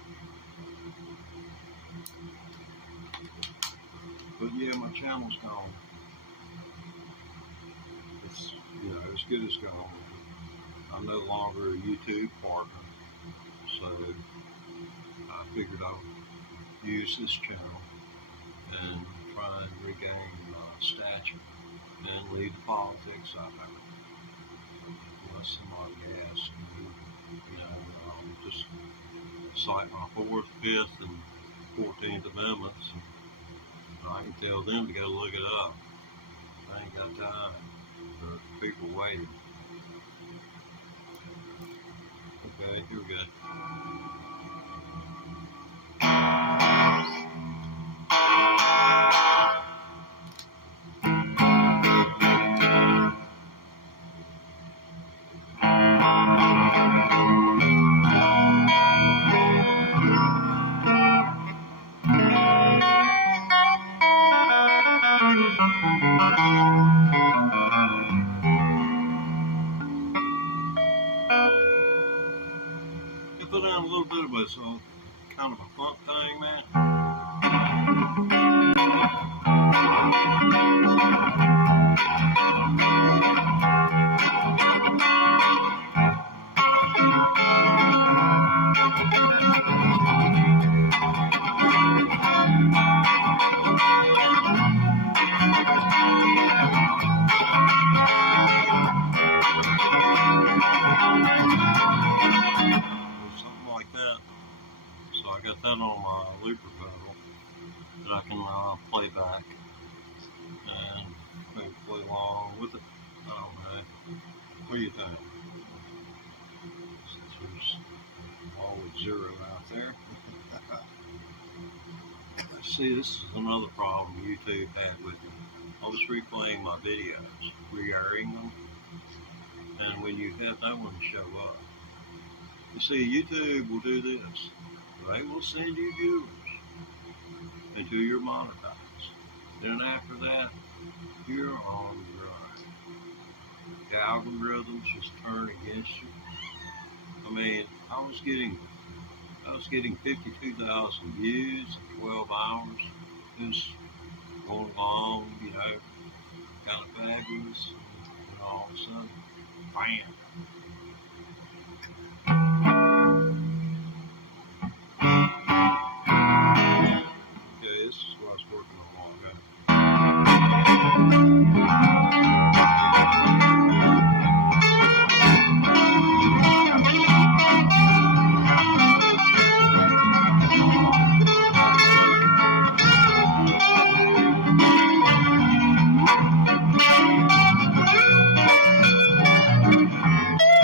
But yeah, my channel's gone. It's, as good as gone. I'm no longer a YouTube partner, so I figured I'd use this channel and try and regain stature and leave the politics out there. Unless somebody asks me, just cite my 4th, 5th, and 14th Amendments, and I can tell them to go look it up. I ain't got time for people waiting. Okay, here we go. I put on a little bit of a kind of a funk thing, man. Something like that. So I got that on my looper pedal that I can play back and maybe play along with it. I don't know. What do you think? Since there's always 0 out there. See, this is another problem YouTube had with me. I was replaying my videos, re-airing them, and when you have no one show up, you see, YouTube will do this. They will send you viewers until you're monetized. Then after that, you're on your own. The algorithms just turn against you. I mean, I was getting 52,000 views in 12 hours. It was going along, kind of fabulous, and all of a sudden, bam. Okay, this is what I was working on a while ago.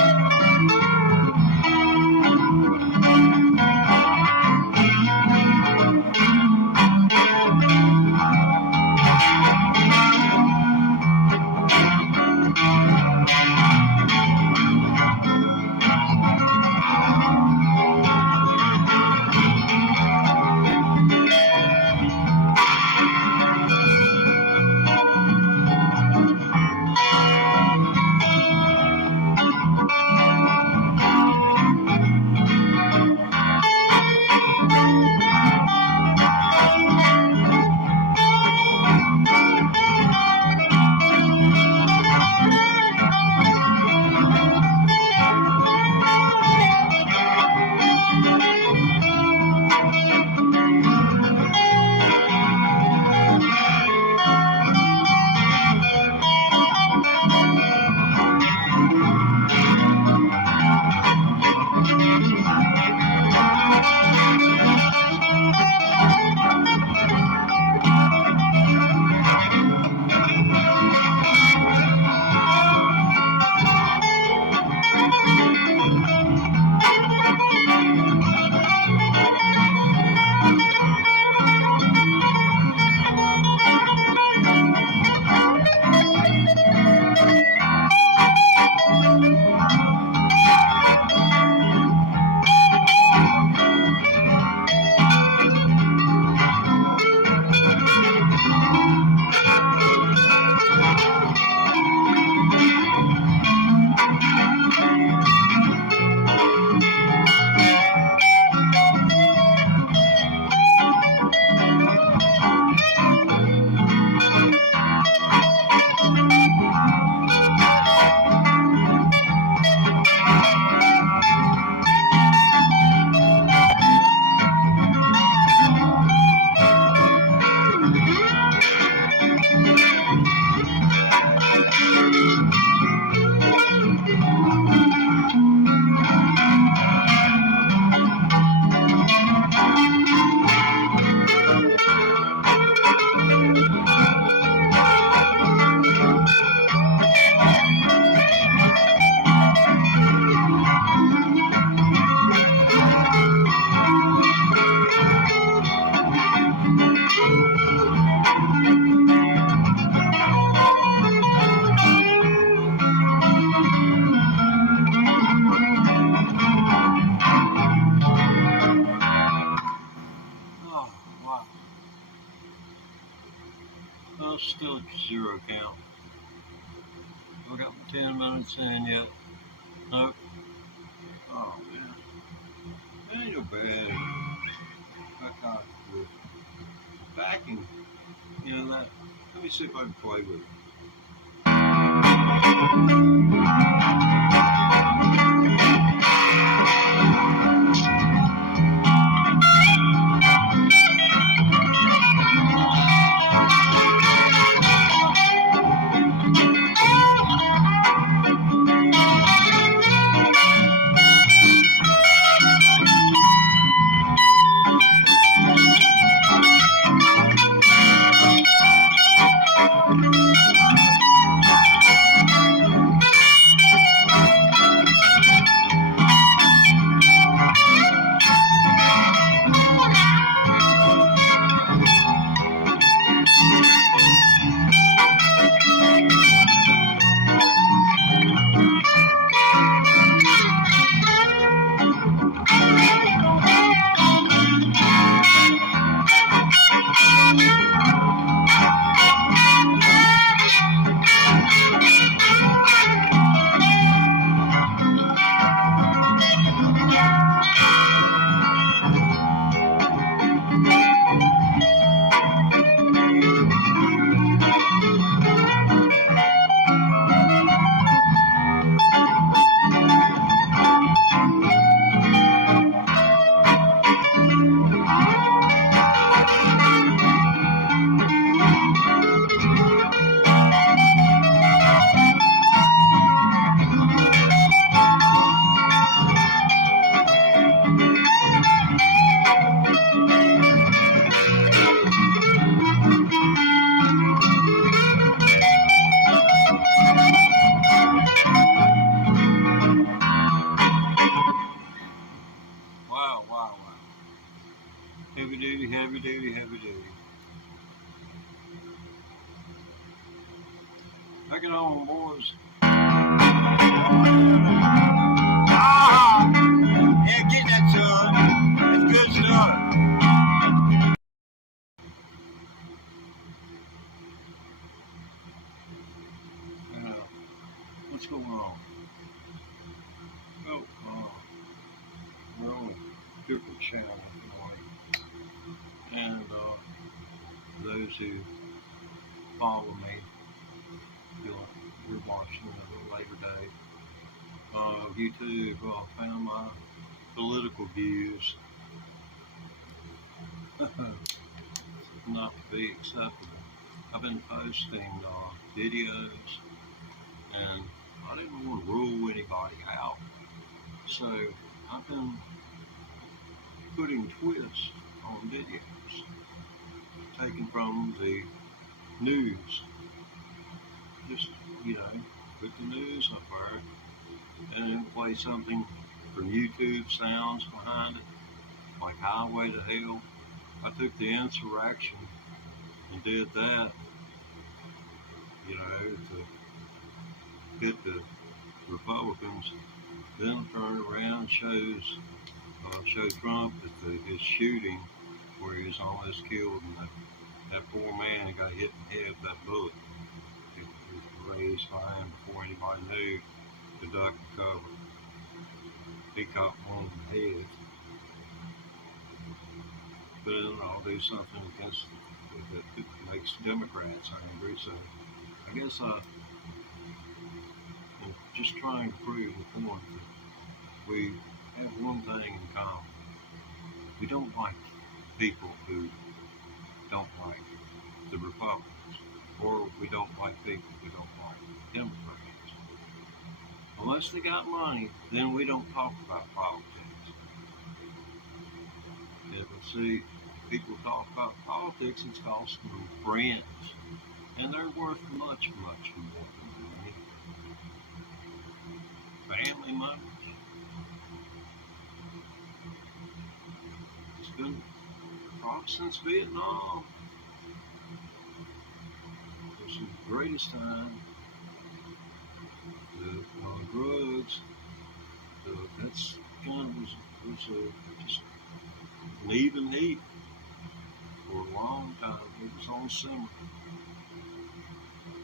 zero count. I got my 10 minutes in yet. Nope. Oh man. That ain't no bad. That got the backing. You know that. Let me see if I can play with it. Wow, wow, wow. Heavy duty, heavy duty, heavy duty. Take it on, boys. Ah! Yeah, get that, son. It's good stuff. What's going on? Oh, we're on a different channel tonight. And those who follow me, you're watching at a later date. YouTube found my political views not to be acceptable. I've been posting videos, and I didn't want to rule anybody out. So I've been putting twists on videos, taken from the news. Just, put the news up there and then play something from YouTube sounds behind it, like Highway to Hell. I took the insurrection and did that, to hit the Republicans. Then turn around, show Trump at his shooting where he was almost killed, and that poor man got hit in the head with that bullet. It was raised by him before anybody knew to duck and cover. He caught one in the head. But I'll do something against that makes Democrats angry. So I guess I'm just trying to prove the point that we have one thing in common. We don't like people who don't like the Republicans, or we don't like people who don't like Democrats. Unless they got money, then we don't talk about politics. Yeah, but see, people talk about politics, it's costing them friends, and they're worth much, much more than money. Family members. It's been since Vietnam. It's the greatest time. The drugs. That's just an even heat for a long time. It was on simmer.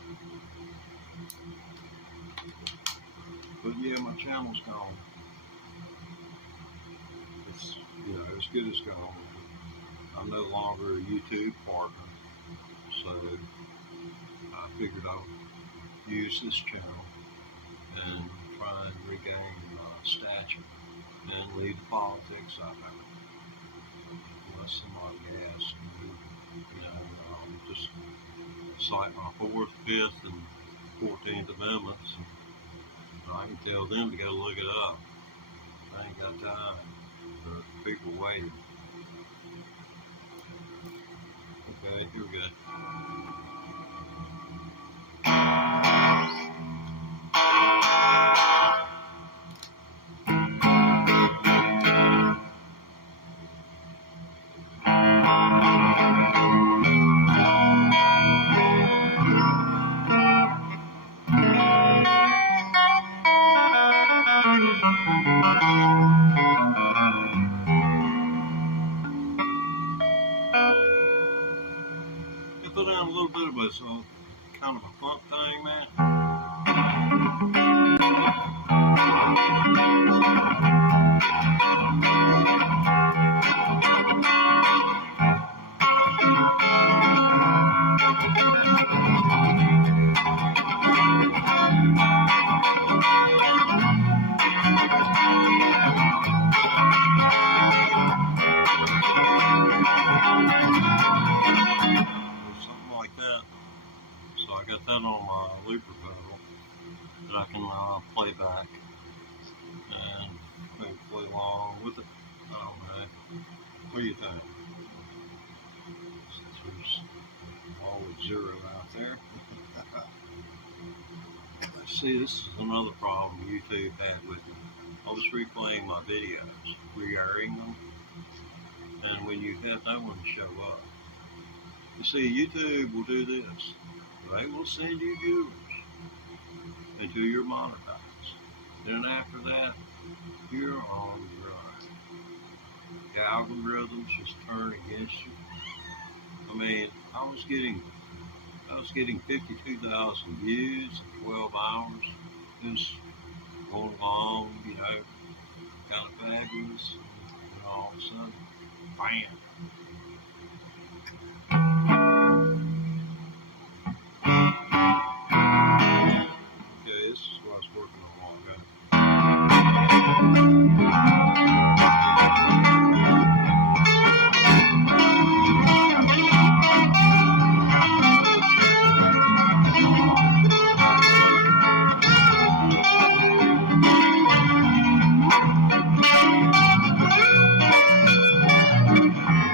But yeah, my channel's gone. It's, as good as gone. I'm no longer a YouTube partner, so I figured I'll use this channel and try and regain stature and leave the politics out of it. Unless somebody asks me, just cite my 4th, 5th, and 14th Amendments, and I can tell them to go look it up. I ain't got time for people waiting. Okay, here we go. Put down a little bit of a kind of a funk thing, man. So I got that on my looper pedal that I can play back and maybe play along with it. I don't know. What do you think? There's always 0 out there. See, this is another problem YouTube had with me. I was replaying my videos, re-airing them, and when you have no one show up, you see, YouTube will do this. They will send you viewers until you're monetized. Then after that, you're on your own. The algorithms just turn against you. I mean, I was getting 52,000 views in 12 hours. It was going along, kind of fabulous. And all of a sudden, bam. This is what I was working on a while ago.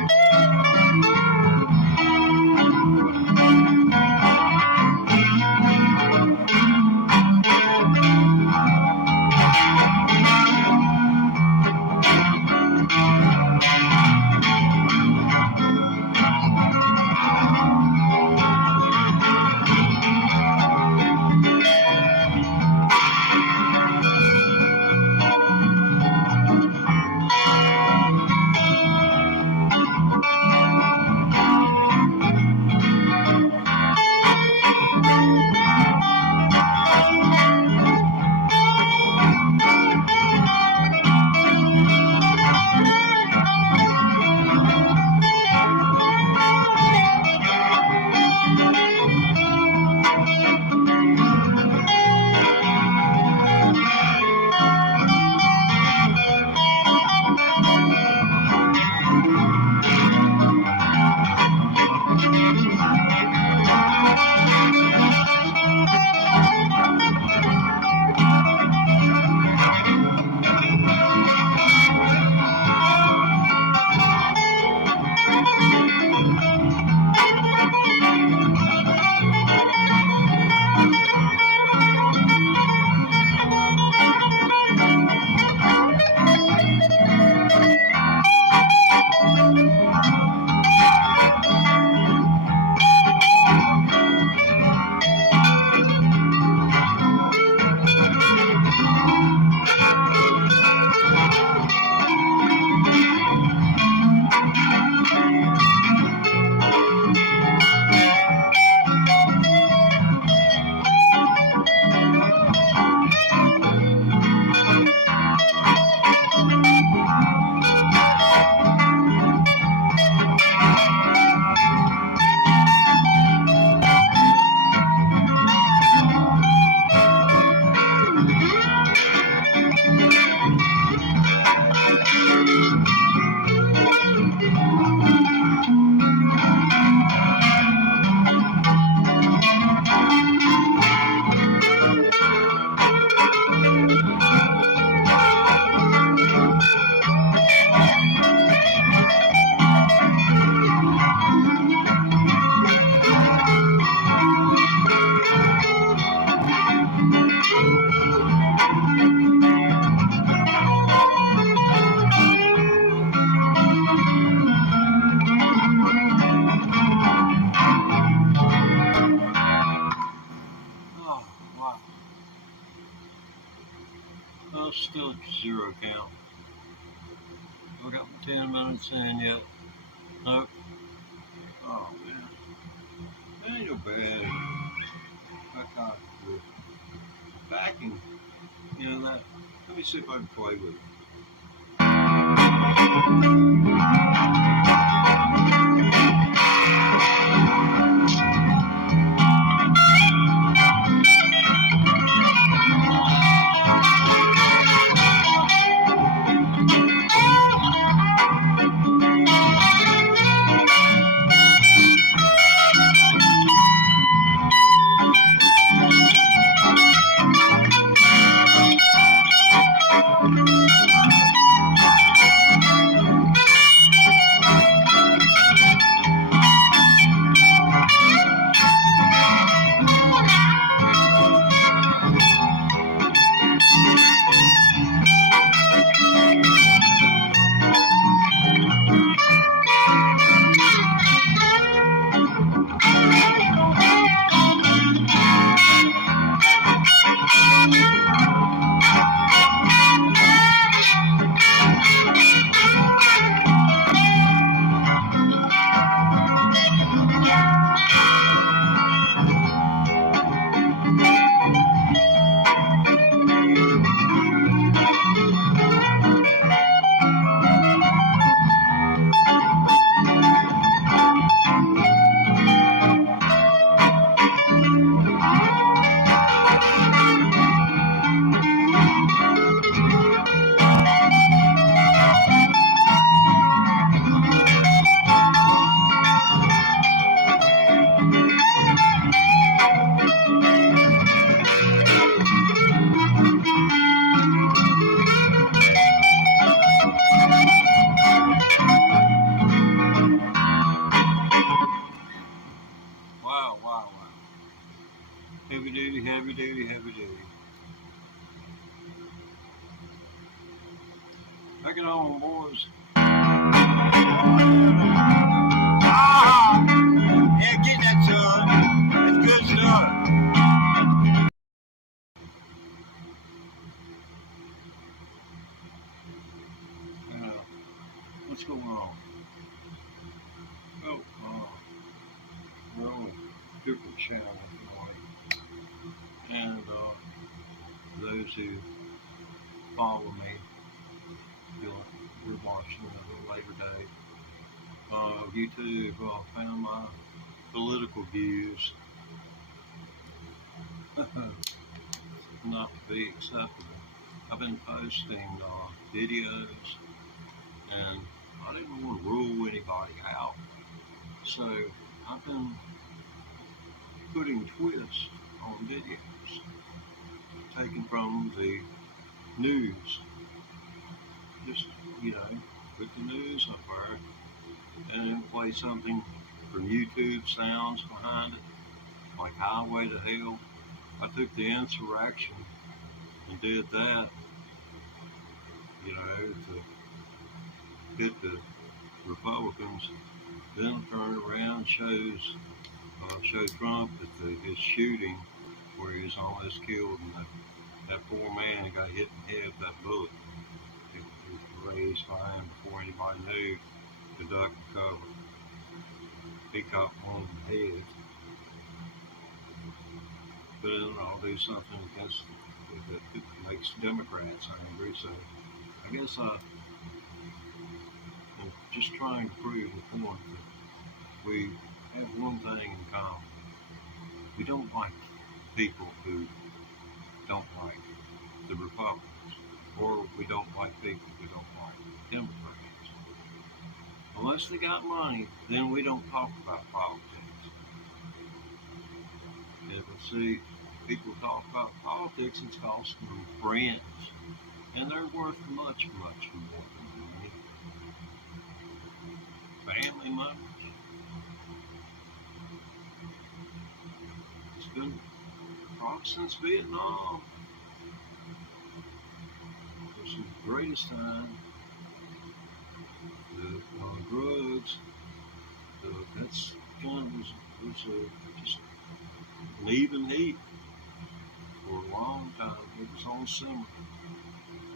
No, it's still at 0 count. I got my 10 minutes in yet. Nope. Oh man. That ain't no bad. I got the backing. You know that. Let me see if I can play with it. Wow, wow, wow. Heavy duty, heavy duty, heavy duty. Take it on, boys. Ah! Yeah, get that, son. It's good stuff. What's going on? Oh, we're on a different channel tonight. And those who follow me, you're watching at a later date. YouTube found my political views not to be acceptable. I've been posting videos, and I didn't want to rule anybody out. So I've been putting twists on videos, taken from the news. Just, put the news up there and then play something from YouTube sounds behind it, like Highway to Hell. I took the insurrection and did that, to hit the Republicans. Then turned around and show Trump that his shooting, where he was almost killed, and that poor man got hit in the head with that bullet. It was raised by him before anybody knew to duck and cover. He caught one in the head. But then I'll do something against that makes Democrats angry. So I guess I'm just trying to prove the point that we have one thing in common. We don't like people who don't like the Republicans, or we don't like people who don't like Democrats. Unless they got money, then we don't talk about politics. And see, people talk about politics, it's costing them friends. And they're worth much, much more than money. Family members. It's been probably since Vietnam. It was the greatest time. The drugs, that's kind of was just an even heat for a long time. It was on simmer.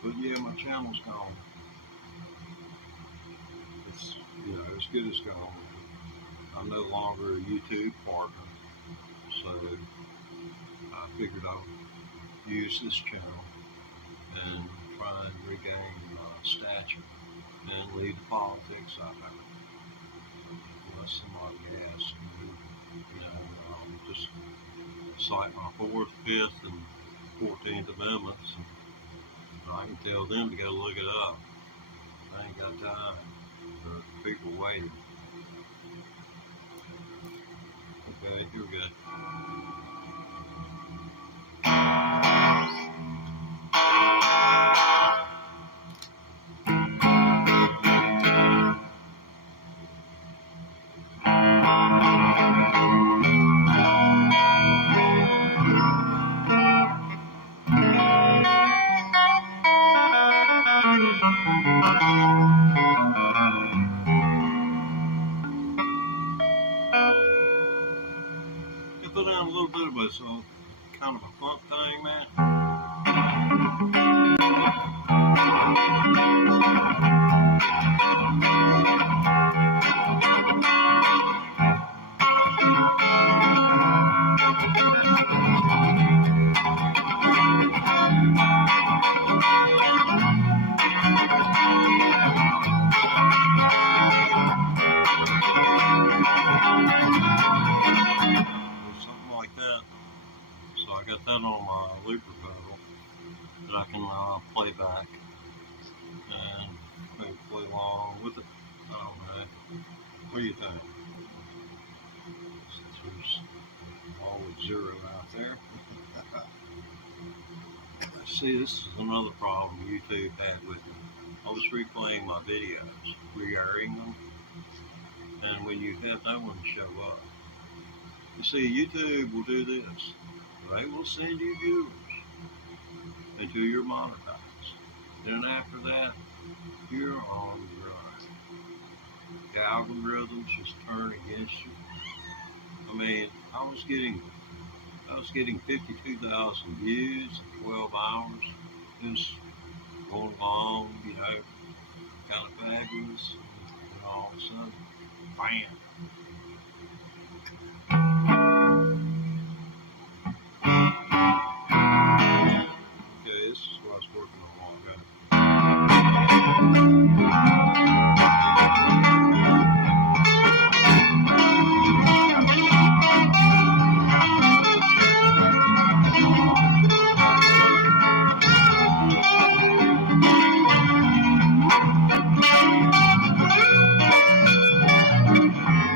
But yeah, my channel's gone. It's, as good as gone. I'm no longer a YouTube partner, so I figured I'll use this channel and try and regain stature and leave the politics out there. Unless somebody asks me, just cite my 4th, 5th, and 14th Amendments, and I can tell them to go look it up. I ain't got time for people waiting. Okay, here we go. I put down a little bit of a kind of a funk thing, man. Something like that. So I got that on my looper pedal that I can play back and maybe play along with it. I don't know. What do you think? Since there's always 0 out there. See, this is another problem YouTube had with me. I was replaying my videos, re-airing them, and when you have no one show up, you see, YouTube will do this. They will send you viewers until you're monetized. Then after that, you're on your own. The algorithms just turn against you. I mean, I was getting 52,000 views in 12 hours. Just going along, kind of fabulous, and all of a sudden, bam. Okay, this is what I was working on a while ago.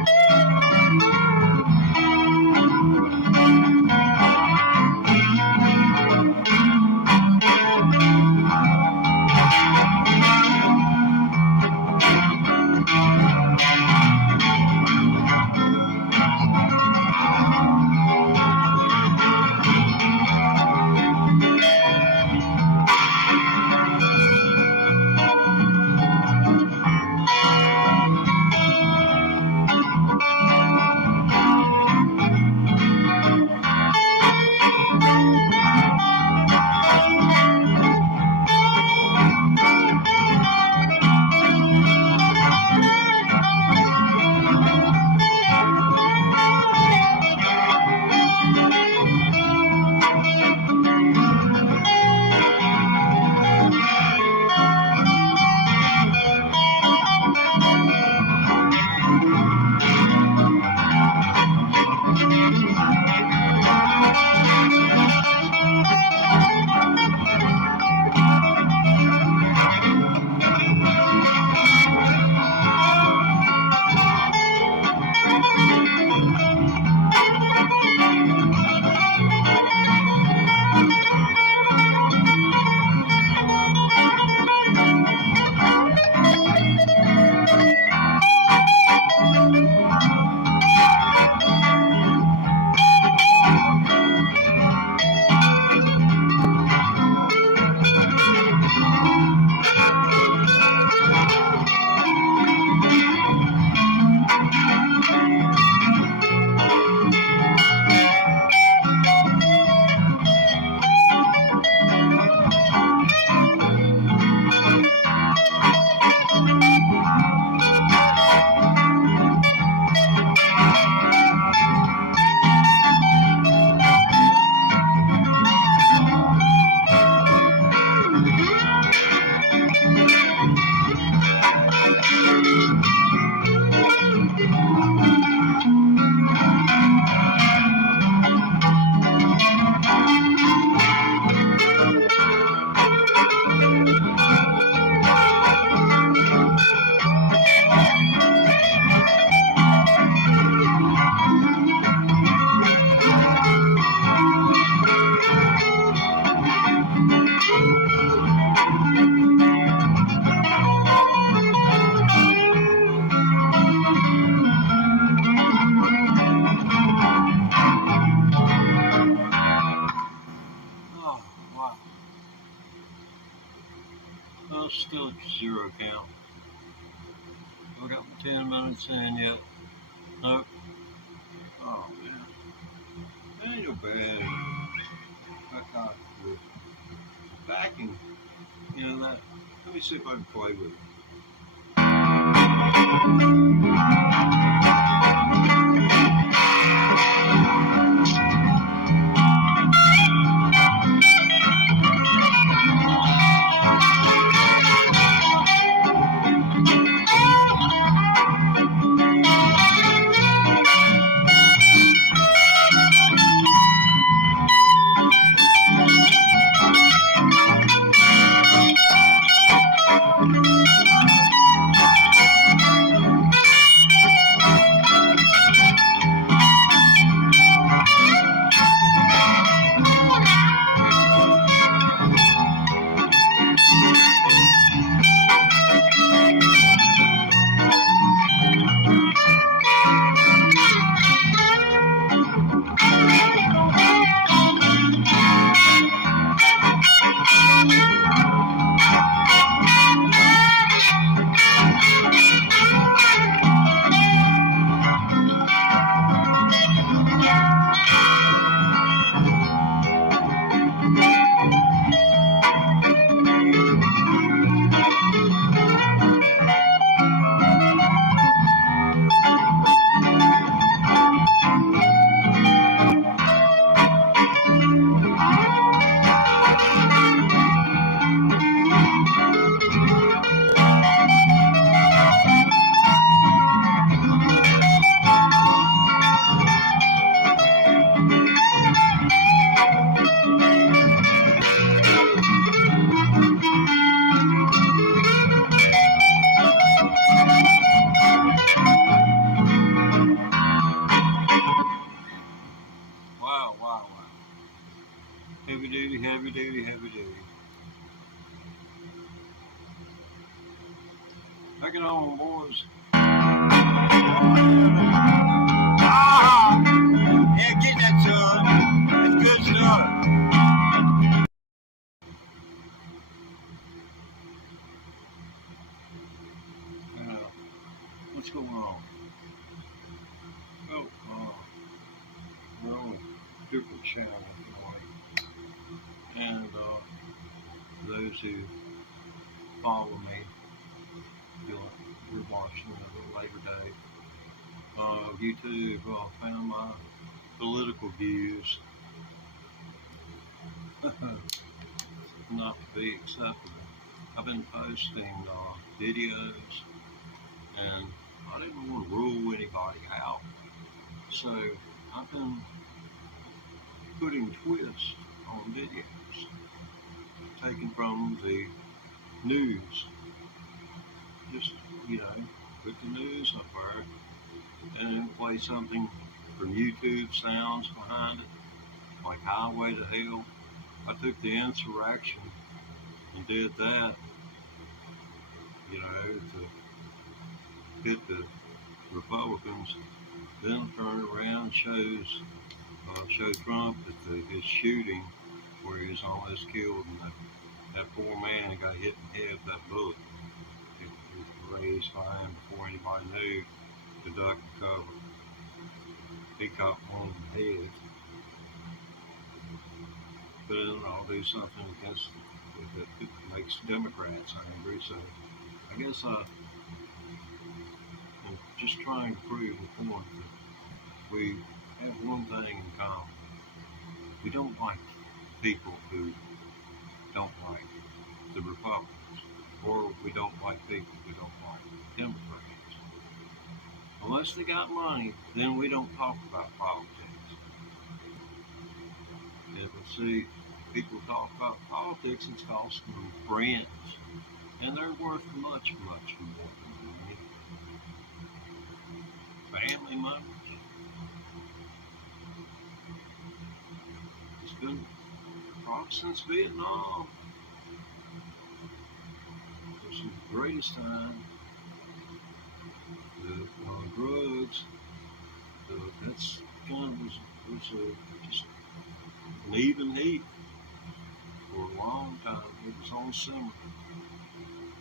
still at zero count. I got my 10 minutes in yet. Nope. Oh man. That ain't no bad. I got the backing. You know that. Let me see if I can play with it. Wow, wow, wow. Heavy duty, heavy duty, heavy duty. Take it on, boys. Ah! Yeah, get that, son. That's good stuff. What's going on? Oh, we're on a different channel tonight. And those who follow me, you're watching at a later date. YouTube found my political views not to be acceptable. I've been posting videos, and I didn't want to rule anybody out. So I've been putting twists on videos, taken from the news. Just, put the news up there and then play something from YouTube sounds behind it, like Highway to Hell. I took the insurrection and did that, to hit the Republicans, then turn around and show Trump that his shooting where he was almost killed, and that poor man who got hit in the head with that bullet. It was raised by him before anybody knew to duck and cover. He caught one in the head. But then I'll do something against that makes Democrats angry. So I guess I'm just trying to prove the point that we have one thing in common. We don't like people who don't like the Republicans, or we don't like people who don't like Democrats. Unless they got money, then we don't talk about politics. And see, people talk about politics, it's costing them friends. And they're worth much, much more than money. Family members. It's been probably since Vietnam. It's the greatest time. The drugs, that's kind of was just an even heat for a long time. It was on summer.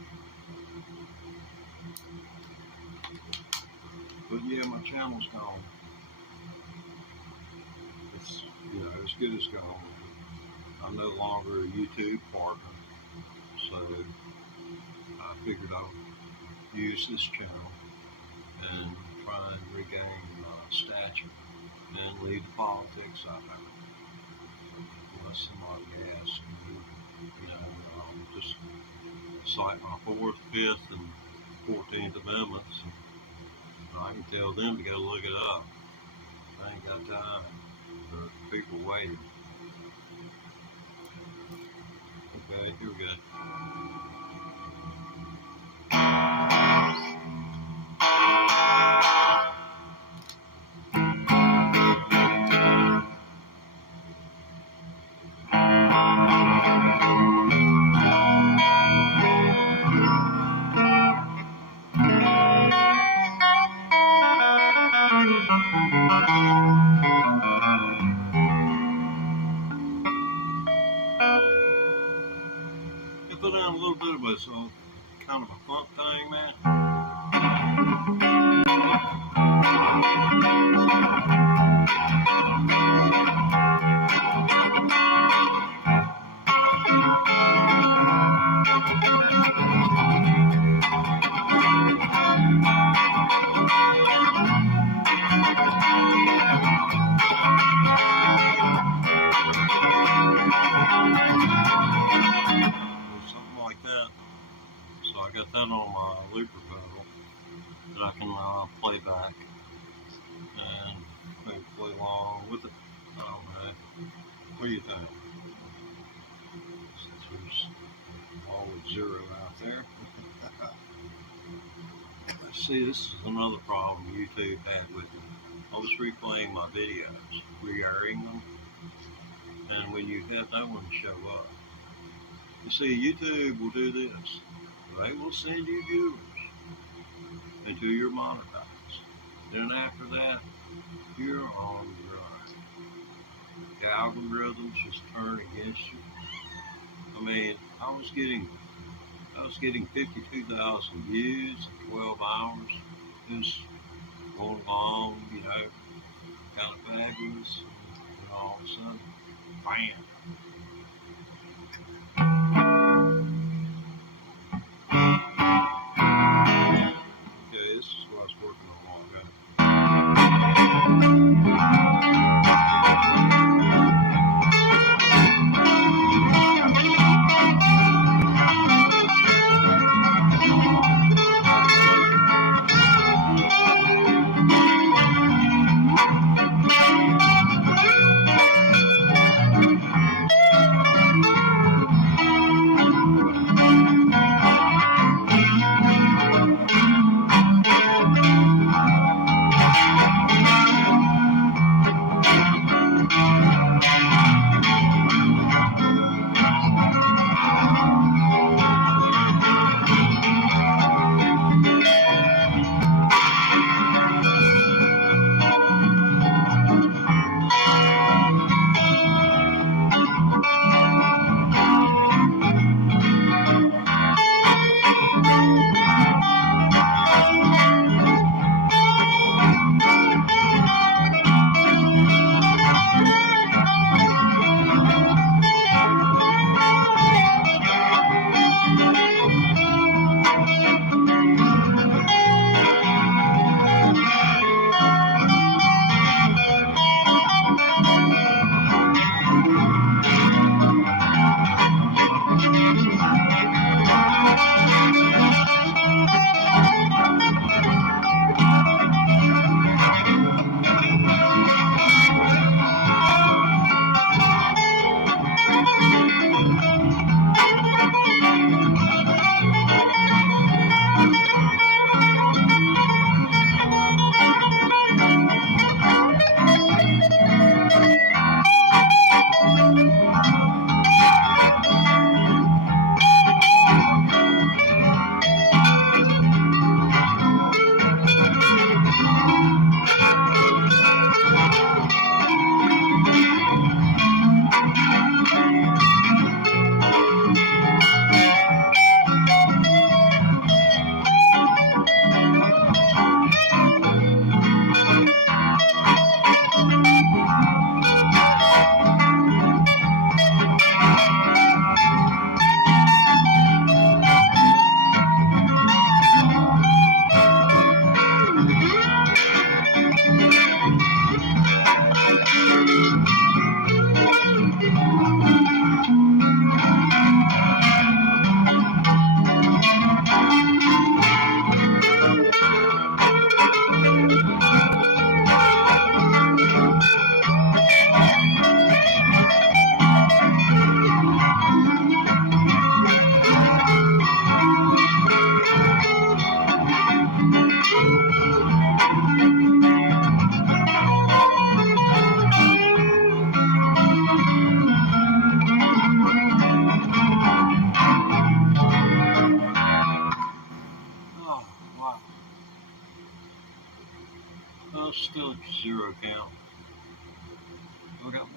But yeah, my channel's gone. It's, as good as gone. I'm no longer a YouTube partner, so I figured I'd use this channel and try and regain stature and leave the politics out. Unless somebody asks me, just cite my 4th, 5th, and 14th Amendments. And I can tell them to go look it up. I ain't got time for people waiting. Okay, here we go. I put down a little bit of a kind of a funk thing, man. So I got that on my looper pedal that I can play back and maybe play along with it. I don't know. What do you think? Since there's always 0 out there. See, this is another problem YouTube had with me. I was replaying my videos, re-airing them, and when you have no one show up, you see, YouTube will do this. They will send you viewers until you're monetized. Then after that, you're on your own. The algorithms just turn against you. I mean, I was getting 52,000 views in 12 hours. It was going along, kind of fabulous. And all of a sudden, bam. Okay, this is what I was working on a while ago.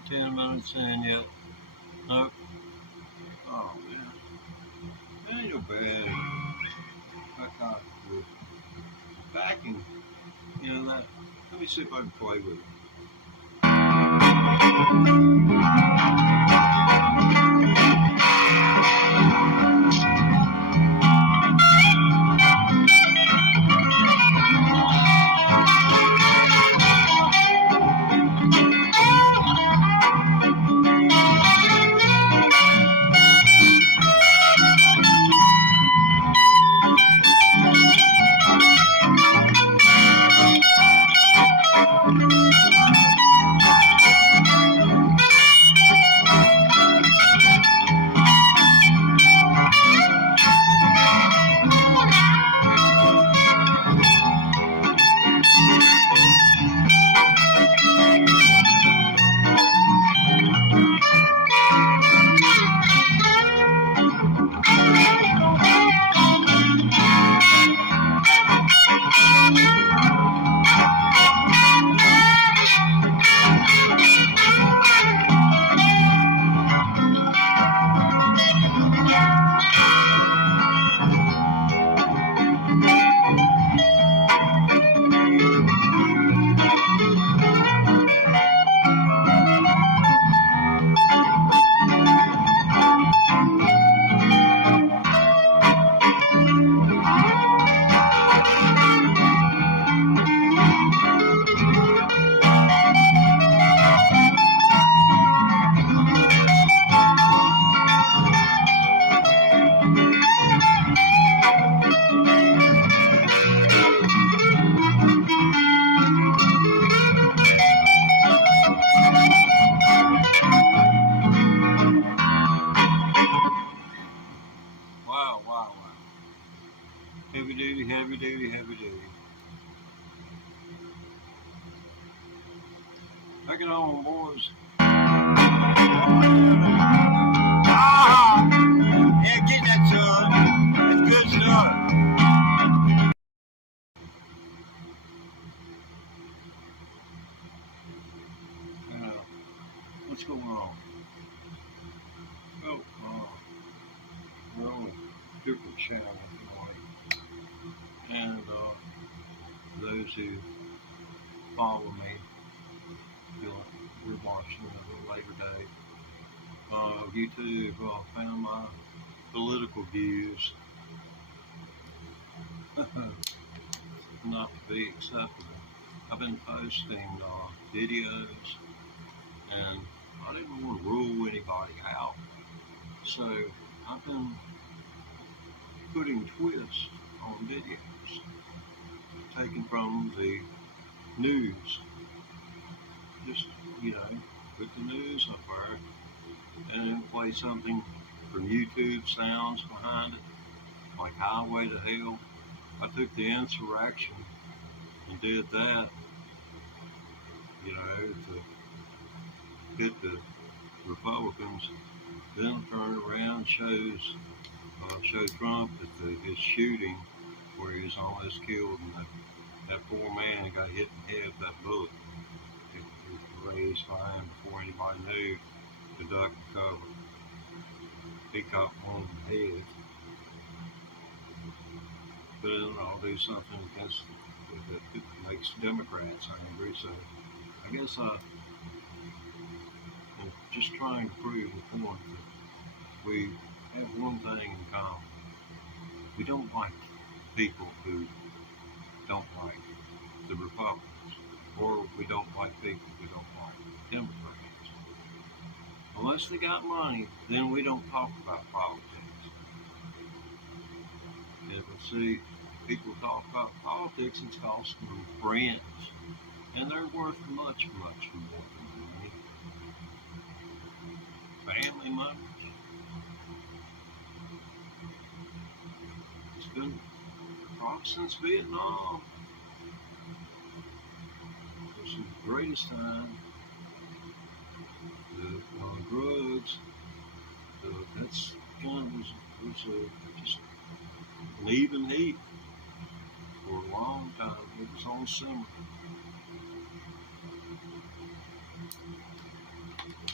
10 minutes in yet. Nope. Oh, man. That ain't no bad. That kind of good. Backing, you know, that. Let me see if I can play with it. Wow, wow, wow. Heavy duty, heavy duty, heavy duty. Take it on, boys. Ah! Yeah, get that, son. It's good stuff. What's going on? Oh, we're on a different channel tonight. And those who follow me feel like we're watching a little later date. YouTube found my political views not to be acceptable. I've been posting videos, and I didn't want to rule anybody out. So I've been putting twists on videos, taken from the news. Just, put the news up there and then play something from YouTube sounds behind it, like Highway to Hell. I took the insurrection and did that, to hit the Republicans. Then turn around, show Trump that his shooting, where he was almost killed, and that poor man got hit in the head with that bullet. It raised flying before anybody knew to duck and cover. He caught one in the head. But I'll do something against that makes Democrats angry. So I guess I'm just trying to prove the point that we have one thing in common. We don't like people who don't like the Republicans, or we don't like people who don't like Democrats. Unless they got money, then we don't talk about politics. And see, people talk about politics, it's costing them friends, and they're worth much, much more than money. Family members. It's been probably since Vietnam. It's the greatest time. The drugs. That's was just an even heat for a long time. It was on simmer.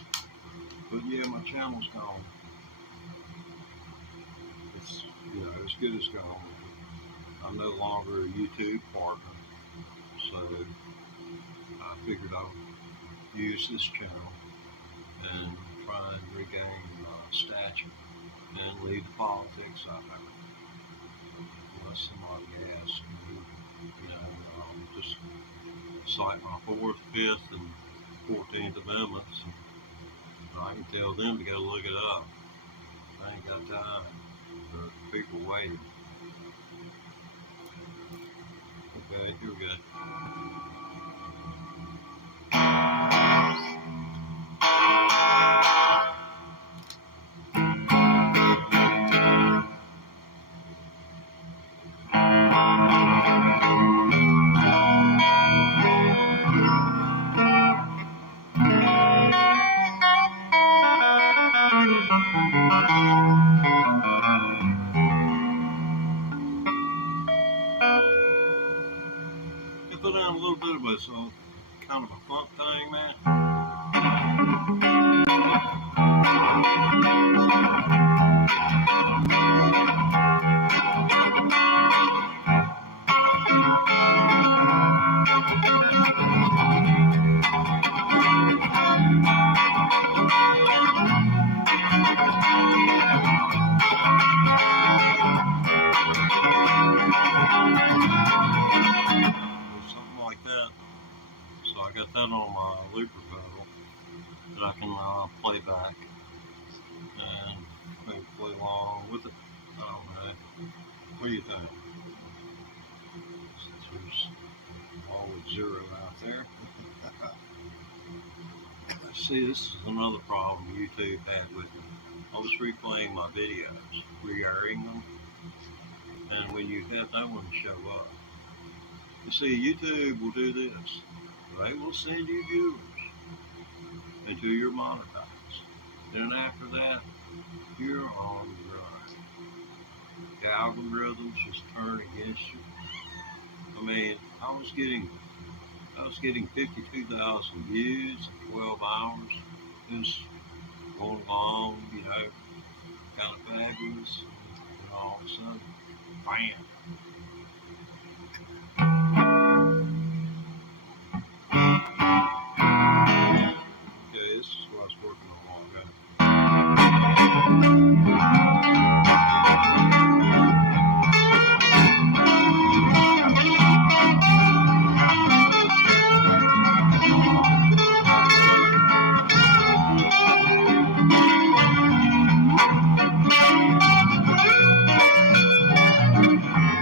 But yeah, my channel's gone. It's, as good as gone. I'm no longer a YouTube partner, so I figured I'll use this channel and try and regain stature and leave the politics out of it. Unless somebody asks me, just cite my 4th, 5th, and 14th Amendments, and I can tell them to go look it up. I ain't got time for people waiting. Okay, here we go. Put down a little bit of a kind of a funk thing, man. I got that on my looper pedal that I can play back and maybe play along with it. I don't know. What do you think? Since there's always 0 out there. See, this is another problem YouTube had with me. I was replaying my videos, re-airing them, and when you have no one show up, you see, YouTube will do this. They will send you viewers until you're monetized. Then after that, you're on the run. The algorithms just turn against you. I mean, I was getting 52,000 views in 12 hours. It was going along, kind of fabulous. And all of a sudden, bam. This is what I was working on a while ago.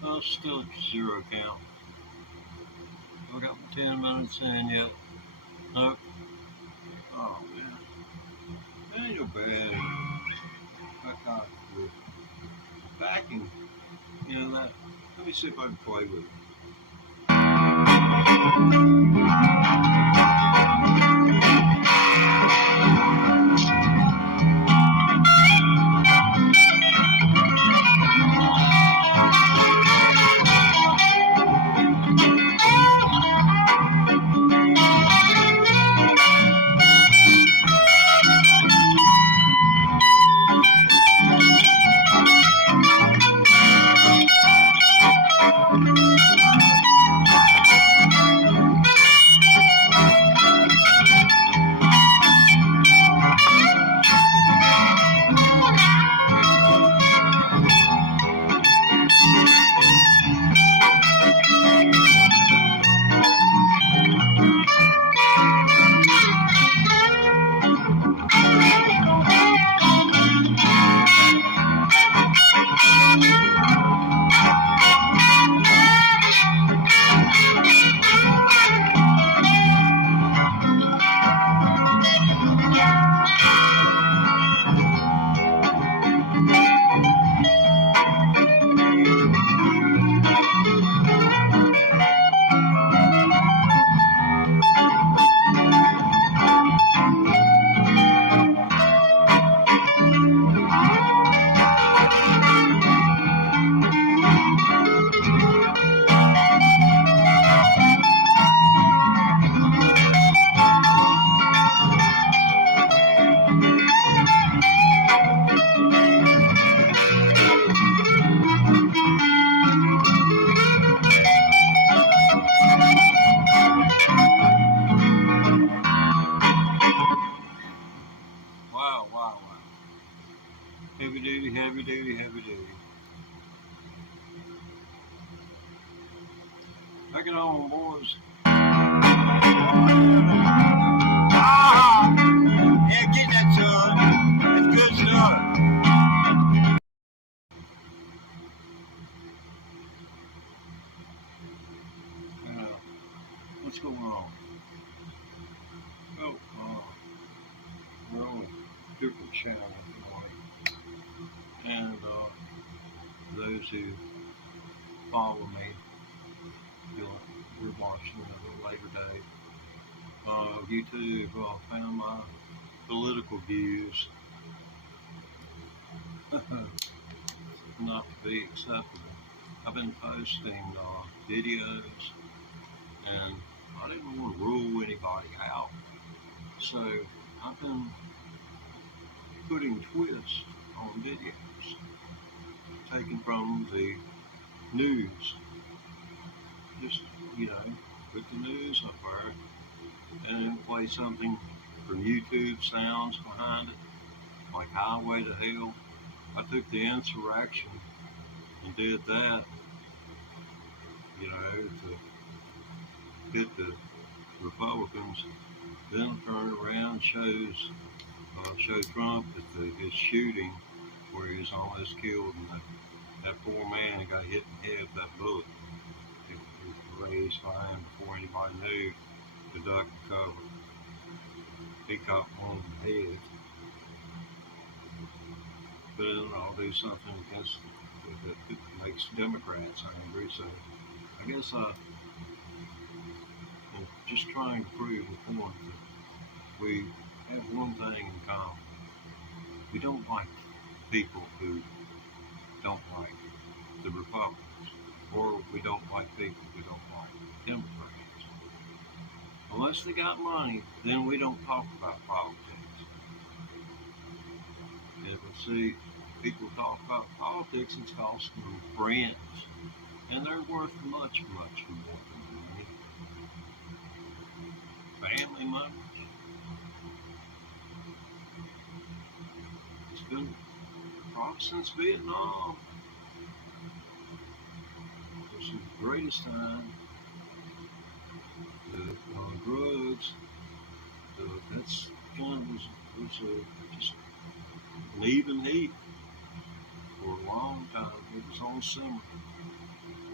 Oh, still at zero count. I got 10 minutes in yet. Nope. Oh man, that ain't no bad. I got the backing. You know that. Let me see if I can play with it. Wow, wow, wow. Heavy duty, heavy duty, heavy duty. Take it on, boys. Ah! Yeah, get that, son. It's good stuff. What's going on? Oh, we're on a different channel, and those who follow me, we're watching at a later date. YouTube found my political views not to be acceptable. I've been posting videos, and I didn't want to rule anybody out. So I've been putting twists on videos, taken from the news. Just, put the news up there and then play something from YouTube sounds behind it, like Highway to Hell. I took the insurrection and did that, to hit the Republicans. Then turned around and show Trump that his shooting, where he was almost killed, and that poor man who got hit in the head with that bullet. It was raised by him before anybody knew to duck and cover. He caught one in the head. But I'll do something against that makes Democrats angry. So I guess I'm just trying to prove the point that we have one thing in common. We don't like people who don't like the Republicans, or we don't like people who don't like Democrats. Unless they got money, then we don't talk about politics. And see, people talk about politics, it's costing them friends, and they're worth much, much more than money. Family members. It's been probably since Vietnam. It's the greatest time. The drugs. That's was just an even heat for a long time. It was on simmer.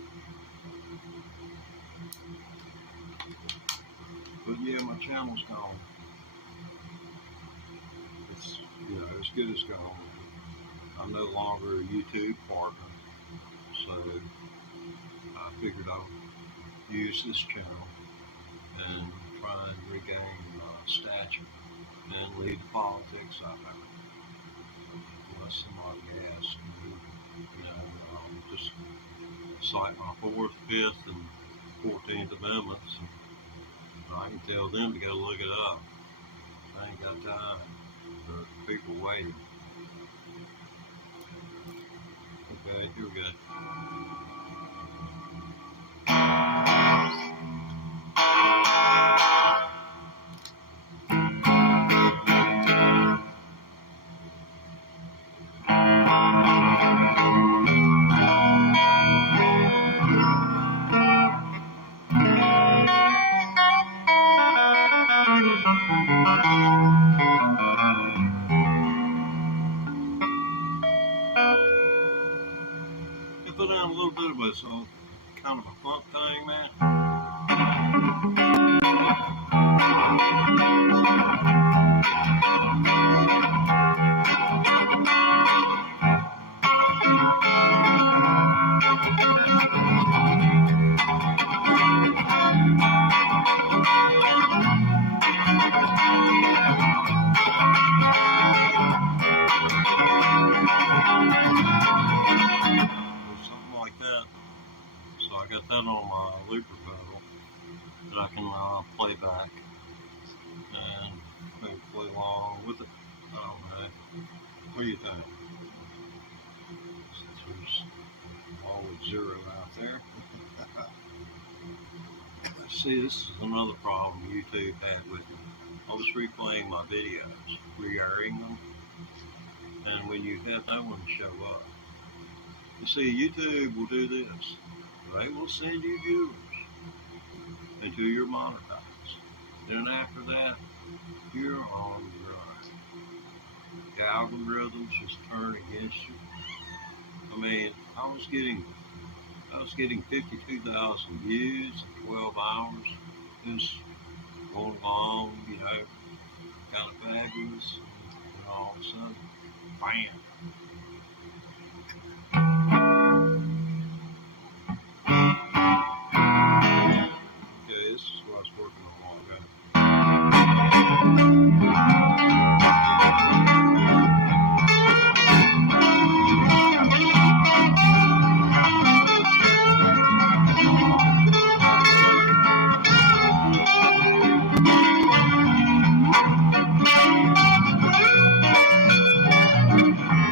But yeah, my channel's gone. It's, as good as gone. I'm no longer a YouTube partner, so I figured I'll use this channel and try and regain stature and leave the politics out of it. Unless somebody asks me, just cite my 4th, 5th, and 14th Amendments, and I can tell them to go look it up. I ain't got time for people waiting. Okay, here we go. I put down a little bit of a kind of a funk thing, man. Something like that. So I got that on my looper pedal that I can play back and maybe play along with it. I don't know. What do you think? Since there's always 0 out there. See, this is another problem YouTube had with me. I was replaying my videos, re-airing them, and when you have no one show up, you see, YouTube will do this. They will send you viewers until you're monetized. Then after that, you're on your own. The algorithms just turn against you. I mean, I was getting 52,000 views in 12 hours. It was going along, kind of fabulous. And all of a sudden, bam. Okay, this is what I was working on a while ago.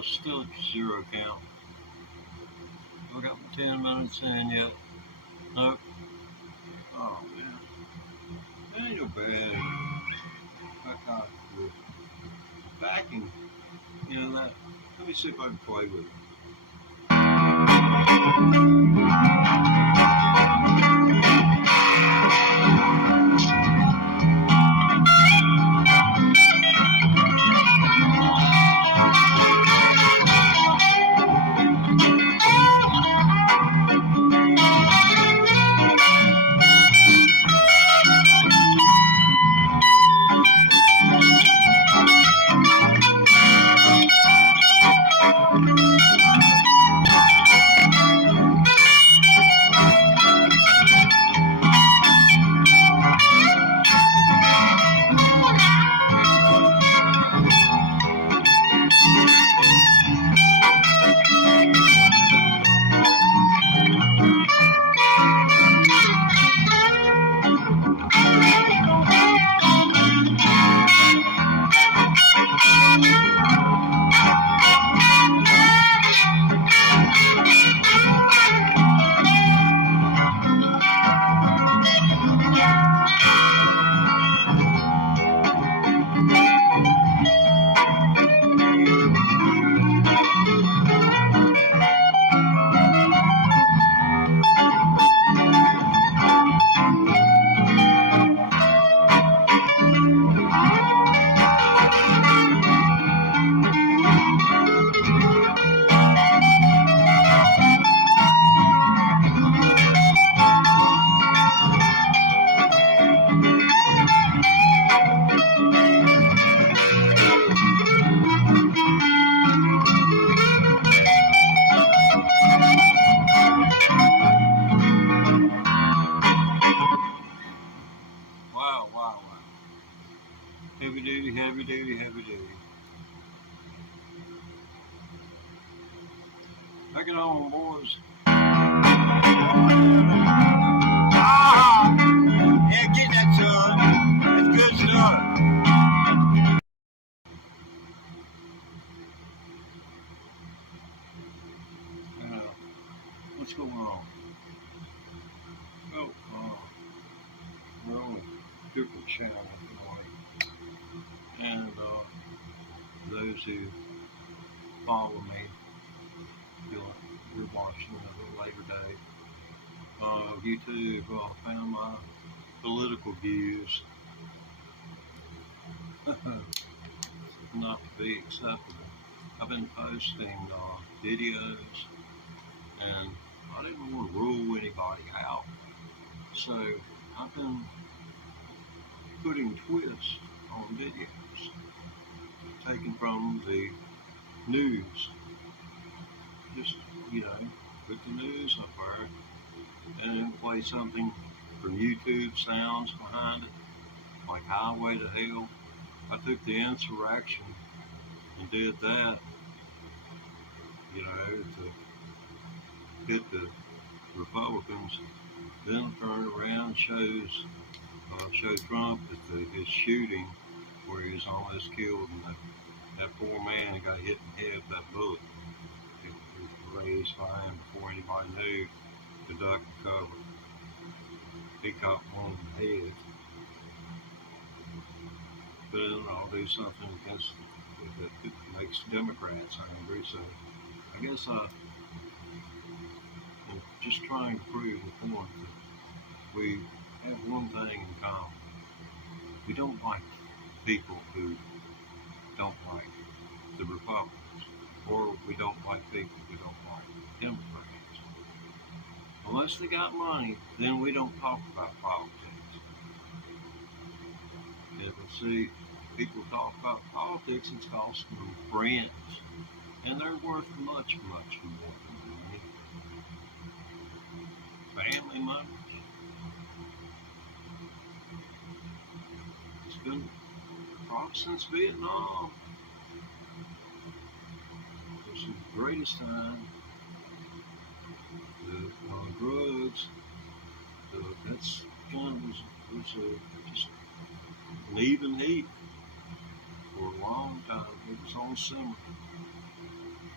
it's still at 0 count. I got my 10 minutes in yet. Nope. Oh man. That ain't no bad. I got the backing. That. Let me see if I can play with it. Wow. Heavy duty. Back it on, boys. Yeah, get that, son. It's good stuff. What's going on? Oh, we're on a different channel tonight. And those who follow me, you're watching at a later date. YouTube found my political views not to be acceptable. I've been posting videos, and I didn't want to rule anybody out. So I've been putting twists on videos, taken from the news. Just, put the news up there and then play something from YouTube sounds behind it, like Highway to Hell. I took the insurrection and did that, to hit the Republicans, then turned around and show Trump that his shooting where he was almost killed, and that poor man got hit in the head with that bullet. It was raised by him before anybody knew to duck and cover. He caught one in the head. But I'll do something against that makes Democrats angry. So I guess I'm just trying to prove the point that we have one thing in common. We don't like people who don't like the Republicans, or we don't like people who don't like Democrats. Unless they got money, then we don't talk about politics. And see, people talk about politics, it's costing them friends, and they're worth much more than money. Family members. It's been probably since Vietnam. It's the greatest time. The drugs. That's was just an even heat for a long time. It was on simmer.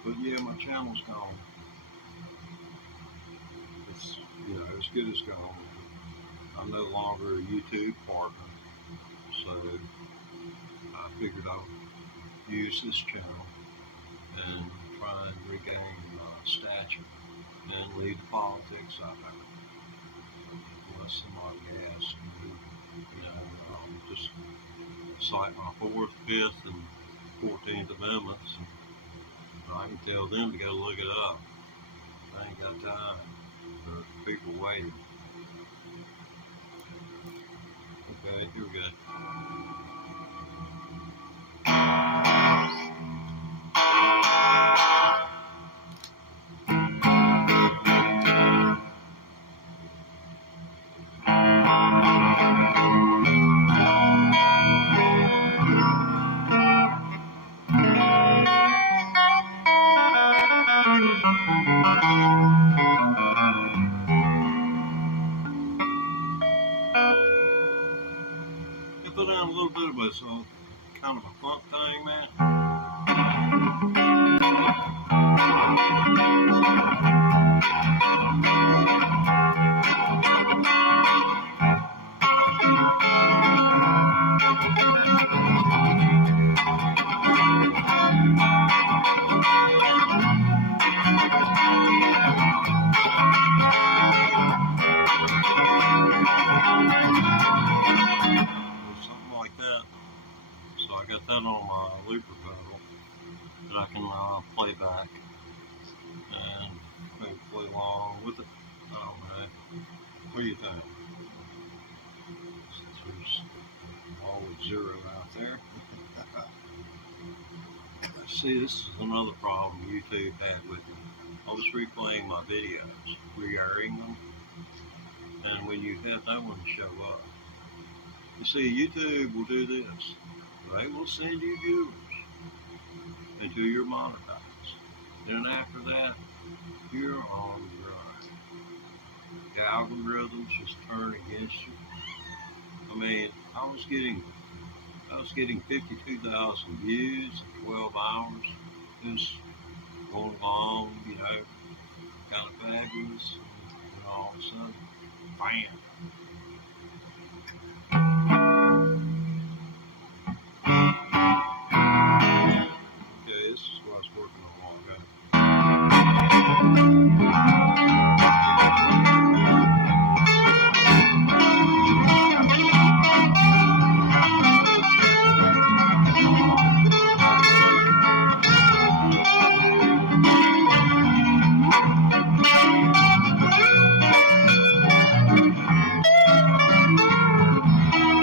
But yeah, my channel's gone. It's, as good as gone. I'm no longer a YouTube partner, so I figured I'll use this channel and try and regain stature and leave the politics out there. Unless somebody asks me, just cite my 4th, 5th, and 14th Amendments, and I can tell them to go look it up. I ain't got time for people waiting. Okay, here we go. Put down a little bit of a kind of a funk thing, man. I got that on my looper pedal that I can play back and maybe play along with it. I don't know. What do you think? Since there's always 0 out there. See, this is another problem YouTube had with me. I was replaying my videos, re-airing them, and when you have no one show up. You see, YouTube will do this. They will send you viewers until you're monetized. Then after that, you're on your own. The algorithms just turn against you. I mean, I was getting 52,000 views in 12 hours. Just going along, kind of fabulous, and all of a sudden, bam. This is what I was working on a while ago.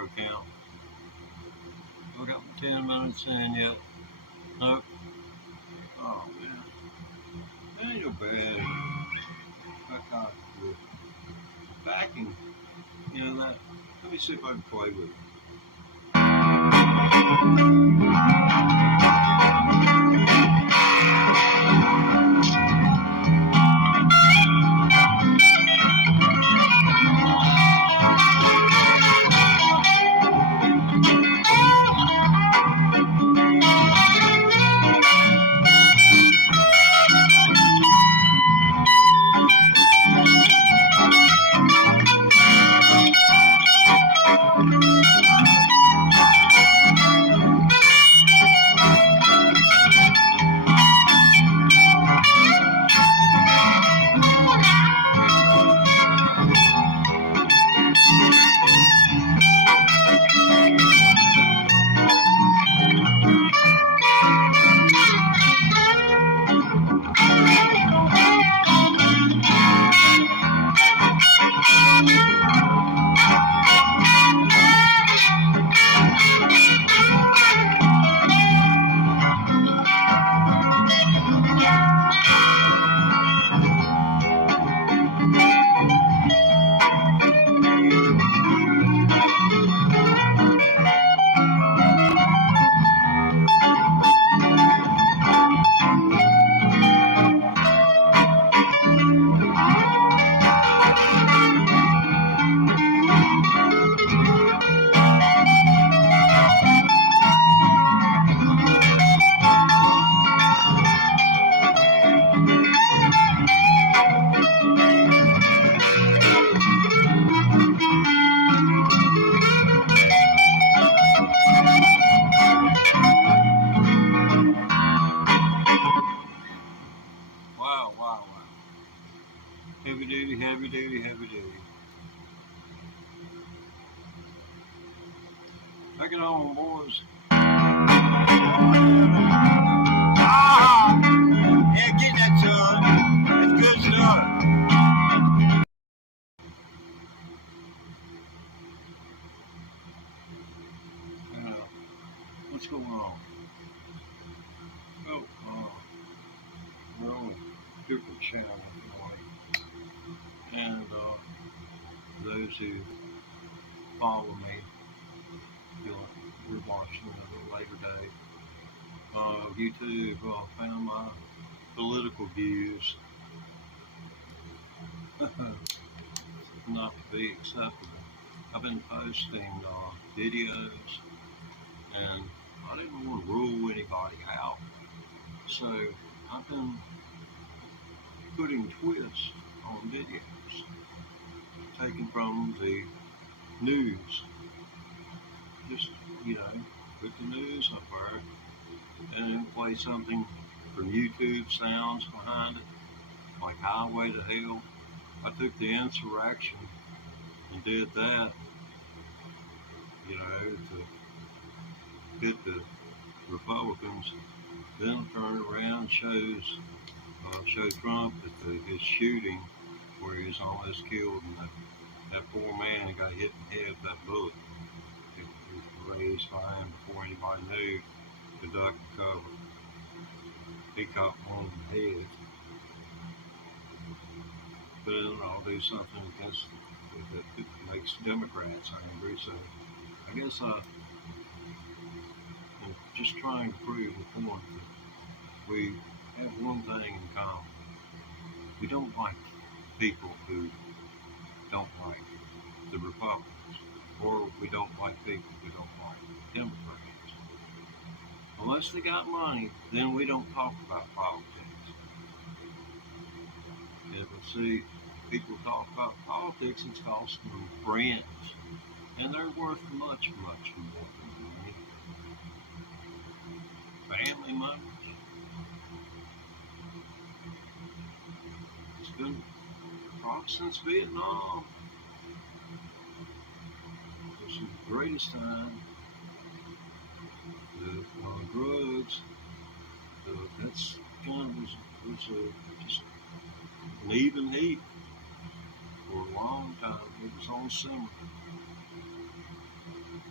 zero count. I got 10 minutes in yet. Nope. Oh man. That ain't no bad. That got the backing. You know that. Let me see if I can play with it. Wow, wow, wow. Heavy duty, heavy duty, heavy duty. Take it on, boys. Ah! Yeah, get that, son. That's good stuff. What's going on? Oh, we're on a different channel, and those who follow me, we're watching at a later date. YouTube found my political views not to be acceptable. I've been posting videos, and I didn't want to rule anybody out, so I've been putting twists on videos, taken from the news. Just, put the news up there and then play something from YouTube sounds behind it, like Highway to Hell. I took the insurrection and did that, to hit the Republicans. Then turn around, show Trump at his shooting where he was almost killed, and that poor man who got hit in the head with that bullet. It was raised by him before anybody knew to duck and cover. He caught one in the head. But I'll do something against that makes Democrats angry. So I guess I'm just trying to prove the point that we have one thing in common. We don't like people who don't like the Republicans, or we don't like people who don't like Democrats. Unless they got money, then we don't talk about politics. Yeah, but see, people talk about politics, it's costing them friends, and they're worth much, much more than money. Family members. It's been since Vietnam. It's the greatest time. The drugs. That's just an even heat for a long time. It was on summer.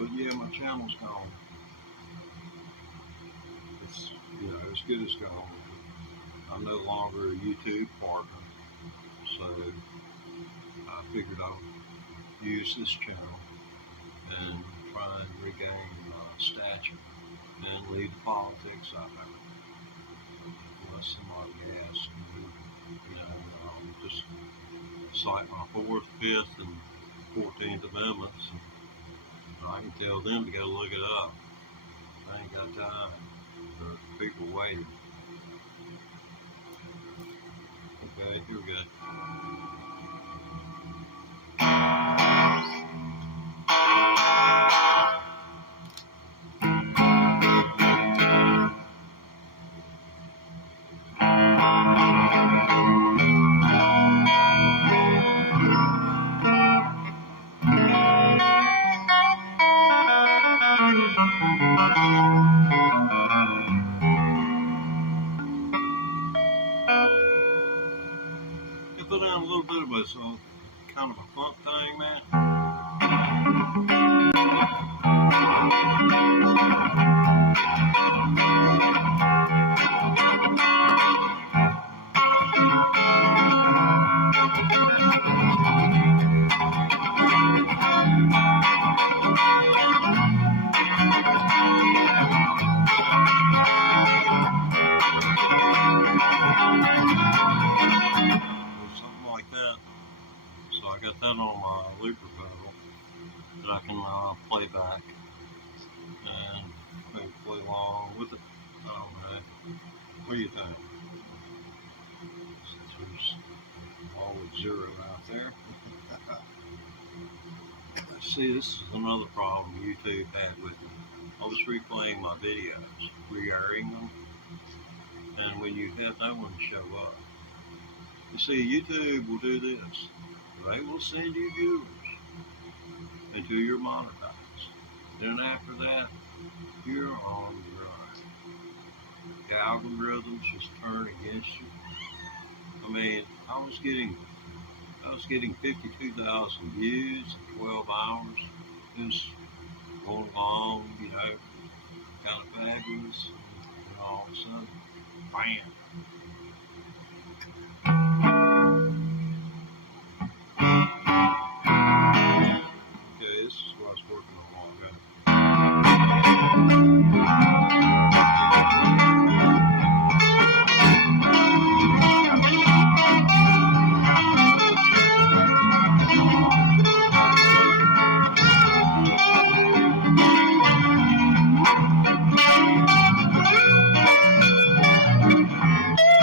But yeah, my channel's gone. It's, as good as gone. I'm no longer a YouTube partner, so I figured I would use this channel and try and regain stature and leave the politics out of it. Unless somebody asks me, just cite my 4th, 5th, and 14th Amendments, and I can tell them to go look it up. I ain't got time for people waiting. Okay, here we go. I put down a little bit of a kind of a funk thing, man. Something like that. So I got that on my looper pedal that I can play back and maybe play along with it. I don't know. What do you think? There's always 0 out there. See, this is another problem YouTube had with me. I was replaying my videos, re-airing them, and when you have no one show up, you see, YouTube will do this. They will send you viewers until you're monetized. Then after that, you're on your own. The algorithms just turn against you. I mean, I was getting 52,000 views in 12 hours. It was going along, kind of fabulous, and all of a sudden, bam. Okay, this is what I was working on a while ago.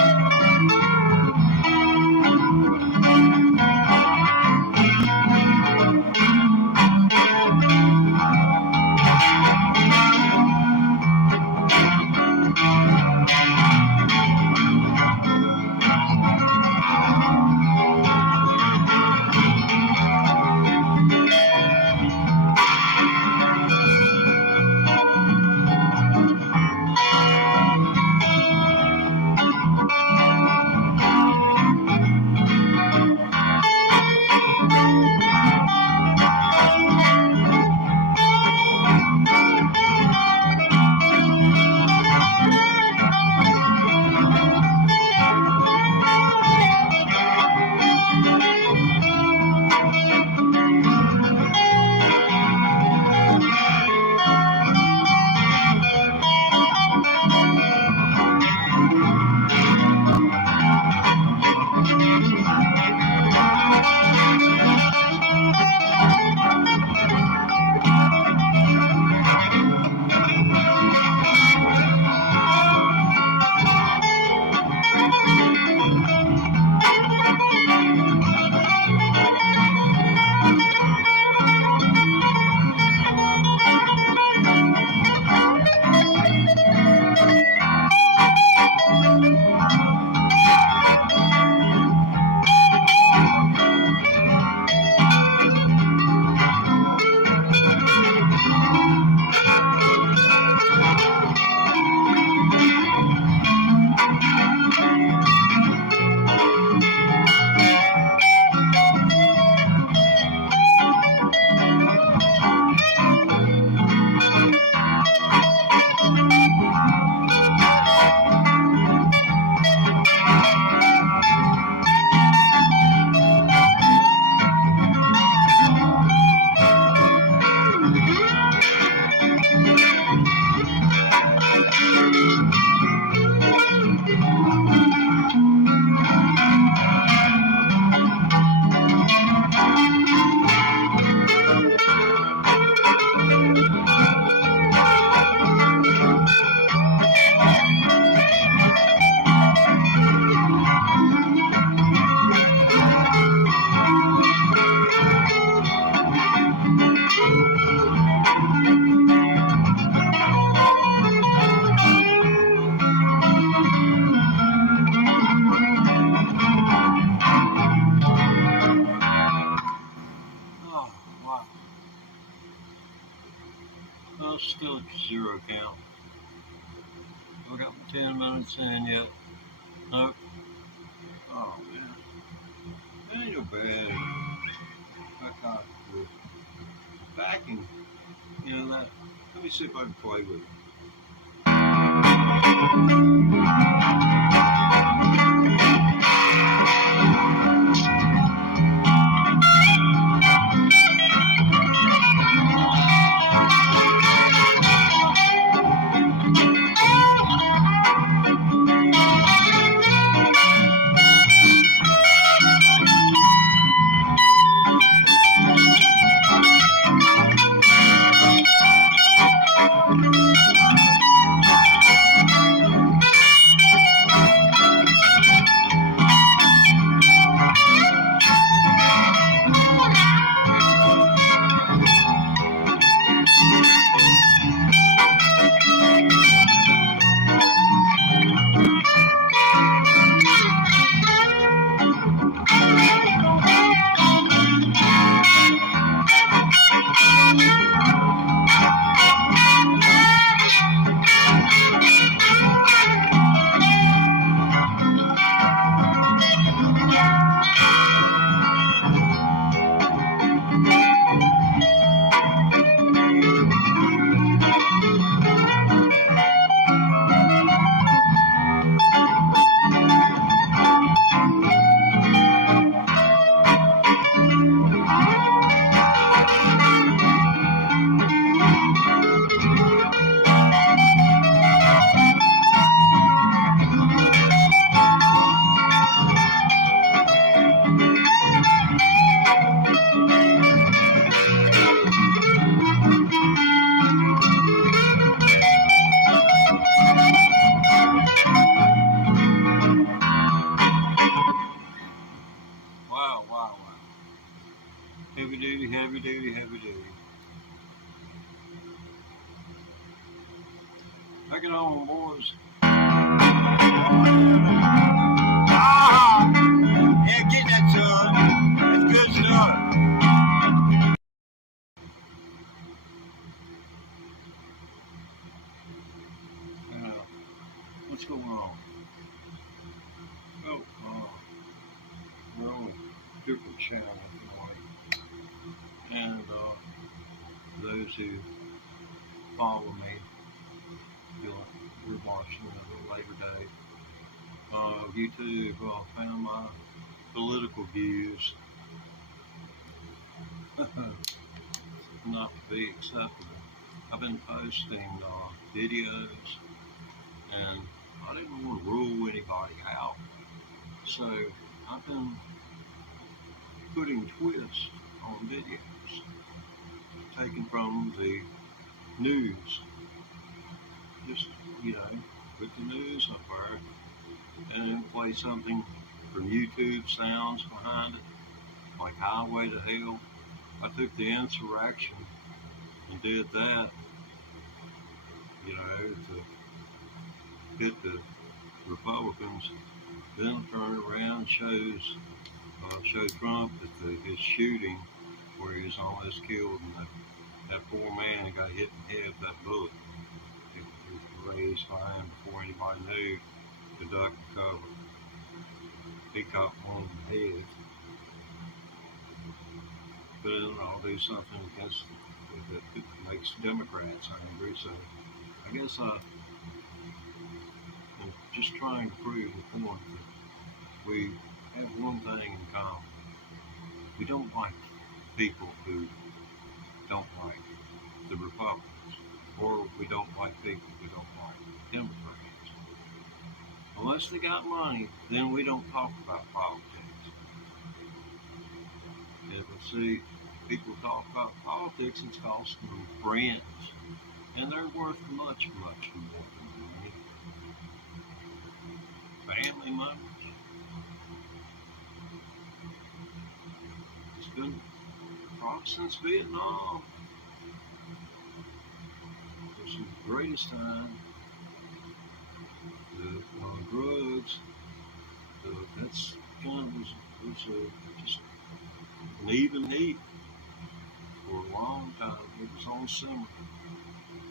No, it's still at 0 count. I got my 10 minutes in yet. Nope. Oh man, that ain't no bad. I got the backing. You know that. Let me see if I can play with it. Wow, wow, wow. Heavy duty, heavy duty, heavy duty. Take it on, boys. Ah! Yeah, get that, son. It's good stuff. What's going on? Oh, we're on a different channel, and those who follow me, we're watching at a later date. YouTube found my political views not to be acceptable. I've been posting videos, and I didn't want to rule anybody out, so I've been putting twists on videos, taken from the news. Just, put the news up there, and then play something from YouTube sounds behind it, like Highway to Hell. I took the insurrection and did that, to hit the Republicans. Then turn around, show Trump that his shooting, where he was almost killed, and that poor man who got hit in the head with that bullet. It was raised by him before anybody knew to duck and cover. He caught one in the head. But I'll do something against that makes Democrats angry. So I guess I'm just trying to prove the point that we have one thing in common. We don't like people who don't like the Republicans, or we don't like people who don't like Democrats. Unless they got money, then we don't talk about politics. And see, people talk about politics, it's costing them friends, and they're worth much, much more than money. Family members. It's been since Vietnam. It's the greatest time. The drugs. That's just an even heat for a long time. It was on summer.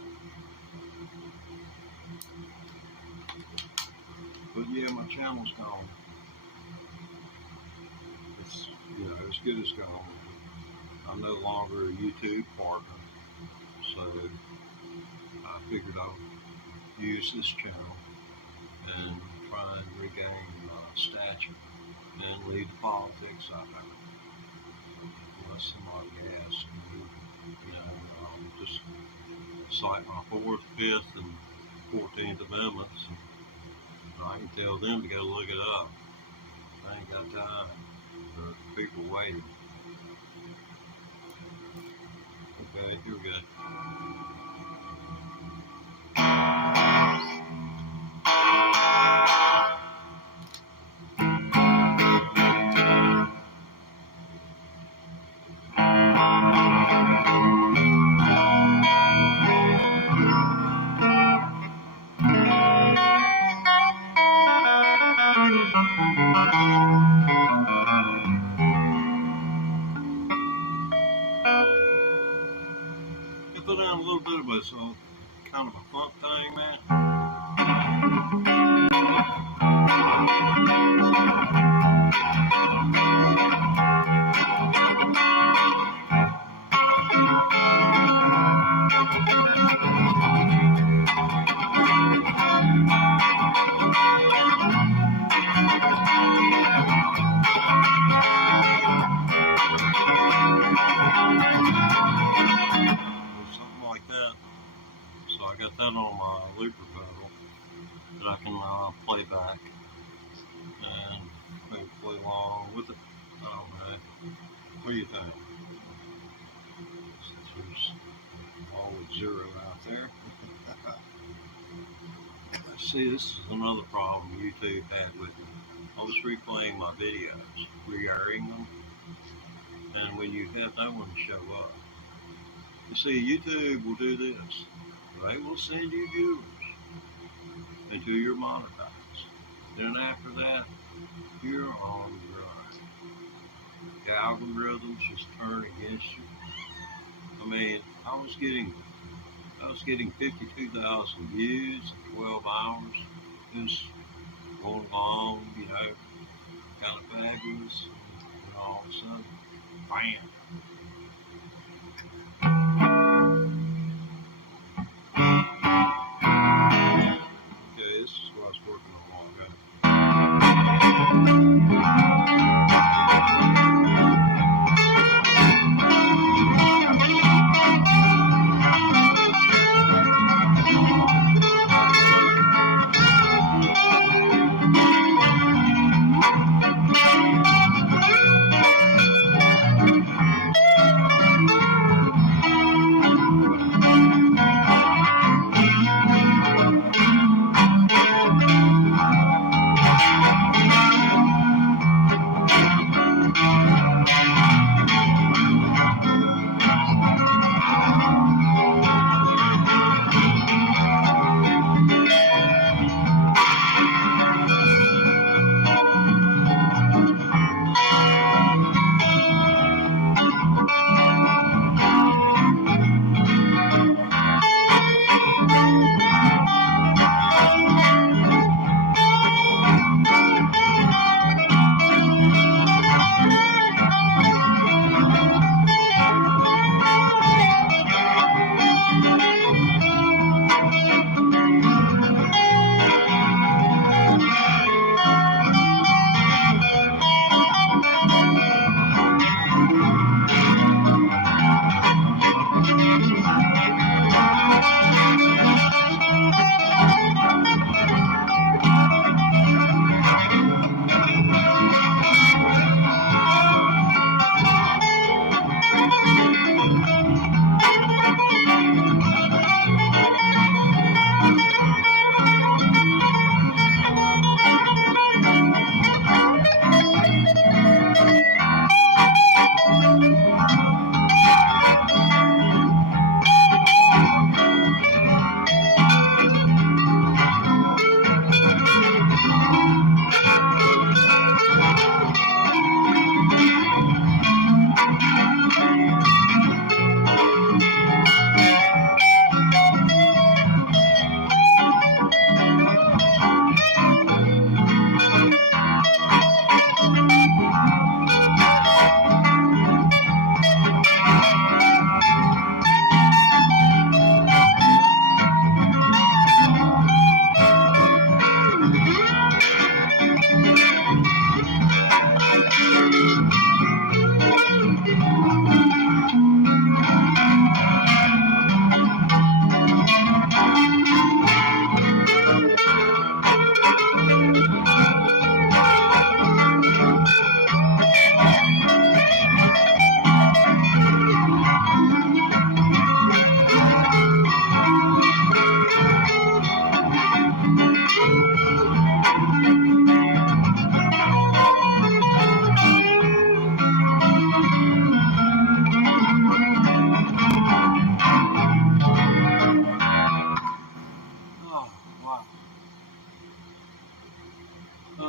But yeah, my channel's gone. It's, as good as gone. I'm no longer a YouTube partner, so I figured I'll use this channel and try and regain stature and leave the politics out of it. Unless somebody asks me, just cite my 4th, 5th, and 14th Amendments, and I can tell them to go look it up. I ain't got time for people waiting. Okay, here we go. Put down a little bit of a kind of a funk thing, man. So I got that on my looper pedal that I can play back and maybe play along with it. I don't know. What do you think? Since there's always 0 out there. See, this is another problem YouTube had with me. I was replaying my videos, re-airing them, and when you have no one show up, you see, YouTube will do this. They will send you viewers until you're monetized. Then after that, you're on your own. The algorithms just turn against you. I mean, I was getting 52,000 views in 12 hours. Just going along, kind of fabulous. And all of a sudden, bam. This is what I was working on a while ago.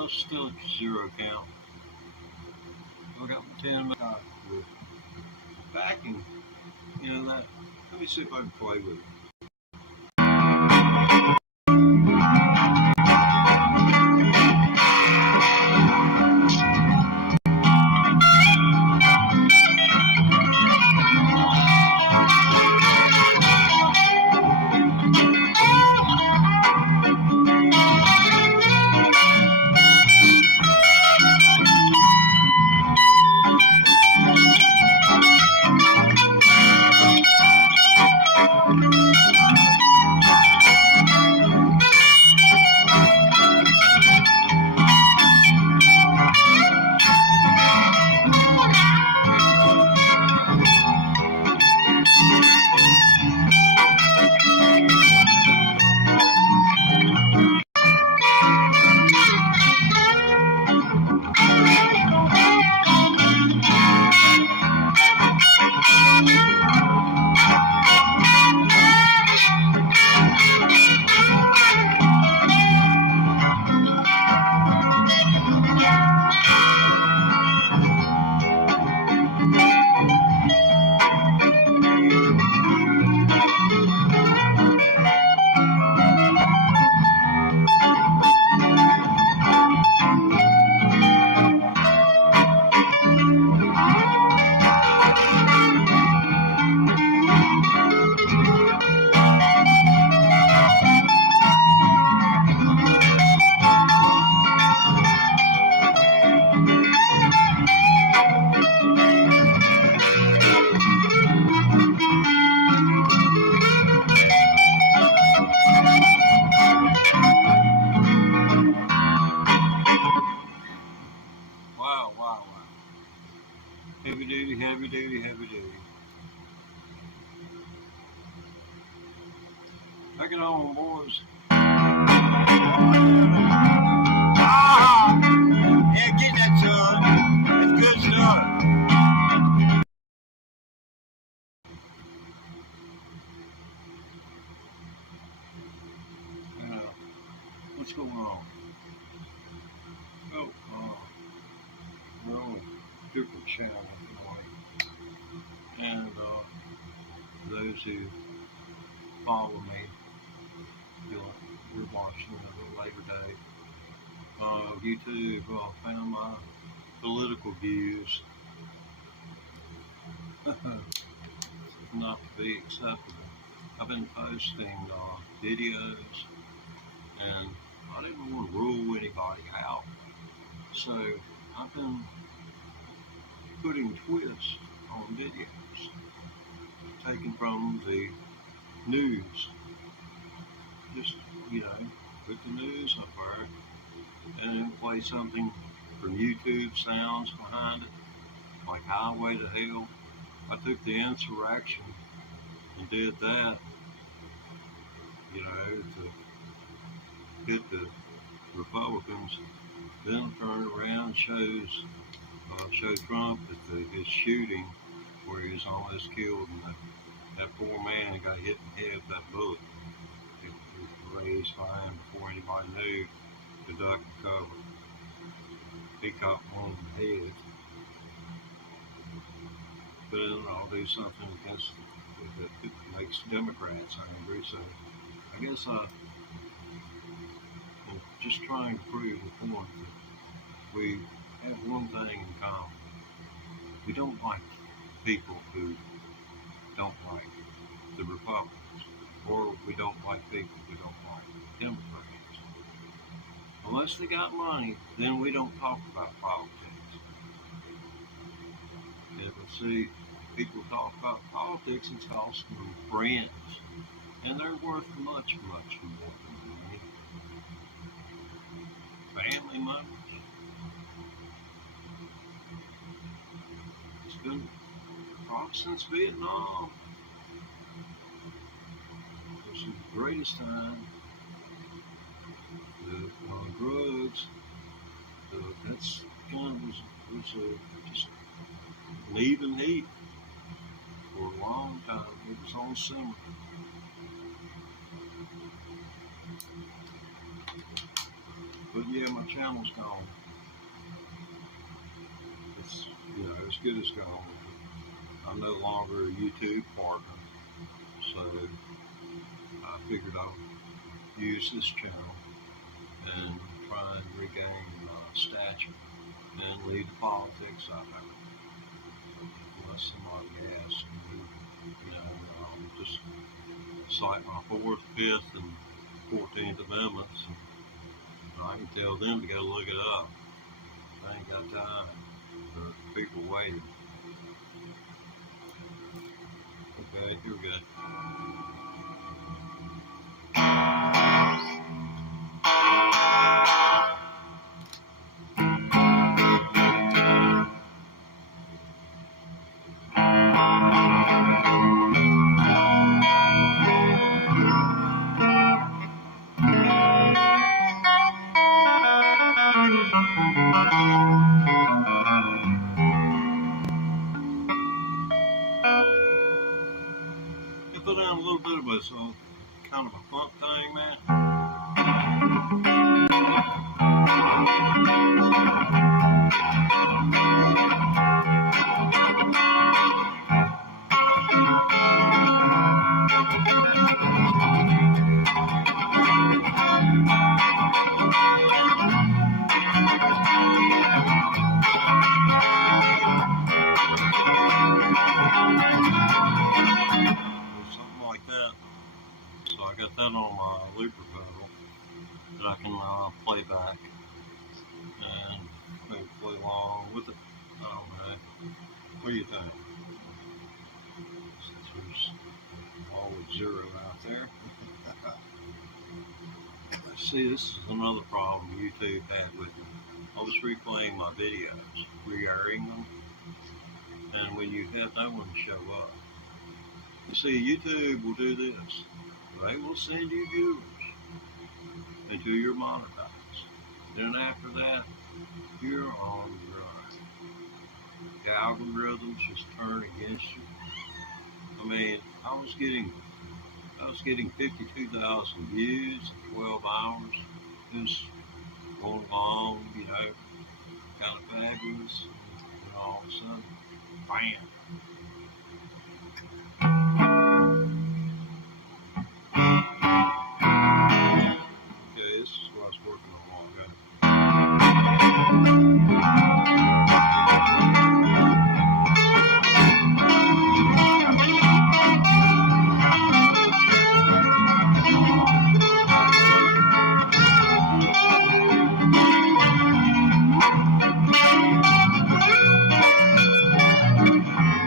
still at zero count. I got my 10 with backing. You know that. Let me see if I can play with it. Wow, wow, wow. Heavy duty, heavy duty, heavy duty. Take it on, boys. Ah! Yeah, get that, son. It's good stuff. What's going on? Oh, we're on a different channel tonight. And those who follow me, you're watching at a later date. YouTube found my political views not to be acceptable. I've been posting videos, and I didn't want to rule anybody out. So I've been putting twists on videos, taken from the news. Just, put the news up there and then play something from YouTube sounds behind it, like Highway to Hell. I took the insurrection and did that, to hit the Republicans. Then turned around and show Trump at his shooting where he was almost killed, and that poor man got hit in the head with that bullet. It was raised by him before anybody knew to duck and cover. He caught one in the head. But then I'll do something against that makes Democrats angry. So I guess I'm just trying to prove the point that we have one thing in common. We don't like people who don't like the Republicans, or we don't like people who don't like Democrats. Unless they got money, then we don't talk about politics. And see, people talk about politics, it's costing them friends, and they're worth much, much more than money. Family members. It's been since Vietnam. This is the greatest time. The drugs. That's kind of was just an even heat for a long time. It was on simmer. But yeah, my channel's gone. It's, as good as gone. I'm no longer a YouTube partner, so I figured I'll use this channel and try and regain stature and leave the politics out there. Unless somebody asks me, just cite my 4th, 5th, and 14th Amendments, and I can tell them to go look it up. I ain't got time for people waiting. Okay, here we go. I put down a little bit of a kind of a funk thing, man. So I got that on my looper pedal that I can play back and maybe play along with it. I don't know. What do you think? Since there's always 0 out there. See, this is another problem YouTube had with me. I was replaying my videos, re-airing them, and when you had that one show up, you see, YouTube will do this. They will send you viewers until you're monetized. Then after that, you're on your own. The algorithms just turn against you. I mean, I was getting 52,000 views in 12 hours. It was going along, kind of fabulous. And all of a sudden, bam. Okay, this is what I was working on a while ago.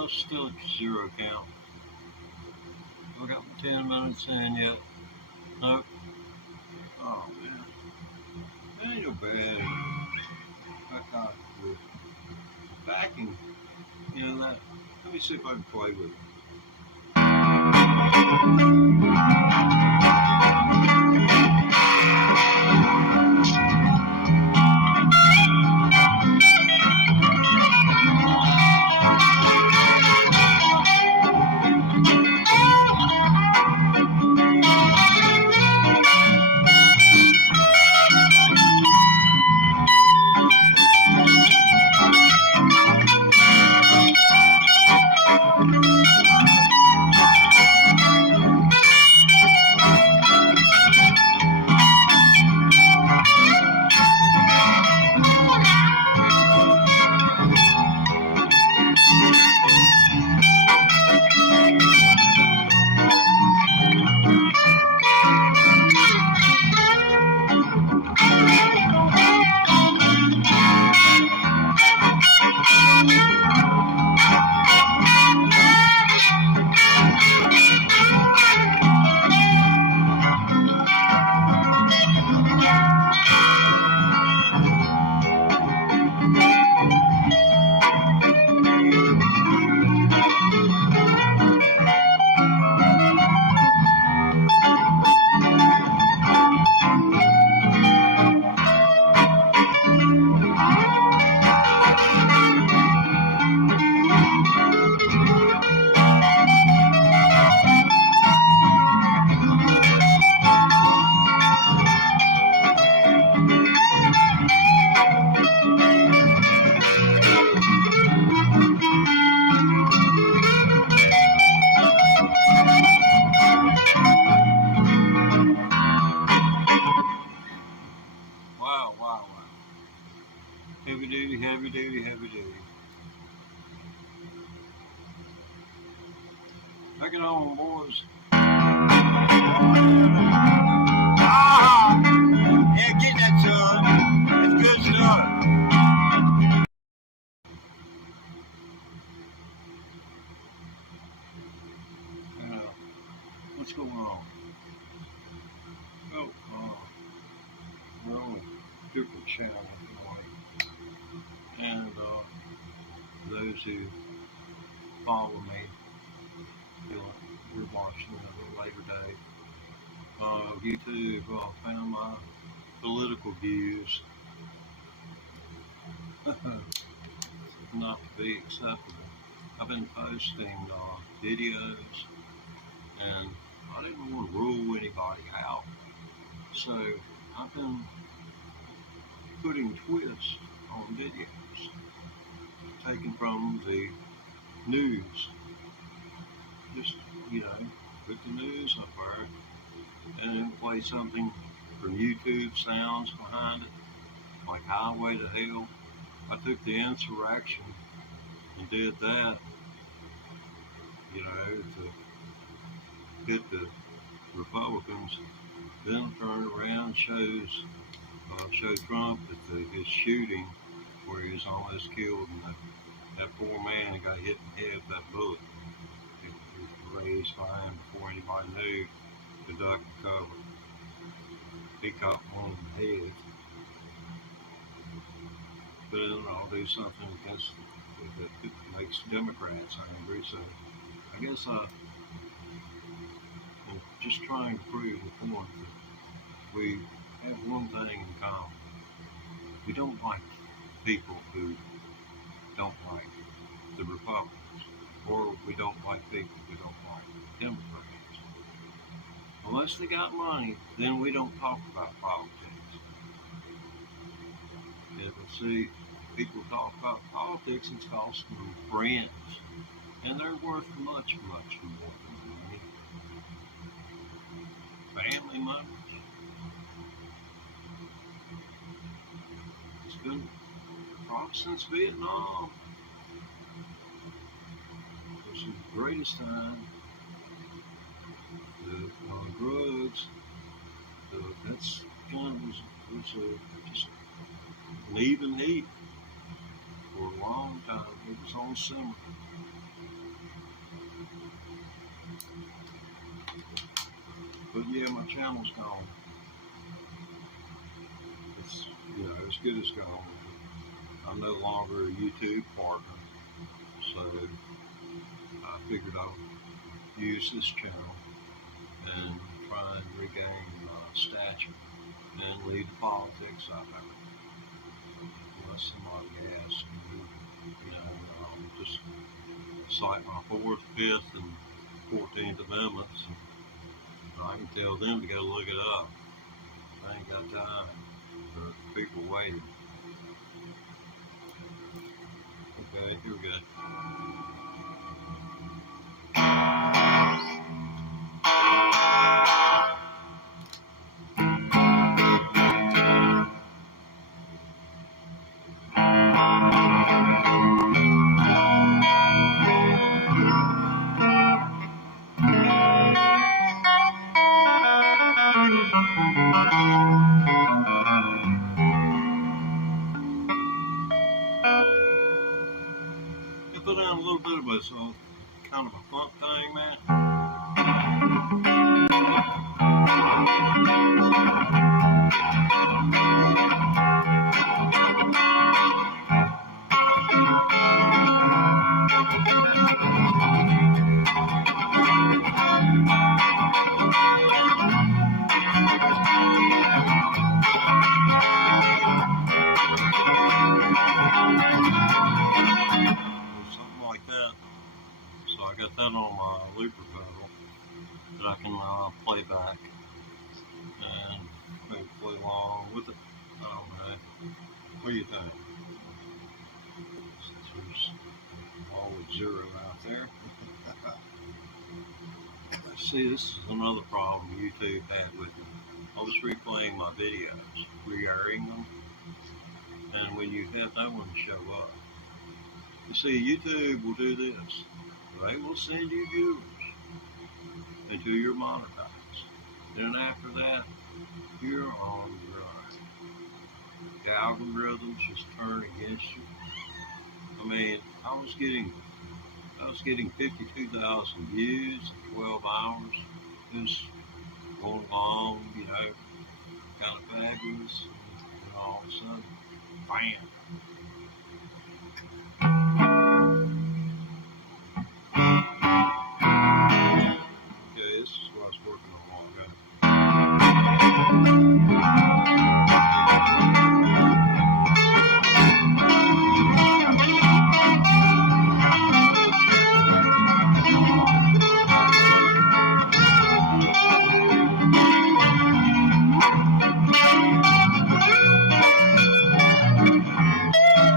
No, it's still at 0 count. I got 10 minutes in yet. Nope. Oh man. That ain't no bad. I got the backing. You know that. Let me see if I can play with it. Wow, wow, wow. Heavy duty, heavy duty, heavy duty. Take it on, boys. Ah! Yeah, get that, son. It's good stuff. What's going on? Oh, we're on a different channel tonight. And those who follow me, you're watching at a later date. YouTube found my political views not to be acceptable. I've been posting videos, and I didn't want to rule anybody out. So I've been putting twists on videos, taken from the news. Just, put the news up there and then play something from YouTube sounds behind it, like Highway to Hell. I took the insurrection and did that, to hit the Republicans, then turned around and show Trump that his shooting, where he was almost killed, and that poor man that got hit in the head with that bullet. It was raised by him before anybody knew to duck and cover. He caught one in the head. But then I'll do something against that makes Democrats angry. So I guess I'm just trying to prove the point that we have one thing in common. We don't like people who don't like the Republicans, or we don't like people who don't like Democrats. Unless they got money, then we don't talk about politics. And see, people talk about politics, it's costing them friends, and they're worth much, much more than money. Family members. It's been probably since Vietnam. It's the greatest time. The drugs. That's kind of was just an even heat for a long time. It was on simmer. But yeah, my channel's gone. It's, as good as gone. I'm no longer a YouTube partner, so I figured I would use this channel and try and regain stature and leave the politics out of it. Unless somebody asks me, just cite my 4th, 5th, and 14th Amendments. And I can tell them to go look it up. I ain't got time for people waiting. Okay, here we go. I put down a little bit of a kind of a funk thing, man. Something like that. So I got that on my looper pedal that I can play back and maybe play along with it. I don't know. What do you think? There's always 0 out there. See, this is another problem YouTube had with me. I was replaying my videos, re-airing them, and when you have no one show up, you see, YouTube will do this. They will send you viewers until you're monetized. Then after that, you're on your own. The algorithms just turn against you. I mean, I was getting 52,000 views in 12 hours. It was going along, kind of fabulous, and all of a sudden, bam. Okay, this is what I was working on a while ago.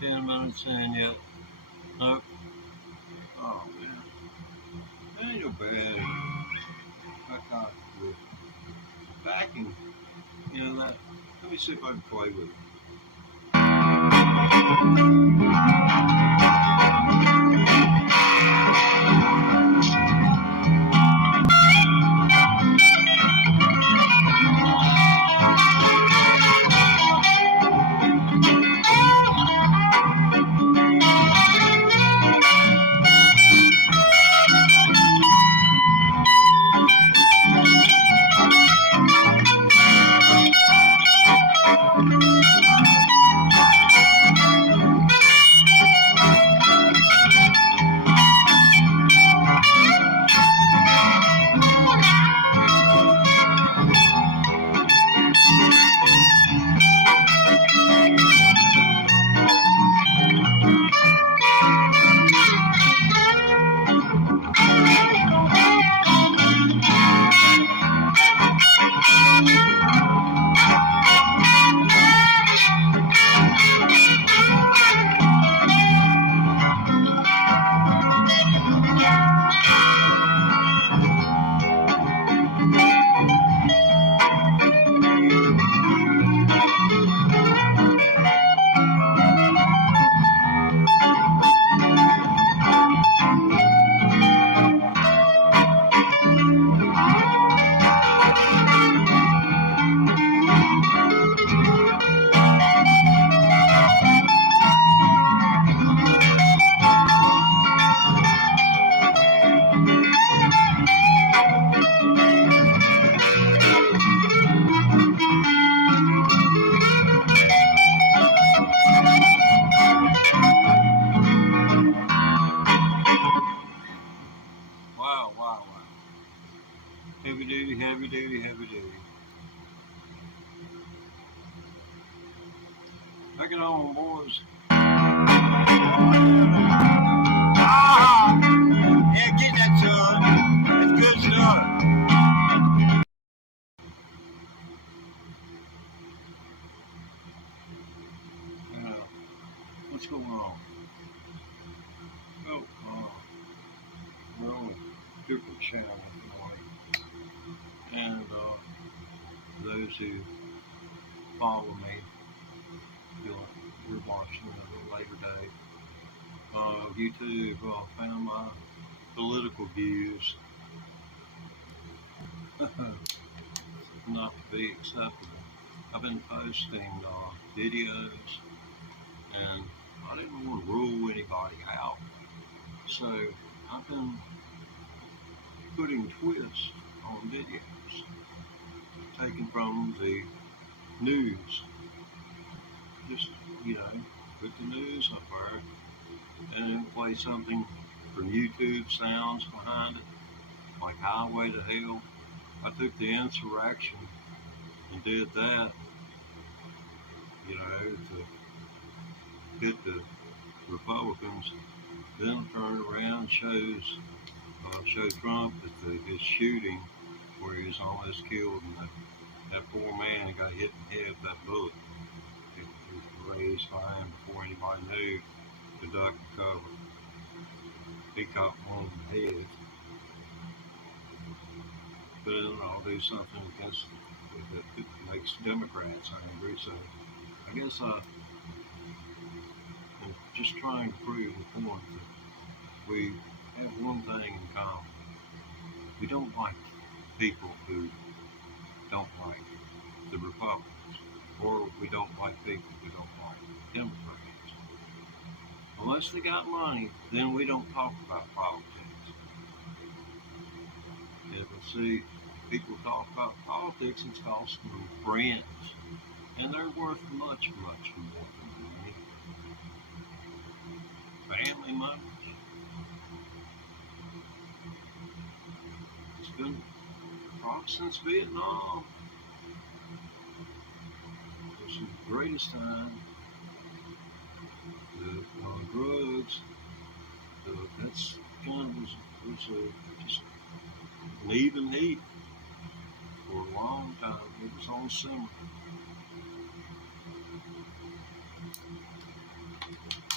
10 minutes in yet. Nope. Oh man. That ain't no bad. I thought with backing, that. Let me see if I can play with it. Wow, wow, wow. Heavy duty, heavy duty, heavy duty. Take it on, boys. Ah! Yeah, get that, son. It's good stuff. What's going on? Oh, we're on a different channel tonight. And those who follow me, you're watching a little later day. YouTube found my political views not to be acceptable. I've been posting videos, and I didn't want to rule anybody out. So I've been putting twists on videos, taken from the news. Just, put the news up there and then play something from YouTube sounds behind it, like Highway to Hell. I took the insurrection and did that, to hit the Republicans. Then turn around, show Trump that his shooting, where he was almost killed, and that poor man got hit in the head with that bullet. It was raised by him before anybody knew to duck and cover. He caught one in the head. But I'll do something against that makes Democrats angry. So I guess I'm just trying to prove the point that we have one thing in common. We don't like people who don't like the Republicans, or we don't like people who don't like Democrats. Unless they got money, then we don't talk about politics. If I see people talk about politics, it's costing them friends, and they're worth much, much more than money. Family money. It's been since Vietnam. It's the greatest time. The drugs. That's kind of was just an even heat for a long time. It was on summer.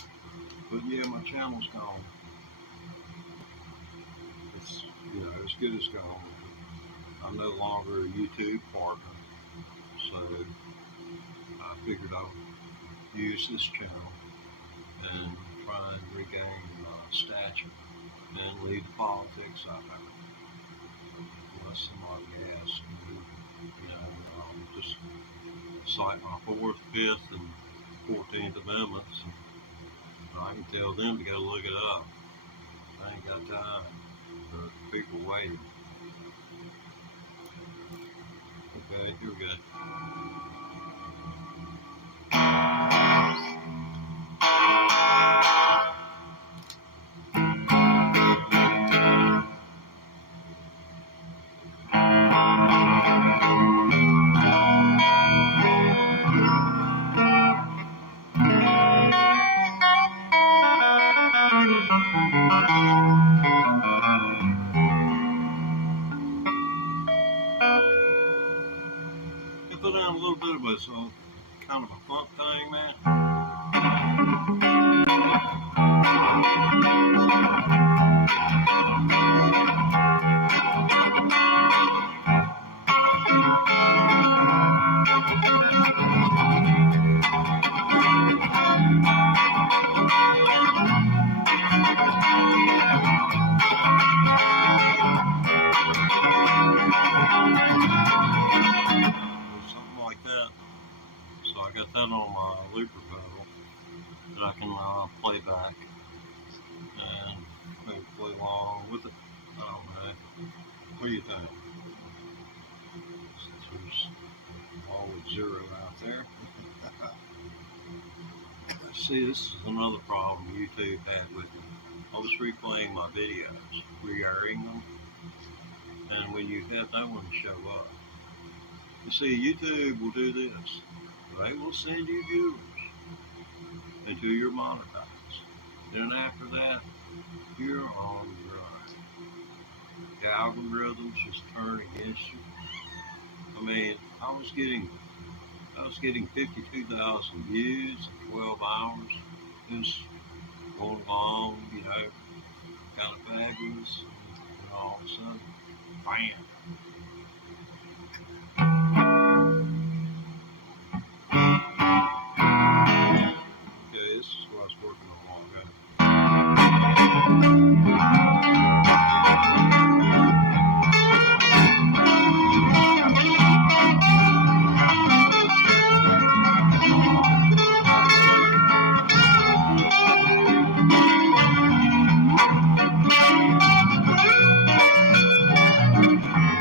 But yeah, my channel's gone. It's, as good as gone. I'm no longer a YouTube partner, so I figured I would use this channel and try and regain stature and leave the politics out of it. Unless somebody asks me, just cite my 4th, 5th, and 14th Amendments. And I can tell them to go look it up. I ain't got time for people waiting. Okay, here we go. Put down a little bit of a kind of a funk thing, man. So I got that on my looper pedal that I can play back and maybe play along with it. I don't know. What do you think? Since there's always 0 out there. See, this is another problem YouTube had with me. I was replaying my videos, re-airing them, and when you have no one show up, you see, YouTube will do this. They will send you viewers until you're monetized. Then after that, you're on your own. The algorithms just turn against you. I mean, I was getting 52,000 views in 12 hours. Just going along, kind of fabulous, and all of a sudden, bam. This is what I was working on a while ago.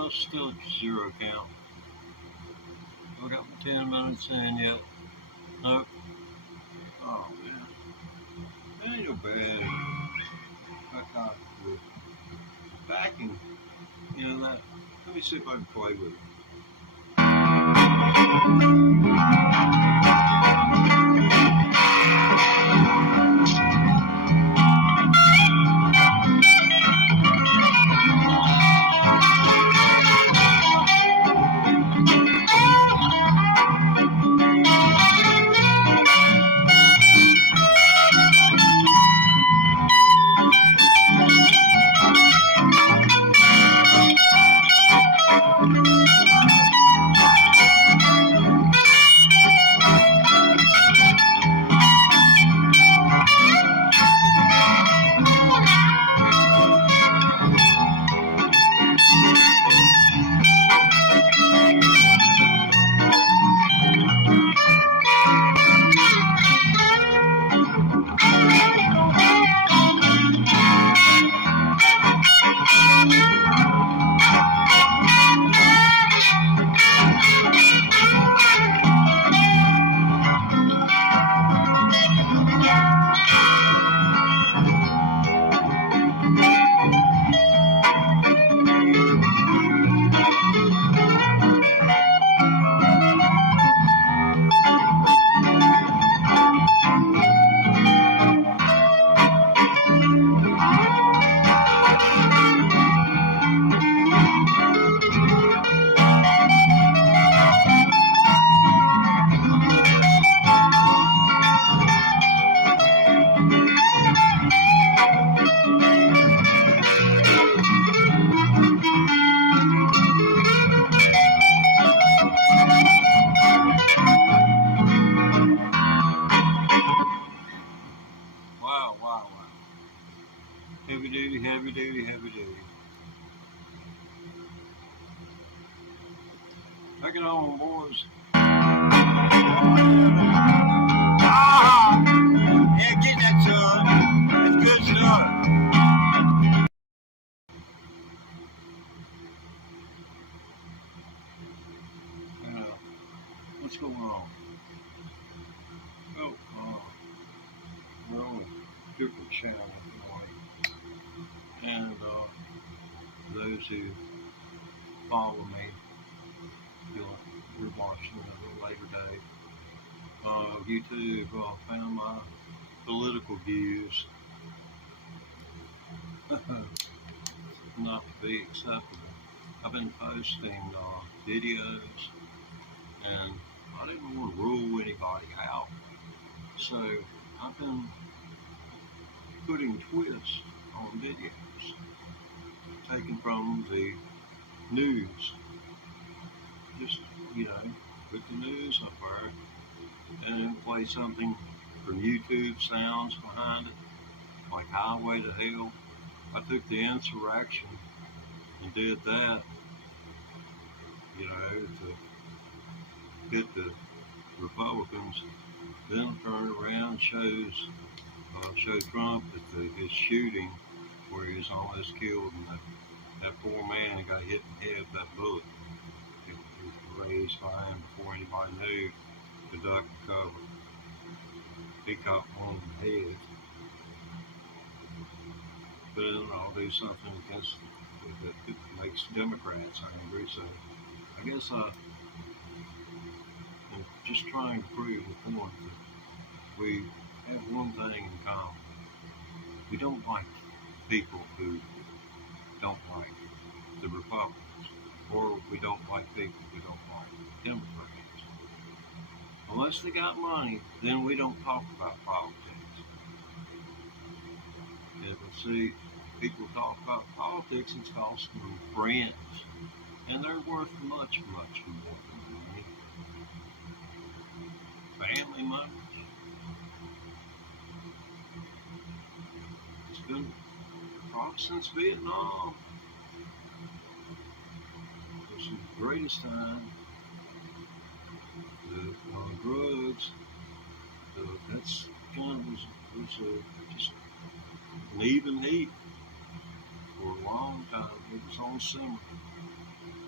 No, it's still at 0 count. I got my 10 minutes in yet. Nope. Oh man, that ain't no bad. I got the backing. You know that. Let me see if I can play with it. Wow, wow, wow. Heavy duty, heavy duty, heavy duty. Take it on, boys. Ah! Yeah, get that, son. It's good stuff. What's going on? Oh, we're on a different channel tonight. And those who follow me, you're watching at a later date. YouTube found my political views not to be acceptable. I've been posting videos, and I didn't want to rule anybody out. So I've been putting twists on videos, taken from the news. Just, put the news up there and then play something from YouTube sounds behind it, like Highway to Hell. I took the insurrection and did that, to hit the Republicans. Then turn around, show Trump at his shooting where he was almost killed, and that poor man who got hit in the head with that bullet. It was raised by him before anybody knew to duck and cover. He caught one in the head. But I'll do something against that makes Democrats angry. So I guess I'm just trying to prove the point that we have one thing in common. We don't like people who don't like the Republicans, or we don't like people who don't like Democrats. Unless they got money, then we don't talk about politics. Yeah, but see, people talk about politics, it's costing them friends, and they're worth much, much more than money. Family money. It's been probably since Vietnam. It's the greatest time. The drugs. That's kind of was just an even heat for a long time. It was on simmer.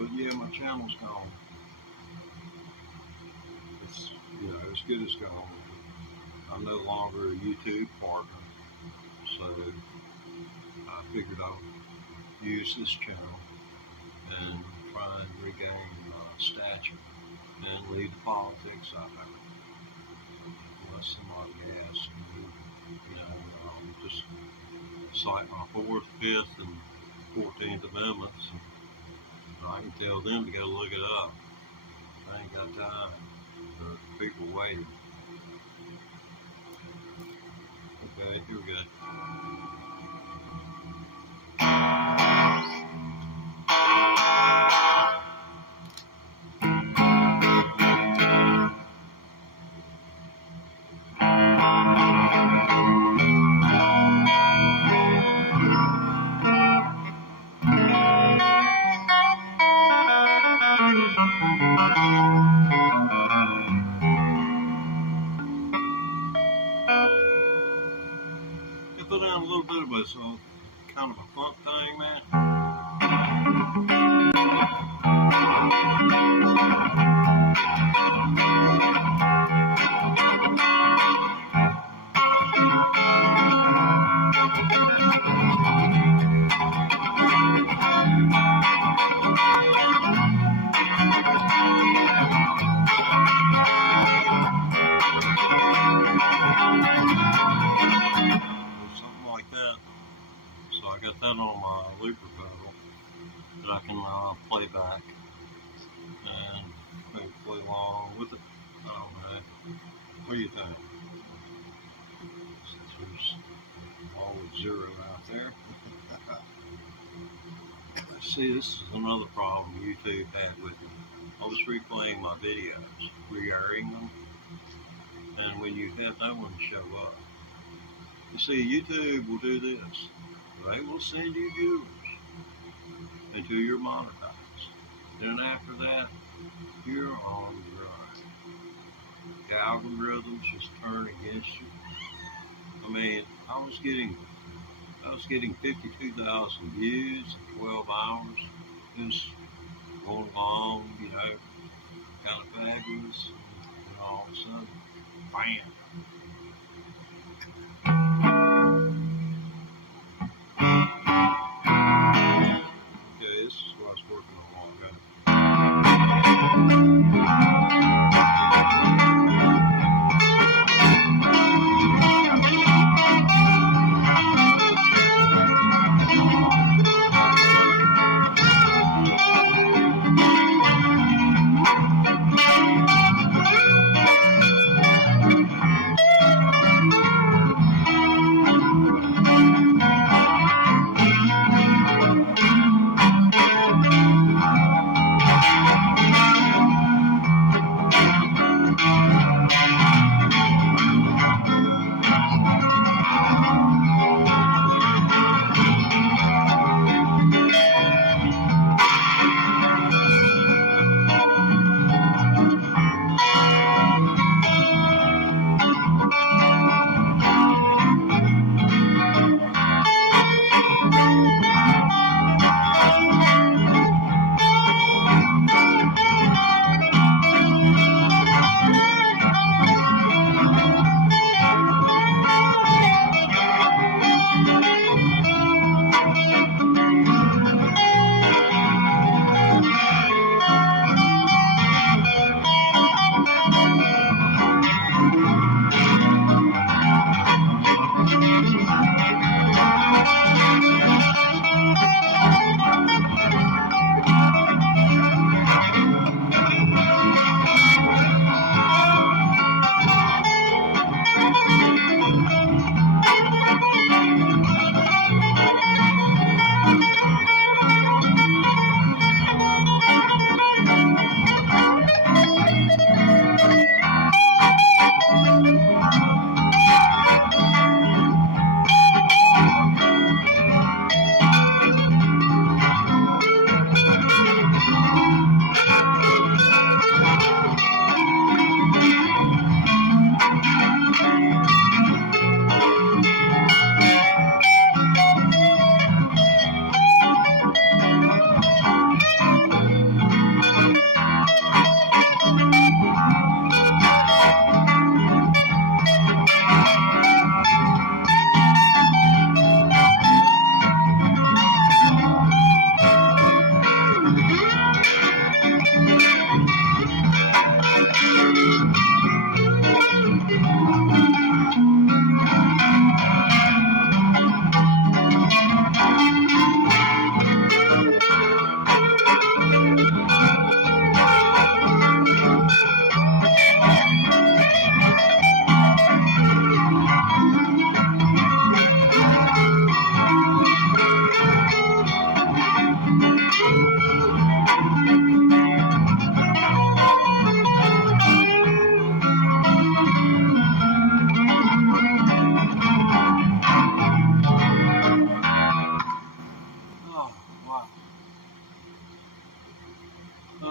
But yeah, my channel's gone. It's, as good as gone. I'm no longer a YouTube partner, so I figured I'll use this channel and try and regain stature and leave the politics out of it. Unless somebody asks me, just cite my 4th, 5th, and 14th Amendments, and I can tell them to go look it up. I ain't got time for people waiting. Okay, here we go. Put down a little bit of it, so kind of a funk thing, man. So I got that on my looper pedal that I can play back and maybe play along with it. I don't know. What do you think? Since there's always 0 out there. See, this is another problem YouTube had with me. I was replaying my videos, re-airing them, and when you have no one show up, you see, YouTube will do this. They will send you viewers until you're monetized. Then after that, you're on your own. The algorithms just turn against you. I mean, I was getting 52,000 views in 12 hours. Just going along, kind of fabulous, and all of a sudden, bam. This is what I was working on a while ago.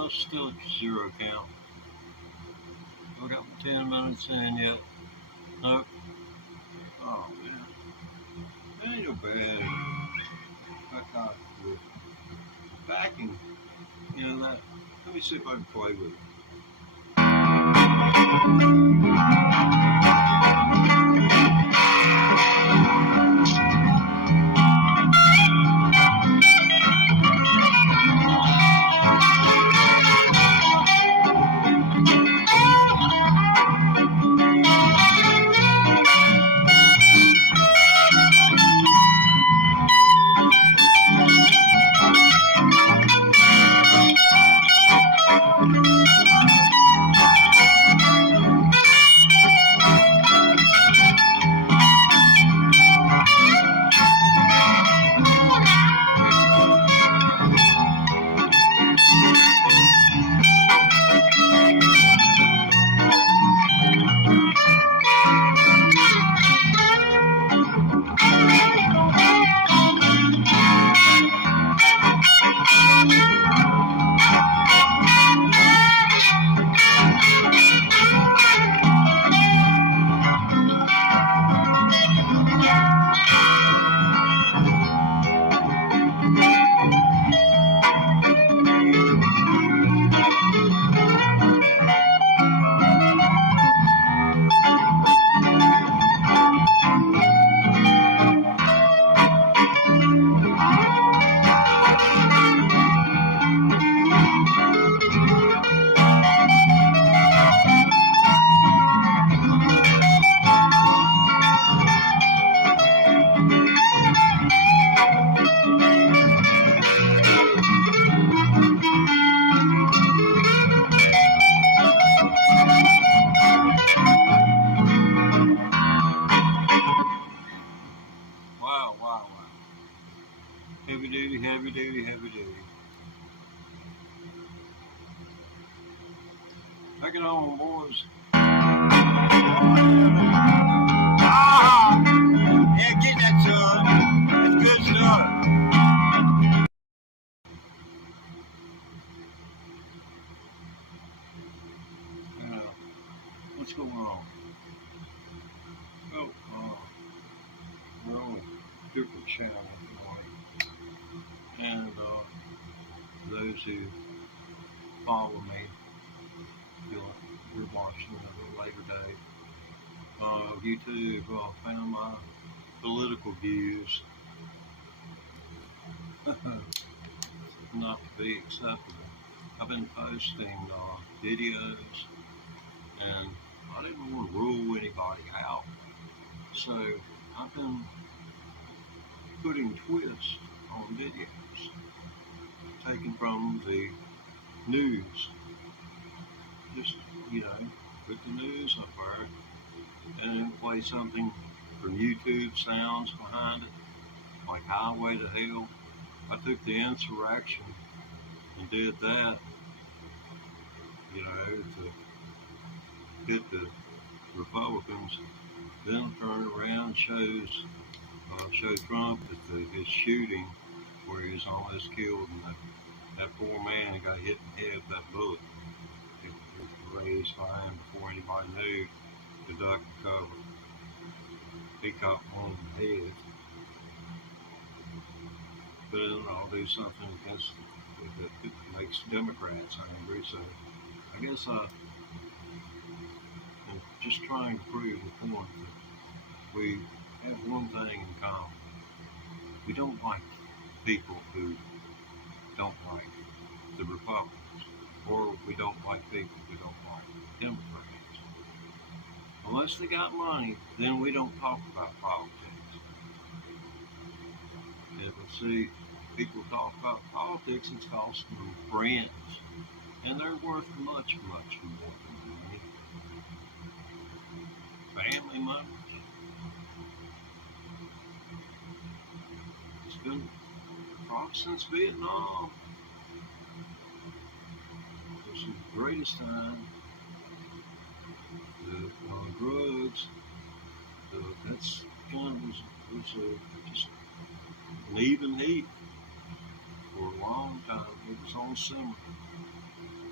still at zero count. I got 10 minutes in yet. Nope. Oh man, that ain't no bad. I got the backing. You know that. Let me see if I can play with it. Wow, wow, wow. Heavy duty, heavy duty, heavy duty. Take it on, boys. Ah! Yeah, get that, son. It's good stuff. What's going on? Oh, we're on a different channel. And those who follow me, you're watching at a later date. YouTube found my political views not to be acceptable. I've been posting videos, and I didn't want to rule anybody out. So I've been putting twists on videos, taken from the news. Just, put the news up there and then play something from YouTube sounds behind it, like Highway to Hell. I took the insurrection and did that, to hit the Republicans, then turned around and show Trump at his shooting where he was almost killed, and that poor man got hit in the head with that bullet. It was raised by him before anybody knew to duck and cover. He caught one in the head. But then I'll do something against that makes Democrats angry. So I guess I'm just trying to prove the point that we have one thing in common. We don't like people who don't like the Republicans, or we don't like people who don't like Democrats. Unless they got money, then we don't talk about politics. If we see people talk about politics, it's costing them friends, and they're worth much, much more than money. Family members. It's been probably since Vietnam. It's the greatest time. The drugs. That's was just an even heat for a long time. It was on simmer.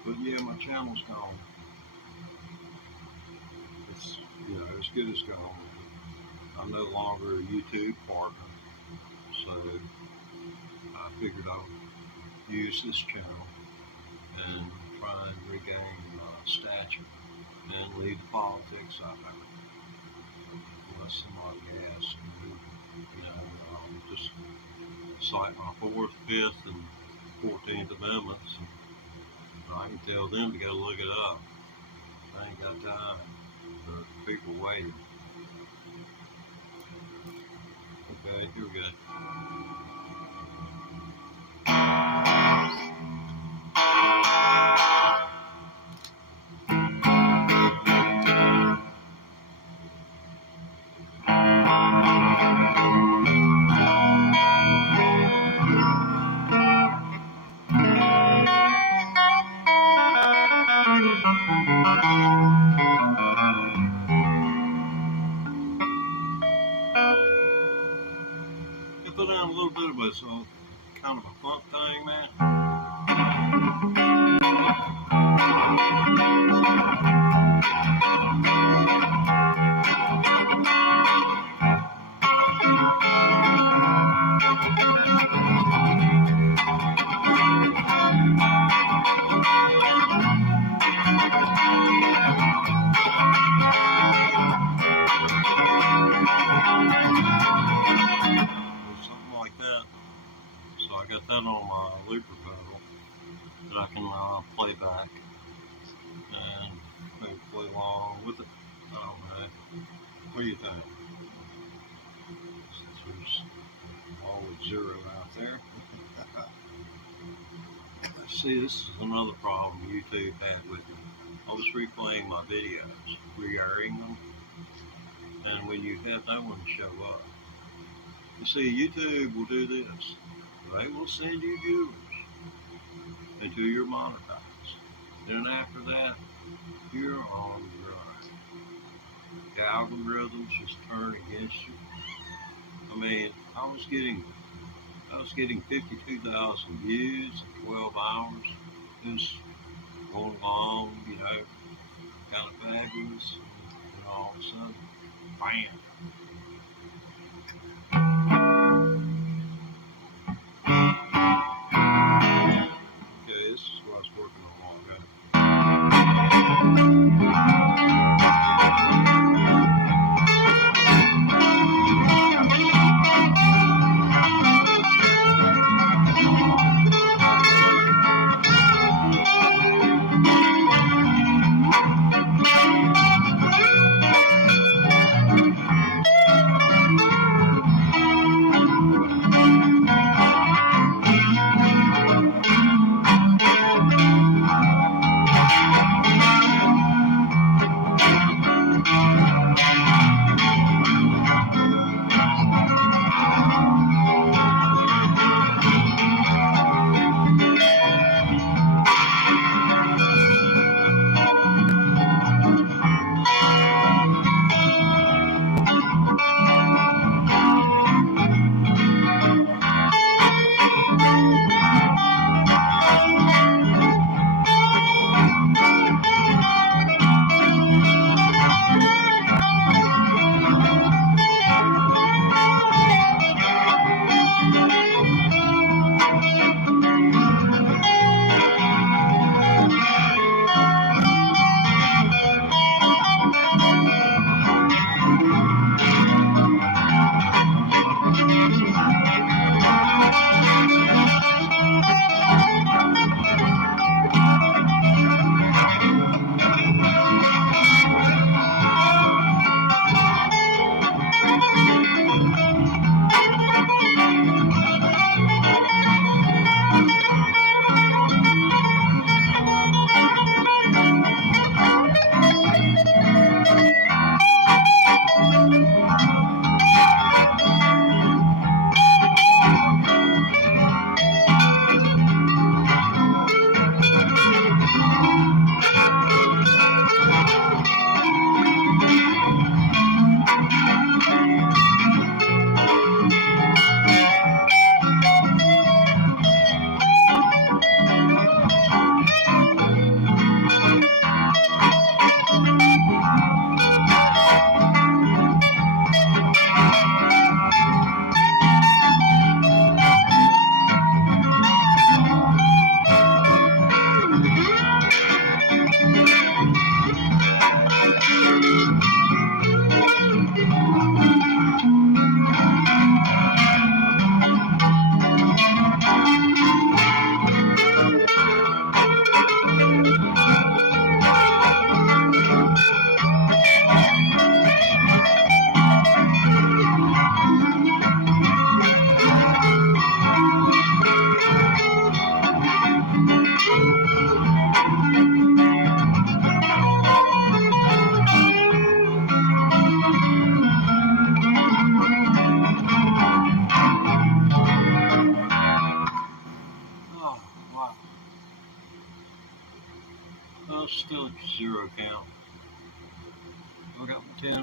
But yeah, my channel's gone. It's, as good as gone. I'm no longer a YouTube partner, so I figured I'll use this channel and try and regain stature and leave the politics out of it. Unless somebody asks me, just cite my 4th, 5th, and 14th Amendments, and I can tell them to go look it up. I ain't got time for people waiting. Okay, here we go. I put down a little bit of it, so kind of a funk thing, man. Something like that. So I got that on my looper pedal that I can play back and maybe play along with it. I don't know. What do you think? Since there's always 0 out there. See, this is another problem YouTube had with me. I was replaying my videos, re-airing them, and when you have no one show up, you see, YouTube will do this. They will send you viewers until you're monetized. Then after that, you're on your own. The algorithms just turn against you. I mean, I was getting 52,000 views in 12 hours. It was going along, kind of fabulous, and all of a sudden, bam. Okay, this is what I was working on a while ago.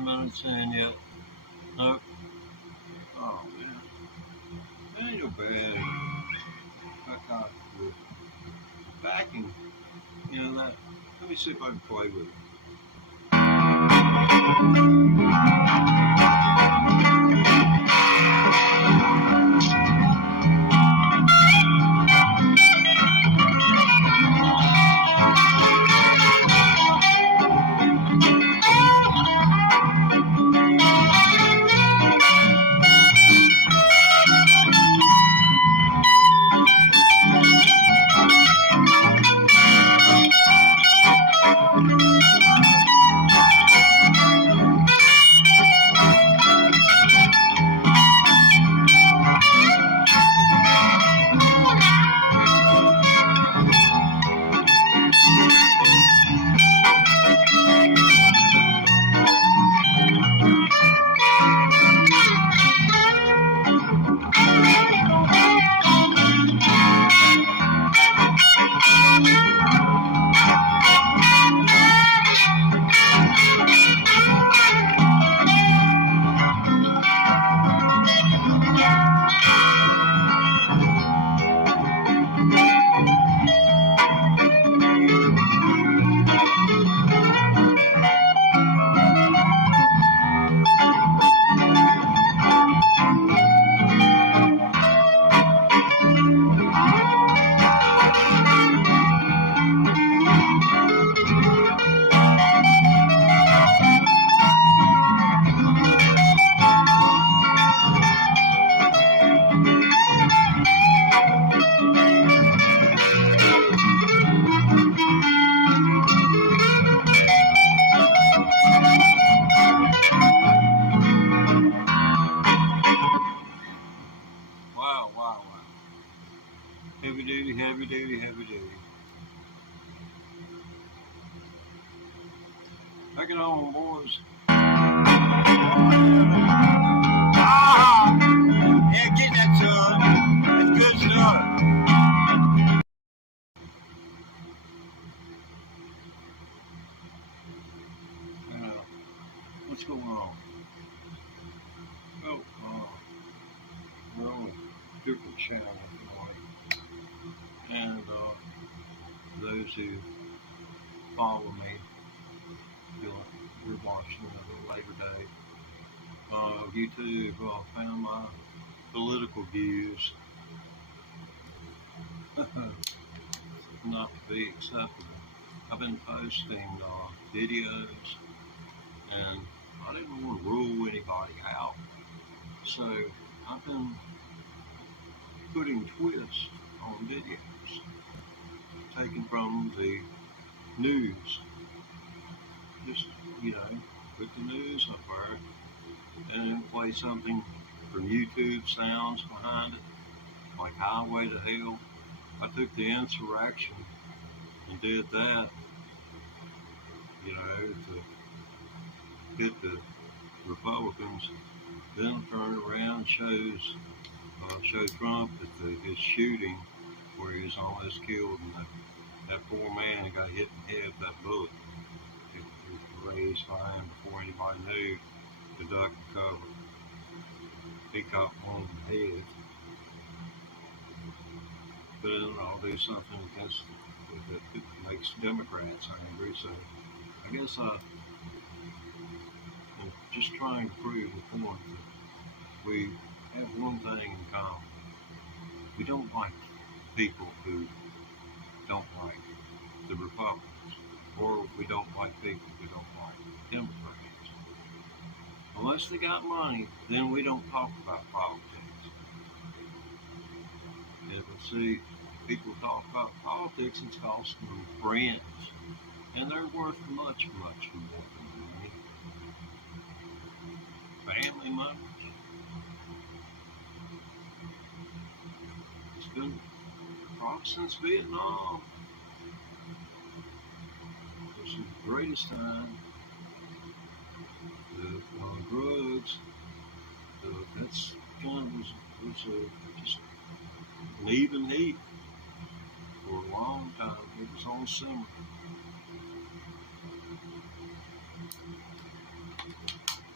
minutes in yet. Nope. Oh man, that ain't no bad. That kind of good. Backing, you know that. Let me see if I can play with it. Wow, wow, wow. Heavy duty, heavy duty, heavy duty. Take it on, boys. Ah! Yeah, get that, son. That's good stuff. What's going on? Oh, we're on a different channel tonight. And those who follow me, you're watching a little later day. YouTube found my political views not to be acceptable. I've been posting videos, and I didn't want to rule anybody out. So I've been putting twists on videos, taken from the news. Just, put the news up there and then play something from YouTube sounds behind it, like Highway to Hell. I took the insurrection and did that, to hit the Republicans. Then turn around, show Trump that his shooting, where he was almost killed, and that poor man who got hit in the head with that bullet. It raised behind before anybody knew to duck and cover. He caught one in the head. But then I'll do something against that makes Democrats angry. So I guess I'm just trying to prove the point that we have one thing in common. We don't like people who don't like the Republicans, or we don't like people who don't like Democrats. Unless they got money, then we don't talk about politics. And see, people talk about politics, it's costing them friends, and they're worth much, much more than money. Family members. It's been since Vietnam. It's the greatest time. The drugs. That's kind of was just an even heat for a long time. It was on simmer.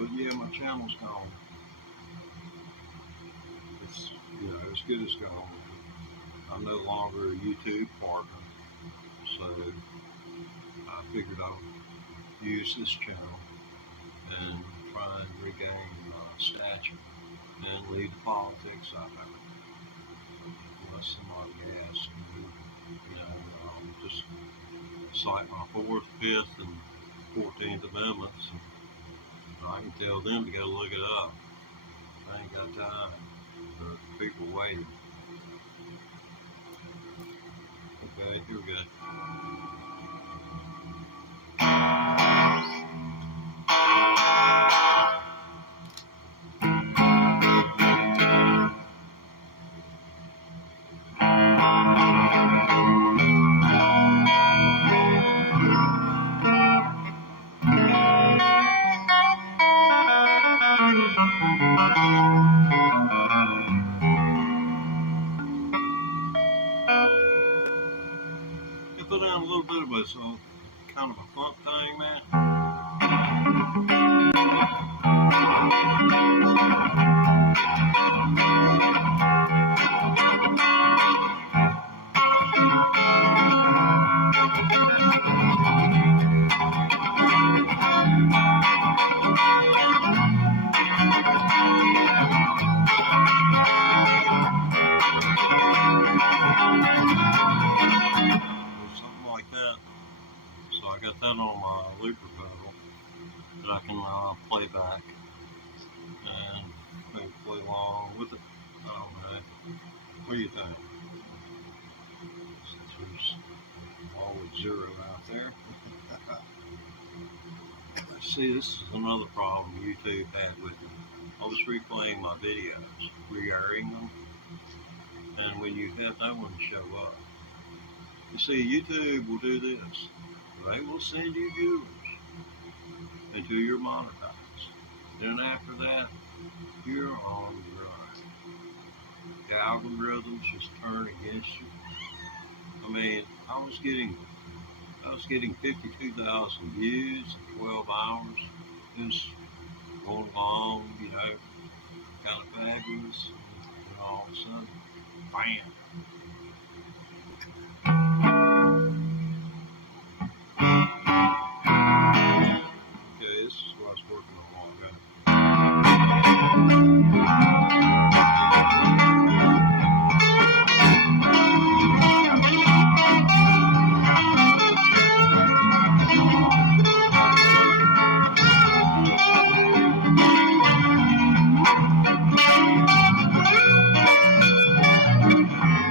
But yeah, my channel's gone. It's, as good as gone. I'm no longer a YouTube partner, so I figured I would use this channel and try and regain stature and leave the politics out of it. Unless somebody asks me, just cite my 4th, 5th, and 14th Amendments, and I can tell them to go look it up. I ain't got time for people waiting. Okay, here we go. Put down a little bit of a kind of a funk thing, man. So I got that on my looper pedal that I can play back and maybe play along with it. I don't know. What do you think? Since there's always 0 out there. See, this is another problem YouTube had with me. I was replaying my videos, re-airing them, and when you have no one show up, you see, YouTube will do this. They will send you viewers until you're monetized. Then after that, you're on your own. The algorithms just turn against you. I mean, I was getting 52,000 views in 12 hours. Just going along, kind of fabulous. And all of a sudden, bam. This is what I was working on a while ago.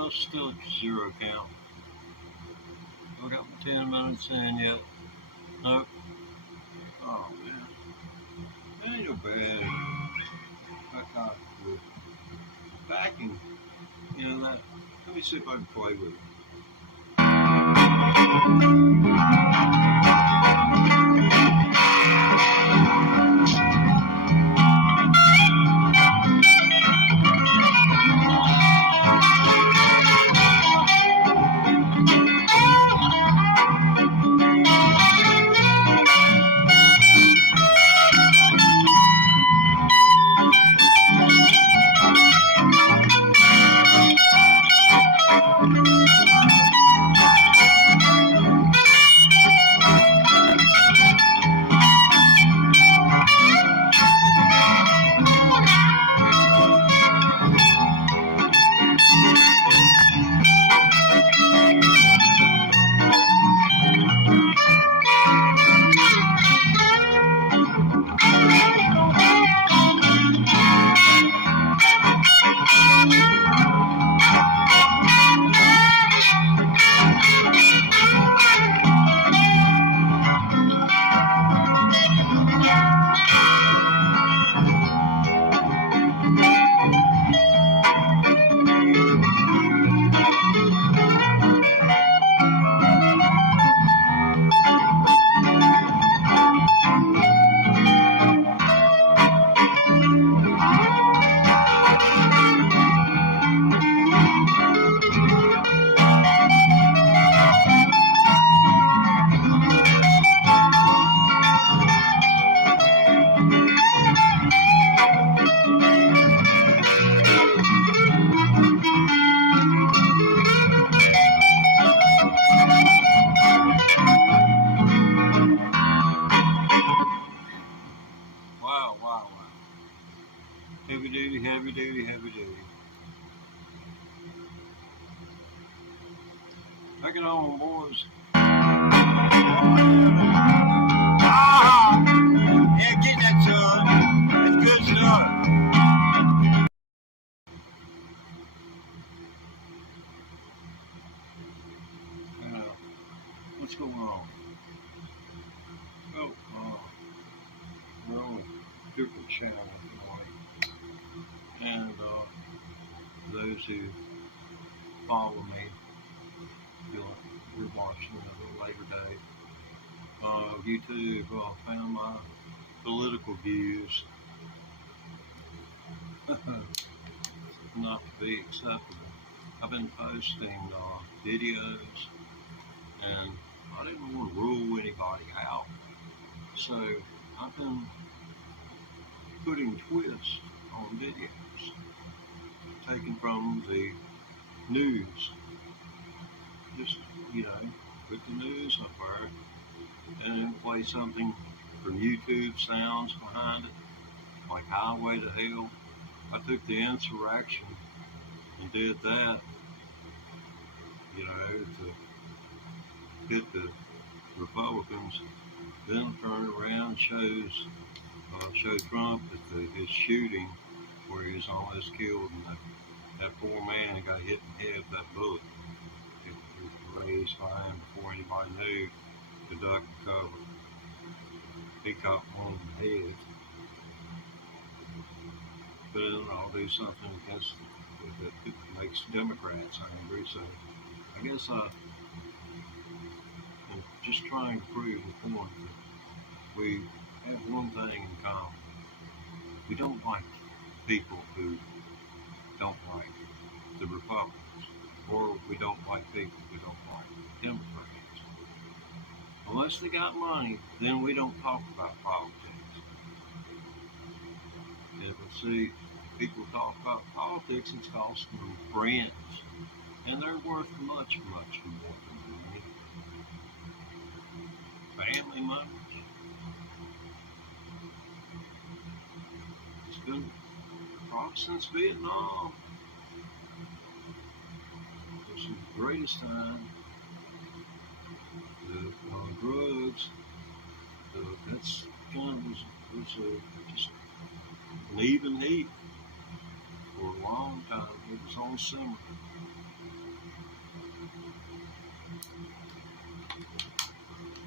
Well, still at 0 count. I got my 10 minutes in yet. Nope. Oh man, that ain't no bad. That kind of good. Backing, that. Let me see if I can play with it. Wow, wow, wow. Heavy duty, heavy duty, heavy duty. Take it on, boys. Ah! Yeah, get that, son. It's good stuff. What's going on? Oh, we're on a different channel tonight. And those who follow me, you're watching at a later date. YouTube found my political views not to be acceptable. I've been posting videos, and I didn't want to rule anybody out. So I've been putting twists on videos, taken from the news. Just, put the news up there and then play something from YouTube sounds behind it, like Highway to Hell. I took the insurrection and did that, to hit the Republicans. Then turned around, show Trump at his shooting where he was almost killed, and that poor man got hit in the head with that bullet. It was raised by him before anybody knew to duck and cover. He caught one in the head. But then I'll do something against that makes Democrats angry. So I guess I'm just trying to prove the point that we have one thing in common. We don't like people who don't like the Republicans, or we don't like people who don't like Democrats. Unless they got money, then we don't talk about politics. And see, people talk about politics, it's costing them friends, and they're worth much, much more than money. Family members. It's been since Vietnam. It's the greatest time. The drugs, that's kind of was just an even heat for a long time. It was on simmer.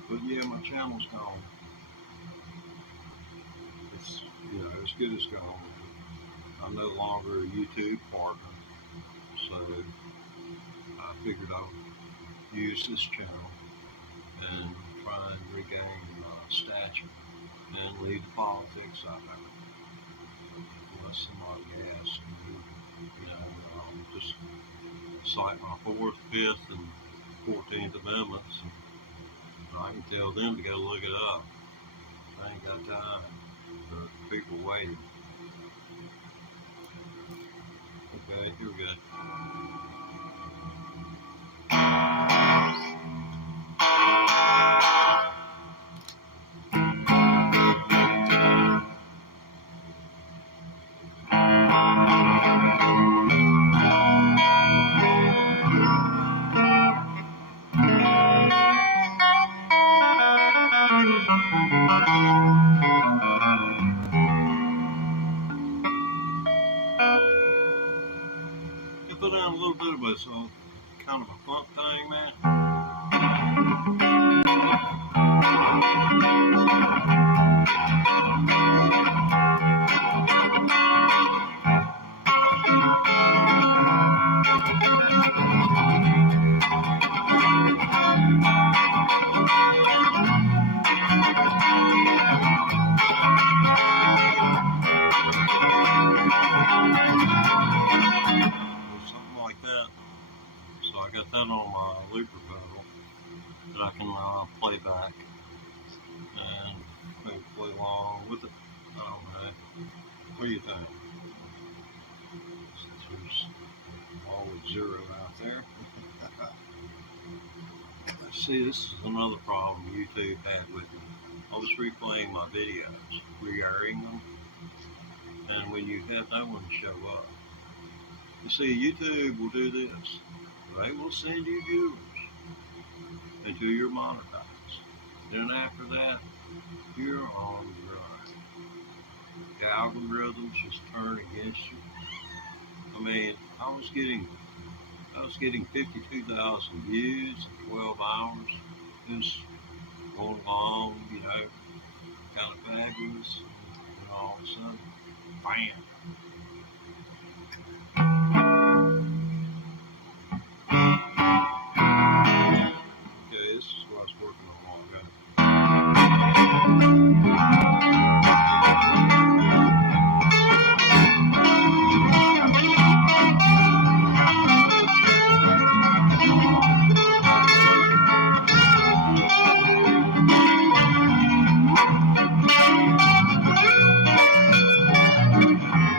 But yeah, my channel's gone. It's, as good as gone. I'm no longer a YouTube partner, so I figured I would use this channel and try and regain stature and leave the politics out of it. Unless somebody asks me, just cite my 4th, 5th, and 14th Amendments, and I can tell them to go look it up. I ain't got time for people waiting. Okay, here we go. I put down a little bit of a kind of a funk thing, man. So I got that on my looper pedal that I can play back and maybe play along with it. I don't know. What do you think? Since there's always 0 out there. See, this is another problem YouTube had with me. I was replaying my videos, re-airing them, and when you have no one show up, you see, YouTube will do this. They will send you viewers until you're monetized. Then after that, you're on your own. The algorithms just turn against you. I mean, I was getting 52,000 views in 12 hours. It was going along, kind of fabulous, and all of a sudden, bam. Okay, this is what I was working on a while ago.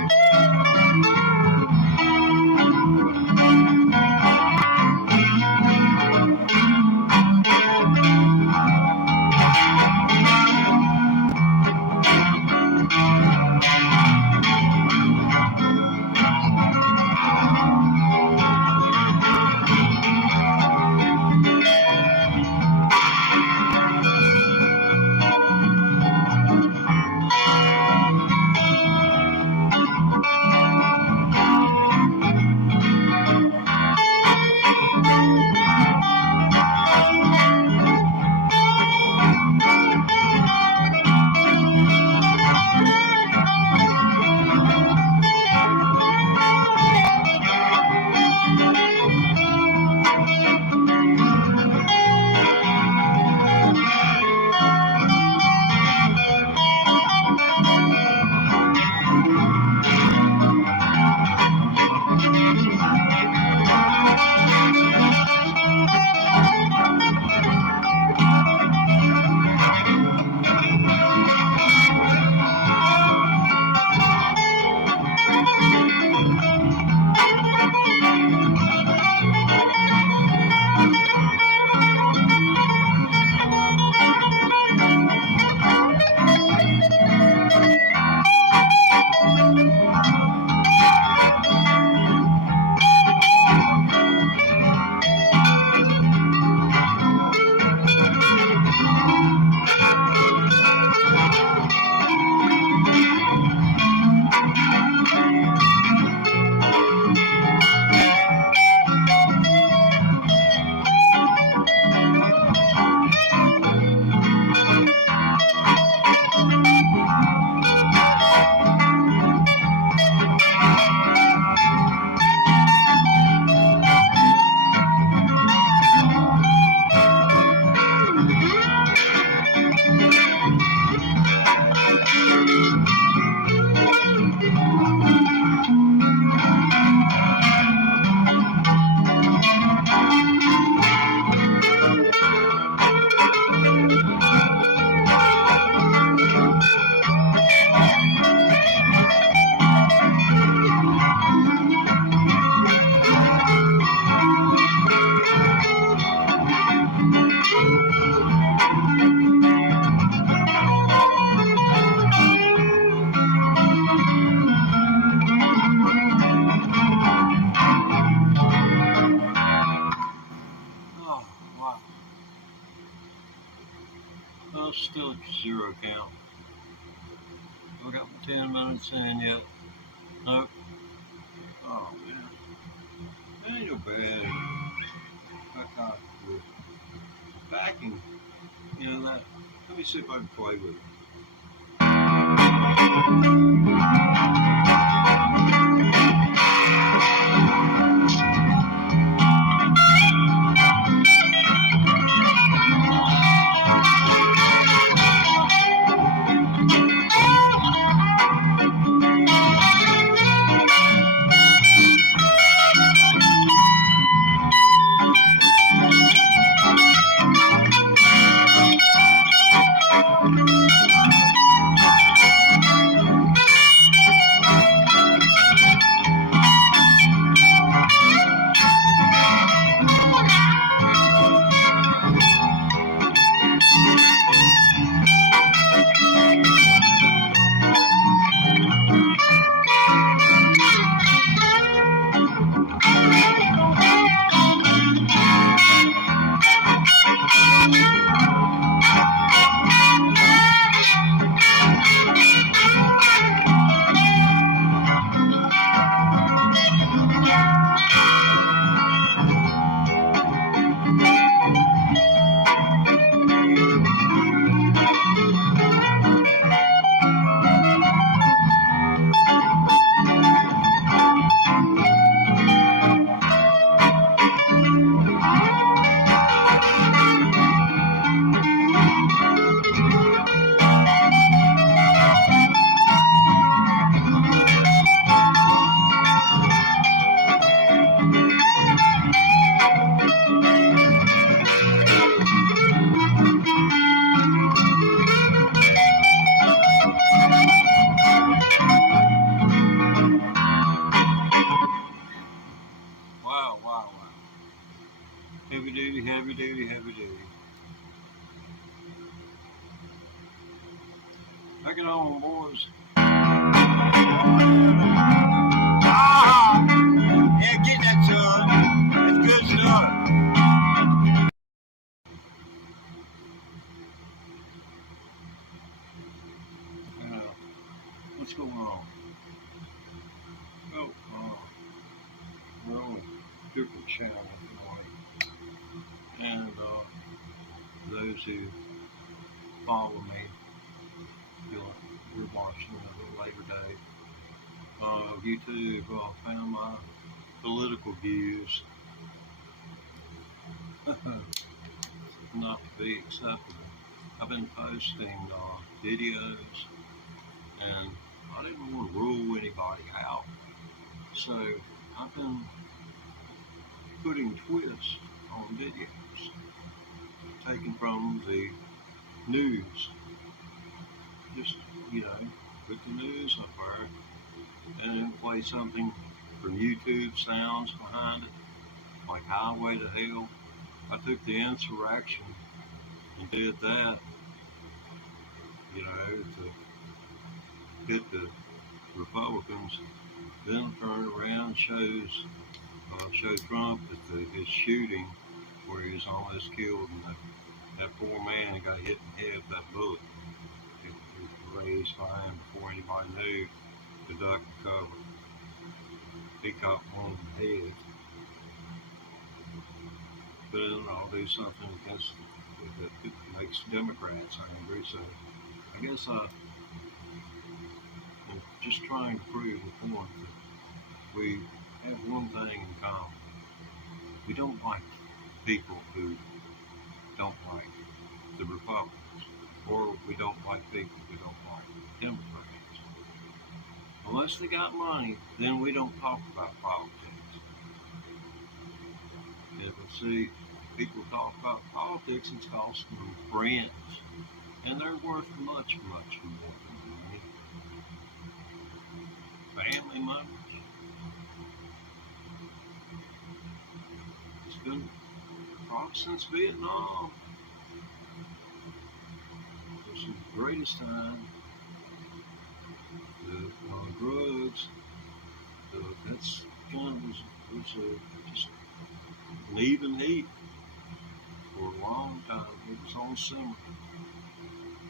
still at zero count. I got my 10 minutes in yet. Nope. Oh man. That ain't no bad. I got the backing. You know that. Let me see if I can play with it. Wow, wow, wow. Heavy duty, heavy duty, heavy duty. Take it on, boys. Ah! Yeah, get that, son. It's good stuff. What's going on? Oh, we're on a different channel, and those who follow me, we're watching the Labor Day. YouTube found my political views not to be acceptable. I've been posting videos, and I didn't want to rule anybody out. So I've been putting twists on videos, taken from the news. Just, put the news up there and then play something from YouTube sounds behind it, like Highway to Hell. I took the insurrection and did that, to hit the Republicans. Then turn around and show Trump that his shooting, where he was almost killed, and that poor man got hit in the head with that bullet. It raised by him before anybody knew to duck and cover. He caught one in the head. But then I'll do something against that makes Democrats angry. So I guess I'm just trying to prove the point that we have one thing in common. We don't like people who don't like the Republicans, or we don't like people who don't like Democrats. Unless they got money, then we don't talk about politics. And see, people talk about politics, it's costing them friends, and they're worth much, much more than money. Family members. It's been probably since Vietnam. It's the greatest time. The drugs. That's kind of was just leaving heat for a long time. It was on summer.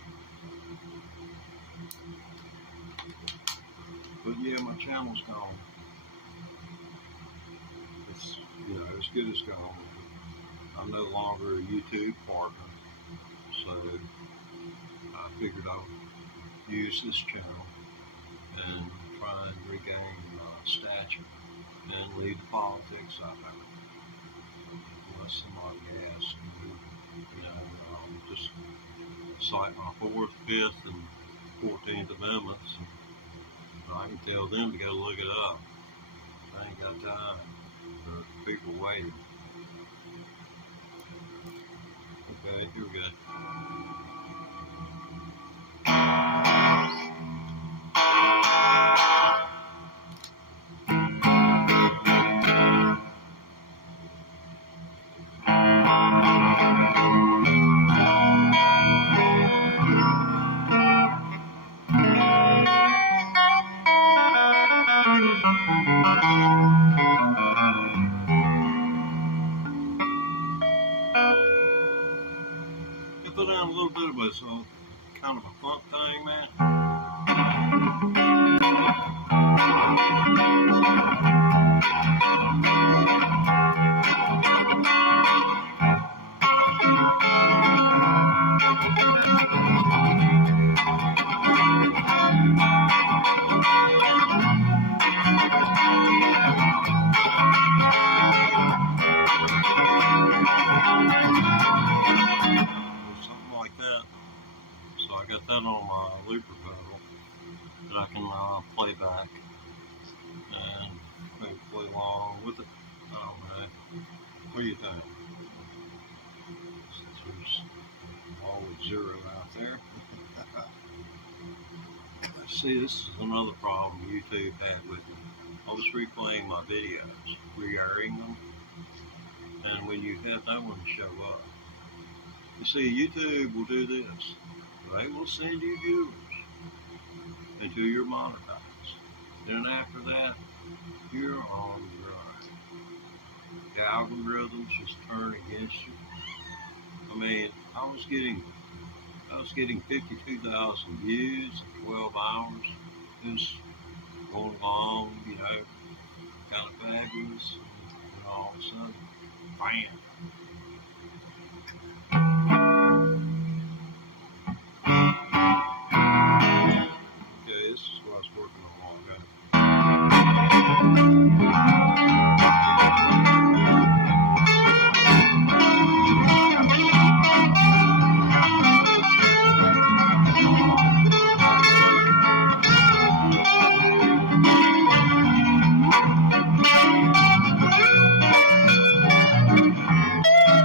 But yeah, my channel's gone. It's, as good as gone. I'm no longer a YouTube partner, so I figured I would use this channel and try and regain stature and leave the politics out. Unless somebody asks me, just cite my 4th, 5th, and 14th Amendments. And I can tell them to go look it up. I ain't got time for people waiting. Okay, here we go. Put down a little bit of a kind of a funk thing, man. I got that on my looper pedal that I can play back and maybe play along with it. I don't know. What do you think? Since there's always 0 out there. See, this is another problem YouTube had with me. I was replaying my videos, re-airing them, and when you had no one show up. You see, YouTube will do this. They will send you viewers until you're monetized. Then after that, you're on your own. The algorithms just turn against you. I mean, I was getting 52,000 views in 12 hours. It was going along, kind of fabulous, and all of a sudden, bam. This is what I was working on a while ago.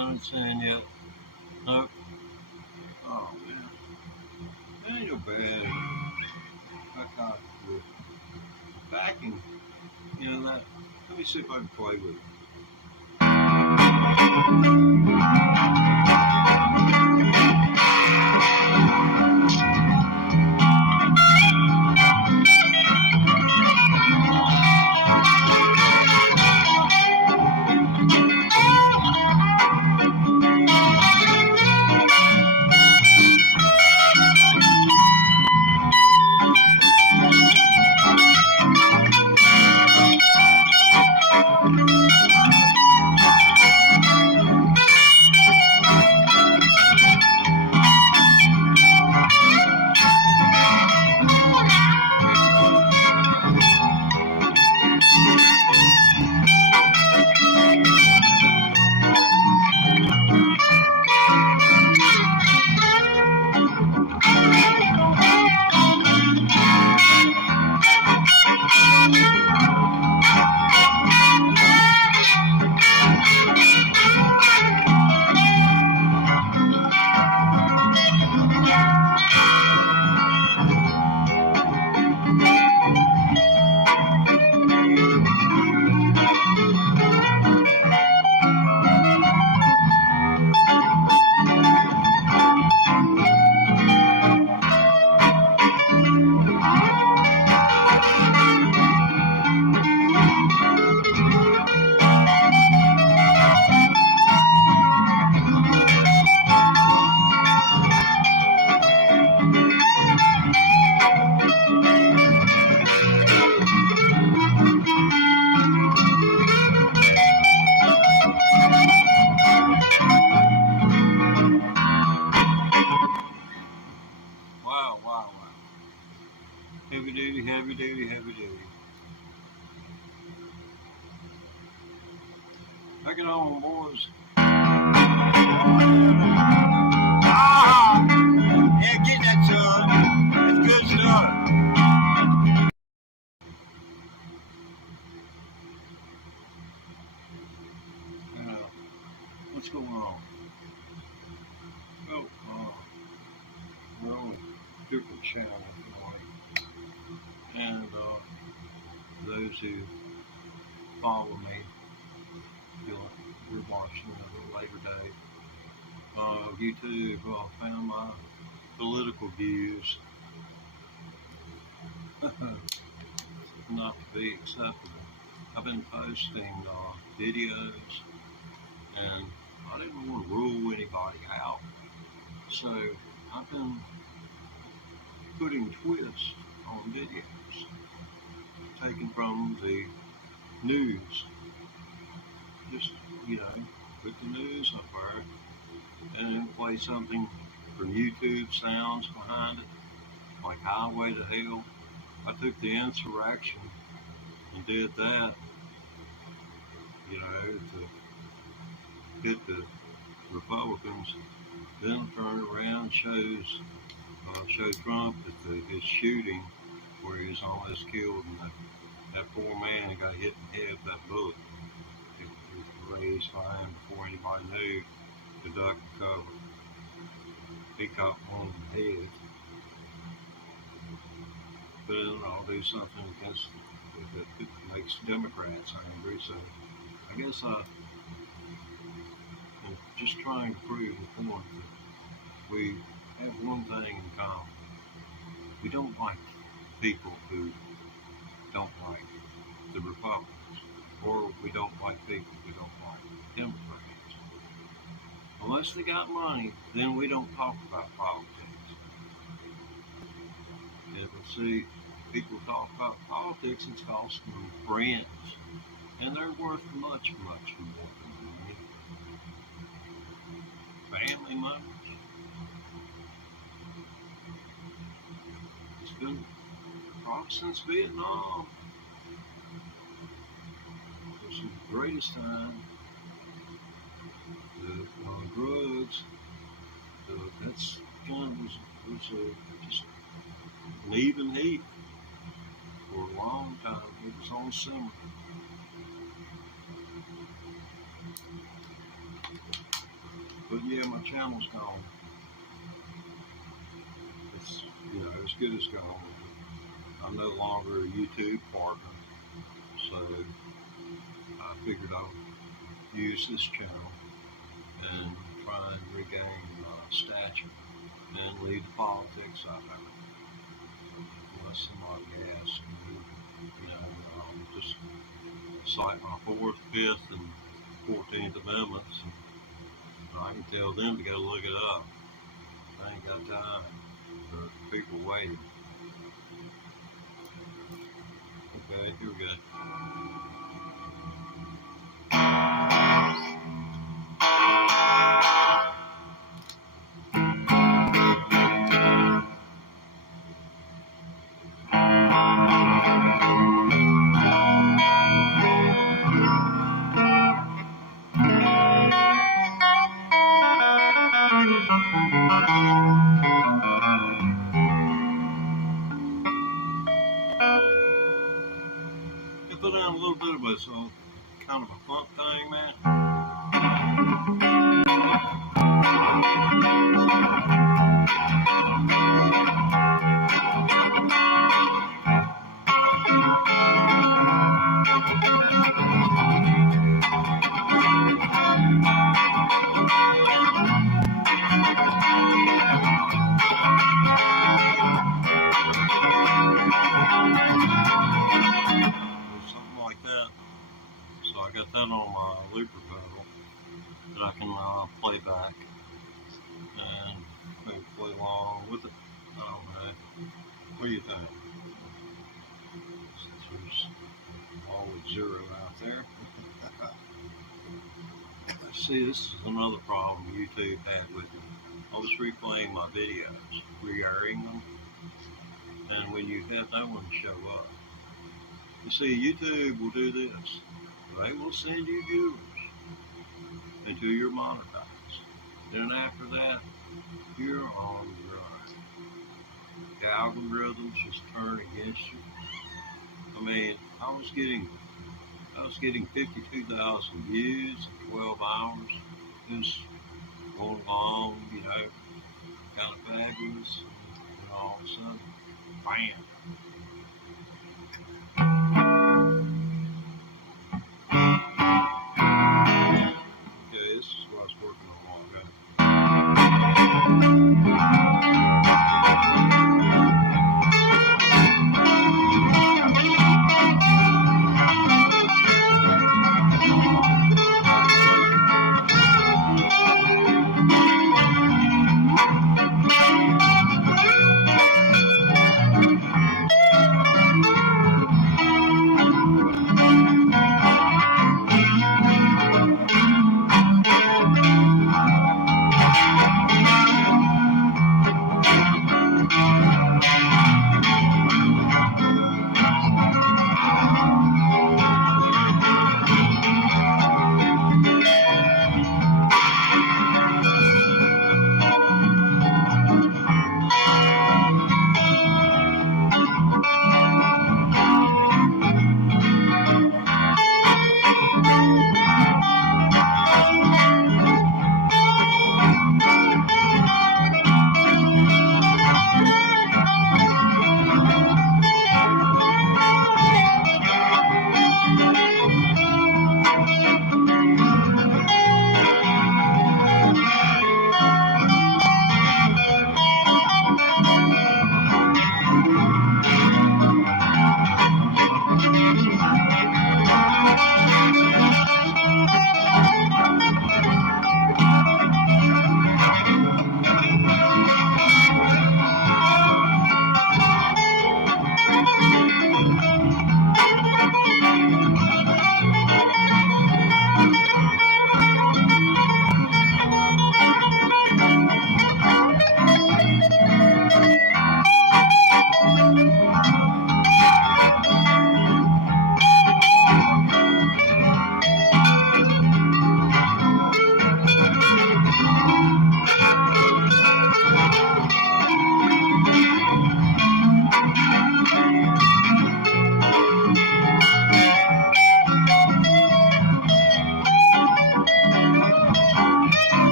done its in yet. Nope. Oh man, that ain't no bad. I got the backing. You know that. Let me see if I can play with it. Wow, wow, wow. Heavy duty, heavy duty, heavy duty. Take it on, boys. Ah! Yeah, get that, son. It's good stuff. What's going on? Oh, we're on a different channel, and those who follow me, we're watching a little later date. YouTube found my political views not to be acceptable. I've been posting videos, and I didn't want to rule anybody out, so I've been putting twists on videos, taken from the news. Just, put the news up there and then play something from YouTube sounds behind it, like Highway to Hell. I took the insurrection and did that, to hit the Republicans. Then turned around and show Trump at his shooting where he was almost killed, and that poor man got hit in the head with that bullet. It raised flying before anybody knew to duck and cover. He caught one in the head. But I'll do something against that makes Democrats angry. So I guess I'm just trying to prove the point that we have one thing in common. We don't like people who don't like the Republicans, or we don't like people who don't like Democrats. Unless they got money, then we don't talk about politics. And see, people talk about politics, it's costing them friends, and they're worth much, much more than money. Family members. It's been probably since Vietnam. It's the greatest time. The drugs. That's was just an even heat for a long time. It was on simmer. But yeah, my channel's gone. It's, as good as gone. I'm no longer a YouTube partner, so I figured I would use this channel and try and regain stature and leave the politics out of it. Unless somebody asks me, just cite my 4th, 5th, and 14th Amendments, and I can tell them to go look it up. I ain't got time for people waiting. Okay, here we go. Put down a little bit of a kind of a funk thing, man. I got that on my looper pedal that I can play back and maybe play along with it. I don't know. What do you think? There's always 0 out there. See, this is another problem YouTube had with me. I was replaying my videos, re-airing them, and when you have no one show up, you see, YouTube will do this. They will send you viewers until you're monetized. Then after that, you're on your own. The algorithms just turn against you. I mean, I was getting 52,000 views in 12 hours. Just going along, kind of fabulous. And all of a sudden, bam. This is what I was working on a while ago.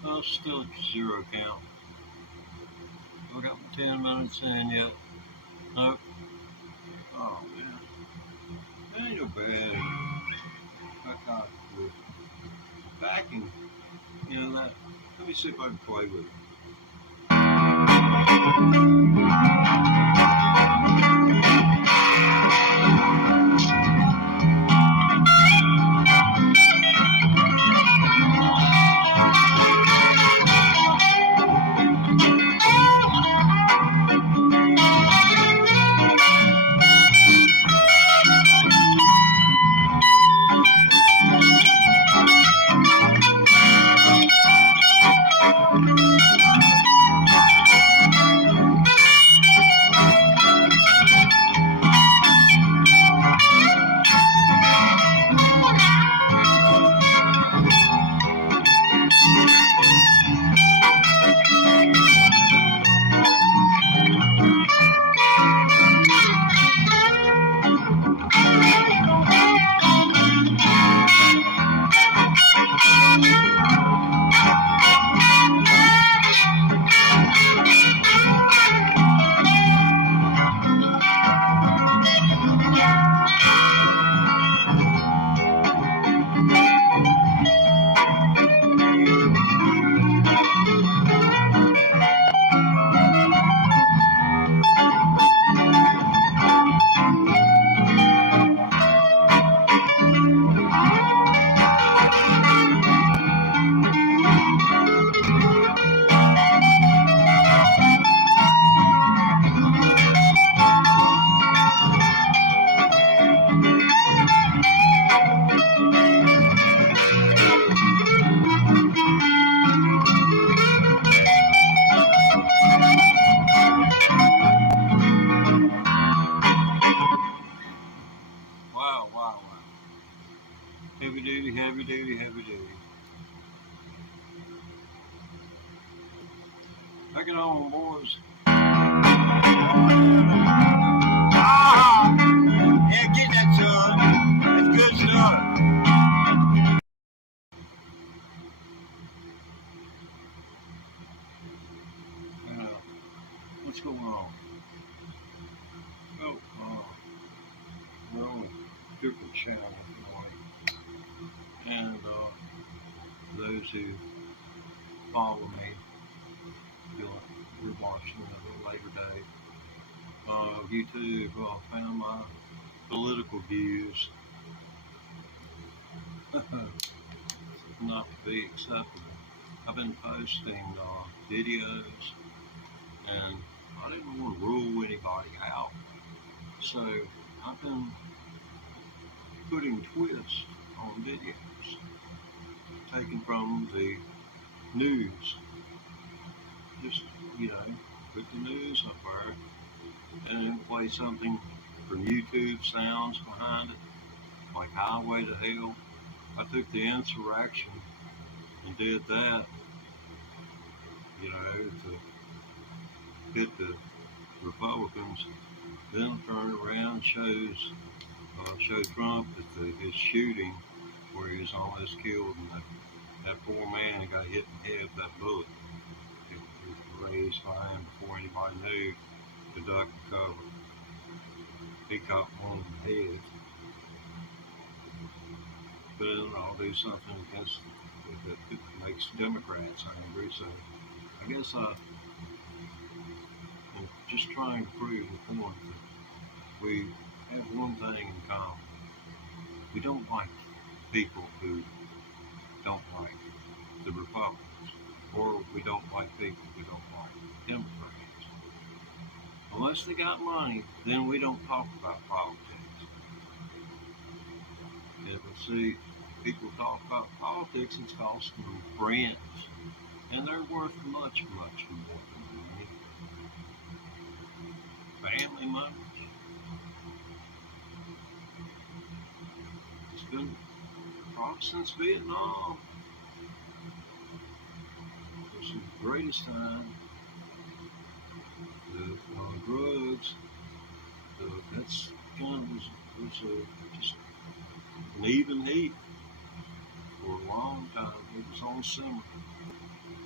Still at zero count. I got 10 minutes in yet. Nope. Oh man, that ain't no bad. I got the backing. You know that. Let me see if I can play with it. Wow, wow, wow. Heavy duty, heavy duty, heavy duty. Take it on, boys. Ah! Yeah, get that, son. It's good stuff. What's going on? Oh, we're on a different channel, and those who follow me, we're watching at a later date. YouTube found my political views not to be acceptable. I've been posting videos, and I didn't want to rule anybody out. So I've been putting twists on videos, taken from the news. Just, put the news up there and then play something from YouTube sounds behind it, like Highway to Hell. I took the insurrection and did that, to hit the Republicans. Then turned around and show Trump that his shooting, where he was almost killed, and that poor man who got hit in the head with that bullet. It was raised by him before anybody knew to duck and cover. He caught one in the head. But I'll do something against that makes Democrats angry. So I guess I'm just trying to prove the point that we have one thing in common. We don't like people who don't like the Republicans, or we don't like people who don't like Democrats. Unless they got money, then we don't talk about politics. Yeah, but see, people talk about politics, it's costing them friends, and they're worth much, much more than money. Family members. It's been probably since Vietnam. It's the greatest time. The drugs, that's kind of was just an even heat for a long time. It was on simmer.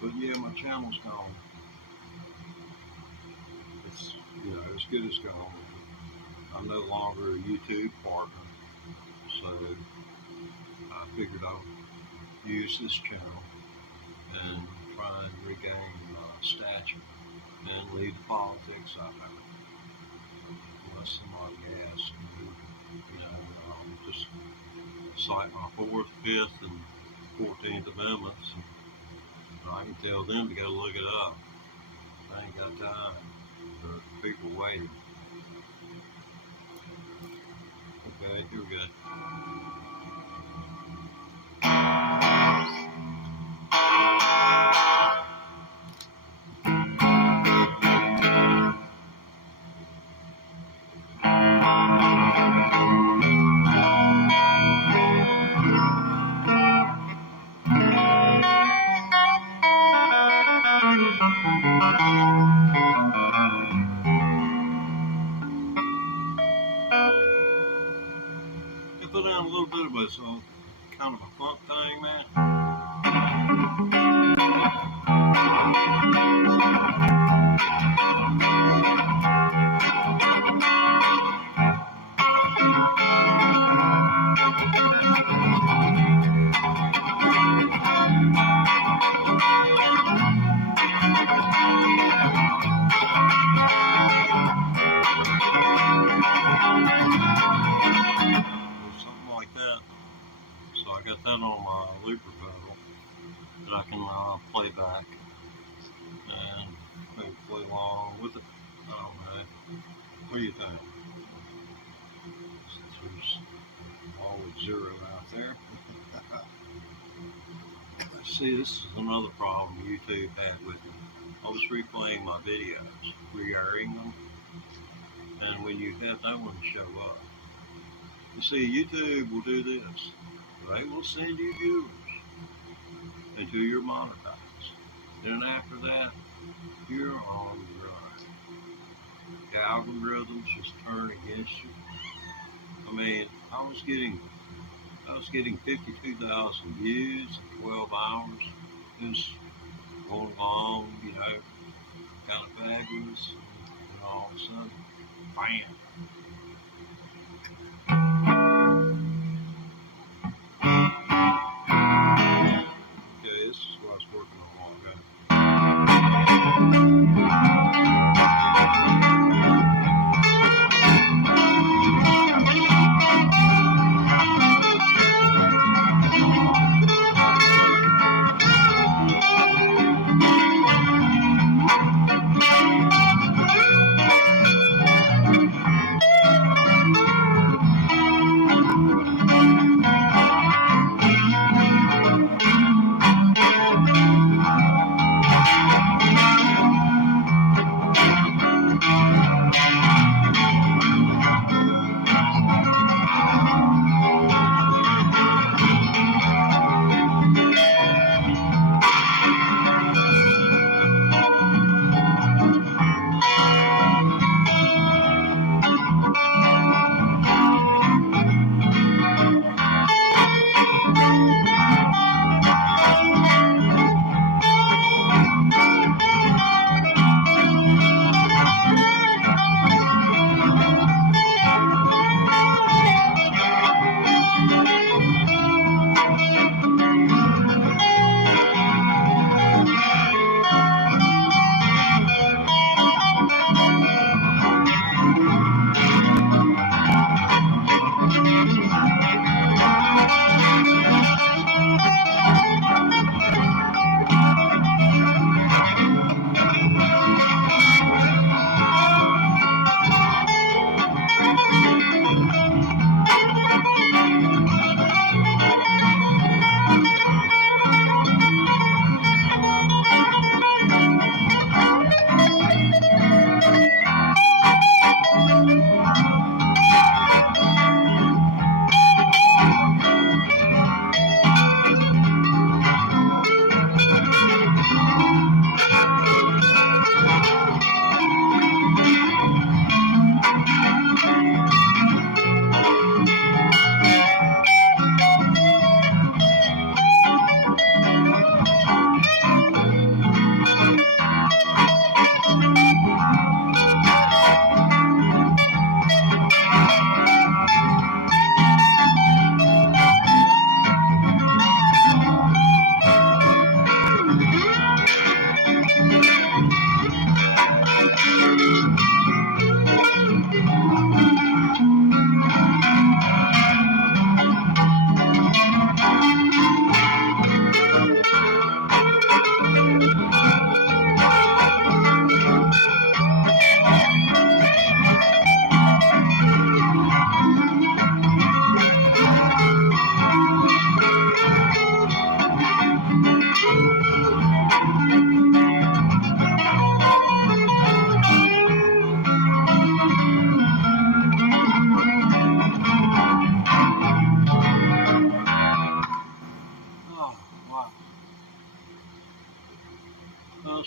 But yeah, my channel's gone. It's, as good as gone. I'm no longer a YouTube partner, so I figured I'll use this channel and try and regain stature and leave the politics out. Unless somebody asks me, just cite my 4th, 5th, and 14th Amendments. And I can tell them to go look it up. I ain't got time for people waiting. Okay, here we go. I put down a little bit of a kind of a funk thing, man. I got that on my looper pedal that I can play back and maybe play along with it. I don't know. What do you think? Since there's always 0 out there. See, this is another problem YouTube had with me. I was replaying my videos, re-airing them, and when you have no one show up, you see, YouTube will do this. They will send you viewers until you're monetized. Then after that, you're on the run. The algorithms just turn against you. I mean, I was getting 52,000 views in 12 hours. It was going along, kind of fabulous, and all of a sudden, bam. This is what I was working on a while ago.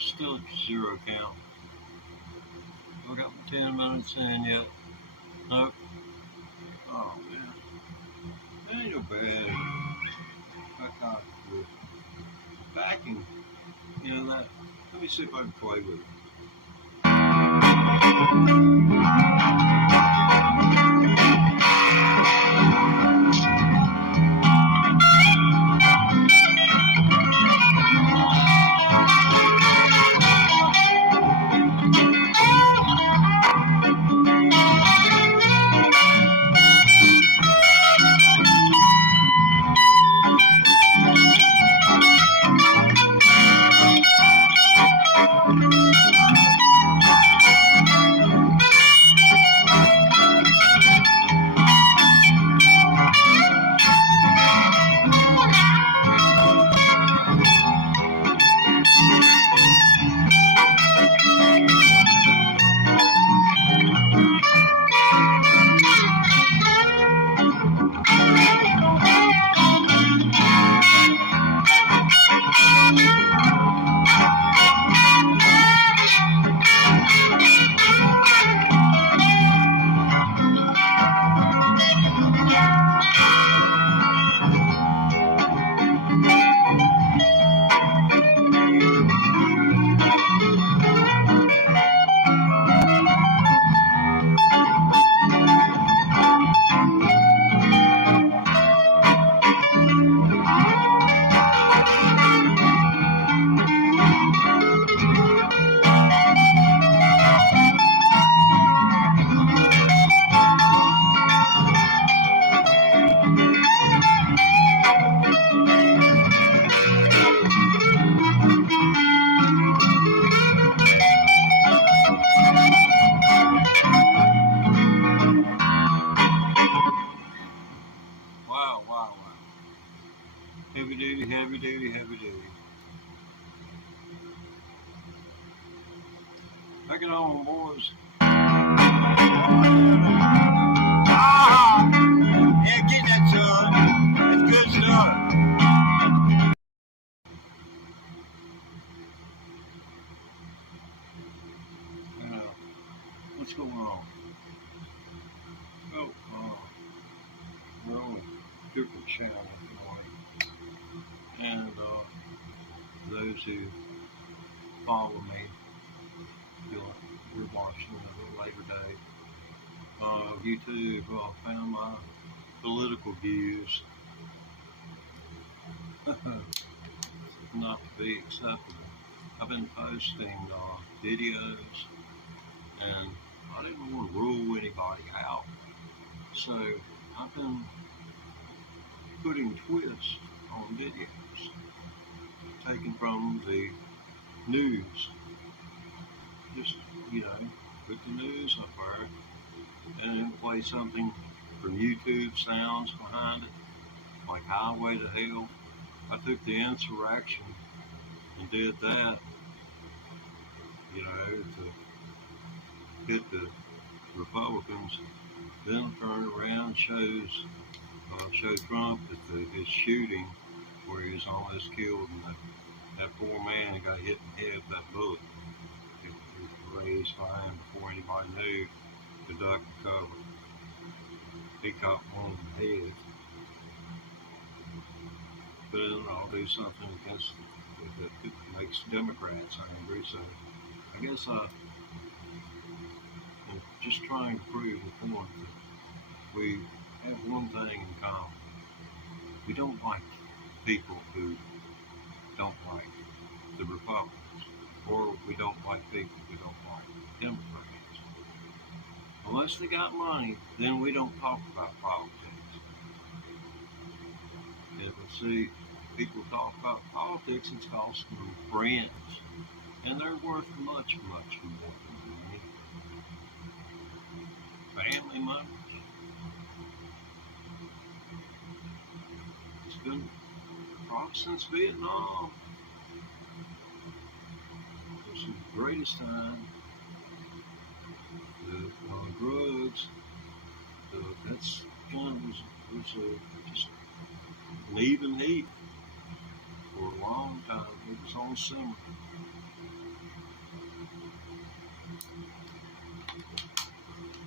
Still at 0 count. I got my 10 minutes in yet. Nope. Oh man. That ain't no bad. That kind of backing. You know that. Let me see if I can play with it. Wow, wow, wow. Heavy duty, heavy duty, heavy duty. Back it on, boys. Ah! Yeah, get that, son. It's good stuff. You know, what's going on? Oh, we're on a different channel, and those who follow me, we're watching the Labor Day. YouTube found my political views not to be acceptable. I've been posting videos, and I didn't want to rule anybody out. So I've been putting twists on videos, taken from the news. Just, put the news up there and then play something from YouTube sounds behind it, like Highway to Hell. I took the insurrection and did that, to hit the Republicans. Then turn around, show Trump at his shooting where he was almost killed, and that poor man got hit in the head with that bullet. It was raised by him before anybody knew to duck and cover. He caught one in the head. But I'll do something against that makes Democrats angry. So I guess I'm just trying to prove the point that we have one thing in common. We don't like people who don't like the Republicans, or we don't like people who don't like Democrats. Unless they got money, then we don't talk about politics. And see, people talk about politics, it's costing them friends. And they're worth much, much more than money. Family members. It's been probably since Vietnam. It's the greatest time. The drugs, that's kind of was just an even heat for a long time. It was on simmer.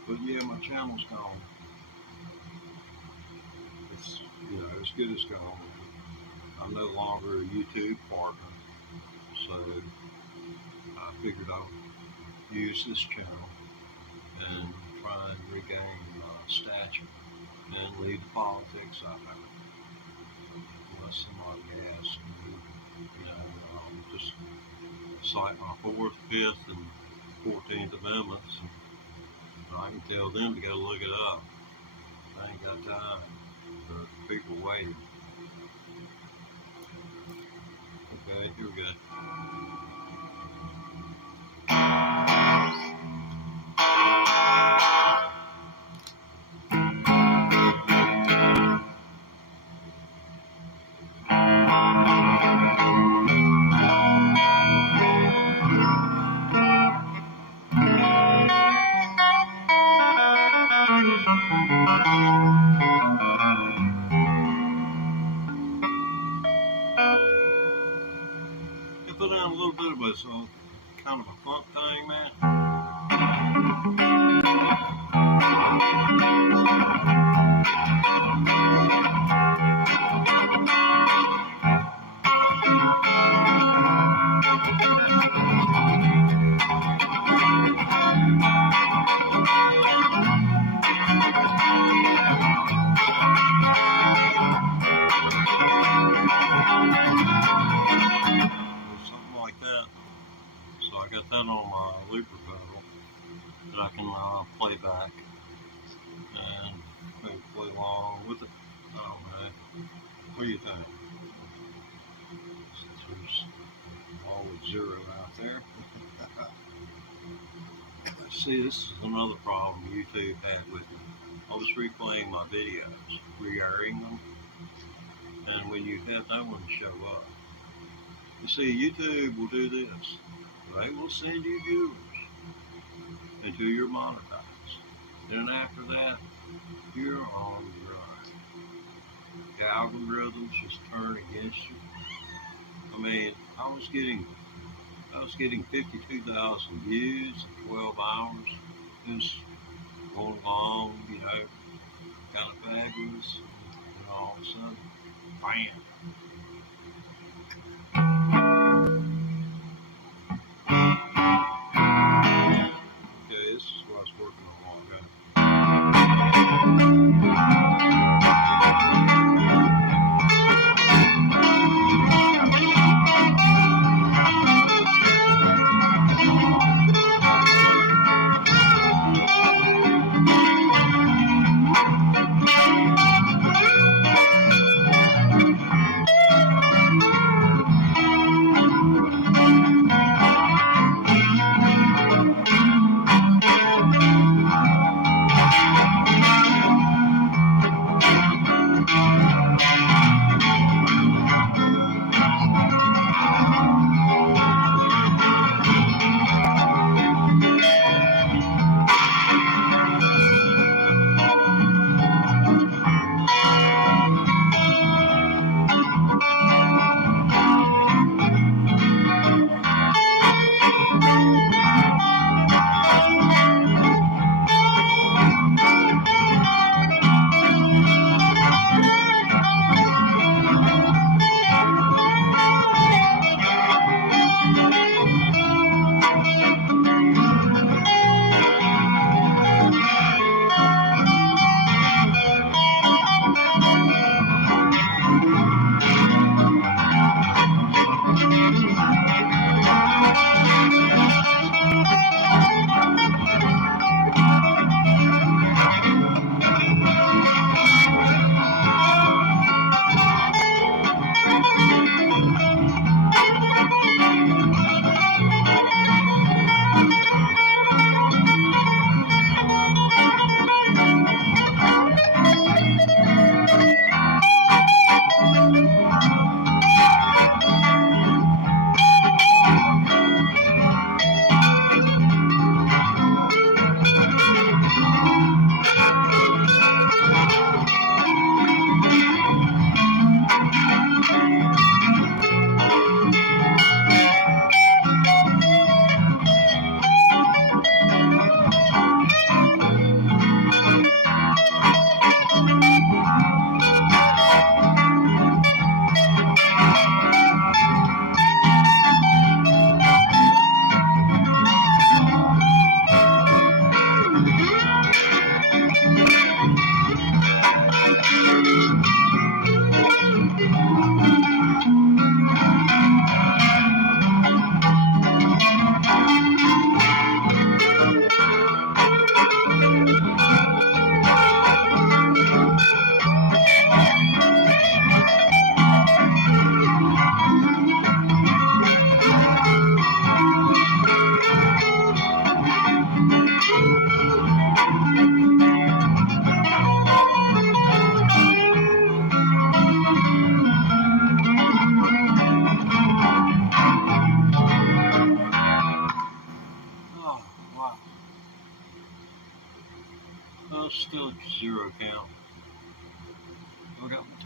But yeah, my channel's gone. It's, as good as gone. I'm no longer a YouTube partner, so I figured I'll use this channel and try and regain stature and leave the politics out. Unless somebody asks me, just cite my 4th, 5th, and 14th Amendments. And I can tell them to go look it up. I ain't got time for people waiting. Okay, here we go. Put down a little bit of a kind of a funk thing, man. I got that on my looper pedal that I can play back and maybe play along with it. I don't know. What do you think? There's always 0 out there. See, this is another problem YouTube had with me. I was replaying my videos, re-airing them, and when you have no one show up, you see, YouTube will do this. They will send you viewers until you're monetized. Then after that, you're on your own. The algorithms just turn against you. I mean, I was getting 52,000 views in 12 hours. It was going along, kind of fabulous. And all of a sudden, bam. This is what I was working on a while ago.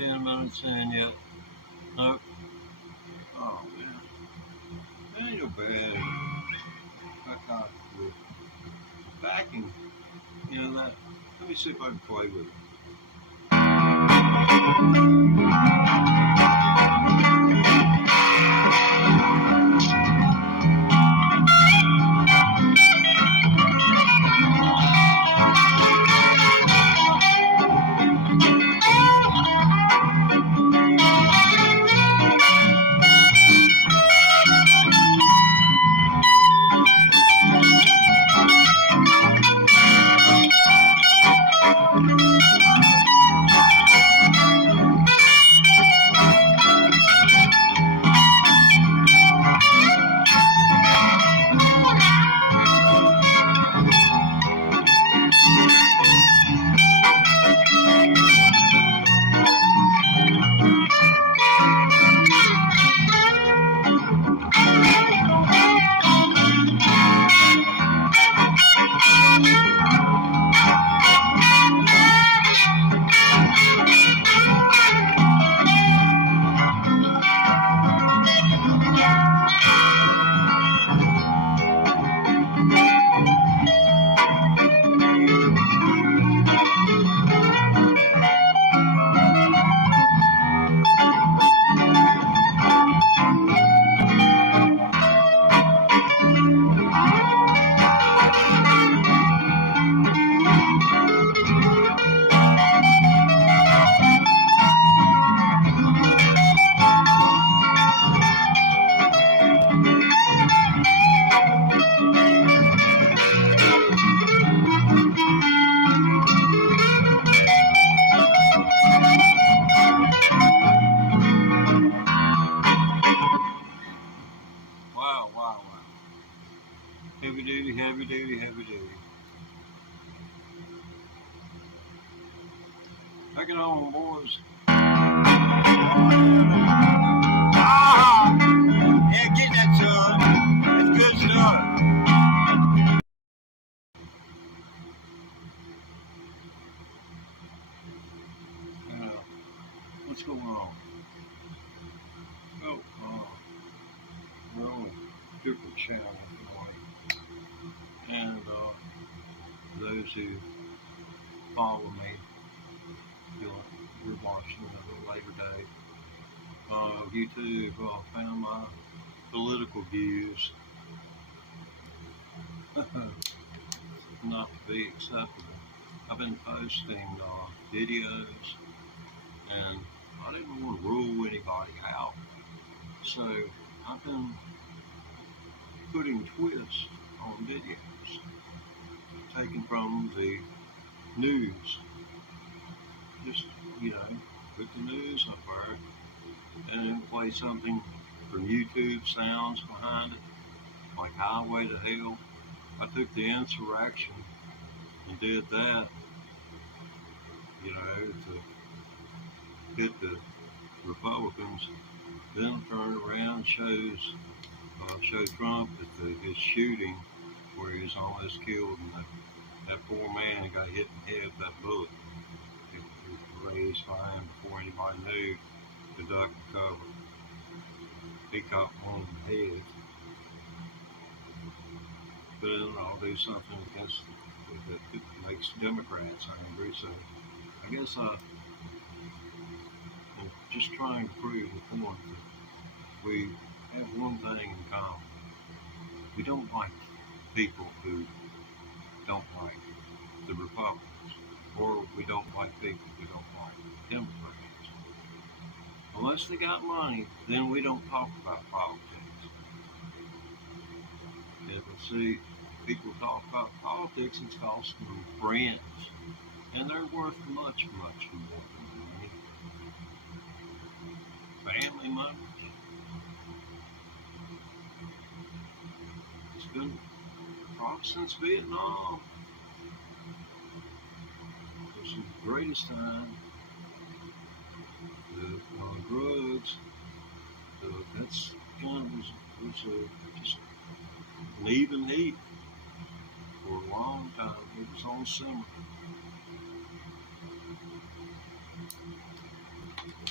10 minutes in yet. Nope. Oh man, that ain't no bad. That kind of backing, that. Let me see if I can play with it. Wow, wow, wow. Heavy duty, heavy duty, heavy duty. Take it on, boys. Ah! Yeah, get that, son. It's good stuff. What's going on? Oh, we're on a different channel tonight. And those who follow me, you're watching at a later date. YouTube found my political views not to be acceptable. I've been posting videos, and I didn't want to rule anybody out. So I've been putting twists on videos, taken from the news. Just, put the news up there and then play something from YouTube sounds behind it, like Highway to Hell. I took the insurrection and did that, to hit the Republicans, then turned around and show Trump at his shooting where he was almost killed, and that poor man got hit in the head with that bullet. It was raised by him before anybody knew to duck and cover. He caught one in the head. But then I'll do something against that makes Democrats angry. So I guess I'm just trying to prove the point that we have one thing in common. We don't like people who don't like the Republicans, or we don't like people who don't like Democrats. Unless they got money, then we don't talk about politics. And see, people talk about politics, it's costing them friends. And they're worth much, much more than money. Family members. It's been probably since Vietnam. It's the greatest time. The drugs, that's kind of was just an even heat for a long time. It was on summer.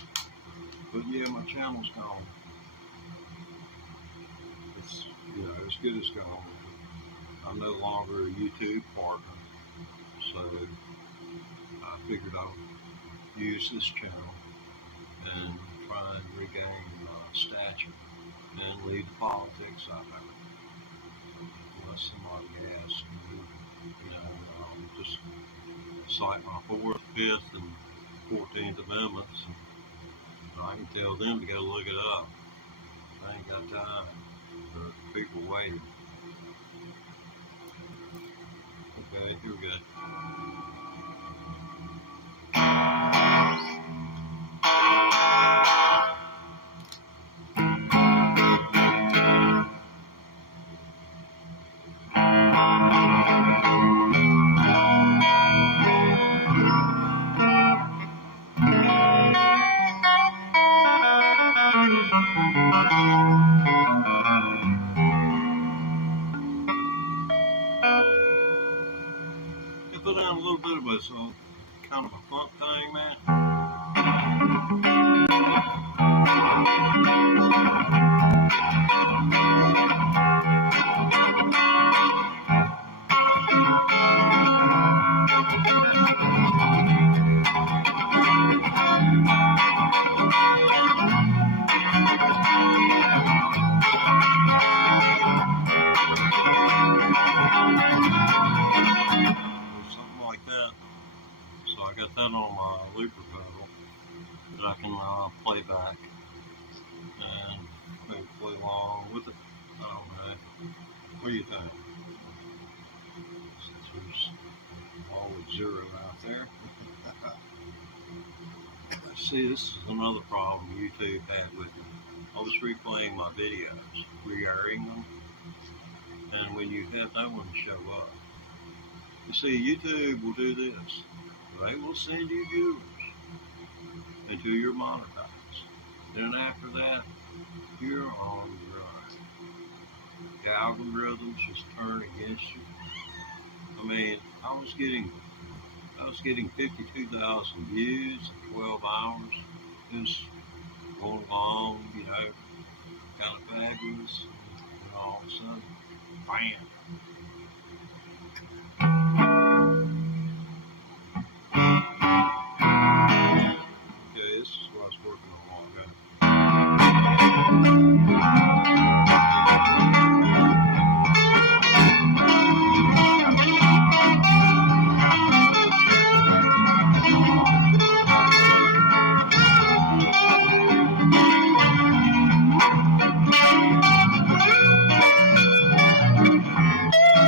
But yeah, my channel's gone. It's, as good as gone. I'm no longer a YouTube partner, so I figured I'll use this channel and try and regain stature and leave the politics out of it. Unless somebody asks me, just cite my 4th, 5th, and 14th Amendments, and I can tell them to go look it up. I ain't got time for people waiting. Okay, here we go. Put down a little bit of a kind of a funk thing, man. I got that on my looper pedal that I can play back and maybe play along with it. I don't know. What do you think? Since there's always 0 out there. See, this is another problem YouTube had with me. I was replaying my videos, re-airing them, and when you have no one show up. You see, YouTube will do this. They will send you viewers until you're monetized. Then after that, you're on your own. The algorithms just turn against you. I mean, I was getting 52,000 views in 12 hours. It was going along, kind of fabulous, and all of a sudden, bam. This is what I was working on a while ago.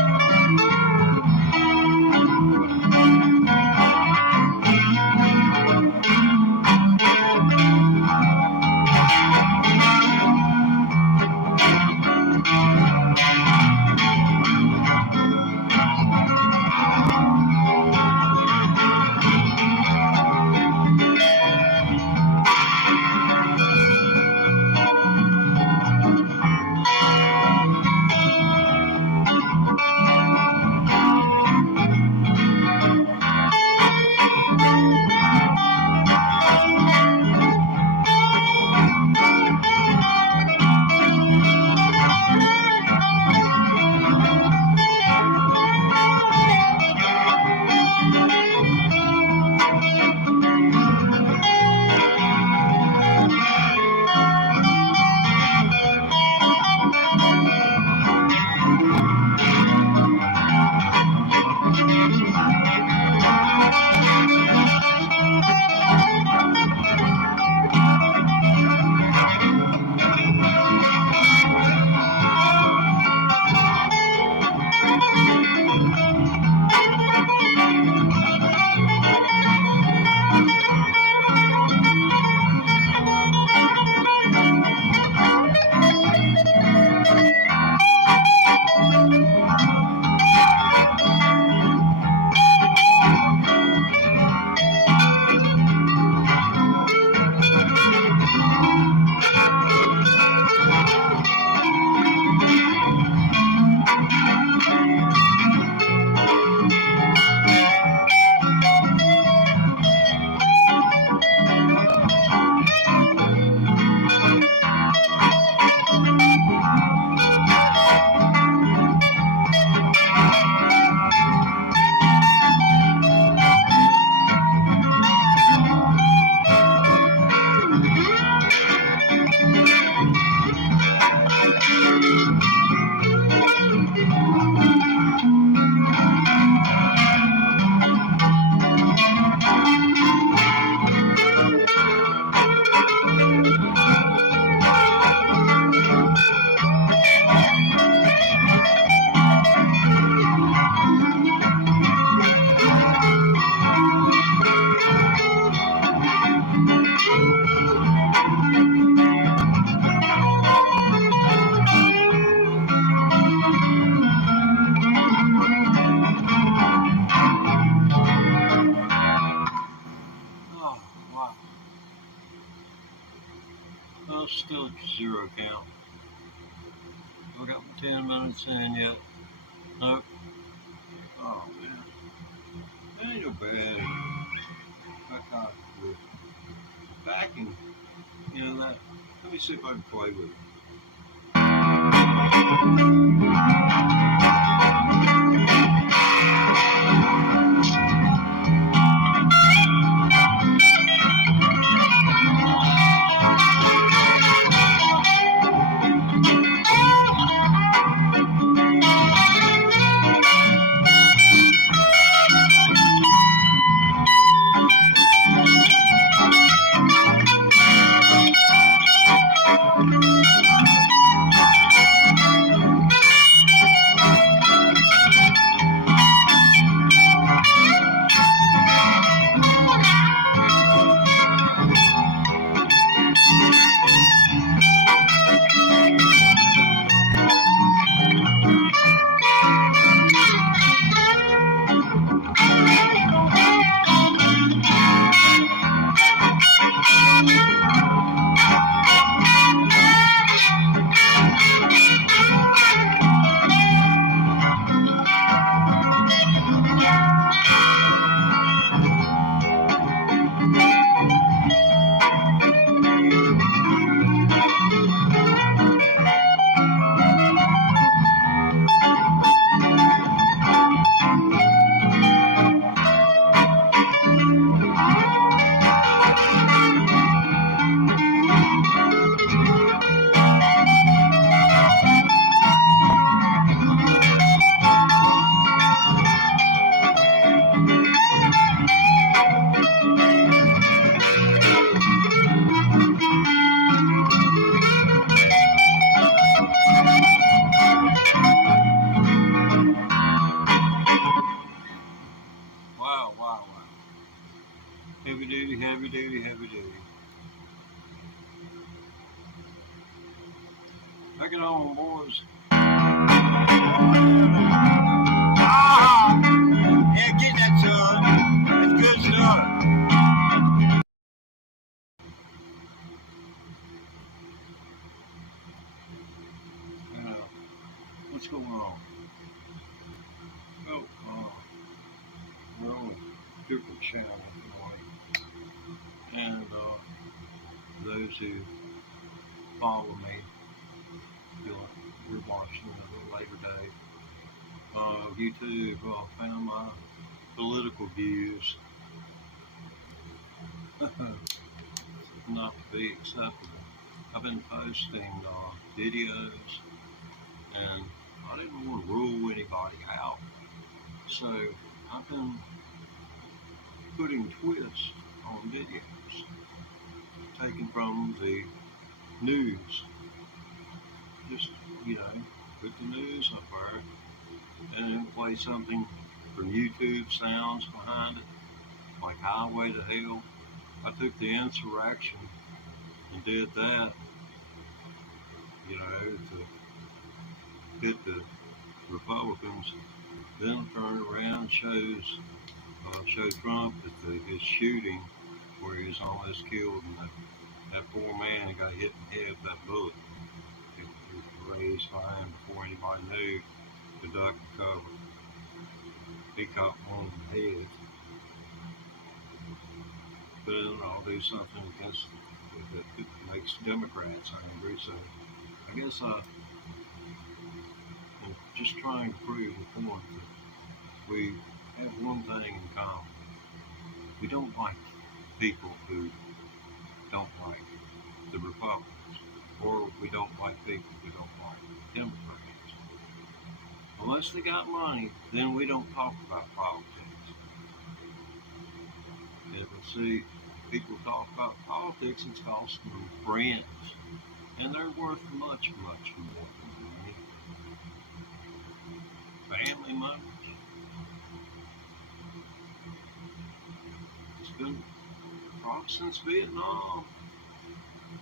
Oh, wow. Oh, still at 0 count. I got 10 minutes in yet. Nope. Oh, man. That ain't no bad. I got the backing. You know that. Let me see if I can play with it. Wow, wow, wow. Heavy duty, heavy duty, heavy duty. Take it on, boys. Ah! Yeah, get that, son. That's good stuff. What's going on? Oh, we're on a different channel tonight. And those who follow me, you're watching at a later date. YouTube found my political views not to be acceptable. I've been posting videos, and I didn't want to rule anybody out. So I've been putting twists on videos, taken from the news. Just, put the news up there and then play something from YouTube sounds behind it, like Highway to Hell. I took the insurrection and did that, to hit the Republicans. Then turn around, show Trump at his shooting where he was almost killed, and that poor man got hit in the head with that bullet. It was raised by him before anybody knew to duck and cover. He caught one in the head. But I'll do something against that makes Democrats angry. So I guess I'm just trying to prove the point that we have one thing in common. We don't like people who don't like the Republicans, or we don't like people who don't like Democrats. Unless they got money, then we don't talk about politics. And see, people talk about politics, it's costing them friends, and they're worth much, much more than money. Family members. It's been since Vietnam.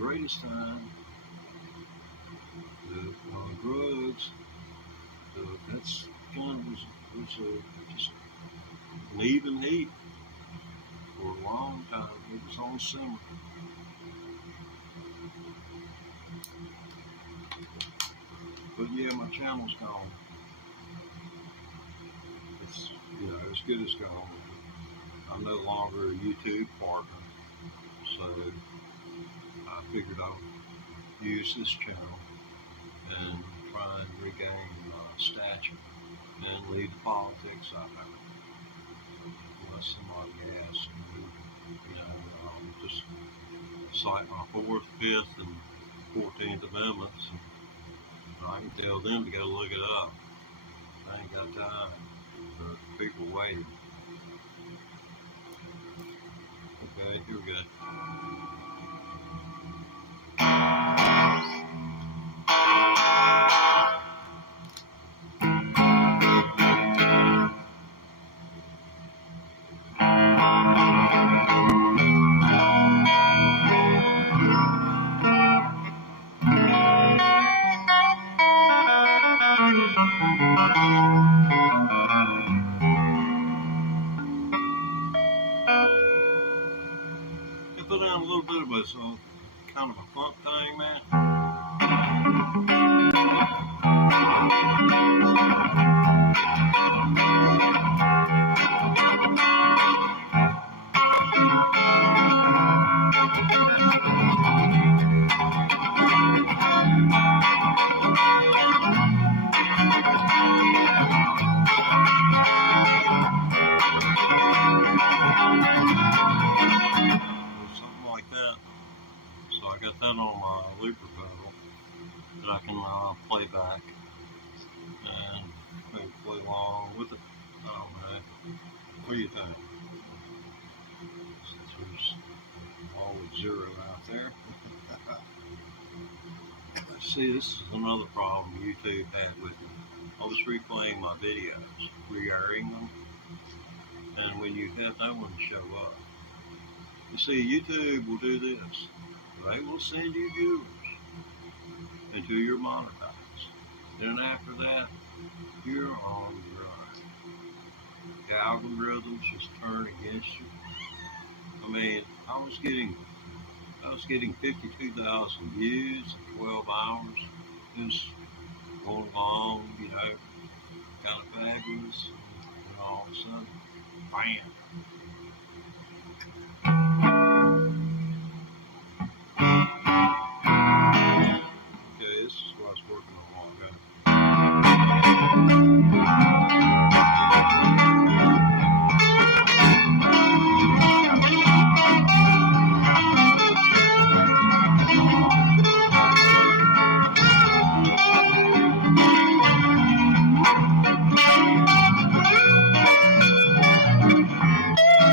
greatest time. The drugs, that's kind of was just an even heat for a long time. It was on simmer. But yeah, my channel's gone. It's, as good as gone. I'm no longer a YouTube partner, so I figured I'd use this channel and try and regain stature and leave the politics out of it. Unless somebody asks me, just cite my 4th, 5th, and 14th Amendments, and I can tell them to go look it up. I ain't got time for people waiting. Okay, here we go. Put down a little bit of a kind of a funk thing, man. So I got that on my looper pedal that I can play back and maybe play along with it. I don't know. What do you think? Since there's always 0 out there. See, this is another problem YouTube had with me. I was replaying my videos, re-airing them, and when you have no one show up, you see, YouTube will do this. They will send you viewers until you're monetized. Then after that, you're on your own. The algorithms just turn against you. I mean, I was getting 52,000 views in 12 hours. Just going along, kind of fabulous. And all of a sudden, bam. Okay, this is what I was working on a while ago.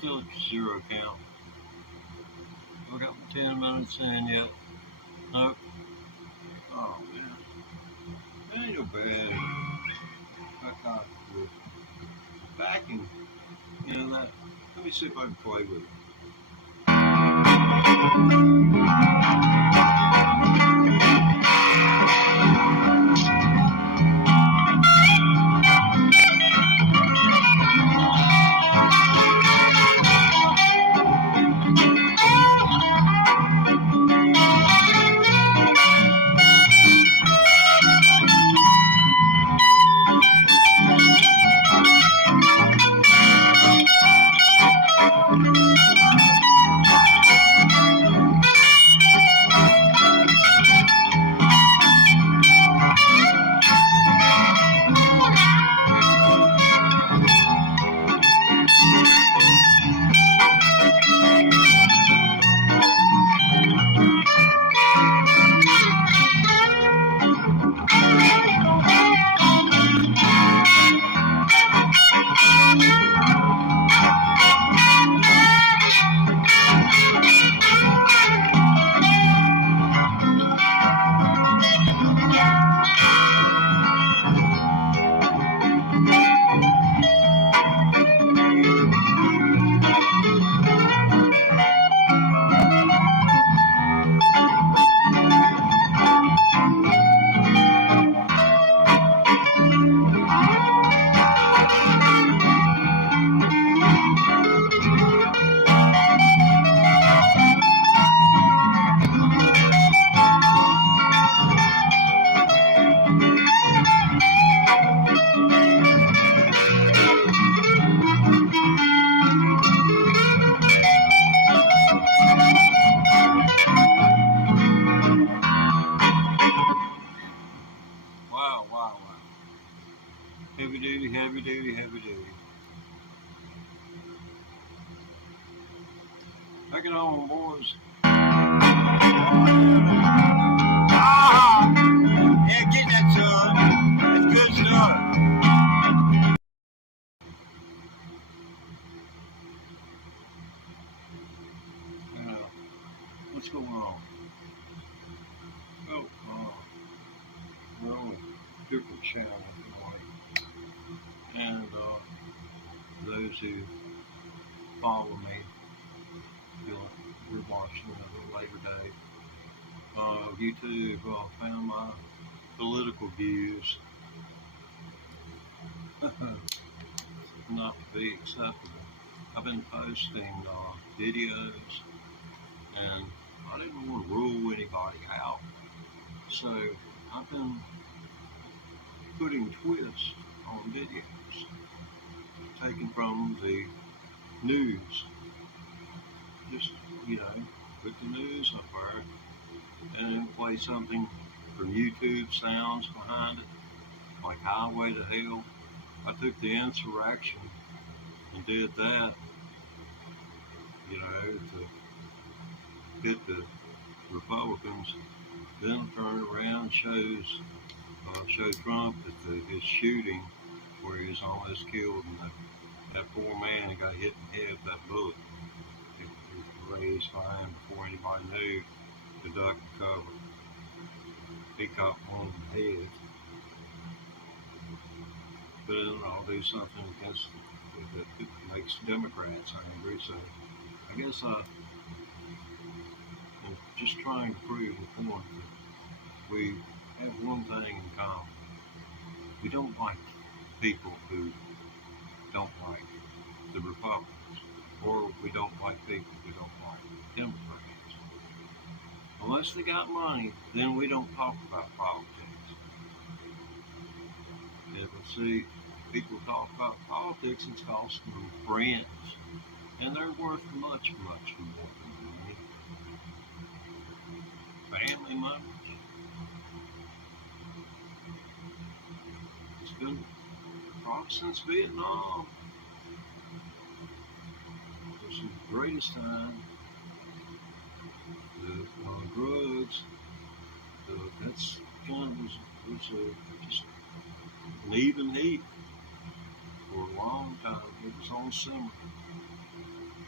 still at zero count. I got my 10 minutes in yet. Nope. Oh man. That ain't no bad. I got the backing. You know that. Let me see if I can play with it. Wow, wow, wow. Heavy duty, heavy duty, heavy duty. Take it on, boys. Ah! Yeah, get that, son. It's good stuff. What's going on? Oh, we're on a different channel. And those who follow me, we're watching a Labor Day. YouTube found my political views not to be acceptable. I've been posting videos, and I didn't want to rule anybody out. So I've been putting twists on videos, taken from the news. Just, put the news up there and then play something from YouTube sounds behind it, like Highway to Hell. I took the insurrection and did that, to hit the Republicans. Then turn around and show Trump that his shooting, where he was almost killed, and that poor man that got hit in the head with that bullet. It raised fine before anybody knew to duck and cover. He caught one in the head. But then I'll do something against that makes Democrats angry. So I guess I'm just trying to prove the point that we have one thing in common. We don't like people who don't like the Republicans, or we don't like people who don't like Democrats. Unless they got money, then we don't talk about politics. Yeah, but see, people talk about politics, it's costing them friends, and they're worth much, much more than money. Family members. It's been probably since Vietnam. It's the greatest time. The drugs, that's kind of was just an even heat for a long time. It was on simmer.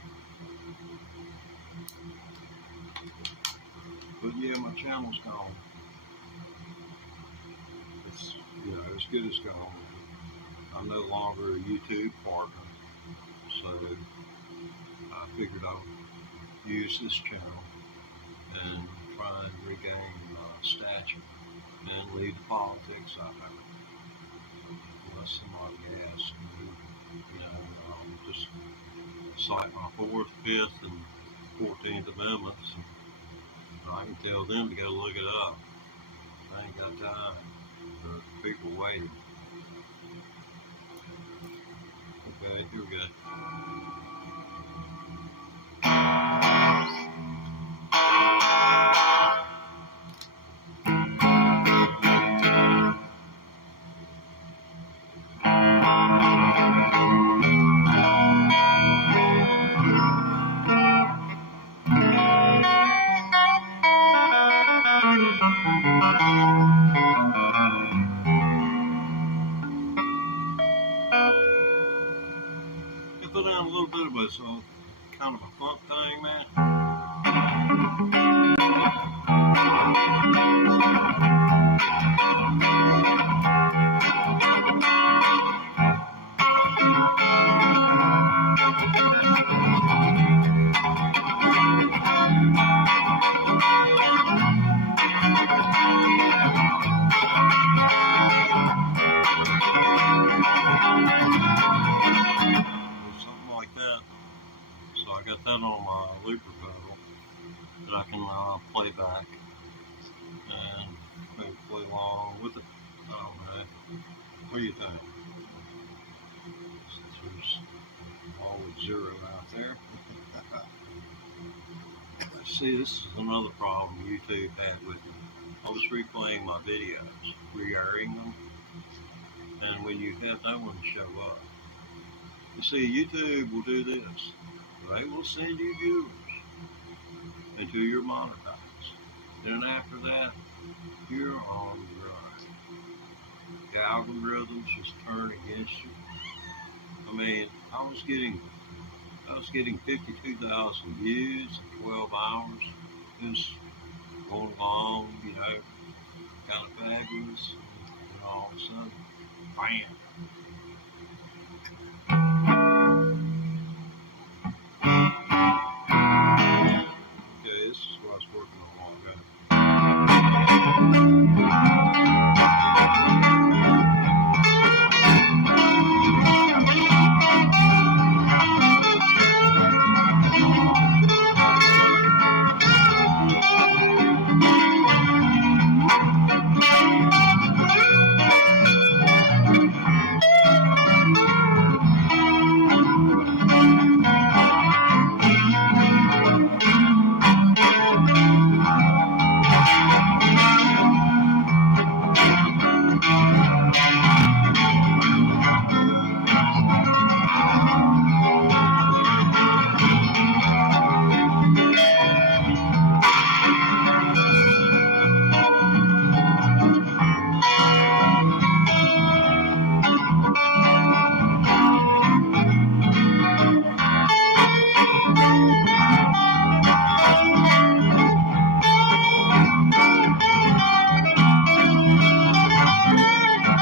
But yeah, my channel's gone. It's, as good as gone. I'm no longer a YouTube partner, so I figured I'll use this channel and try and regain stature and leave the politics out of it. Unless somebody asks me, just cite my 4th, 5th, and 14th Amendments. And I can tell them to go look it up. I ain't got time for people waiting. Okay, here we go. Put down a little bit of a kind of a funk thing, man. I got that on my looper pedal that I can play back and maybe play along with it. I don't know. What do you think? There's always 0 out there. See, this is another problem YouTube had with me. I was replaying my videos, re-airing them, and when you have no one show up, you see, YouTube will do this. They will send you viewers until you're monetized. Then after that, you're on your own. The algorithms just turn against you. I mean, I was getting 52,000 views in 12 hours. It was going along, kind of fabulous. And all of a sudden, bam. This is what I was working on a while ago.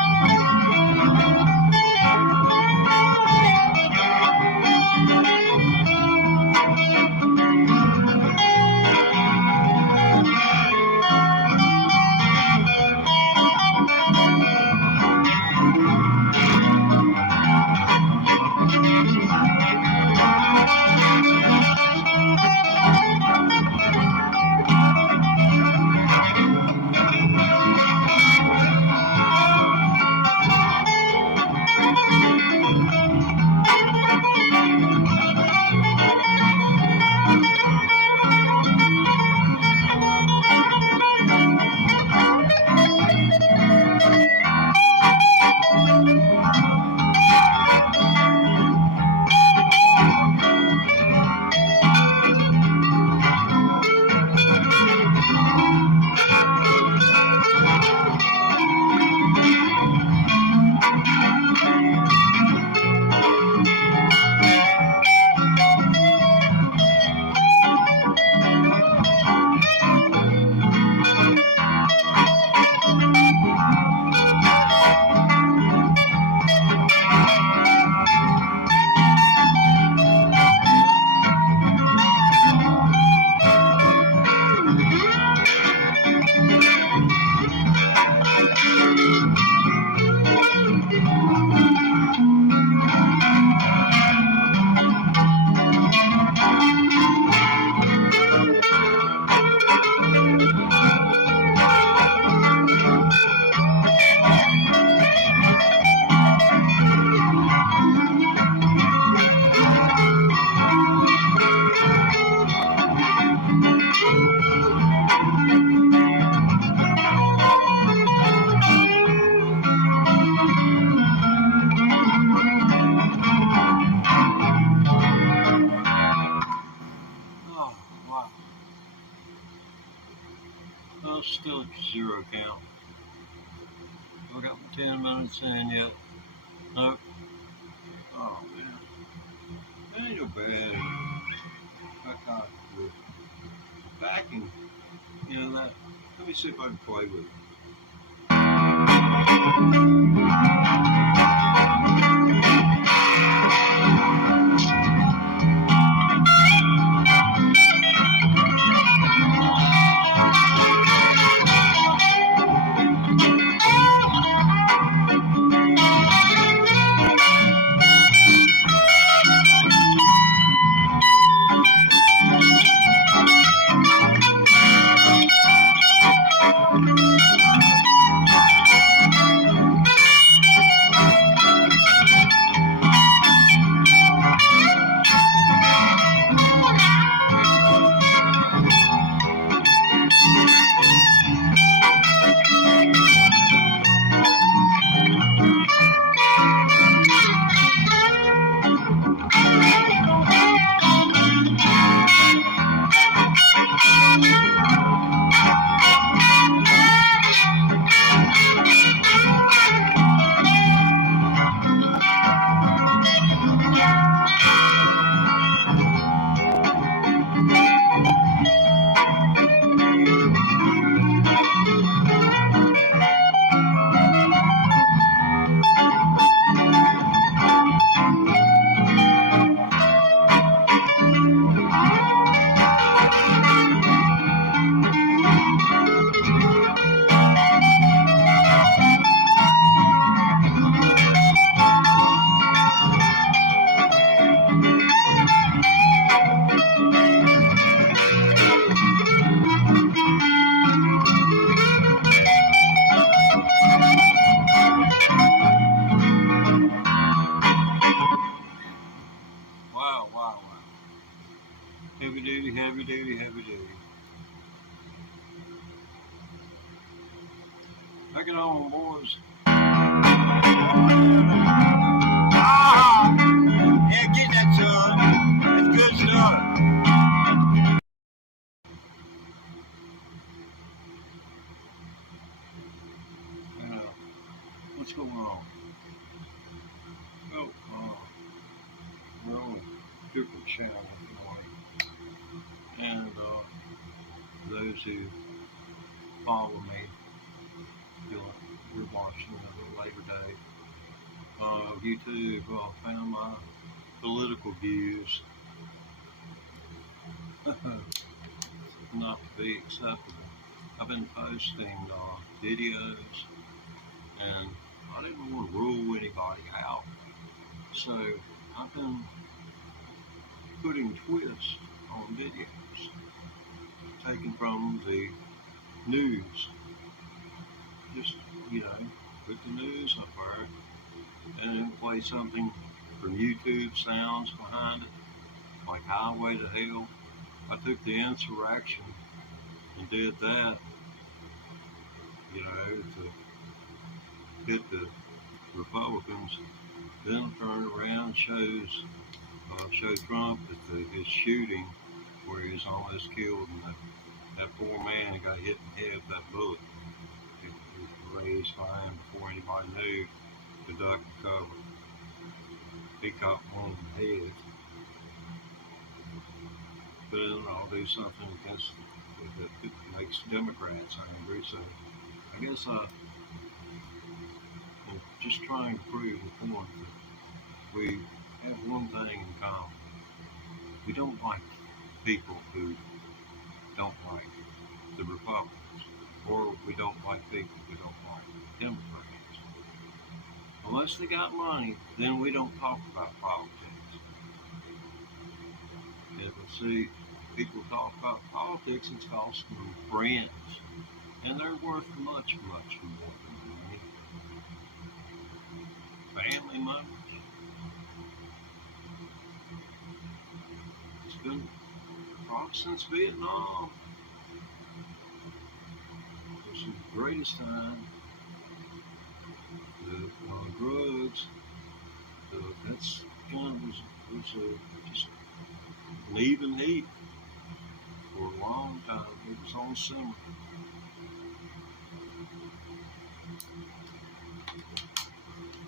10 minutes in yet. Nope. Oh man, that ain't no bad. That kind of good. Backing, you know that. Let me see if I can play with it. Wow, wow, wow. Heavy duty, heavy duty, heavy duty. Take it on, boys. Ah! Yeah, get that, son. It's good stuff. You know, what's going on? Oh, we're on a different channel tonight. And those who follow me, you're watching the Labor Day. YouTube found my political views not to be acceptable. I've been posting videos, and I didn't want to rule anybody out. So I've been putting twists on videos, taken from the news. Just, put the news up there and then play something from YouTube sounds behind it, like Highway to Hell. I took the insurrection and did that, to hit the Republicans. Then turned around and show Trump at his shooting where he was almost killed, and that poor man got hit in the head with that bullet. It was raised by him before anybody knew to duck and cover. He caught one in the head. But then I'll do something against that makes Democrats angry. So I guess I'm just trying to prove the point that we have one thing in common. We don't like people who don't like the Republicans, or we don't like people who don't like Democrats. Unless they got money, then we don't talk about politics. And see, people talk about politics, it's costing them friends. And they're worth much, much more than money. Family members. It's been probably since Vietnam. This is the greatest time. The drugs, that's kind of was just an even heat for a long time. It was on simmer.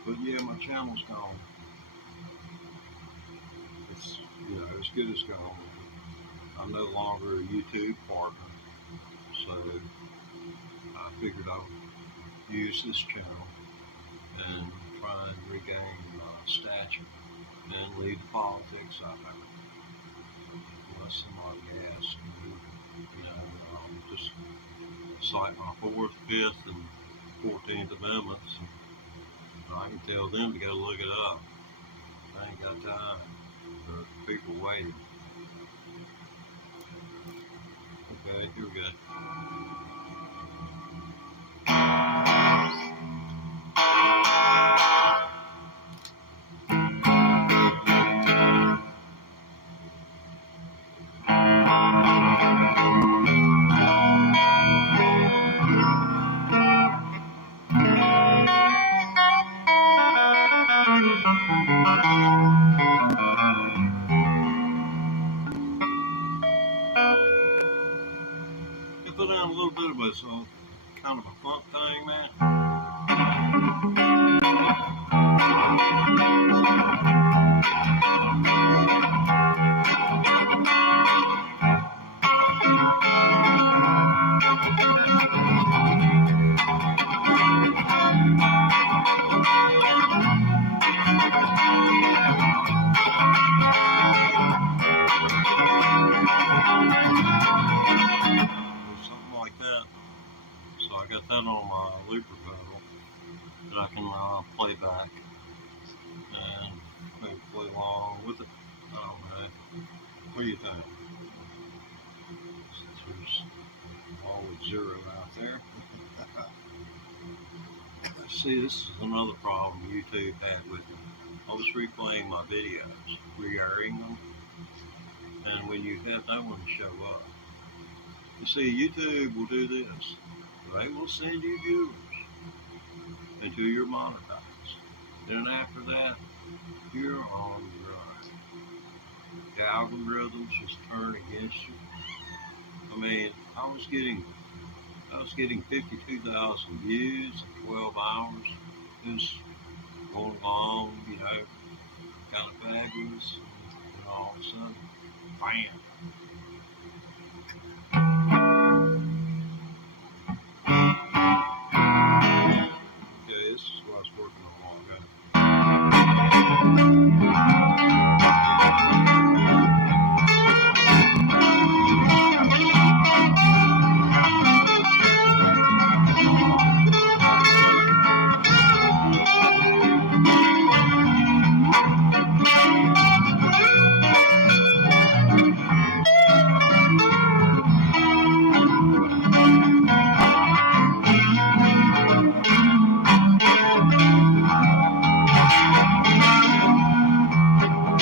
But yeah, my channel's gone. It's, as good as gone. I'm no longer a YouTube partner, so I figured I would use this channel and try and regain stature and leave the politics out there. Unless somebody asks me, just cite my 4th, 5th, and 14th Amendments, and I can tell them to go look it up. I ain't got time for people waiting. Okay, here we go. Put down a little bit of a kind of a funk thing, man. I got that on my looper pedal that I can play back and maybe play along with it. I don't know. What do you think? Since there's always 0 out there. See, this is another problem YouTube had with me. I was replaying my videos, re-airing them, and when you have no one show up. You see, YouTube will do this. They will send you viewers until you're monetized. Then after that, you're on your own. The algorithms just turn against you. I mean, I was getting 52,000 views in 12 hours. It was going along, kind of fabulous, and all of a sudden, bam. This is what I was working on a while ago.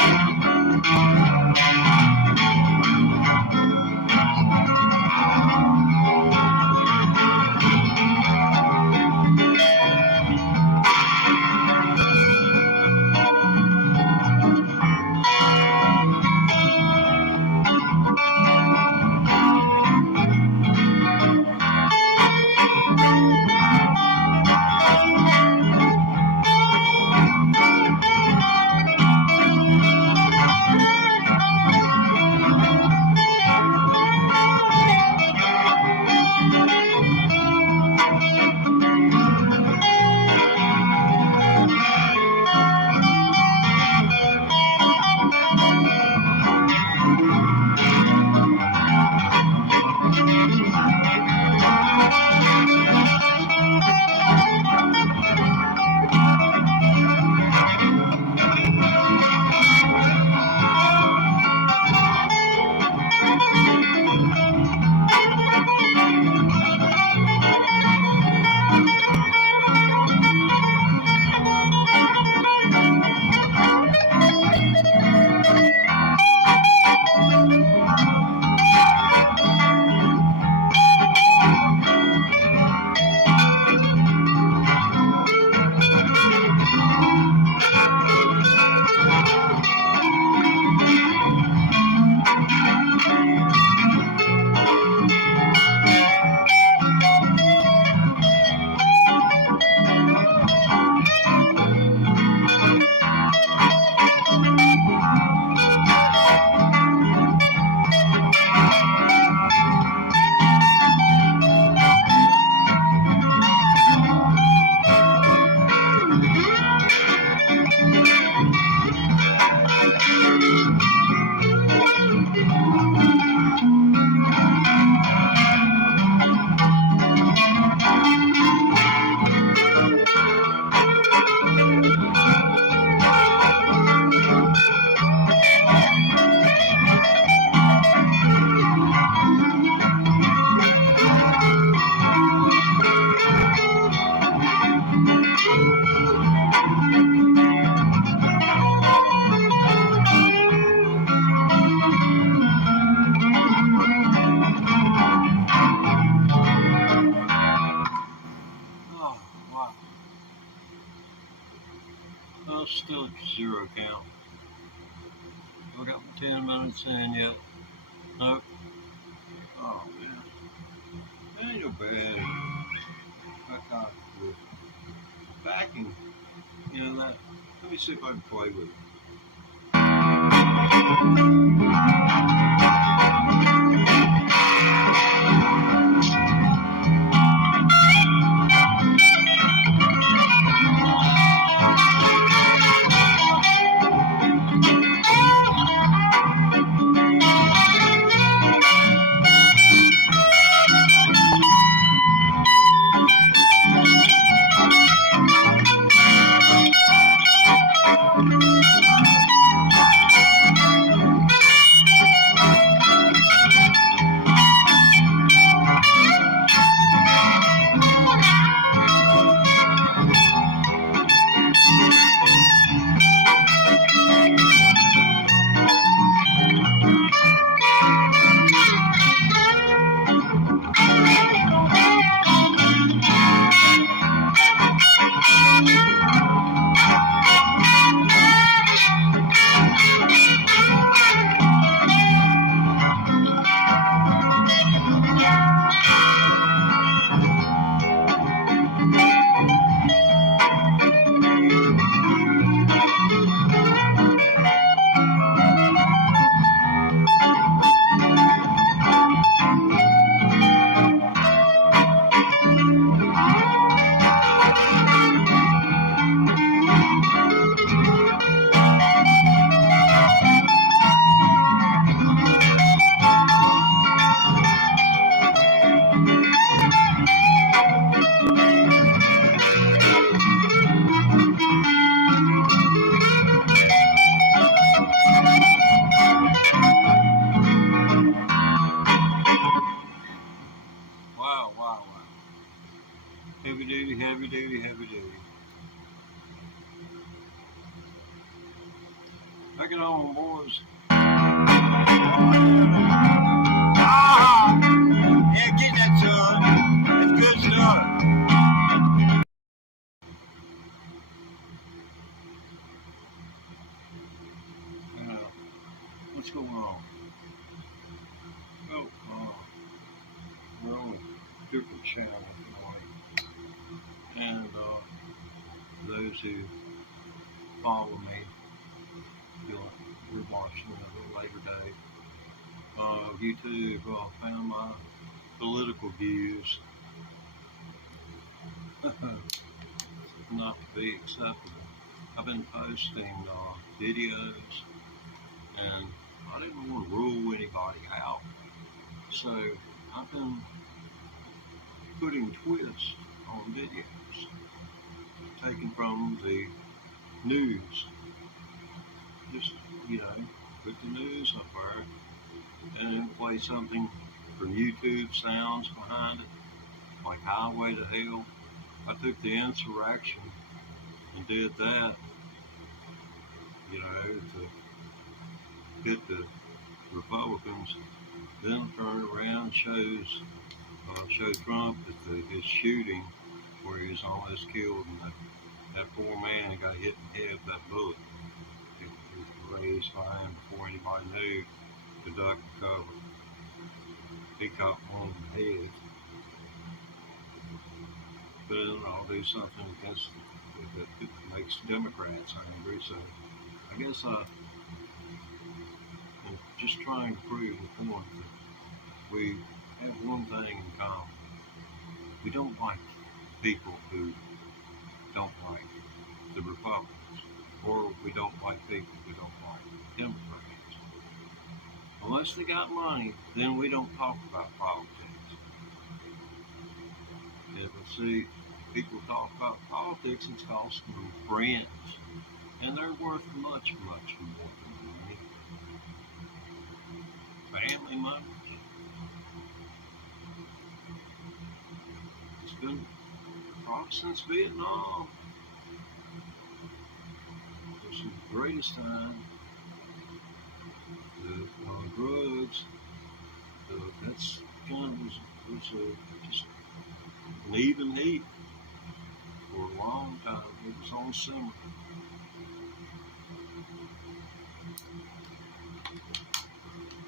Still at 0 count. I got 10 minutes in yet. Nope. Oh man. That ain't no bad. I got the backing. You know that. Let me see if I can play with it. Wow. Heavy duty. Take it on, boys. Yeah, get that, son. It's good stuff. What's going on? Oh, we're on a different channel tonight. And those who follow me, we're watching a little later date. YouTube found my political views not to be acceptable. I've been posting videos, and I didn't want to rule anybody out. So I've been putting twists on videos, taken from the news. Just, put the news up there and then play something from YouTube sounds behind it, like Highway to Hell. I took the insurrection and did that, to hit the Republicans, then turn around and show Trump that his shooting, where he was almost killed, and that poor man got hit in the head with that bullet. It was raised by him before anybody knew to duck and cover. He caught one in the head. But I'll do something against that makes Democrats angry. So I guess I'm just trying to prove the point that we have one thing in common. We don't like people who don't like the Republicans, or we don't like people who don't like Democrats. Unless they got money, then we don't talk about politics. And see, people talk about politics, it's costing them friends, and they're worth much more than money. Family members. It's been probably since Vietnam. It's the greatest time. The drugs. That's kind of was just an even heat for a long time. It was on simmer.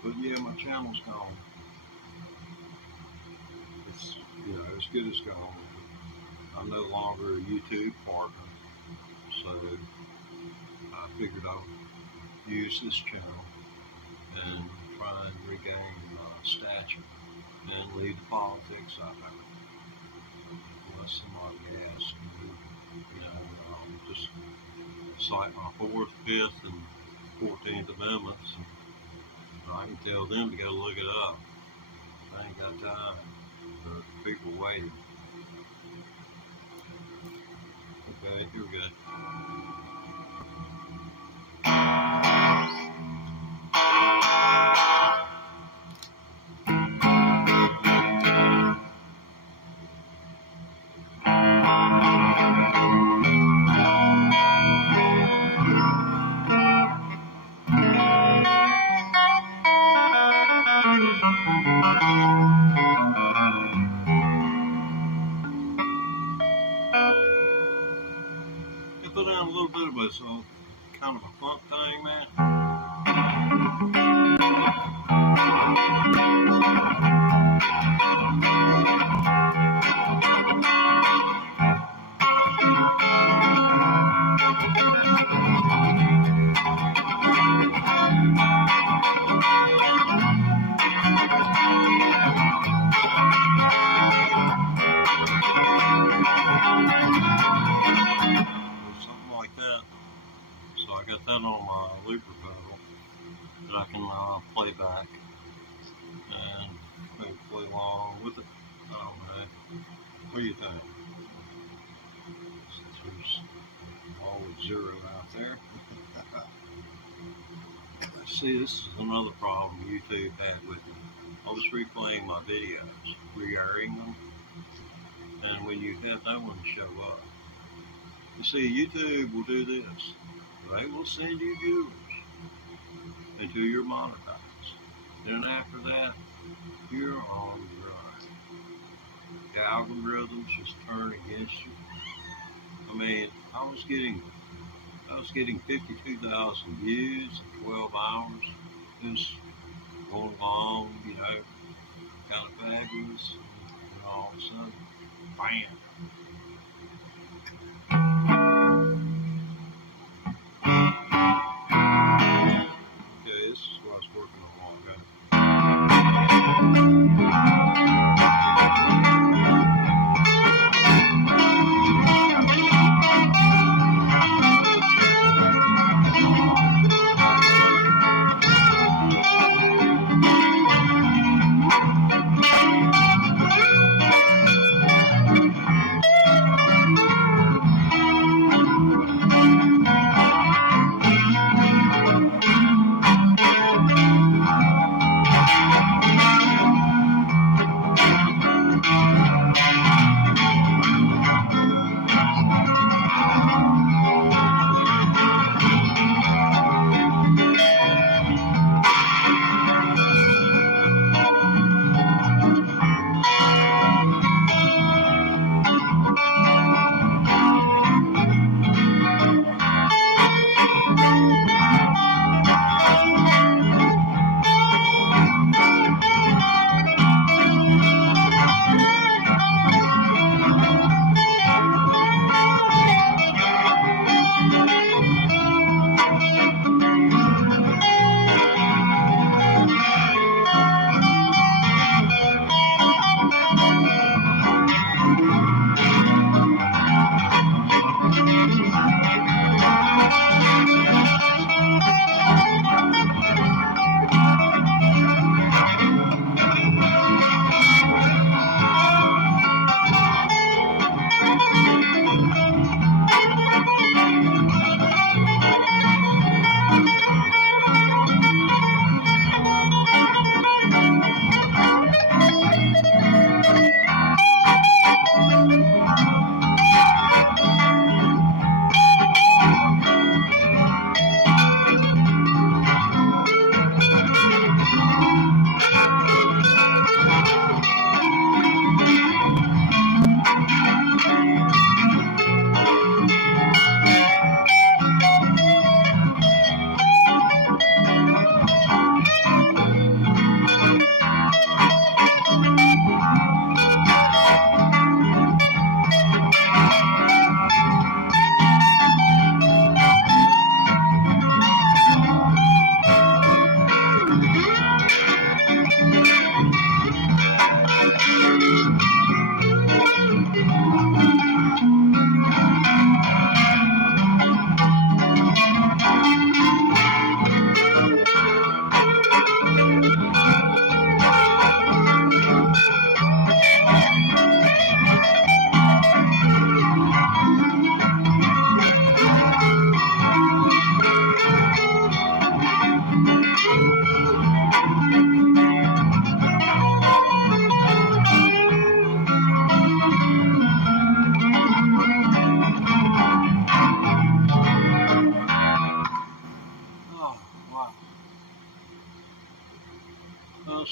But yeah, my channel's gone. It's, as good as gone. I'm no longer a YouTube partner, so I figured I'll use this channel and try and regain stature and leave the politics out. Unless somebody asks me, just cite my 4th, 5th, and 14th Amendments. And I can tell them to go look it up. I ain't got time for people waiting. Okay, here we go. Put down a little bit of a kind of a funk thing, man. I got that on my looper pedal that I can play back and maybe play along with it. I don't know. What do you think? Since there's always 0 out there. See, this is another problem YouTube had with me. I was replaying my videos, re-airing them, and when you have no one show up. You see, YouTube will do this. They will send you viewers until you're monetized. Then after that, you're on your own. The algorithms just turn against you. I mean, I was getting 52,000 views in 12 hours. Just going along, kind of fabulous, and all of a sudden, bam. This is what I was working on a while ago.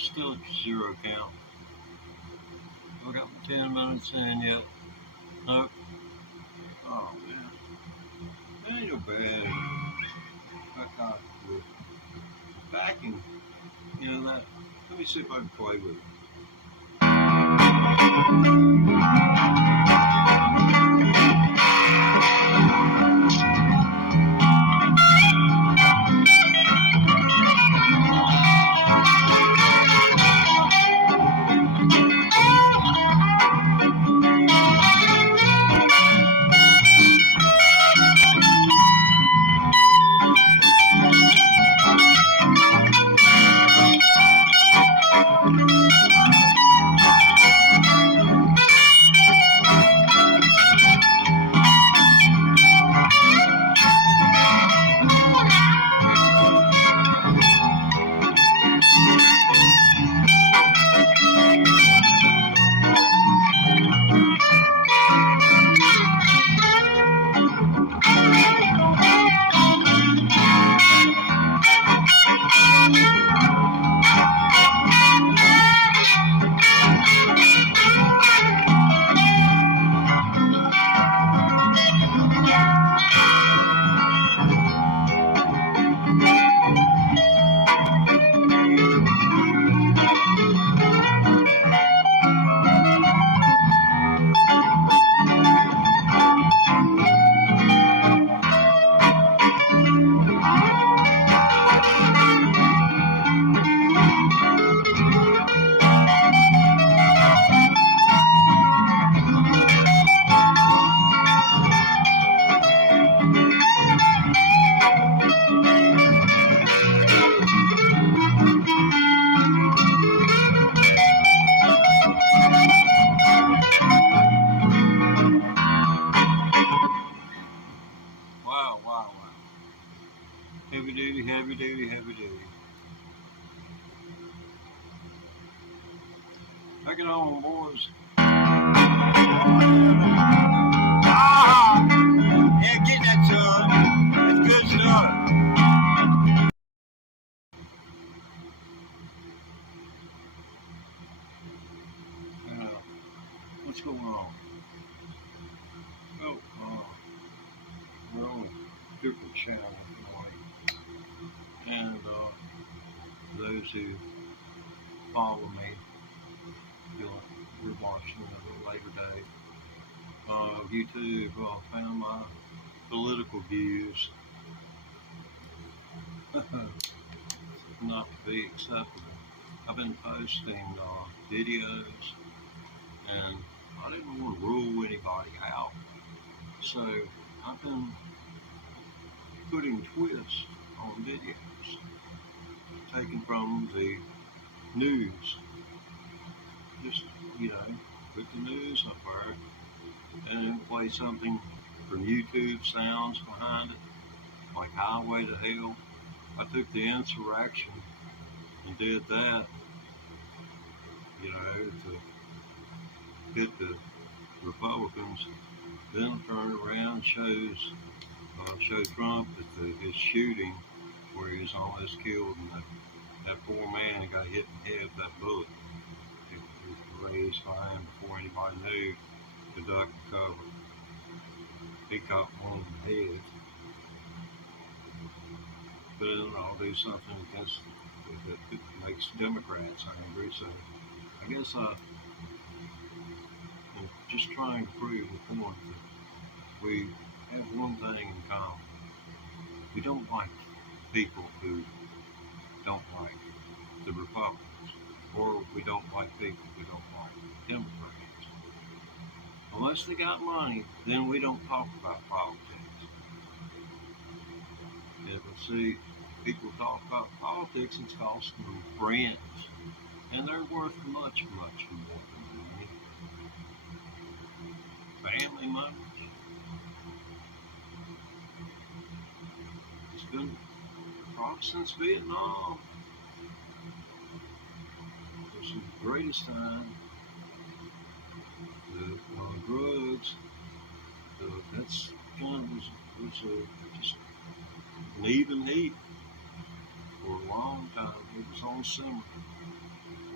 Still at zero count. I got my 10 minutes in yet. Nope. Oh man. That ain't no bad. I got the backing. You know that. Let me see if I can play with it. Wow, wow, wow. Heavy duty, heavy duty, heavy duty. Take it on, boys. Ah! Yeah, get that, son. It's good stuff. What's going on? Oh, we're on a different channel tonight. And those who follow me, we're watching at a later date. YouTube found my political views not to be acceptable. I've been posting videos, and I didn't want to rule anybody out. So I've been putting twists on videos, taken from the news. Just, put the news up there and then play something from YouTube sounds behind it, like Highway to Hell. I took the insurrection and did that, to hit the Republicans. Then turn around and show Trump that his shooting, where he was almost killed, and that poor man got hit in the head with that bullet. It was raised by him before anybody knew to duck and cover. He caught one in the head. But I'll do something against that makes Democrats angry. So I guess I'm just trying to prove the point that we have one thing in common. We don't like people who don't like the Republicans, or we don't like people who don't like Democrats. Unless they got money, then we don't talk about politics. Yeah, but see, people talk about politics, it's costing them friends, and they're worth much, much more than money. Family members. It's been probably since Vietnam. It was the greatest time. The drugs, that's kind of was just an even heat for a long time. It was on simmer.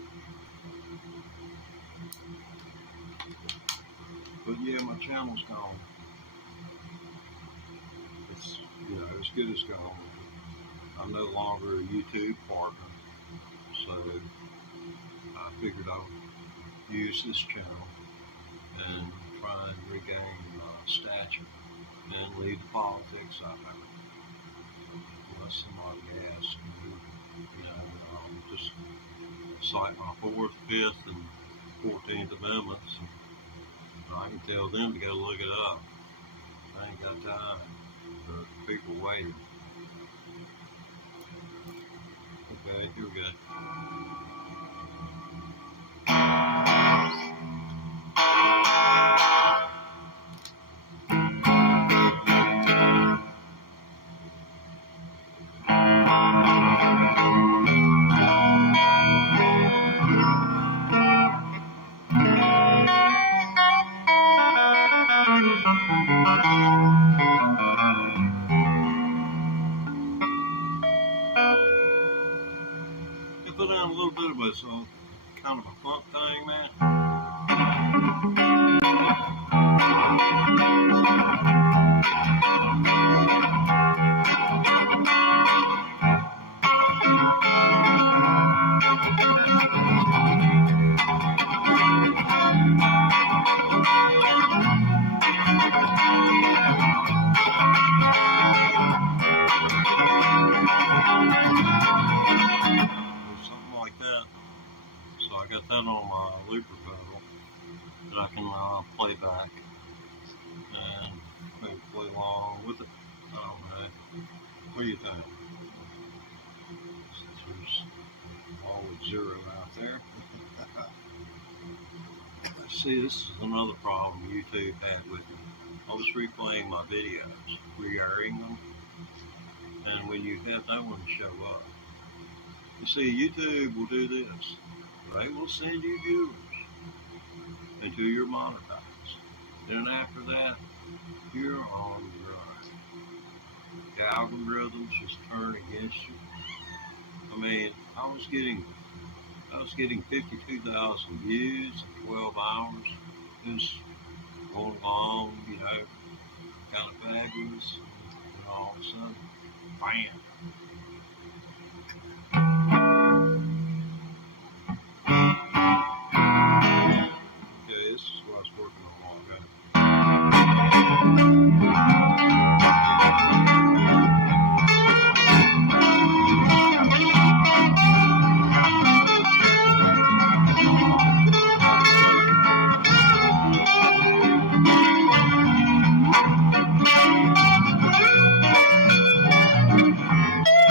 But yeah, my channel's gone. It's, as good as gone. I'm no longer a YouTube partner, so I figured I would use this channel and try and regain stature and leave the politics out there. Unless somebody asks me, just cite my 4th, 5th, and 14th Amendments. And I can tell them to go look it up. I ain't got time for people waiting. Okay, here we go. I put down a little bit of it, so kind of a funk thing, man. Something like that. So I got that on my looper pedal that I can play back and maybe play along with it. I don't know. What do you think? There's always 0 out there. See, this is another problem YouTube had with me. I was replaying my videos, re-airing them, and when you have no one show up, you see, YouTube will do this. They will send you viewers until you're monetized. Then after that, you're on your own. The algorithms just turn against you. I mean, I was getting 52,000 views in 12 hours. It was going along, kind of fabulous. And all of a sudden, bam. Okay, this is what I was working on a while ago.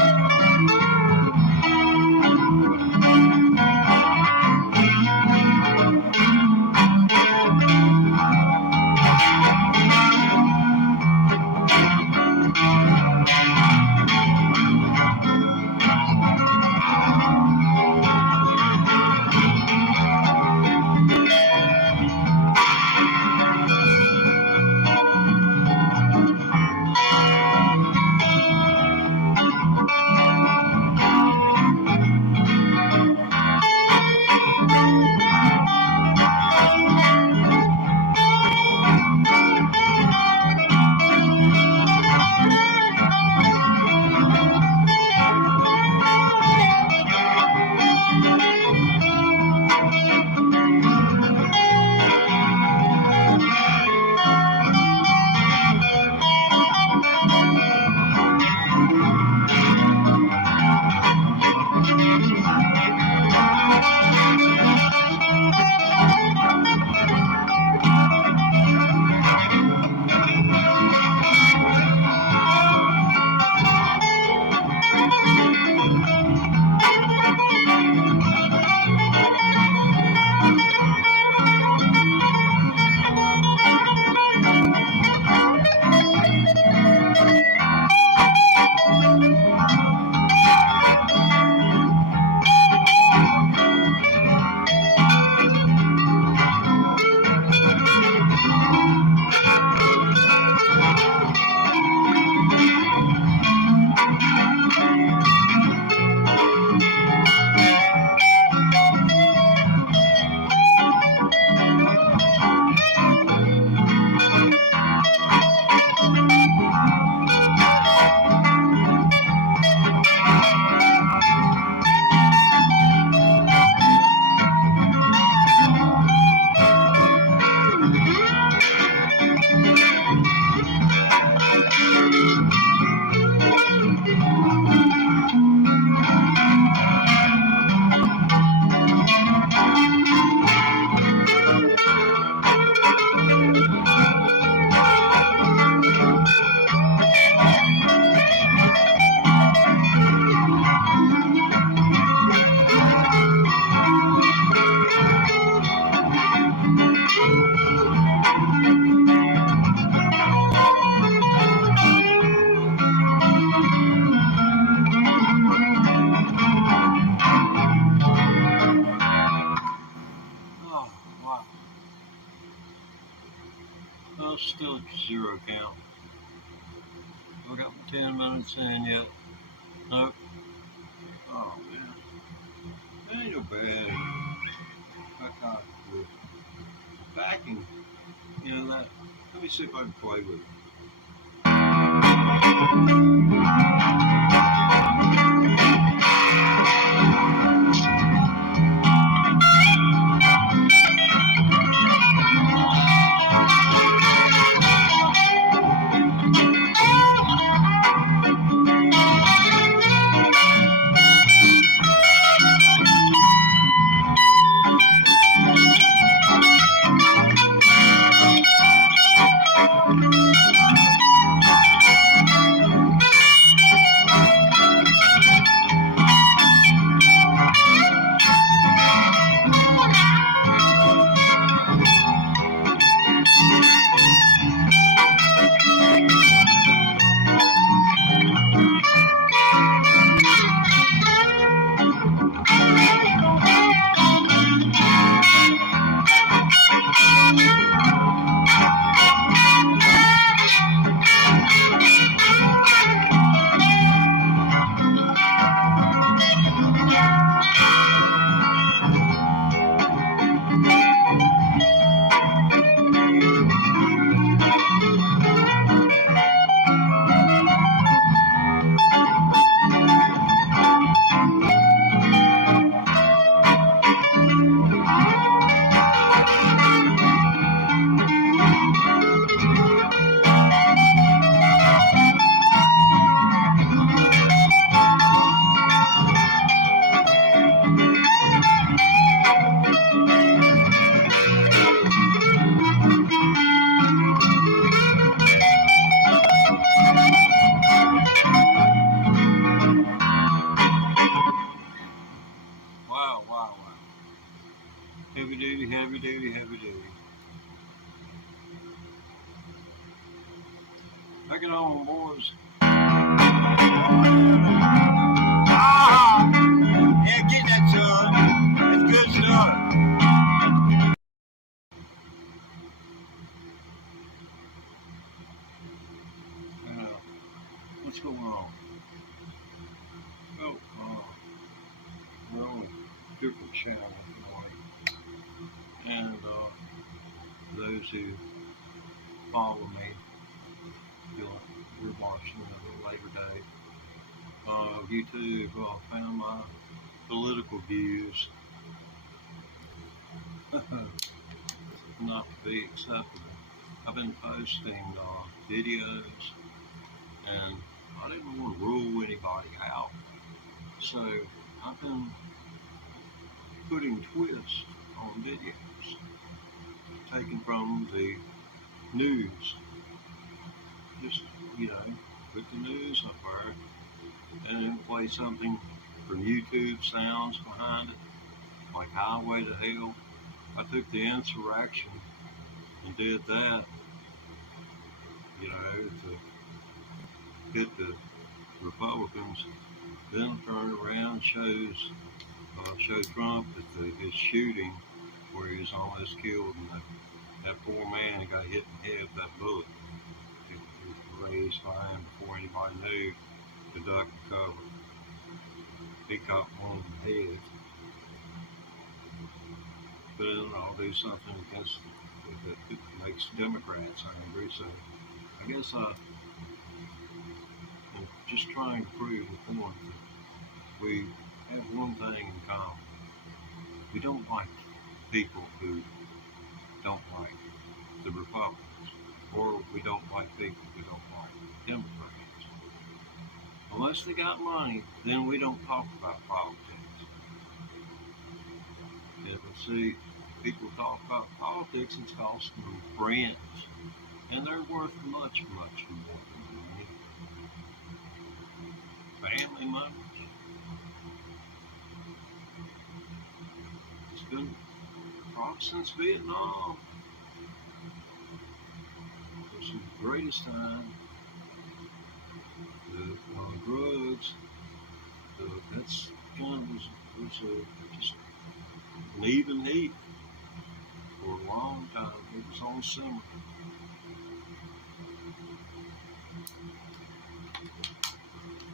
10 minutes in yet. Nope. Oh man. That ain't no bad. I got the backing. You know that. Let me see if I can play with it. Wow, wow, wow. Heavy duty, heavy duty, heavy duty. Back it on, boys. Ah! Yeah, get that, son. It's good stuff. What's going on? Oh, we're on a different channel tonight. And those who follow me, we're watching the Labor Day. YouTube found my political views not to be acceptable. I've been posting videos, and I didn't want to rule anybody out. So I've been putting twists on videos, taken from the news. Just, put the news up there and then play something from YouTube sounds behind it, like Highway to Hell. I took the insurrection and did that, to hit the Republicans. Then turn around, show Trump at his shooting where he was almost killed, and that poor man got hit in the head with that bullet. It was raised by him before anybody knew to duck and cover. He caught one in the head. But I'll do something against that makes Democrats angry. So I guess I'm just trying to prove the point that we have one thing in common. We don't like people who don't like the Republicans, or we don't like people who don't like Democrats. Unless they got money, then we don't talk about politics. And see, people talk about politics, it's costing them friends, and they're worth much, much more than money. Family members. It's been since Vietnam. It's the greatest time. The drugs. That's kind of was just an even heat for a long time. It was on summer.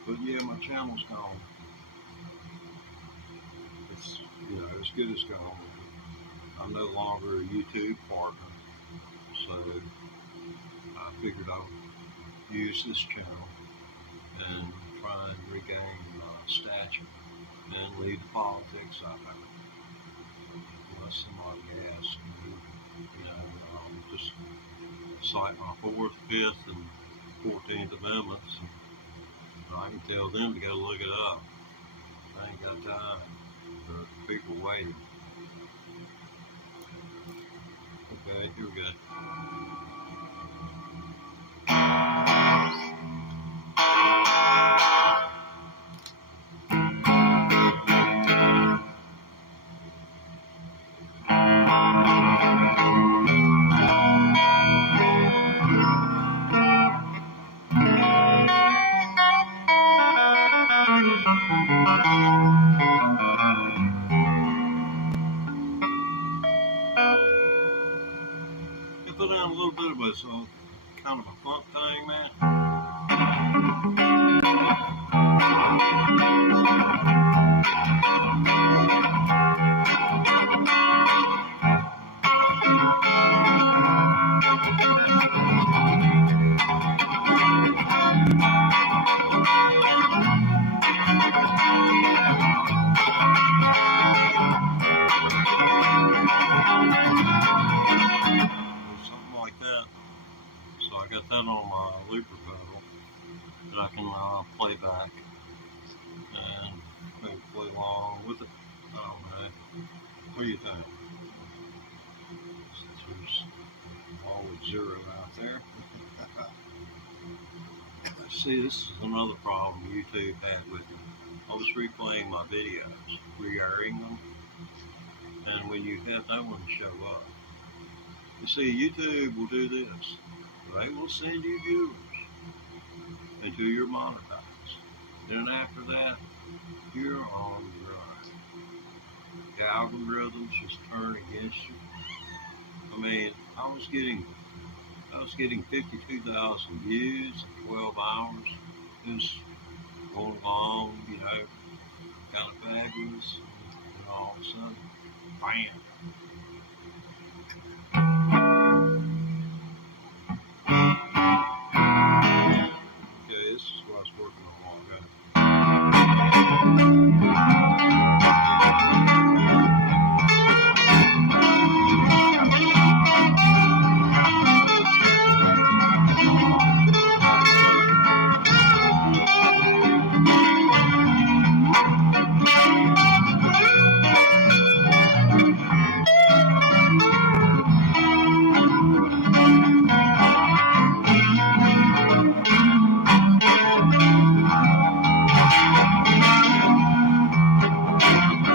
But yeah, my channel's gone. It's, as good as gone. I'm no longer a YouTube partner, so I figured I would use this channel and try and regain stature and leave the politics out of it. Unless somebody asks me, just cite my 4th, 5th, and 14th Amendments, and I can tell them to go look it up. I ain't got time for people waiting. Okay, here we go. Put down a little bit of a kind of a funk thing, man. So I got that on my looper pedal that I can play back and maybe play along with it. I don't know. What do you think? There's always 0 out there. See, this is another problem YouTube had with me. I was replaying my videos, re-airing them, and when you have no one show up, you see, YouTube will do this. They will send you viewers until you're monetized. Then after that, you're on your own. The algorithms just turn against you. I mean, I was getting 52,000 views in 12 hours. It was going along, kind of fabulous. And all of a sudden, bam. Okay, this is what I was working on a while ago.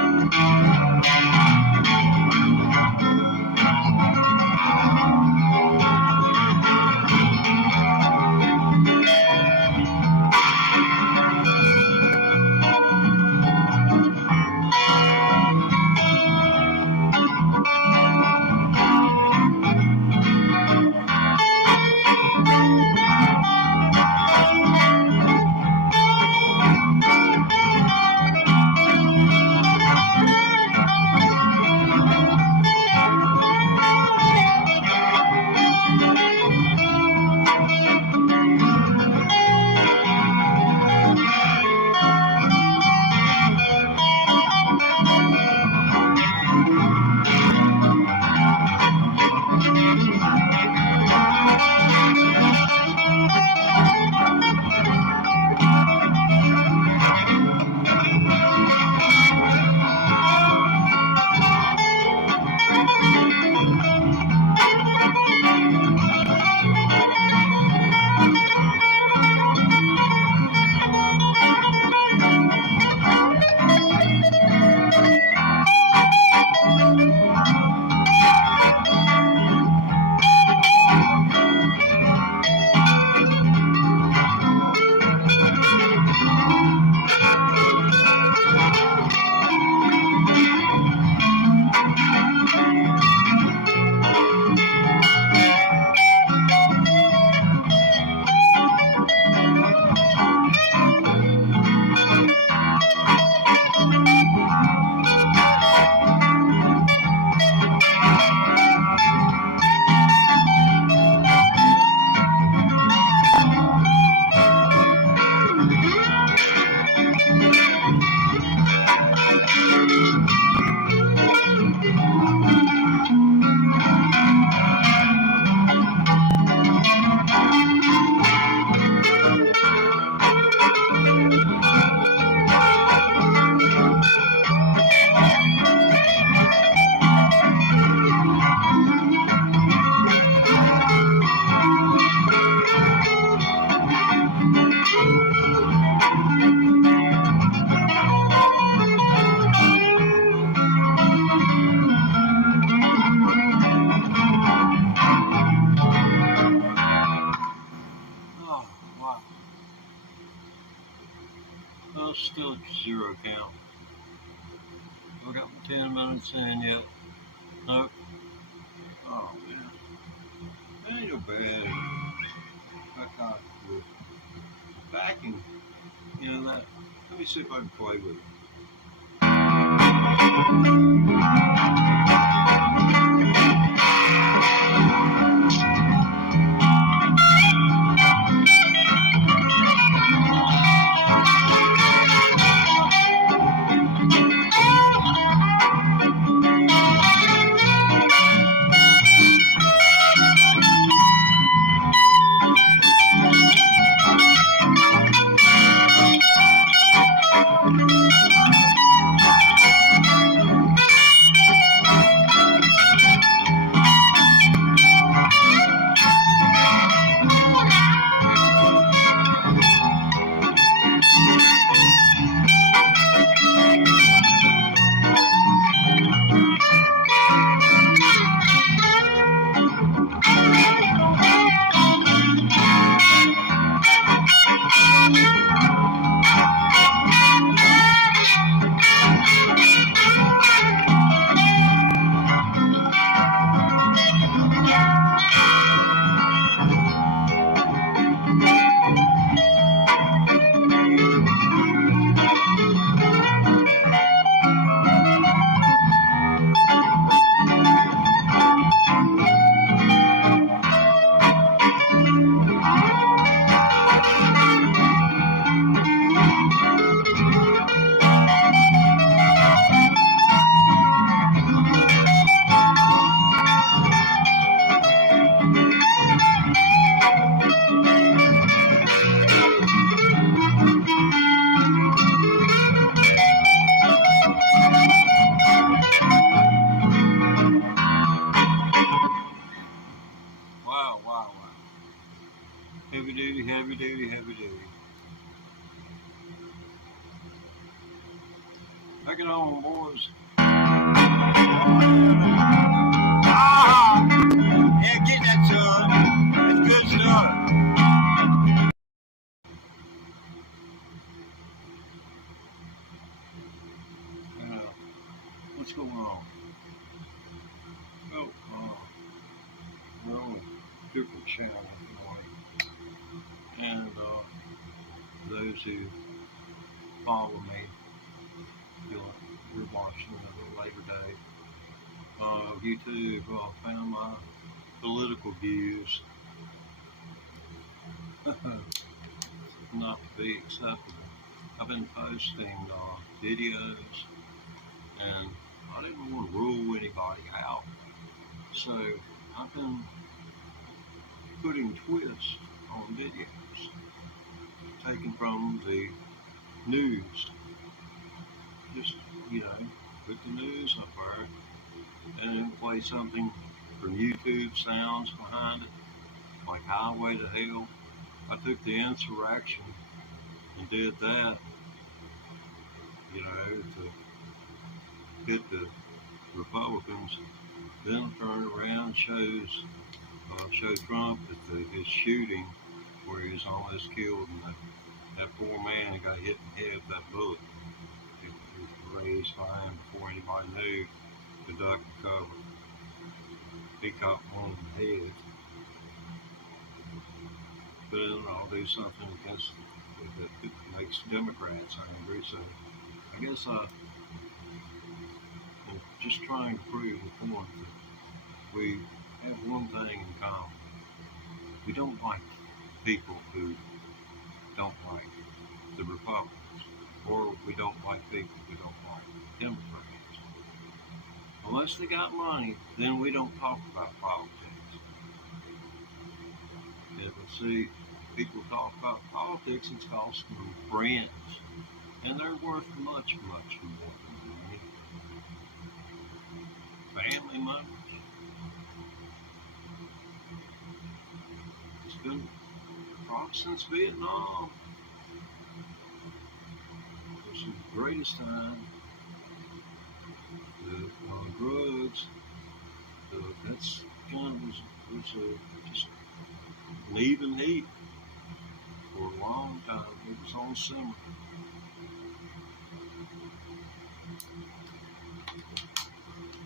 Oh, still at zero count. I got my 10 minutes in yet. Nope. Oh man, that ain't no bad. I got the backing. You know that. Let me see if I can play with it. Wow, wow, wow. Heavy duty, heavy duty, heavy duty. Take it on, boys. Ah! Yeah, get that, son. It's good stuff. What's going on? Oh, we're on a different channel, and those who follow me, you're watching a later date. YouTube found my political views not to be acceptable. I've been posting videos, and I didn't want to rule anybody out. So I've been putting twists on videos, taken from the news. Just, put the news up there and then play something from YouTube sounds behind it, like Highway to Hell. I took the insurrection and did that, to hit the Republicans. Then turn around and show Trump that his shooting, where he was almost killed, and that poor man who got hit in the head with that bullet. It was raised by him before anybody knew to duck and cover. He caught one in the head. But I'll do something against that makes Democrats angry. So I guess I'm just trying to prove the point that we have one thing in common. We don't like people who don't like the Republicans, or we don't like people who don't like Democrats. Unless they got money, then we don't talk about politics. And see, people talk about politics, it's costing them friends, and they're worth much, much more than money. Family members. It's been probably since Vietnam. It's the greatest time. The drugs, that's kind of was just an even heat for a long time. It was on simmer.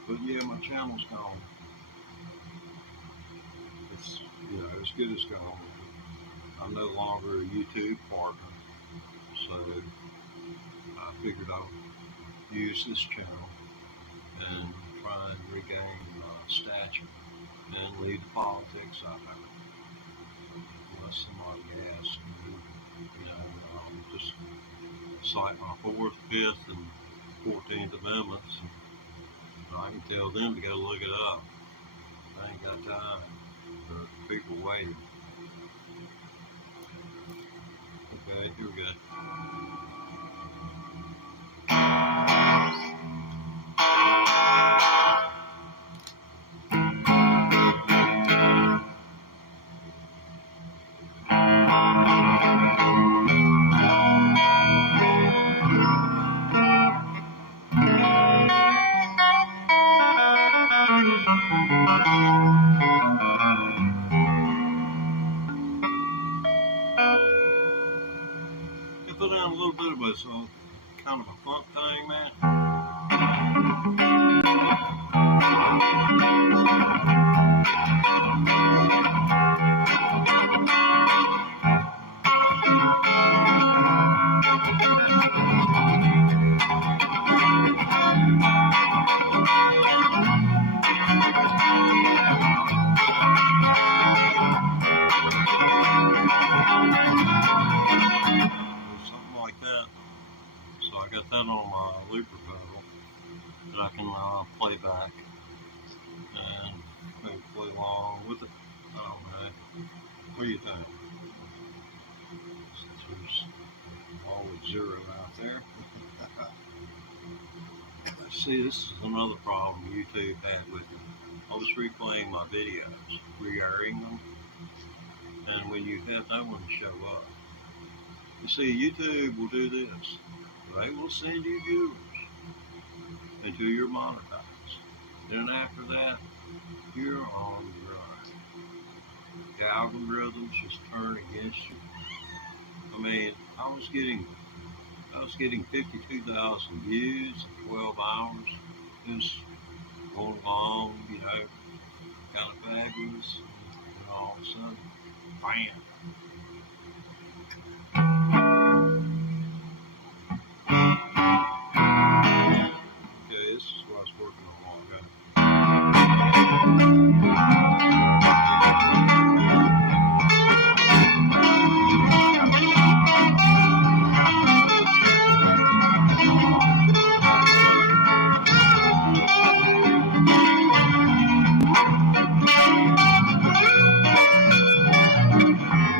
But yeah, my channel's gone. It's, as good as gone. I'm no longer a YouTube partner, so I figured I would use this channel and try and regain stature and leave the politics out of it. Unless somebody asks me, just cite my 4th, 5th, and 14th Amendments. And I can tell them to go look it up. I ain't got time for people waiting. Okay, here we go. Put down a little bit of a kind of a funk thing, man. I got that on my looper pedal that I can play back and maybe play along with it. I don't know. What do you think? Since there's always 0 out there. See, this is another problem YouTube had with me. I was replaying my videos, re-airing them, and when you have no one show up. You see, YouTube will do this. They will send you viewers until you're monetized. Then after that, you're on your own. The algorithms just turn against you. I mean, I was getting 52,000 views in 12 hours. Just going along, kind of fabulous. And all of a sudden, bam. This is what I was working on a while ago.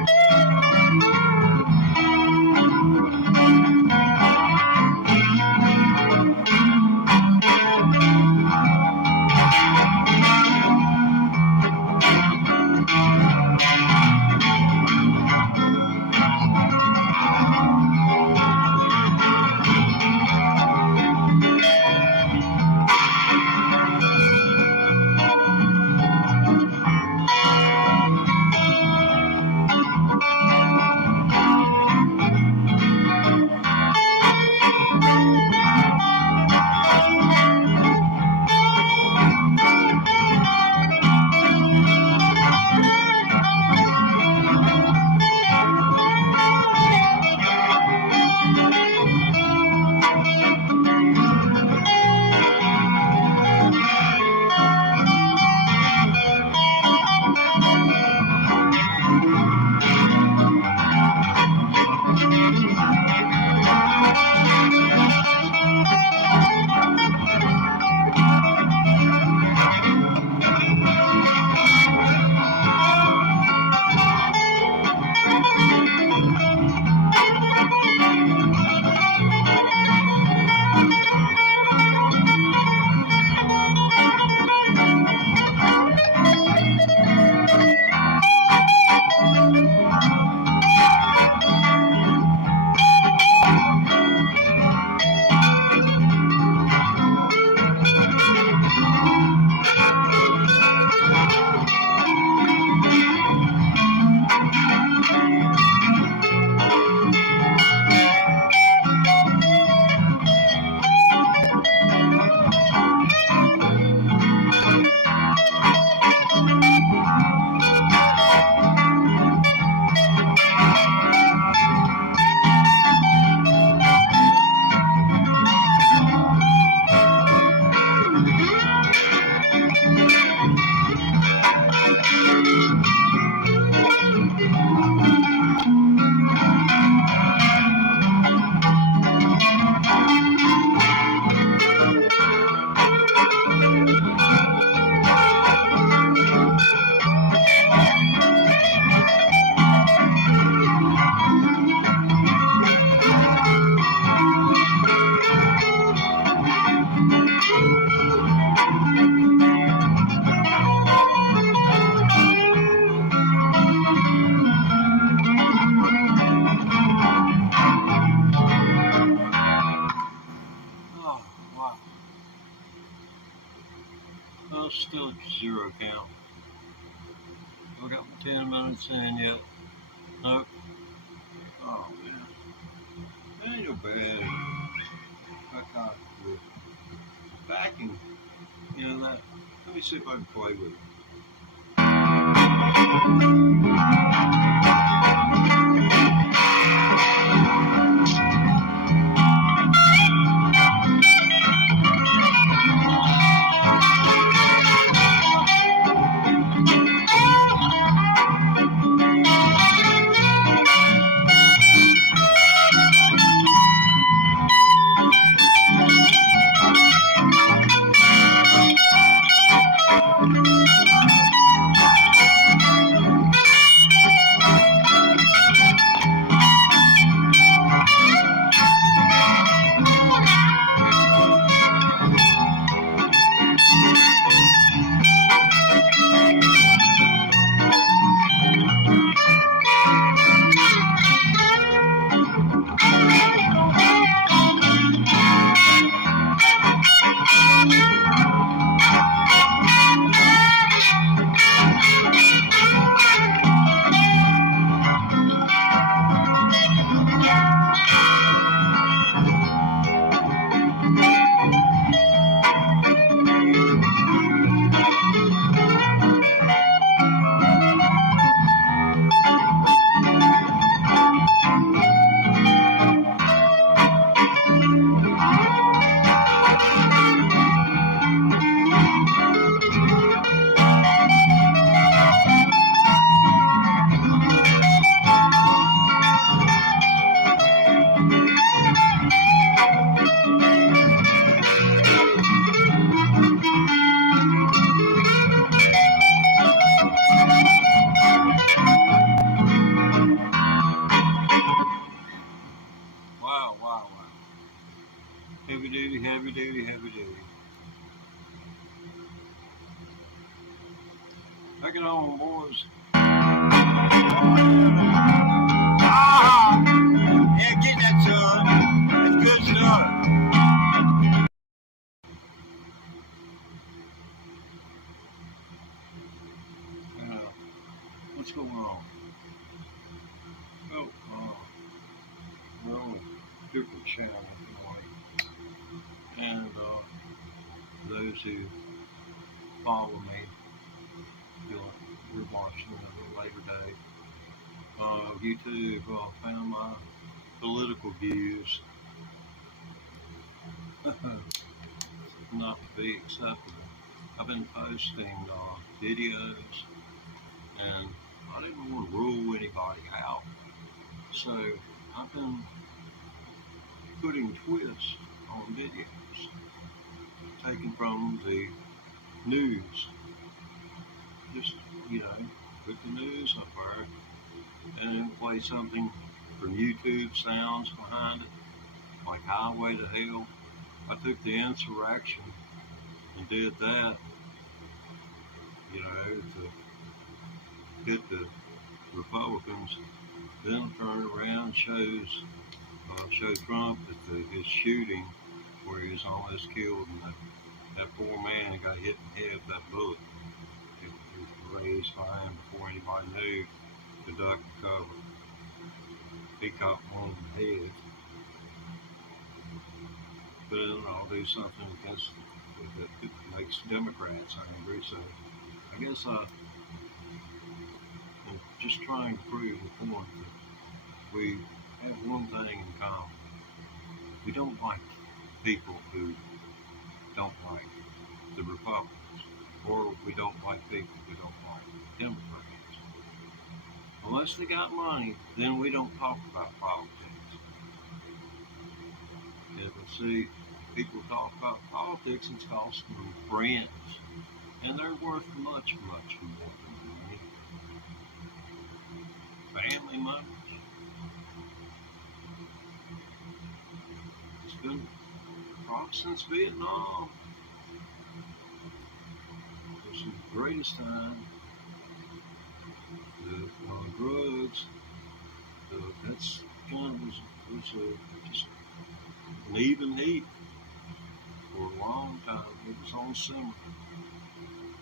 Well, still at 0 count. I got my 10 minutes in yet. Nope. Oh man, that ain't no bad. I got the backing. You know that. Let me see if I can play with it. Wow, wow, wow. Heavy duty, heavy duty, heavy duty. Take it on, boys. Ah! Yeah, get that, son. It's good stuff. What's going on? Oh, we're on a different channel, and those who follow me, you're watching at a later date. YouTube found my political views not to be acceptable. I've been posting videos, and I didn't want to rule anybody out, so I've been putting twists on videos, taken from the news. Just, put the news up there and then play something from YouTube sounds behind it, like Highway to Hell. I took the insurrection and did that, to hit the Republicans, then turned around and show Trump that his shooting, where he was almost killed, and that poor man got hit in the head with that bullet. It was raised by him before anybody knew to duck and cover. He caught one in the head. But I'll do something against that makes Democrats angry. So I guess I'm just trying to prove the point that we have one thing in common. We don't like people who don't like the Republicans, or we don't like people who don't like Democrats. Unless they got money, then we don't talk about politics. Yeah, but see, people talk about politics, it's costing them friends, and they're worth much, much more than money. Family members. It's been probably since Vietnam. It's the greatest time. The drugs, that's kind of was just an even heat for a long time. It was on simmer.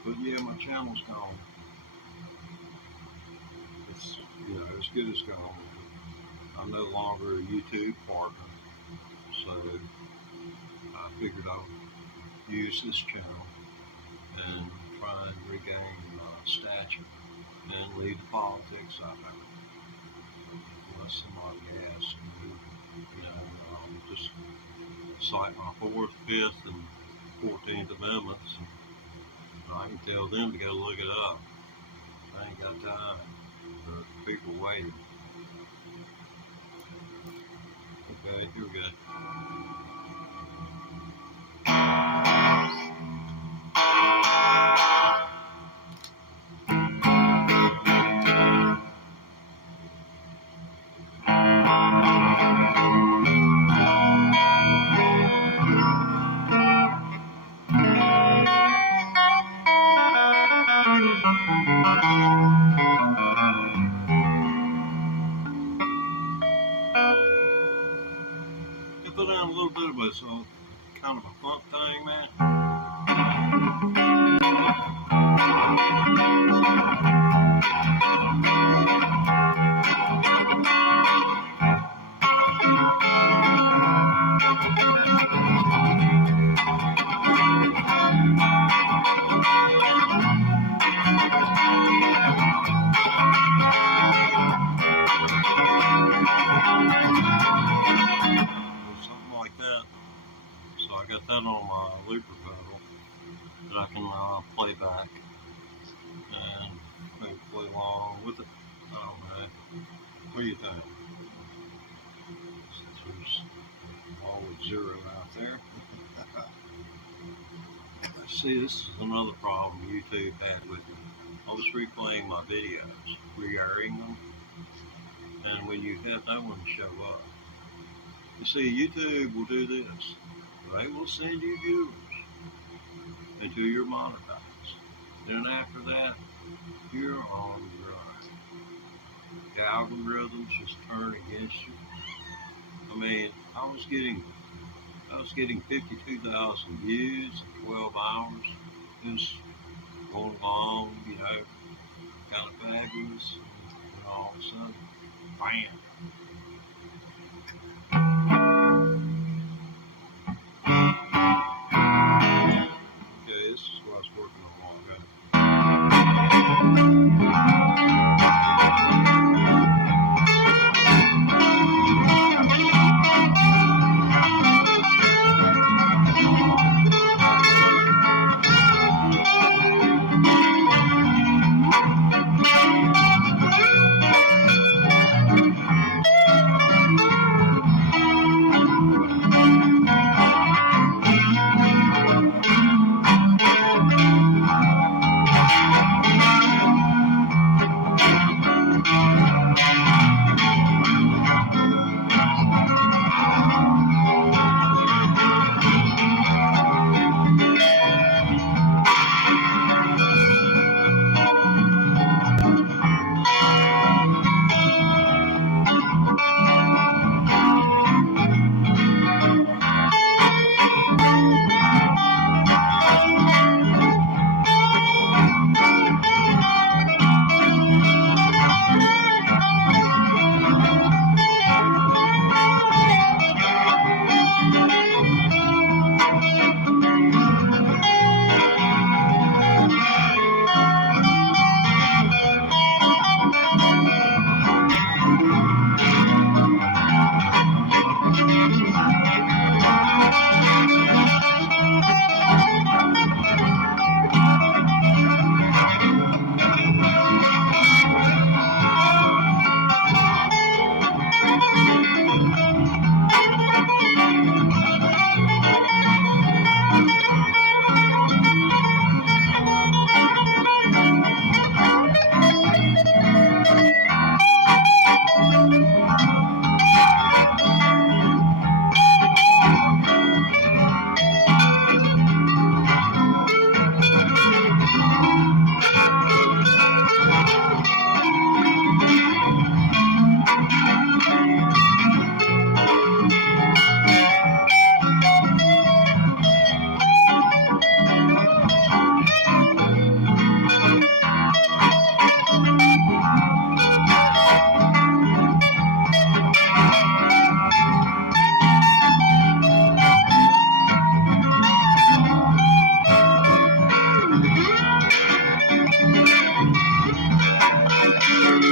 But yeah, my channel's gone. It's, as good as gone. I'm no longer a YouTube partner, so I figured I'll use this channel and try and regain stature and leave the politics out of it. Unless somebody asks me, just cite my 4th, 5th, and 14th Amendments, and I can tell them to go look it up. I ain't got time for people waiting. Okay, here we go. Put down a little bit of a kind of a funk thing, man. I got that on my looper pedal that I can play back and maybe play along with it. I don't know. What do you think? Since there's always 0 out there. See, this is another problem YouTube had with me. I was replaying my videos, re-airing them, and when you have no one show up, you see, YouTube will do this. They will send you viewers until you're monetized. Then after that, you're on your own. The algorithms just turn against you. I mean, I was getting 52,000 views in 12 hours. It was going along, kind of fabulous, and all of a sudden, bam. This is what I was working on a while ago.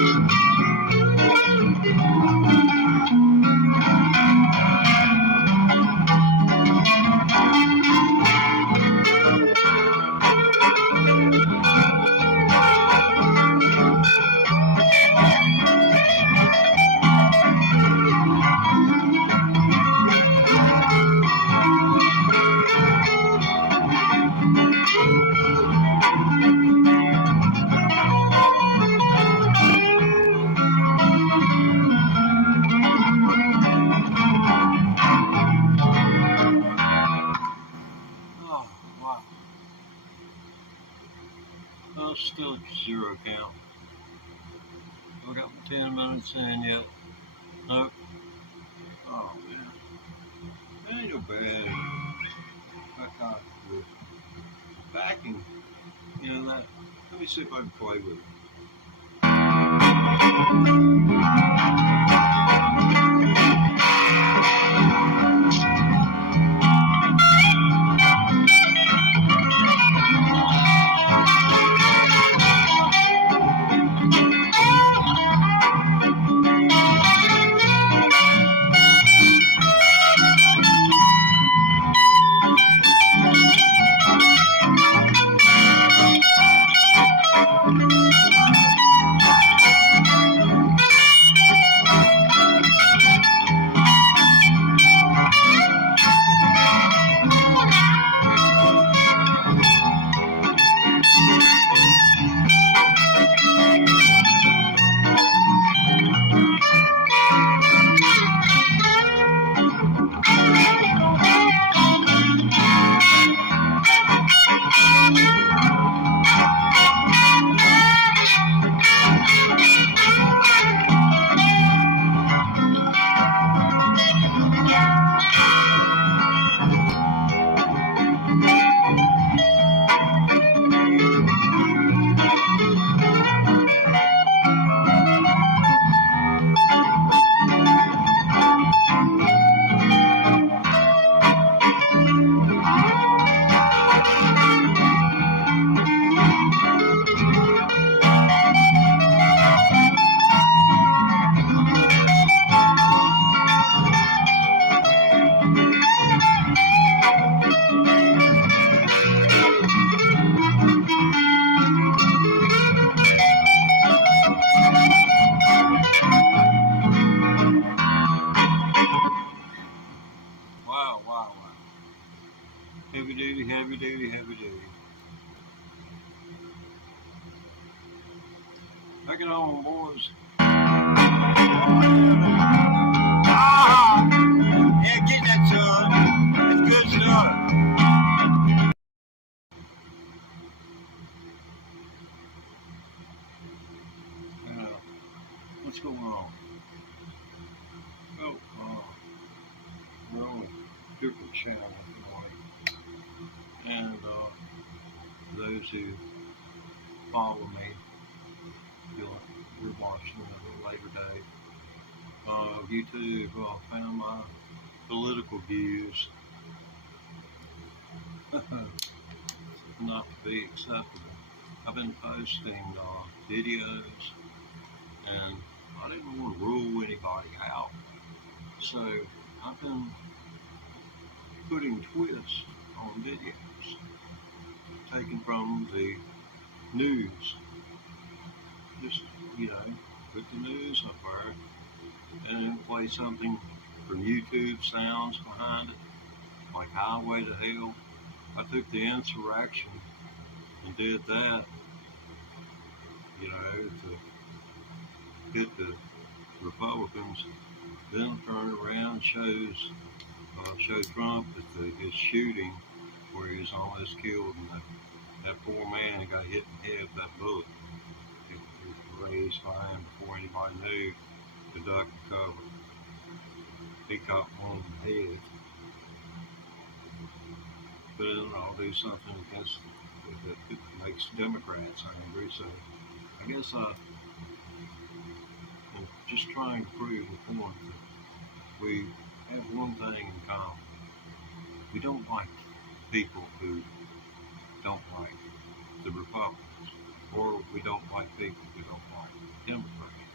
Oh, wow. Oh, still at zero count. I got 10 minutes in yet. Nope. Oh, man. That ain't no bad. That got the backing. You know that. Let me see if I can play with it. Wow, wow, wow. Heavy duty, heavy duty, heavy duty. Take it on, boys. Ah! Yeah, get that, son. That's good stuff. What's going on? Oh, we're on a different channel tonight. And those who follow me, you're watching at a later date. YouTube found my political views not to be acceptable. I've been posting videos, and I didn't want to rule anybody out. So I've been putting twists on videos, taken from the news. Just, put the news up there and then play something from YouTube sounds behind it, like Highway to Hell. I took the insurrection and did that, to hit the Republicans. Then turned around and show Trump that his shooting, where he was almost killed, and that poor man who got hit in the head with that bullet. It was raised by him before anybody knew to duck and cover. He caught one in the head. But I'll do something against that makes Democrats angry. So I guess I'm just trying to prove the point that we have one thing in common. We don't like people who don't like the Republicans, or we don't like people who don't like Democrats.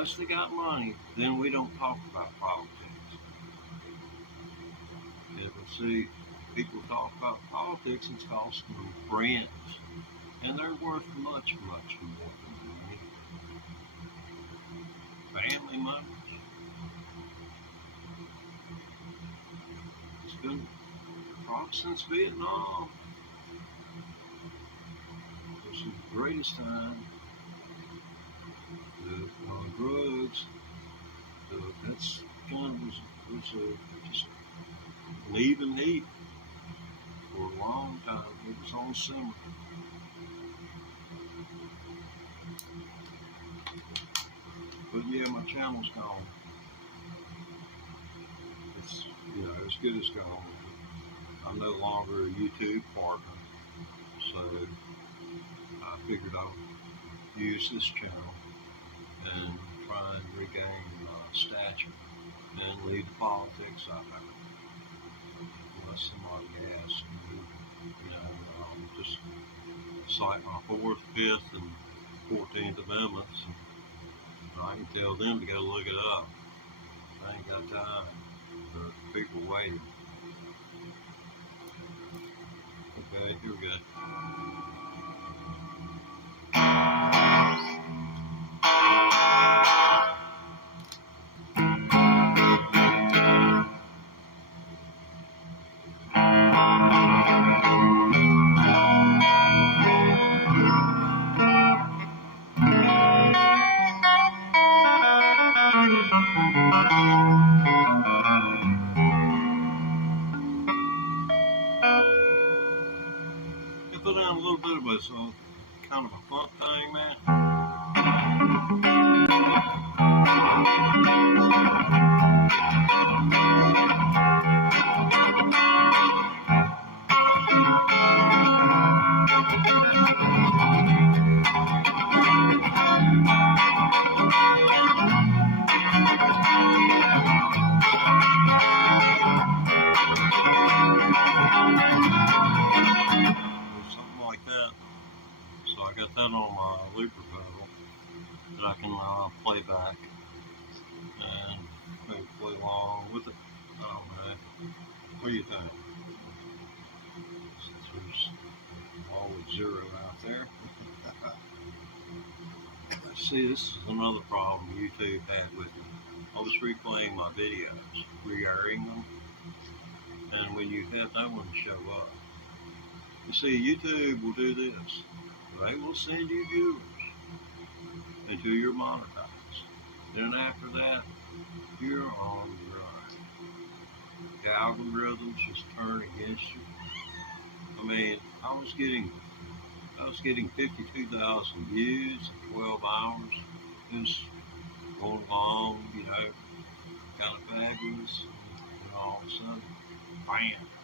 unless they got money, then we don't talk about politics. If I see people talk about politics, it's costing them friends. And they're worth much, much more than money. Family members. It's been probably since Vietnam. This is the greatest time. The drugs. That's kind of was just an even heat for a long time. It was on simmer. But yeah, my channel's gone. It's, as good as gone. I'm no longer a YouTube partner, so I figured I'll use this channel and try and regain stature and leave the politics out there. Unless somebody asks me, just cite my 4th, 5th, and 14th Amendments. And I can tell them to go look it up. I ain't got time for people waiting. Okay, here we go. I put down a little bit of a kind of a funk thing, man. Something like that. So I got that on my looper pedal that I can play back and maybe play along with it. I don't know. What do you think? Since there's always 0 out there. See, this is another problem YouTube had with me. I was replaying my videos, re-airing them, and when you have no one show up, you see, YouTube will do this. They will send you viewers until you're monetized. Then after that, you're on your own. The algorithms just turn against you. I mean, I was getting 52,000 views in 12 hours. It was going along, kind of fabulous. And all of a sudden, bam.